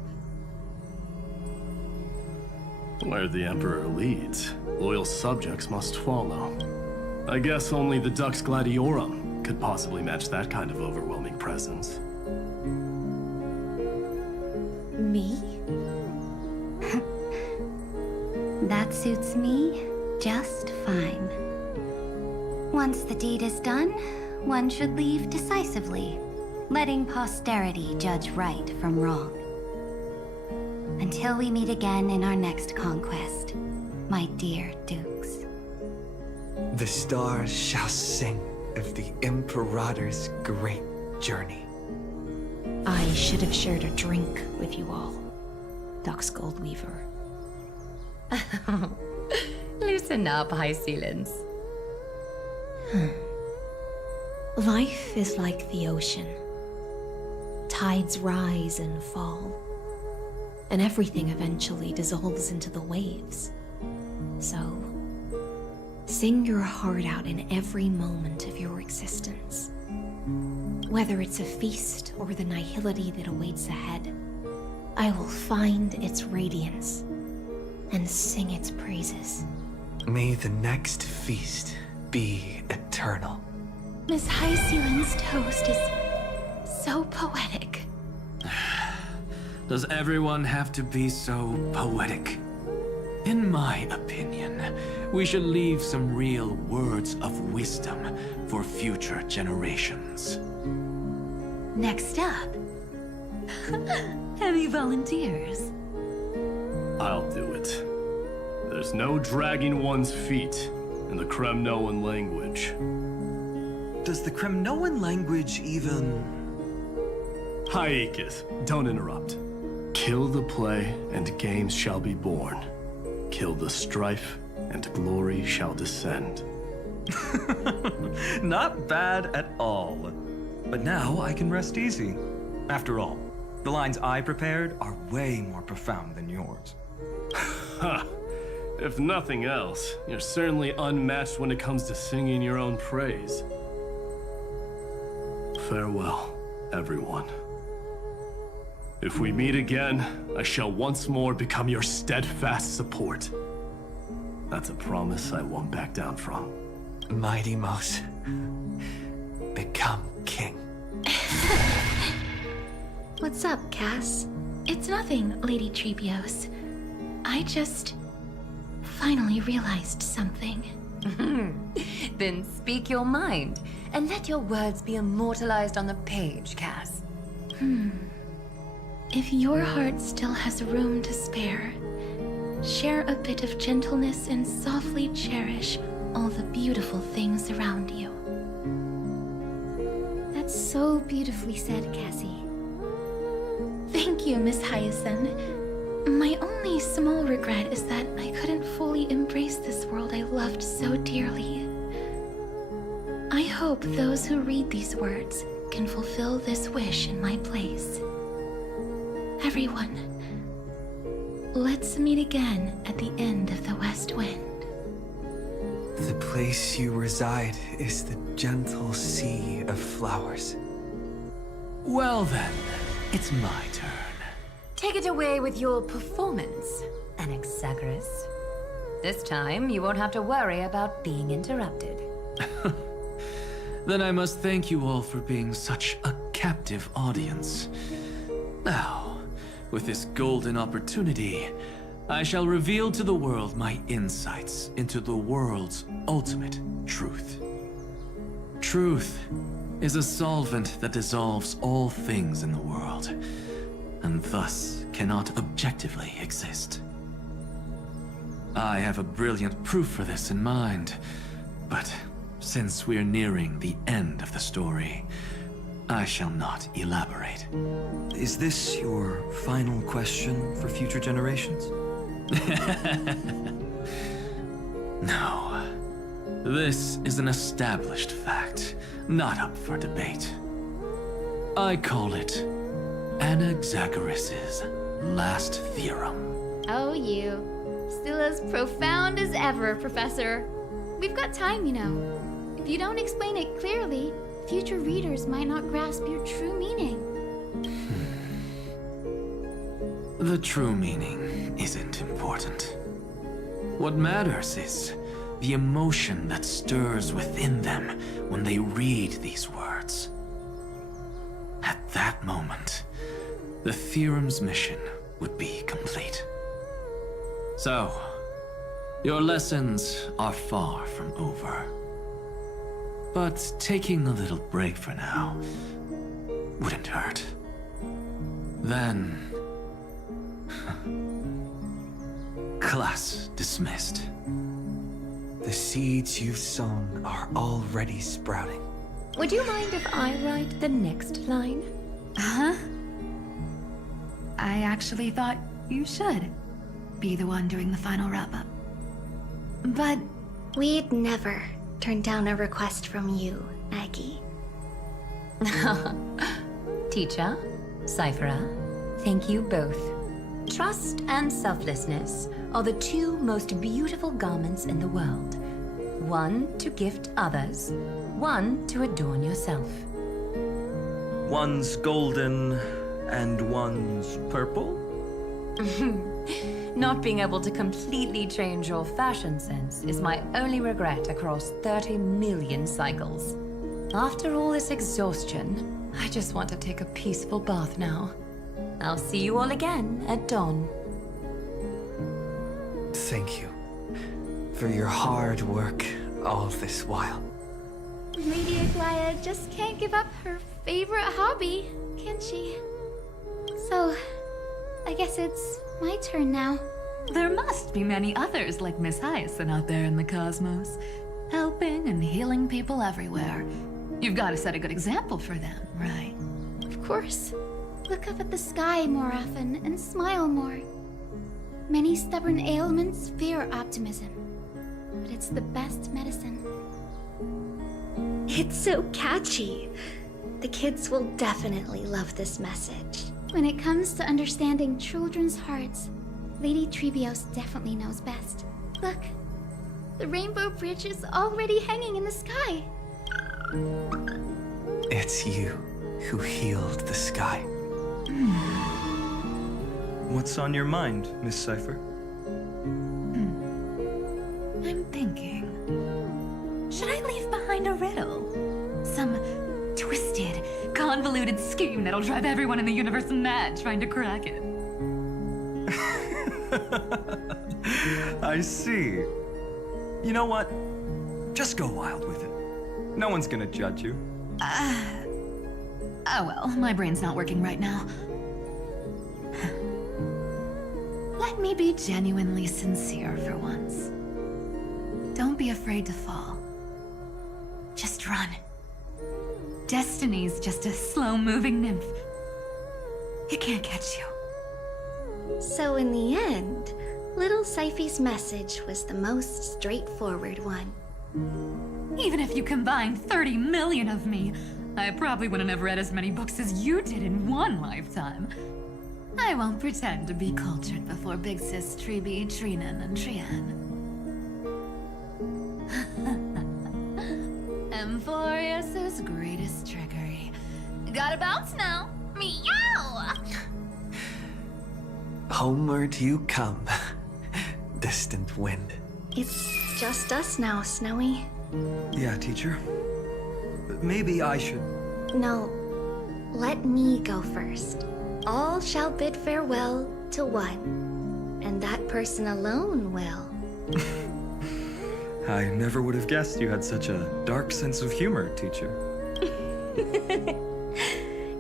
Where the Emperor leads, loyal subjects must follow. I guess only the Dux Gladiorum could possibly match that kind of overwhelming presence. Me? That suits me just fine. Once the deed is done, one should leave decisively, letting posterity judge right from wrong. Until we meet again in our next conquest, my dear dukes. The stars shall sing of the Imperator's great journey. I should have shared a drink with you all, Dux Goldweaver. Loosen up, High Sealants. Life is like the ocean. Tides rise and fall, and everything eventually dissolves into the waves. So, sing your heart out in every moment of your existence. Whether it's a feast or the nihility that awaits ahead, I will find its radiance and sing its praises. May the next feast be eternal. Miss High Sealand's toast is so poetic. Does everyone have to be so poetic? In my opinion, we should leave some real words of wisdom for future generations. Next up. Any volunteers? I'll do it. There's no dragging one's feet in the Kremnoan language. Does the Kremnoan language even... Haikith, don't interrupt. Kill the play, and games shall be born. Kill the strife, and glory shall descend. Not bad at all. But now I can rest easy. After all, the lines I prepared are way more profound than yours. Ha! If nothing else, you're certainly unmatched when it comes to singing your own praise. Farewell, everyone. If we meet again, I shall once more become your steadfast support. That's a promise I won't back down from. Mighty Mouse, become king. What's up, Cass? It's nothing, Lady Trebios. I just finally realized something. Then speak your mind, and let your words be immortalized on the page, Cass. If your heart still has room to spare, share a bit of gentleness and softly cherish all the beautiful things around you. That's so beautifully said, Cassie. Thank you, Miss Hyacinth. My only small regret is that I couldn't fully embrace this world I loved so dearly. I hope those who read these words can fulfill this wish in my place. Everyone, let's meet again at the end of the West Wind. The place you reside is the gentle sea of flowers. Well then, it's my turn. Take it away with your performance, Anaxagoras. This time, you won't have to worry about being interrupted. Then I must thank you all for being such a captive audience. Now, with this golden opportunity, I shall reveal to the world my insights into the world's ultimate truth. Truth is a solvent that dissolves all things in the world, and thus cannot objectively exist. I have a brilliant proof for this in mind, but Since we're nearing the end of the story, I shall not elaborate. Is this your final question for future generations? No. This is an established fact, not up for debate. I call it Anaxagoras' last theorem. Oh, you. Still as profound as ever, Professor. We've got time, you know. If you don't explain it clearly, future readers might not grasp your true meaning. The true meaning isn't important. What matters is the emotion that stirs within them when they read these words. At that moment, the theorem's mission would be complete. So, your lessons are far from over. But taking a little break for now wouldn't hurt. Then... class dismissed. The seeds you've sown are already sprouting. Would you mind if I write the next line? Huh? I actually thought you should be the one doing the final wrap-up. But we'd never turn down a request from you, Aggie. Teacher, Cyphera, thank you both. Trust and selflessness are the two most beautiful garments in the world. One to gift others, one to adorn yourself. One's golden and one's purple? Not being able to completely change your fashion sense is my only regret across 30 million cycles. After all this exhaustion, I just want to take a peaceful bath now. I'll see you all again at dawn. Thank you for your hard work all this while. Lady Aglaia just can't give up her favorite hobby, can she? So, I guess it's my turn now. There must be many others like Miss Hyacinth out there in the cosmos, helping and healing people everywhere. You've got to set a good example for them, right? Of course. Look up at the sky more often and smile more. Many stubborn ailments fear optimism, but it's the best medicine. It's so catchy. The kids will definitely love this message. When it comes to understanding children's hearts, Lady Trebios definitely knows best. Look, the Rainbow Bridge is already hanging in the sky. It's you who healed the sky. What's on your mind, Miss Cypher? I'm thinking... should I leave behind a riddle? Some twisted, convoluted scheme that'll drive everyone in the universe mad trying to crack it. I see. You know what? Just go wild with it. No one's gonna judge you. Oh well, my brain's not working right now. Let me be genuinely sincere for once. Don't be afraid to fall. Just run. Destiny's just a slow-moving nymph. It can't catch you. So in the end, little Cyphy's message was the most straightforward one. Even if you combined 30 million of me, I probably wouldn't have read as many books as you did in one lifetime. I won't pretend to be cultured before Big Sis Treeby, Trinan, and Trian. Amphoreus' greatest trickery. Gotta bounce now. Meow! Homeward you come, distant wind. It's just us now, Snowy. Yeah, teacher. Maybe I should... No, let me go first. All shall bid farewell to one, and that person alone will. I never would have guessed you had such a dark sense of humor, teacher.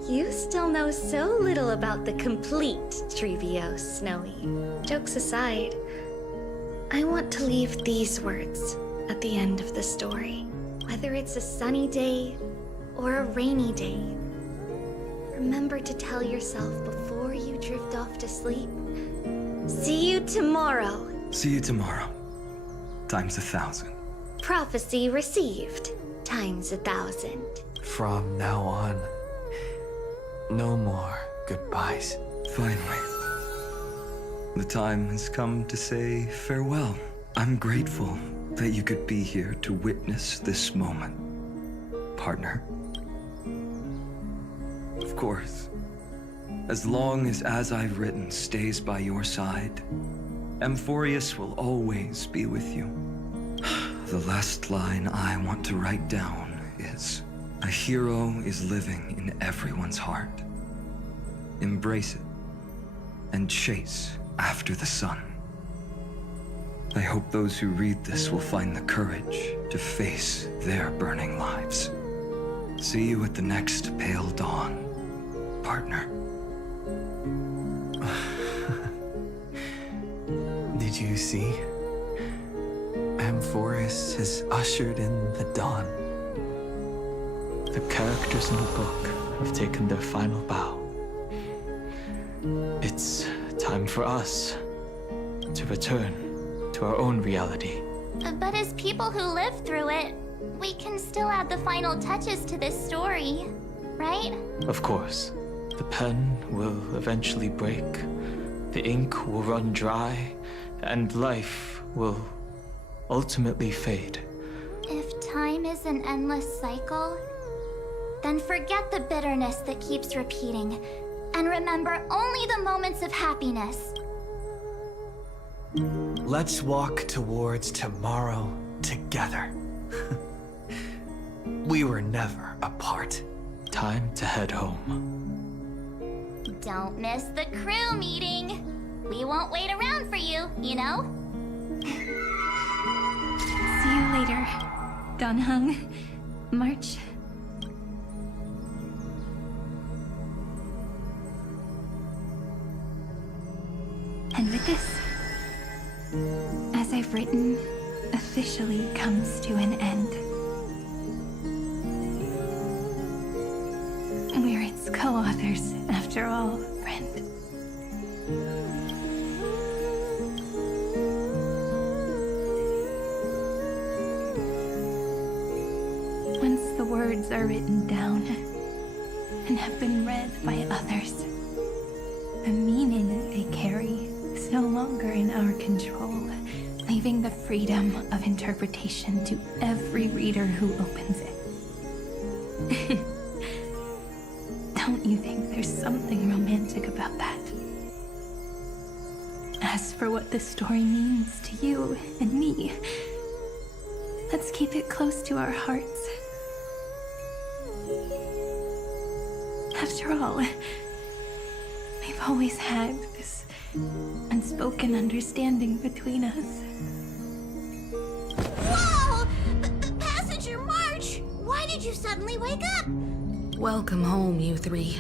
You still know so little about the complete Trebios, Snowy. Jokes aside, I want to leave these words at the end of the story. Whether it's a sunny day or a rainy day, remember to tell yourself before you drift off to sleep, see you tomorrow. See you tomorrow. Times 1,000. Prophecy received. Times 1,000. From now on, no more goodbyes. Finally. The time has come to say farewell. I'm grateful that you could be here to witness this moment, partner. Of course, as long as I've written stays by your side, Amphoreus will always be with you. The last line I want to write down is, a hero is living in everyone's heart. Embrace it and chase after the sun. I hope those who read this will find the courage to face their burning lives. See you at the next pale dawn, partner. Did you see? Amphoreus has ushered in the dawn. The characters in the book have taken their final bow. It's time for us to return to our own reality. But as people who lived through it, we can still add the final touches to this story, right? Of course. The pen will eventually break, the ink will run dry, and life will ultimately fade. If time is an endless cycle, then forget the bitterness that keeps repeating, and remember only the moments of happiness. Let's walk towards tomorrow together. We were never apart. Time to head home. Don't miss the crew meeting. We won't wait around for you, you know? See you later, Donhung, March. And with this, as I've written, officially comes to an end. We're its co-authors, after all, friend. Once the words are written down and have been read by others, the meaning they carry is no longer in our control, leaving the freedom of interpretation to every reader who opens it. Don't you think there's something romantic about that? As for what this story means to you and me, let's keep it close to our hearts. After all, we've always had this unspoken understanding between us. Whoa! Passenger March! Why did you suddenly wake up? Welcome home, you three.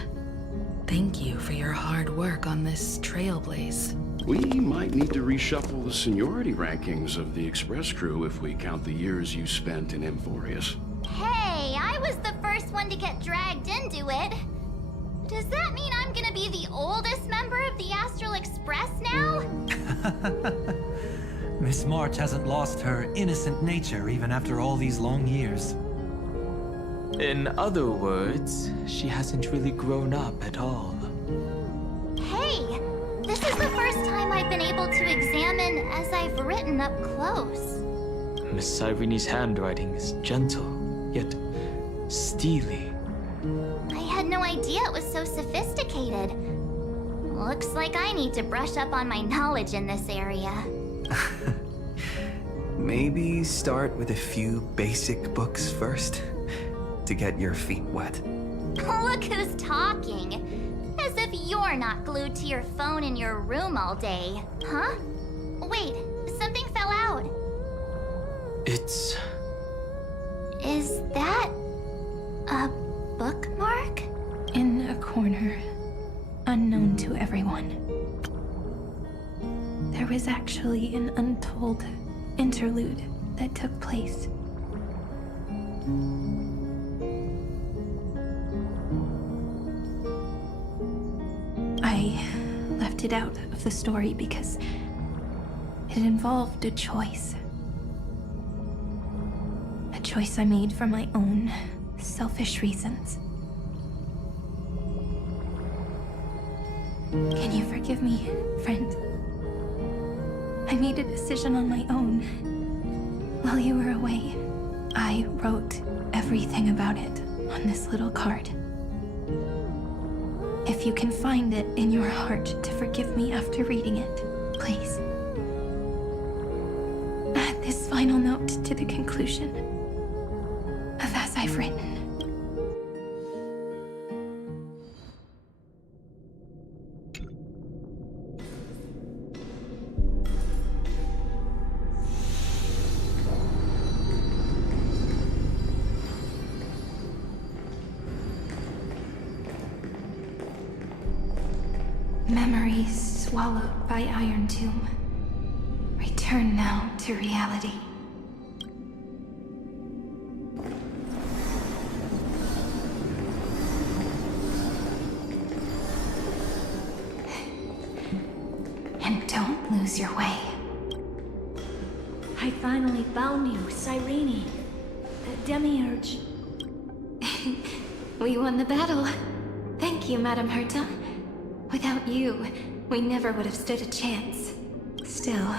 Thank you for your hard work on this trailblaze. We might need to reshuffle the seniority rankings of the Express crew if we count the years you spent in Amphoreus. Hey, I was the first one to get dragged into it. Does that mean I'm gonna be the oldest member of the Astral Express now? Miss March hasn't lost her innocent nature even after all these long years. In other words, she hasn't really grown up at all. Hey, this is the first time I've been able to examine as I've written up close. Miss Irene's handwriting is gentle, yet steely. I had no idea it was so sophisticated. Looks like I need to brush up on my knowledge in this area. Maybe start with a few basic books first, to get your feet wet. Look who's talking. As if you're not glued to your phone in your room all day. Huh? Wait, something fell out. It's... Is that a bookmark? In a corner, unknown to everyone. There was actually an untold interlude that took place. I left it out of the story because it involved a choice. A choice I made for my own selfish reasons. Can you forgive me, friend? I made a decision on my own. While you were away, I wrote everything about it on this little card. If you can find it in your heart to forgive me after reading it, please. Add this final note to the conclusion of as I've written. Memories swallowed by Iron Tomb. Return now to reality. And don't lose your way. I finally found you, Cyrene. Demiurge. We won the battle. Thank you, Madame Herta. Without you, we never would have stood a chance. Still,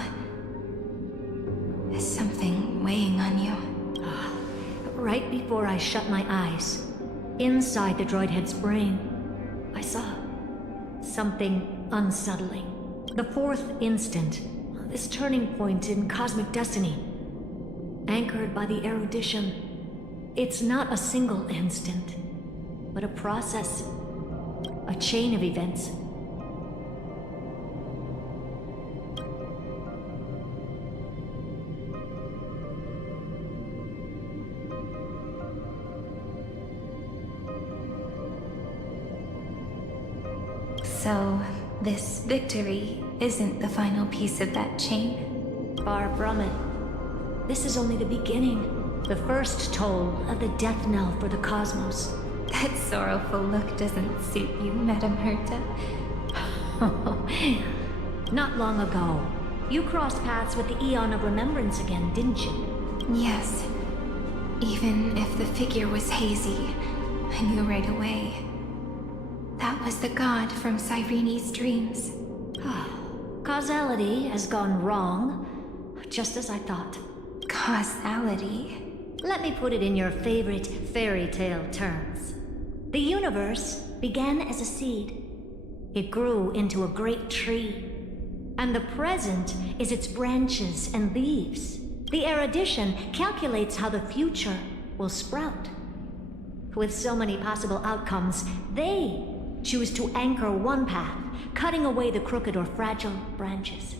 there's something weighing on you. Right before I shut my eyes, inside the droid head's brain, I saw something unsettling. The fourth instant, this turning point in cosmic destiny, anchored by the erudition. It's not a single instant, but a process, a chain of events. So, this victory isn't the final piece of that chain? Far from it. This is only the beginning. The first toll of the death knell for the cosmos. That sorrowful look doesn't suit you, Madame Herta. Not long ago, you crossed paths with the Eon of Remembrance again, didn't you? Yes. Even if the figure was hazy, I knew right away. That was the god from Cyrene's dreams. Causality has gone wrong, just as I thought. Causality? Let me put it in your favorite fairy tale terms. The universe began as a seed. It grew into a great tree. And the present is its branches and leaves. The erudition calculates how the future will sprout. With so many possible outcomes, they choose to anchor one path, cutting away the crooked or fragile branches.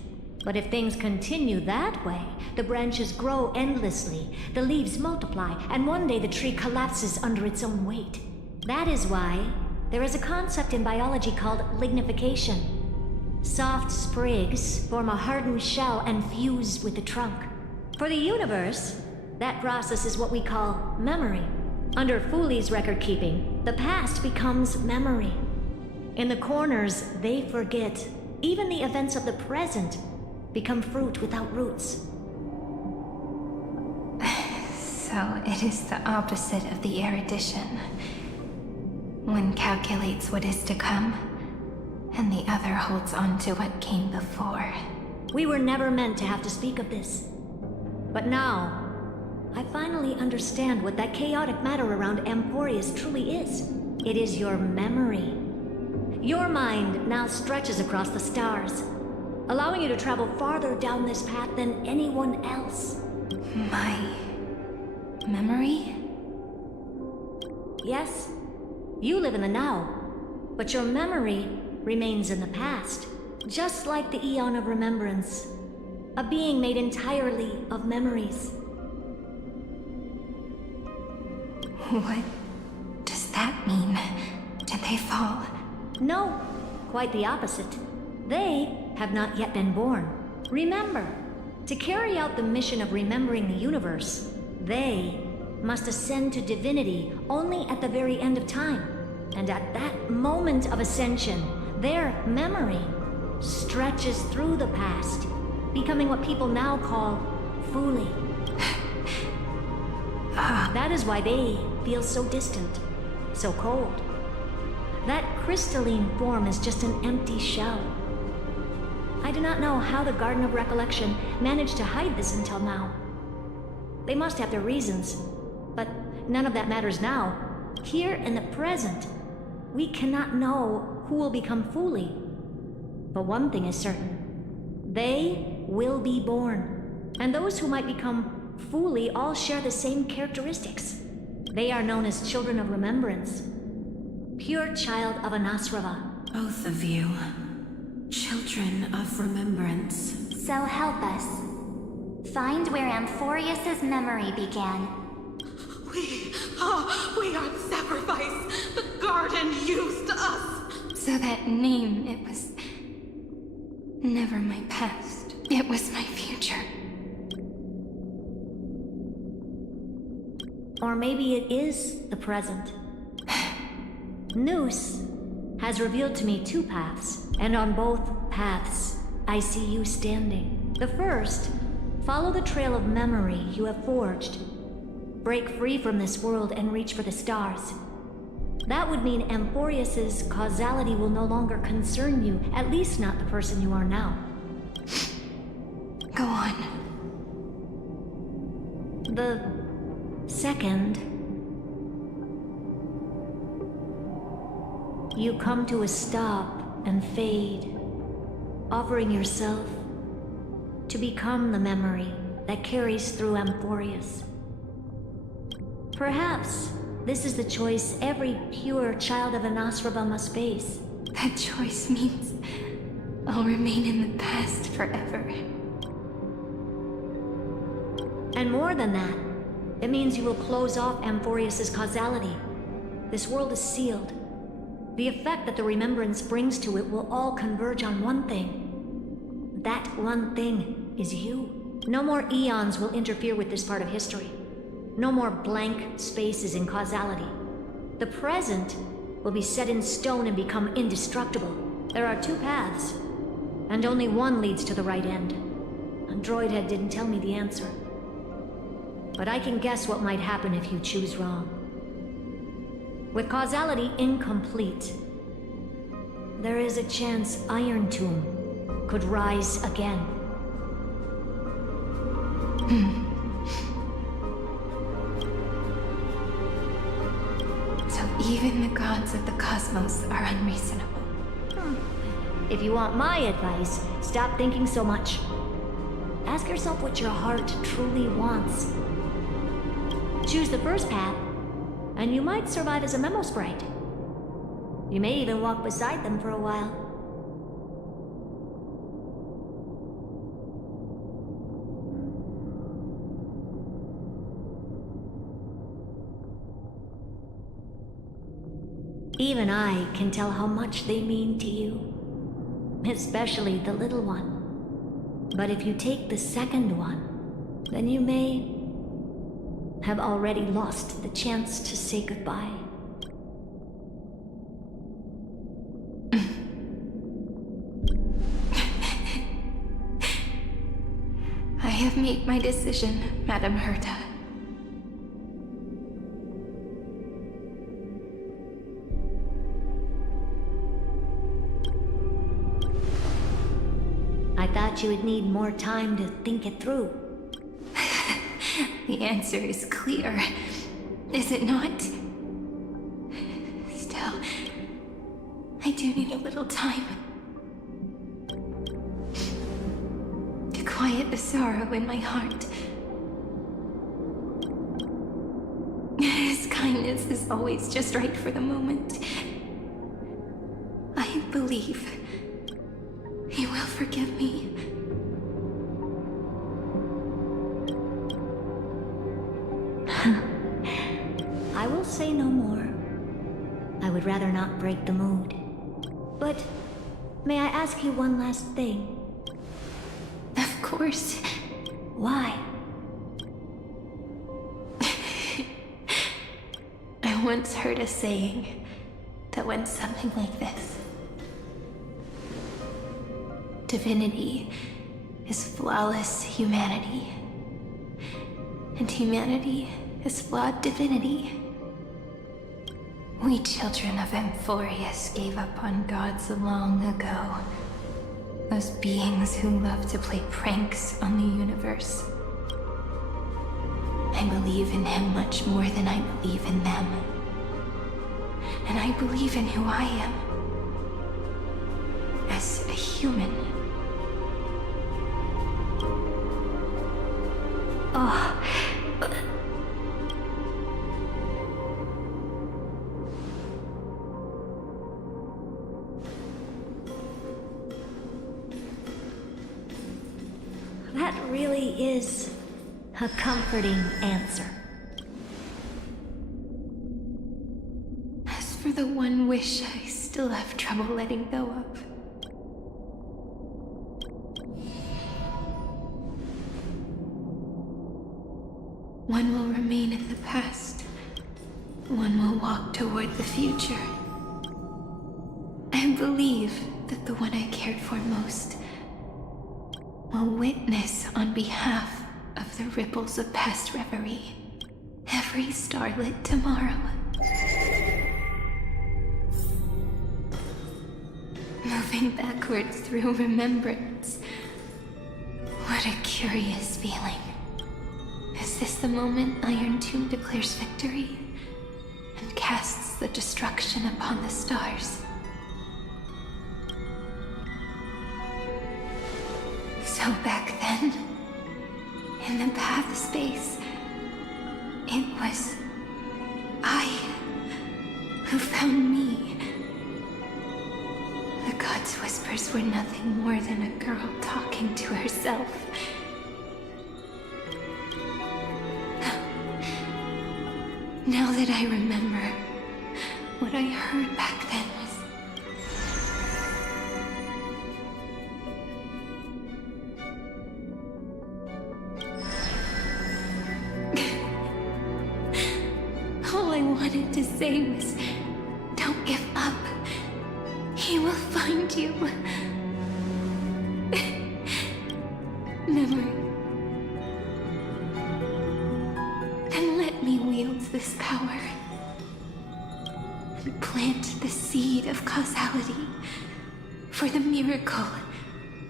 But if things continue that way, the branches grow endlessly, the leaves multiply, and one day the tree collapses under its own weight. That is why there is a concept in biology called lignification. Soft sprigs form a hardened shell and fuse with the trunk. For the universe, that process is what we call memory. Under Fooley's record keeping, the past becomes memory. In the corners, they forget. Even the events of the present become fruit without roots. So it is the opposite of the erudition. One calculates what is to come, and the other holds on to what came before. We were never meant to have to speak of this. But now, I finally understand what that chaotic matter around Amphoreus truly is. It is your memory. Your mind now stretches across the stars, allowing you to travel farther down this path than anyone else. My memory? Yes, you live in the now, but your memory remains in the past, just like the Eon of Remembrance, a being made entirely of memories. What does that mean? Did they fall? No, quite the opposite. They have not yet been born. Remember, to carry out the mission of remembering the universe, they must ascend to divinity only at the very end of time. And at that moment of ascension, their memory stretches through the past, becoming what people now call Fuli. That is why they feel so distant, so cold. That crystalline form is just an empty shell. I do not know how the Garden of Recollection managed to hide this until now. They must have their reasons, but none of that matters now. Here in the present, we cannot know who will become Fuli. But one thing is certain. They will be born. And those who might become Fuli all share the same characteristics. They are known as Children of Remembrance. Pure child of Anasrava. Both of you. Children of Remembrance. So help us. Find where Amphoreus' memory began. We are the sacrifice the garden used us. So that name, it was never my past. It was my future. Or maybe it is the present. Noose has revealed to me two paths, and on both paths, I see you standing. The first, follow the trail of memory you have forged. Break free from this world and reach for the stars. That would mean Amphoreus' causality will no longer concern you, at least not the person you are now. Go on. The second, you come to a stop and fade, offering yourself to become the memory that carries through Amphoreus. Perhaps this is the choice every pure child of Anasraba must face. That choice means I'll remain in the past forever. And more than that, it means you will close off Amphoreus' causality. This world is sealed. The effect that the remembrance brings to it will all converge on one thing. That one thing is you. No more eons will interfere with this part of history. No more blank spaces in causality. The present will be set in stone and become indestructible. There are two paths, and only one leads to the right end. Androidhead didn't tell me the answer. But I can guess what might happen if you choose wrong. With causality incomplete, there is a chance Iron Tomb could rise again. So even the gods of the cosmos are unreasonable. If you want my advice, stop thinking so much. Ask yourself what your heart truly wants. Choose the first path, and you might survive as a memo sprite. You may even walk beside them for a while. Even I can tell how much they mean to you, especially the little one. But if you take the second one, then you may have already lost the chance to say goodbye. I have made my decision, Madame Herta. I thought you would need more time to think it through. The answer is clear, is it not? Still, I do need a little time to quiet the sorrow in my heart. His kindness is always just right for the moment. I believe he will forgive me. I will say no more. I would rather not break the mood. But may I ask you one last thing? Of course. Why? once heard a saying that went something like this. Divinity is flawless humanity, and humanity is flawed divinity. We children of Amphoreus gave up on gods long ago. Those beings who love to play pranks on the universe. I believe in him much more than I believe in them. And I believe in who I am. As a human. Oh. That really is a comforting answer. As for the one wish I still have trouble letting go of. One will remain in the past. One will walk toward the future. I believe that the one I cared for most will witness on behalf of the ripples of past reverie every starlit tomorrow. Moving backwards through remembrance. What a curious feeling. Is this the moment Iron Tomb declares victory and casts the destruction upon the stars? So back then, in the path space, it was I who found me. The gods' whispers were nothing more than a girl talking to herself. Now that I remember, what I heard back then was... All I wanted to say was, don't give up. He will find you. Memory. And let me wield this power. And plant the seed of causality for the miracle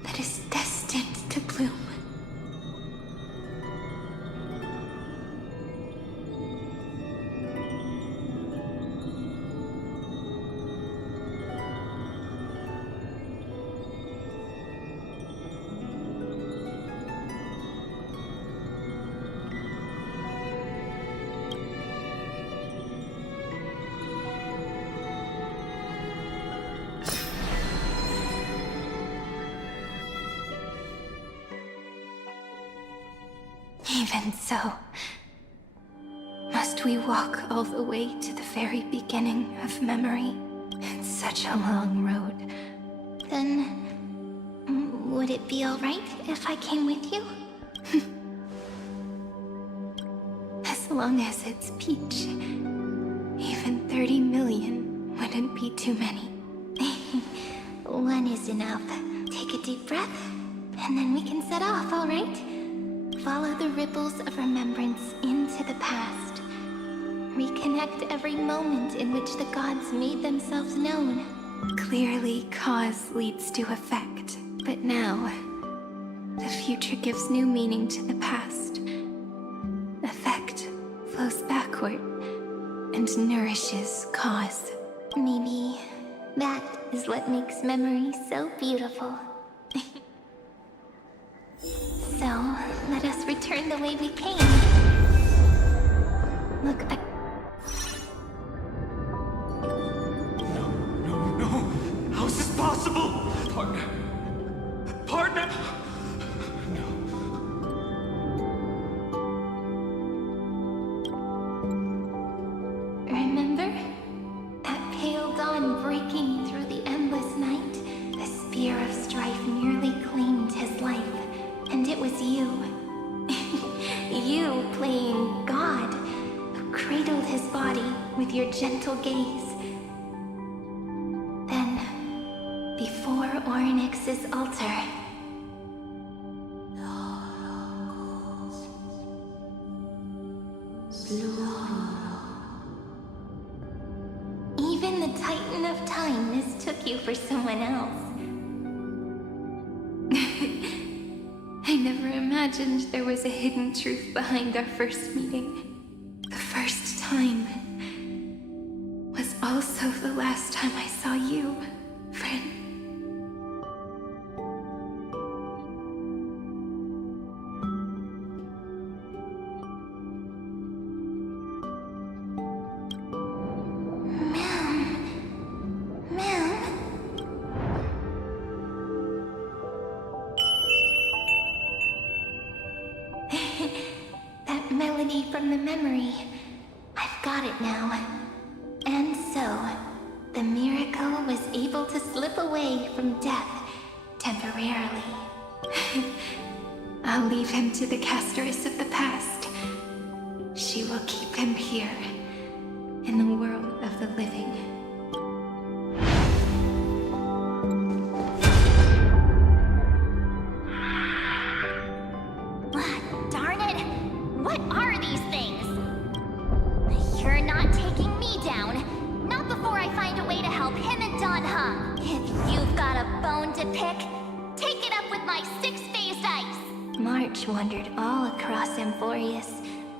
that is destined to bloom. Even so, must we walk all the way to the very beginning of memory? It's such a long road. Then, would it be alright if I came with you? As long as it's Peach. Even 30 million wouldn't be too many. One is enough. Take a deep breath, and then we can set off, alright? Follow the ripples of remembrance into the past. Reconnect every moment in which the gods made themselves known. Clearly, cause leads to effect. But now, the future gives new meaning to the past. Effect flows backward and nourishes cause. Maybe that is what makes memory so beautiful. So, let us return the way we came. Look back. No! How is this possible? Partner! Partner! Remember? At pale dawn breaking through the endless night, the spear of strife nearly claimed his life. And it was you. You playing God, who cradled his body with your gentle gaze. Then, before Orynyx's altar, even the Titan of Time mistook you for someone else. I never imagined there was a hidden truth behind our first meeting. The first time was also the last time I saw you, friend. That melody from the memory. I've got it now. And so, the miracle was able to slip away from death temporarily. I'll leave him to the casteress of the past. She will keep him here, in the world of the living. Darn it! What are these things? You're not taking me down. Not before I find a way to help him and Don Hung. If you've got a bone to pick, take it up with my six-phased ice. March wandered all across Amphoreus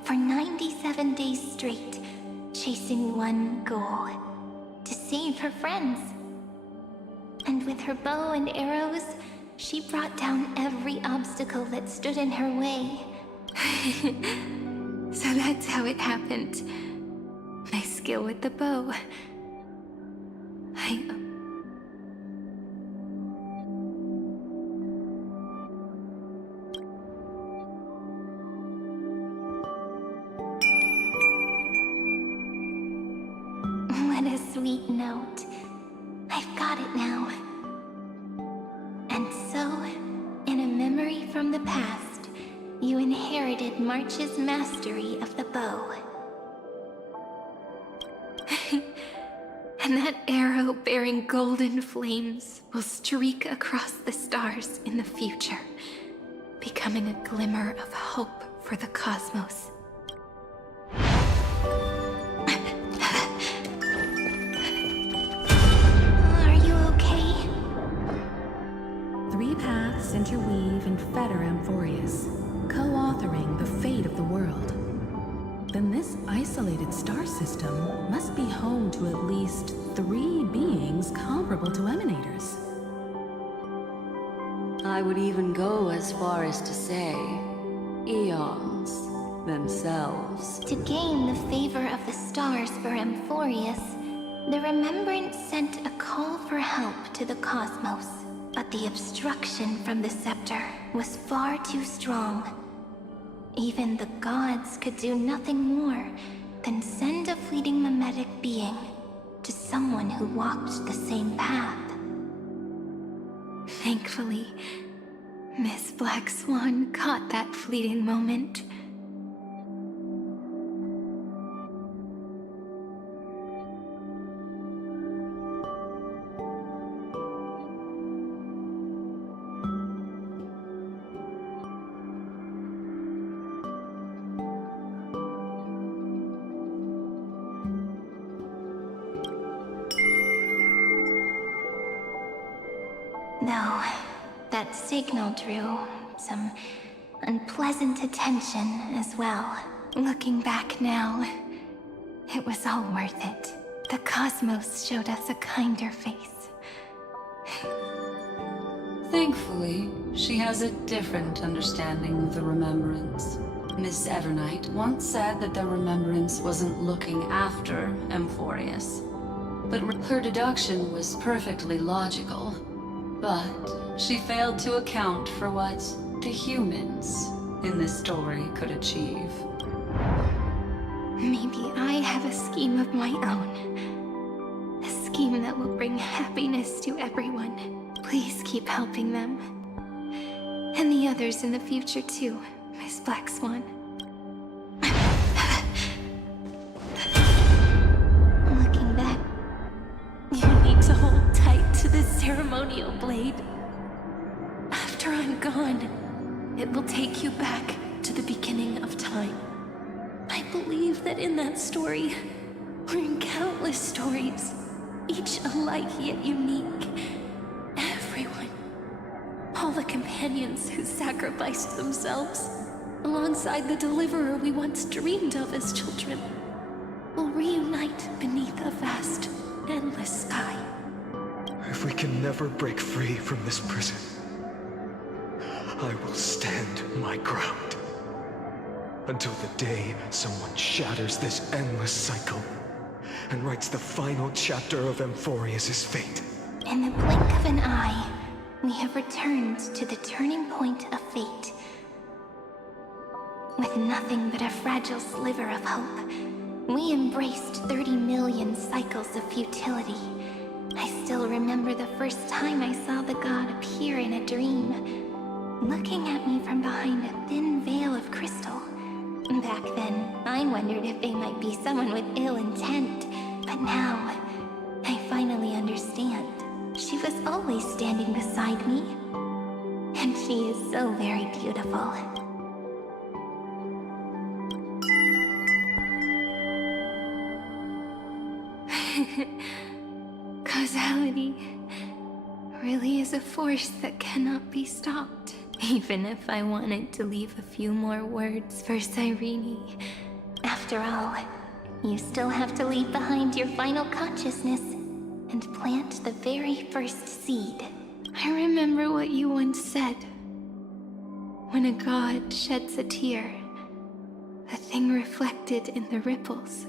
for 97 days straight, chasing one goal: to save her friends. And with her bow and arrows, she brought down every obstacle that stood in her way. So that's how it happened. My skill with the bow. What a sweet note. I've got it now. And so, in a memory from the past, you inherited March's mastery of the bow. And that arrow bearing golden flames will streak across the stars in the future, becoming a glimmer of hope for the cosmos. Are you okay? Three paths interweave and fetter Amphoreus, co-authoring the fate of the world. Then this isolated star system must be home to at least 3 beings comparable to Emanators. I would even go as far as to say, eons themselves. To gain the favor of the stars for Amphoreus, the Remembrance sent a call for help to the cosmos. But the obstruction from the scepter was far too strong. Even the gods could do nothing more than send a fleeting mimetic being to someone who walked the same path. Thankfully, Miss Black Swan caught that fleeting moment. Though that signal drew some unpleasant attention as well. Looking back now, it was all worth it. The cosmos showed us a kinder face. Thankfully, she has a different understanding of the Remembrance. Miss Evernight once said that the Remembrance wasn't looking after Amphoreus. But her deduction was perfectly logical. But she failed to account for what the humans in this story could achieve. Maybe I have a scheme of my own. A scheme that will bring happiness to everyone. Please keep helping them. And the others in the future too, Miss Black Swan. ceremonial blade. After I'm gone, it will take you back to the beginning of time. I believe that in that story, or in countless stories, each alike yet unique, everyone, all the companions who sacrificed themselves, alongside the deliverer we once dreamed of as children, will reunite beneath a vast, endless sky. If we can never break free from this prison, I will stand my ground. Until the day someone shatters this endless cycle and writes the final chapter of Amphoreus' fate. In the blink of an eye, we have returned to the turning point of fate. With nothing but a fragile sliver of hope, we embraced 30 million cycles of futility. I still remember the first time I saw the god appear in a dream, looking at me from behind a thin veil of crystal. Back then, I wondered if they might be someone with ill intent, but now, I finally understand. She was always standing beside me, and she is so very beautiful. Causality really is a force that cannot be stopped. Even if I wanted to leave a few more words for Cyrene. After all, you still have to leave behind your final consciousness and plant the very first seed. I remember what you once said. When a god sheds a tear, the thing reflected in the ripples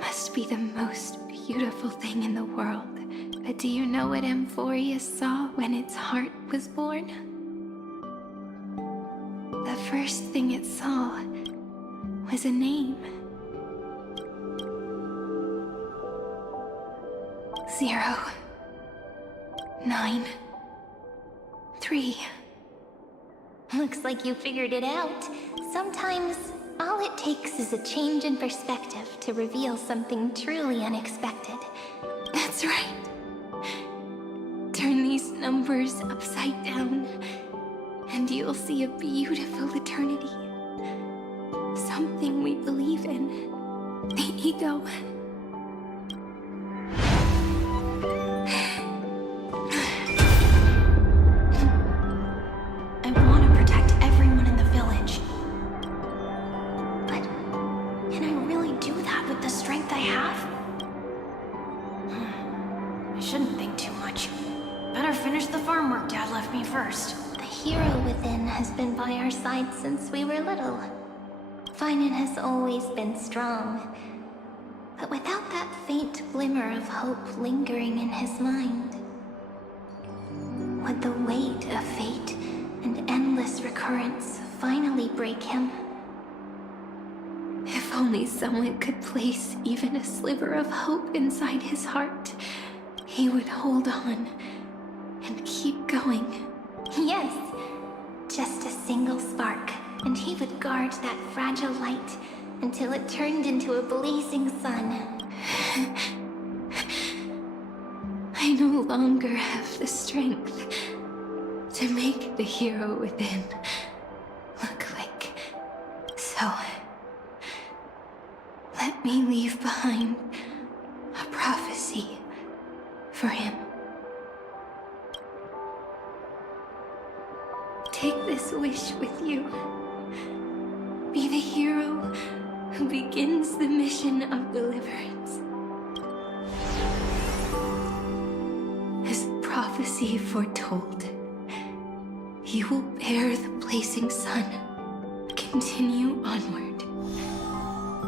must be the most beautiful thing in the world. But do you know what Amphoreus saw when its heart was born? The first thing it saw was a name. 0, 9, 3. Looks like you figured it out. Sometimes, all it takes is a change in perspective to reveal something truly unexpected. That's right. Turn these numbers upside down, and you'll see a beautiful eternity. Something we believe in. The ego. I want to protect everyone in the village. But can I really do that with the strength I have? I shouldn't think too much. Better finish the farm work Dad left me first. The hero within has been by our side since we were little. Finan has always been strong. But without that faint glimmer of hope lingering in his mind, would the weight of fate and endless recurrence finally break him? If only someone could place even a sliver of hope inside his heart, he would hold on and keep going. Yes, just a single spark, and he would guard that fragile light until it turned into a blazing sun. I no longer have the strength to make the hero within look like. So, let me leave behind a prophecy for him. Take this wish with you. Be the hero who begins the mission of deliverance. As prophecy foretold, you will bear the blazing sun, continue onward,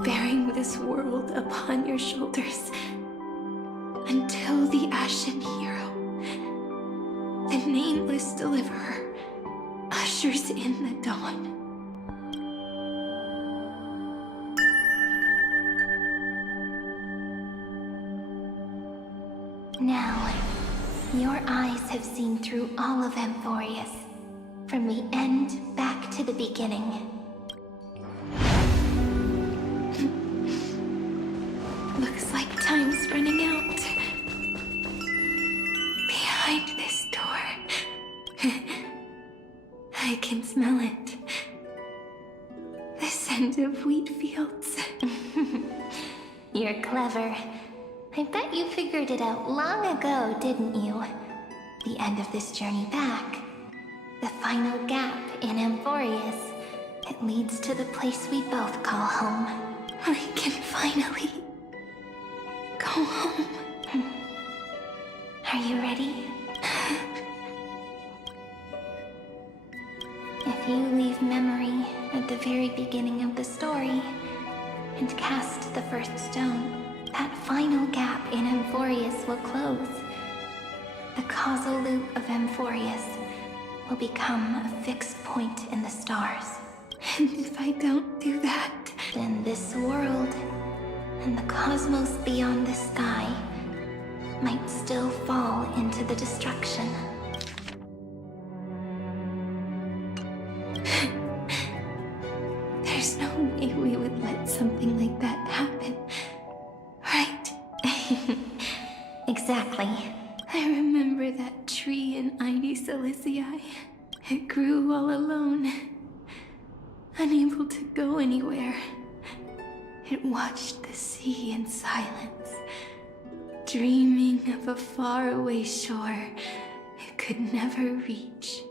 bearing this world upon your shoulders until the Ashen Hero, the nameless deliverer, ushers in the dawn. Now, your eyes have seen through all of Amphoreus, from the end back to the beginning. Looks like time's running out. Behind I can smell it. The scent of wheat fields. You're clever. I bet you figured it out long ago, didn't you? The end of this journey back. The final gap in Amphoreus. It leads to the place we both call home. I can finally go home. Are you ready? If you leave memory at the very beginning of the story and cast the first stone, that final gap in Amphoreus will close. The causal loop of Amphoreus will become a fixed point in the stars. And if I don't do that, then this world and the cosmos beyond the sky might still fall into the destruction. There's no way we would let something like that happen, right? Exactly. I remember that tree in Ide Silicii. It grew all alone, unable to go anywhere. It watched the sea in silence, dreaming of a faraway shore it could never reach.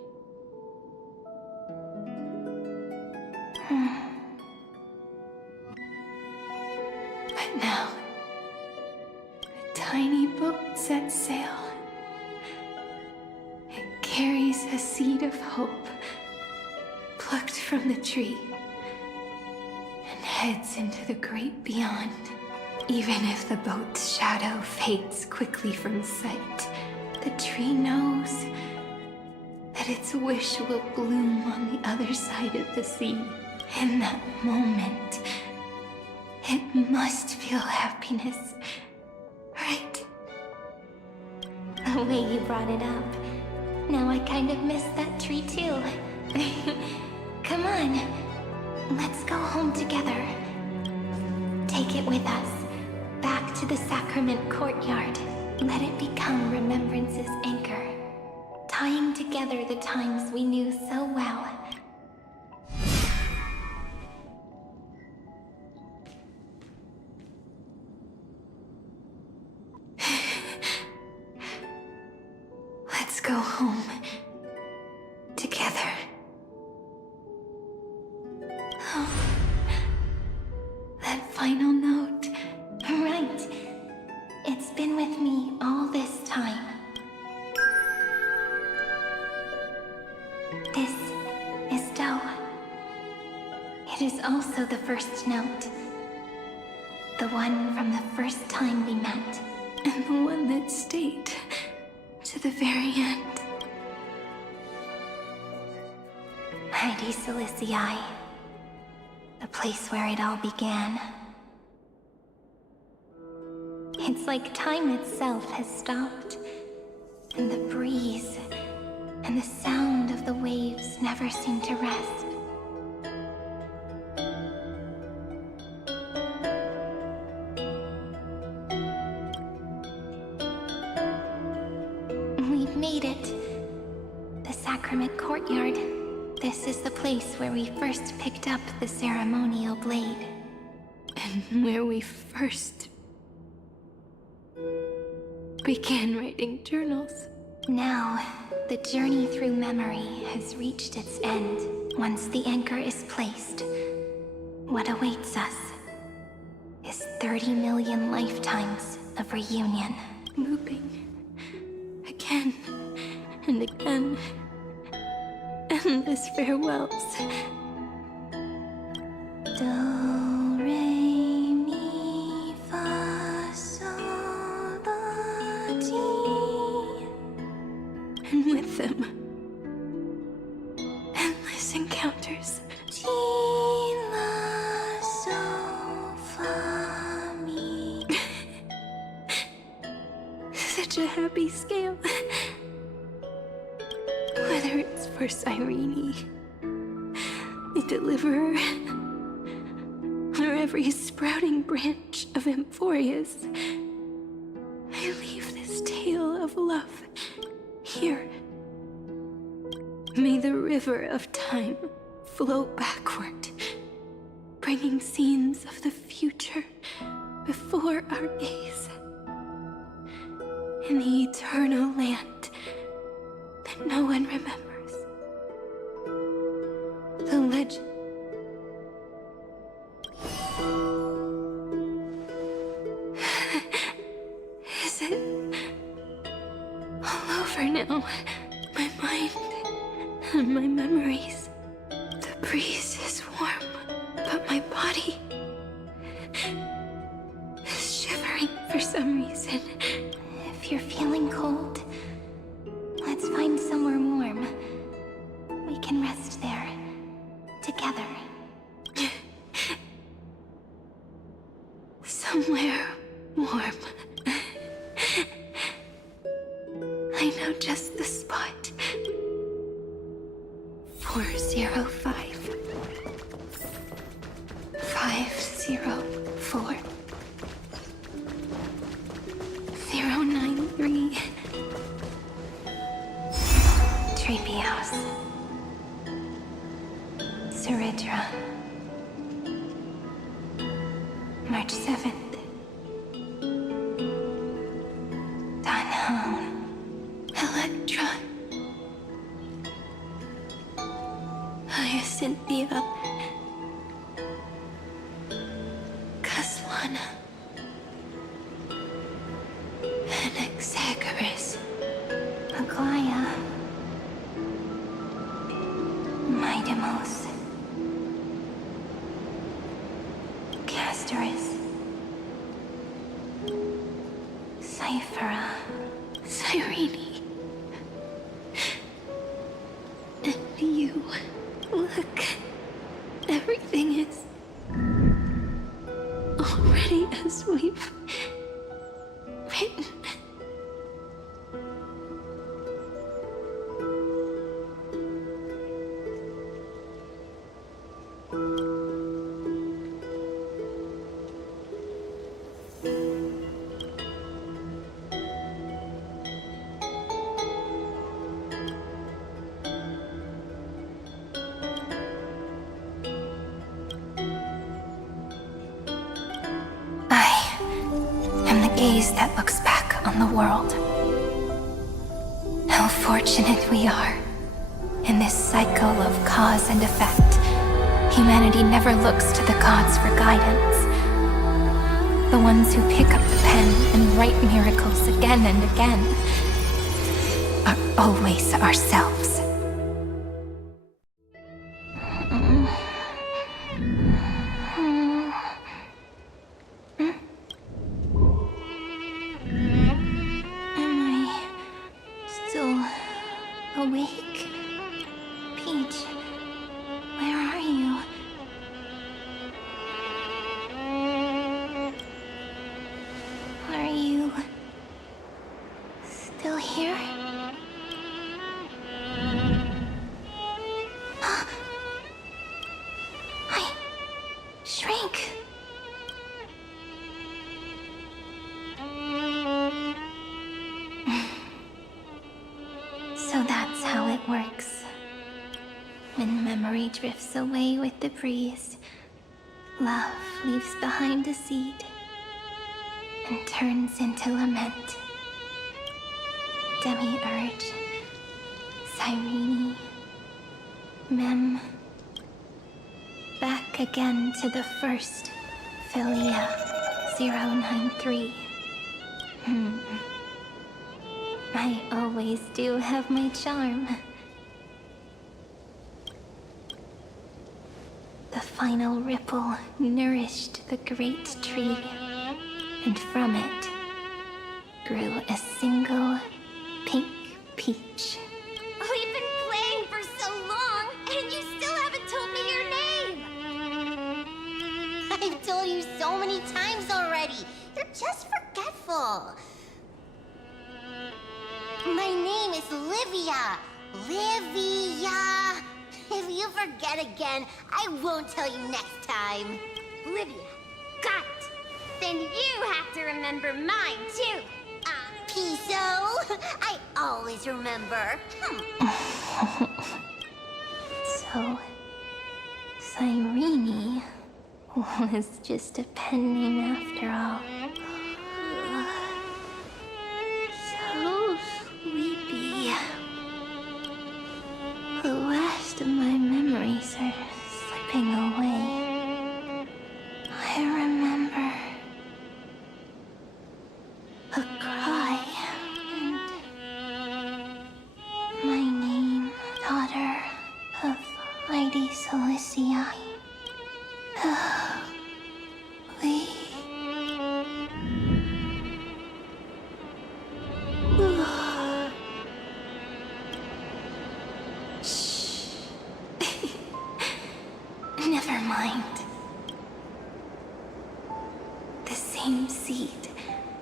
But now, a tiny boat sets sail. It carries a seed of hope, plucked from the tree, and heads into the great beyond. Even if the boat's shadow fades quickly from sight, the tree knows that its wish will bloom on the other side of the sea. In that moment, it must feel happiness, right? The way you brought it up. Now I kind of miss that tree too. Come on, let's go home together. Take it with us, back to the sacrament courtyard. Let it become Remembrance's anchor, tying together the times we knew so well. Let's go home together. Oh, that final note. Right. It's been with me all this time. This is Do. It is also the first note. The one from the first time we met. And the one that stayed to the very end. Ide Silicii. The place where it all began. It's like time itself has stopped. And the breeze and the sound of the waves never seem to rest. We've made it. The sacrament courtyard. This is the place where we first picked up the ceremonial blade. And where we first began writing journals. Now, the journey through memory has reached its end. Once the anchor is placed, what awaits us is 30 million lifetimes of reunion. Looping. Again and again. Endless farewells. Do, re, mi, fa, sol, la, ti. And with them, endless encounters. Ti, la, sol, fa, mi. Such a happy scale. Whether it's for Cyrene, the Deliverer, or every sprouting branch of Amphoreus, I leave this tale of love here, May the river of time flow backward, bringing scenes of the future before our gaze. In the eternal land that no one remembers. The legend. Is it all over now? My mind and my memories. The breeze is warm, but my body is shivering for some reason. If you're feeling cold, let's find somewhere warm. We can rest there, together. Somewhere warm. I know just the spot. 405. 504. 093. Treehouse. Saridra. March 7th. Danhong. Electra. Hyacinthia. Caslana. Anaxagoras. Aglaya. Midemos. Castorus. Cyphera. Cyrene. And you. Look. Everything is already as we've written. Gaze that looks back on the world. How fortunate we are. In this cycle of cause and effect, humanity never looks to the gods for guidance. The ones who pick up the pen and write miracles again and again are always ourselves. Awake? Peach, where are you? Are you still here? I shrank. So that's how it works. When memory drifts away with the breeze, love leaves behind a seed and turns into lament. Demiurge, Cyrene, Mem, back again to the first, Philia 093. I always do have my charm. The final ripple nourished the great tree, and from it grew a single pink peach. We've been playing for so long, and you still haven't told me your name! I've told you so many times already. You're just forgetful. My name is Livia. Livia. If you forget again, I won't tell you next time. Livia. Got it. Then you have to remember mine, too. Piso. I always remember. So, Cyrene was just a pen name after all. So sleepy. The last of my memories are slipping away. I remember a cry and my name, daughter of Lady Celestii. We... Shh. Never mind. The same seed,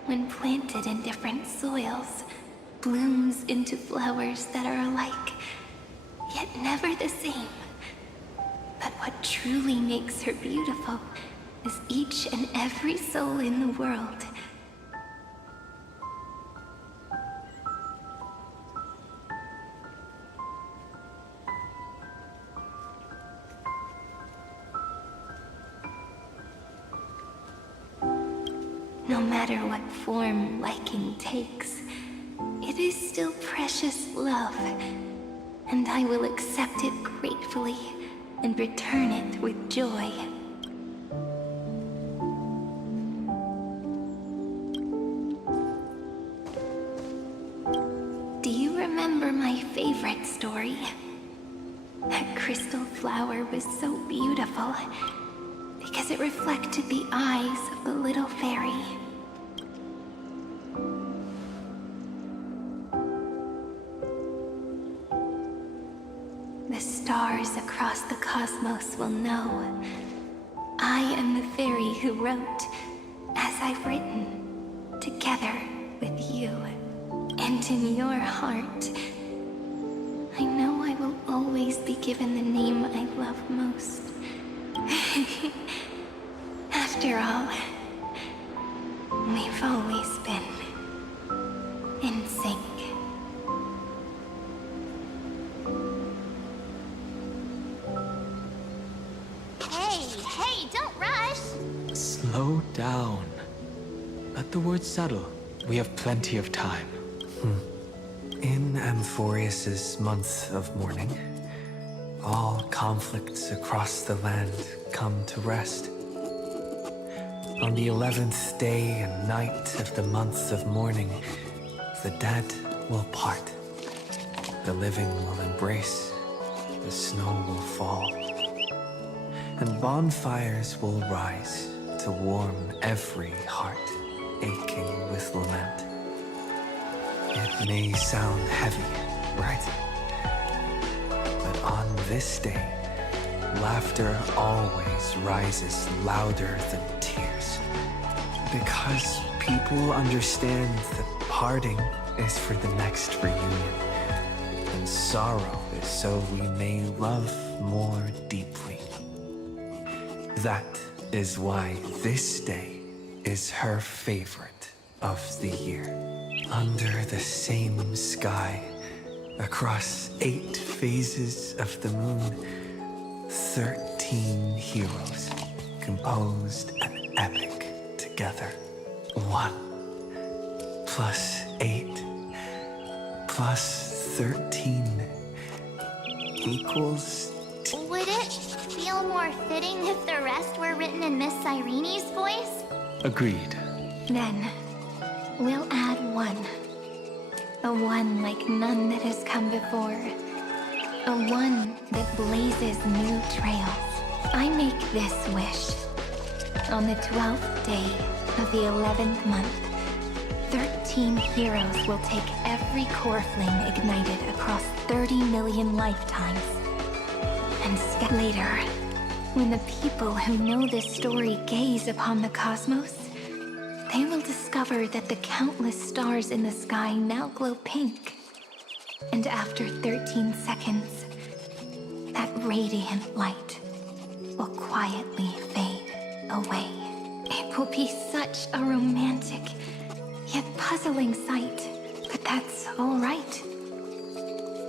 when planted in different soils, blooms into flowers that are alike, yet never the same. But what truly makes her beautiful is each and every soul in the world. No matter what form liking takes, it is still precious love, and I will accept it gratefully and return it with joy. Do you remember my favorite story? That crystal flower was so beautiful because it reflected the eyes of the little fairy. The stars across the cosmos will know I am the fairy who wrote, as I've written, together with you. And in your heart, I know I will always be given the name I love most. After all, we've always been in sync. Hey, don't rush! Slow down. Let the words settle. We have plenty of time. In Amphoreus's month of mourning, all conflicts across the land come to rest. On the 11th day and night of the month of mourning, the dead will part. The living will embrace. The snow will fall. And bonfires will rise to warm every heart aching with lament. It may sound heavy, right? But on this day, laughter always rises louder than tears. Because people understand that parting is for the next reunion, and sorrow is so we may love more deeply. That is why this day is her favorite of the year. Under the same sky, across 8 phases of the moon, 13 heroes composed an epic together. 1 plus 8 plus 13 equals... Would it feel more fitting if the rest were written in Miss Cyrene's voice? Agreed. Then, we'll add 1. A 1 like none that has come before. A 1 that blazes new trails. I make this wish. On the 12th day of the 11th month, 13 heroes will take every core flame ignited across 30 million lifetimes. And later, when the people who know this story gaze upon the cosmos, they will discover that the countless stars in the sky now glow pink. And after 13 seconds, that radiant light will quietly fade away. It will be such a romantic, yet puzzling sight, but that's all right.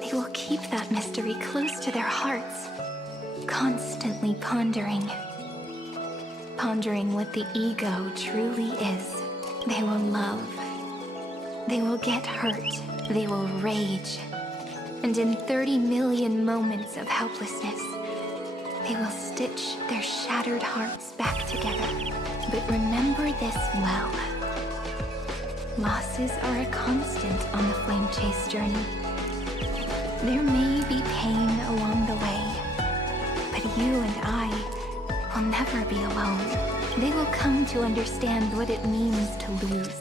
They will keep that mystery close to their hearts, constantly pondering. Pondering what the ego truly is. They will love. They will get hurt. They will rage. And in 30 million moments of helplessness, they will stitch their shattered hearts back together. But remember this well. Losses are a constant on the flame chase journey. There may be pain along the way, but you and I will never be alone. They will come to understand what it means to lose.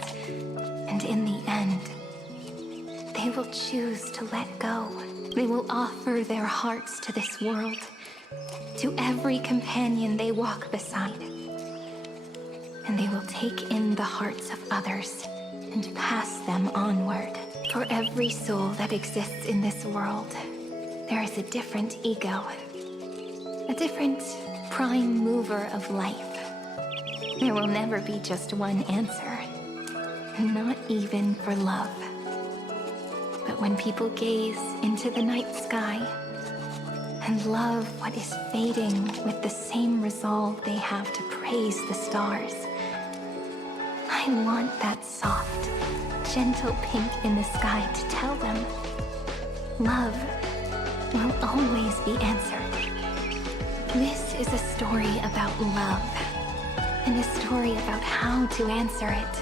And in the end, they will choose to let go. They will offer their hearts to this world, to every companion they walk beside. And they will take in the hearts of others and pass them onward. For every soul that exists in this world, there is a different ego, a different prime mover of life. There will never be just one answer, not even for love. But when people gaze into the night sky and love what is fading with the same resolve they have to praise the stars, I want that soft, gentle pink in the sky to tell them, love will always be answered. This is a story about love, and a story about how to answer it,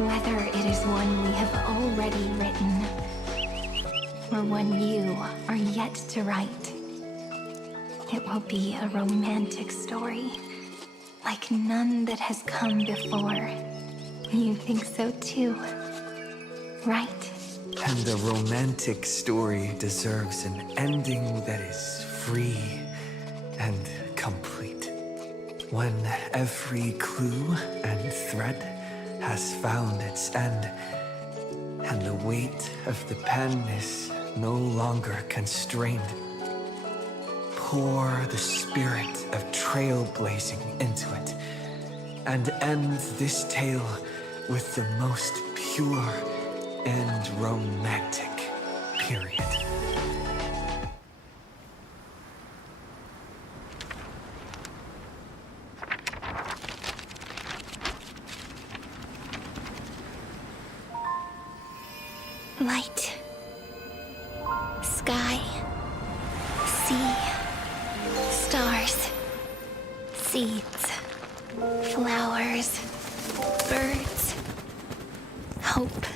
whether it is one we have already written, or one you are yet to write. It will be a romantic story, like none that has come before. You think so too, right? And a romantic story deserves an ending that is free and complete. When every clue and thread has found its end, and the weight of the pen is no longer constrained, pour the spirit of trailblazing into it, and end this tale with the most pure and romantic period. Light, sky, sea, stars, seeds, flowers, birds, hope,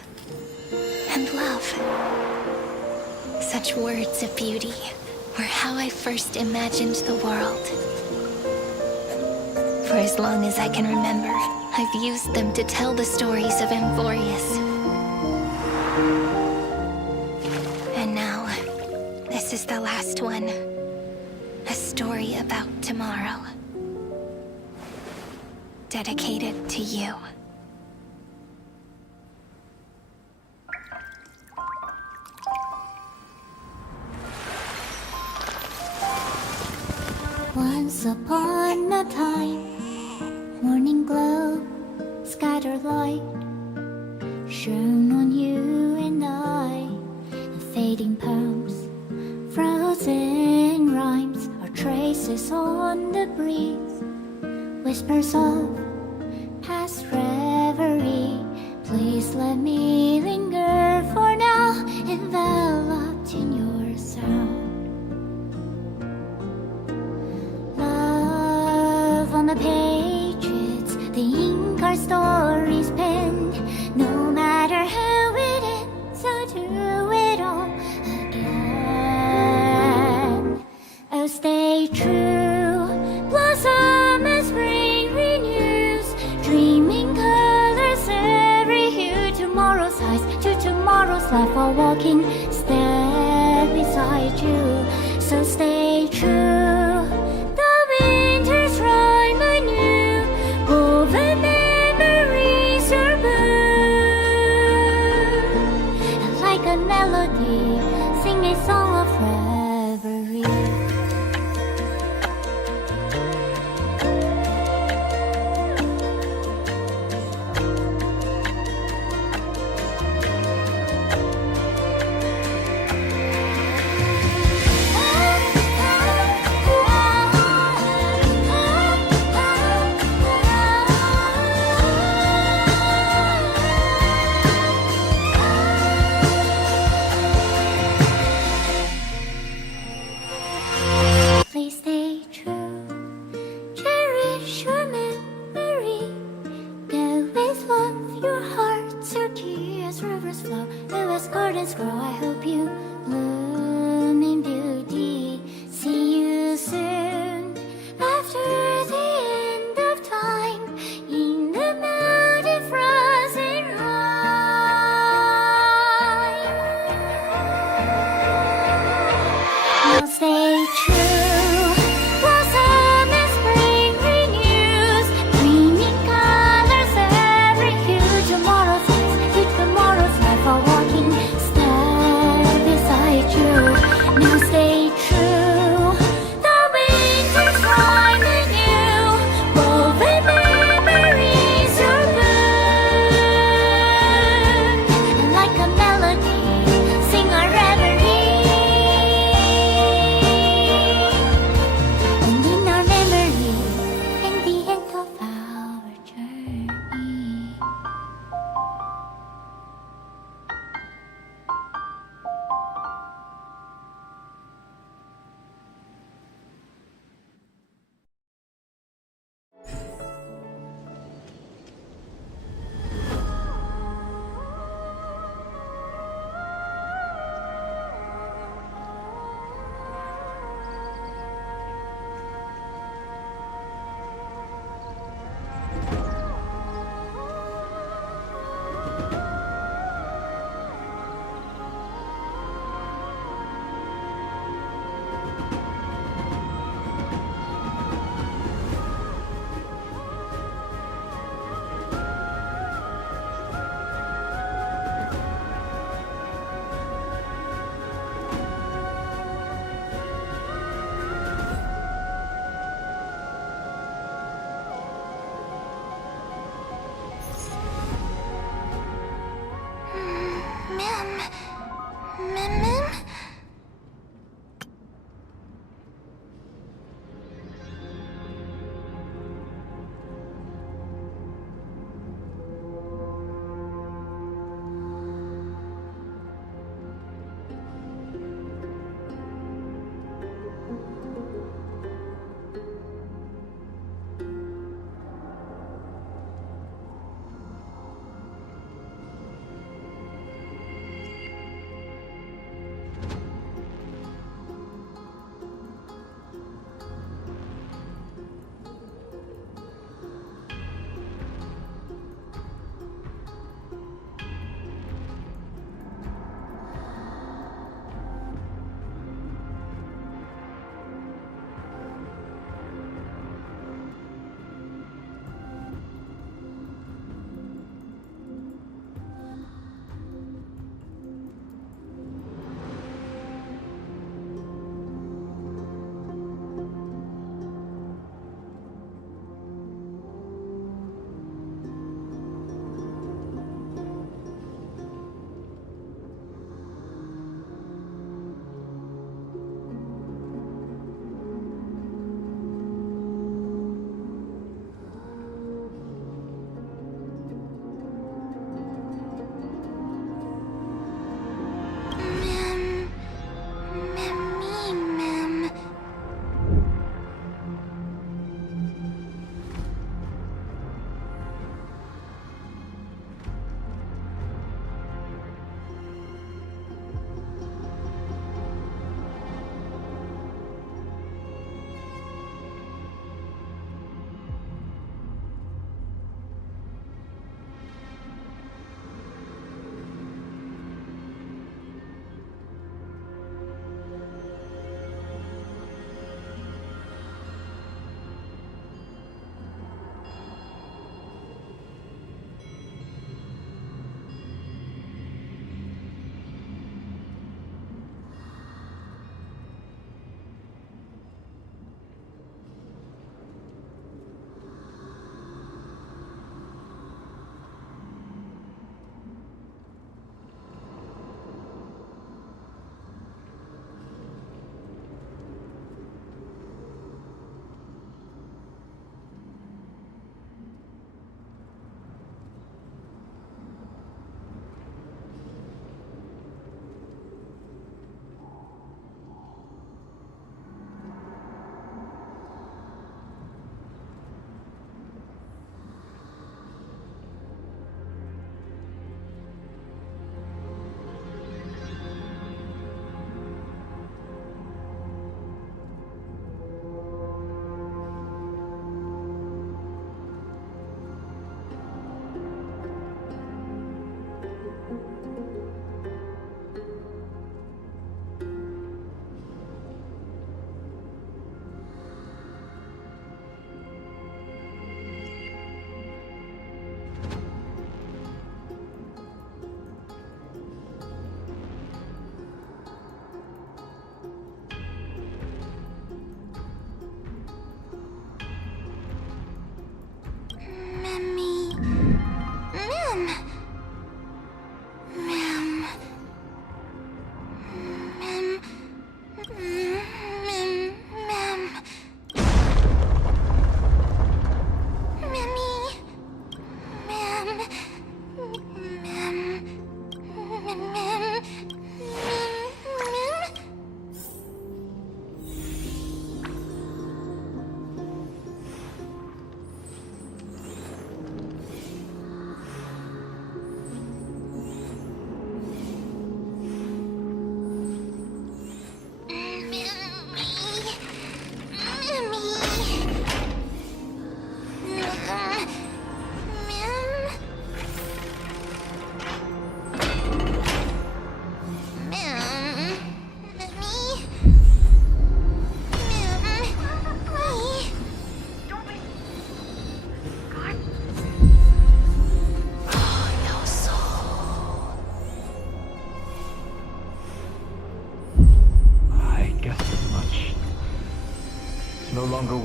and love. Such words of beauty were how I first imagined the world. For as long as I can remember, I've used them to tell the stories of Amphoreus. And now, this is the last one. A story about tomorrow. Dedicated to you. Once upon a time, morning glow, scattered light, shone on you and I, and fading poems, frozen rhymes, or traces on the breeze, whispers of past reverie. Please let me linger for now, enveloped in your sound. On the pages, the ink our stories penned. No matter how it ends, I'll do it all again. Oh, stay true, blossom as spring renews, dreaming colors every hue. Tomorrow's highs to tomorrow's life, while walking step beside you. So stay true. Sing a song of reverie.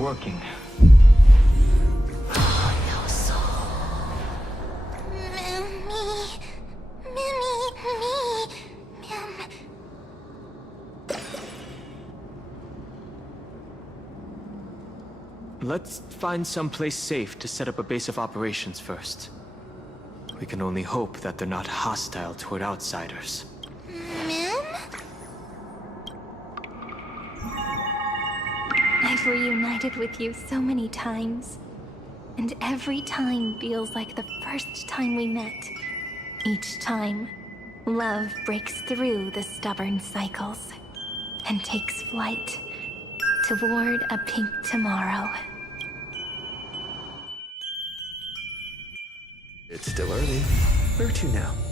working. Let's find someplace safe to set up a base of operations first. We can only hope that they're not hostile toward outsiders. I've reunited with you so many times, and every time feels like the first time we met. Each time, love breaks through the stubborn cycles and takes flight toward a pink tomorrow. It's still early. Where to now?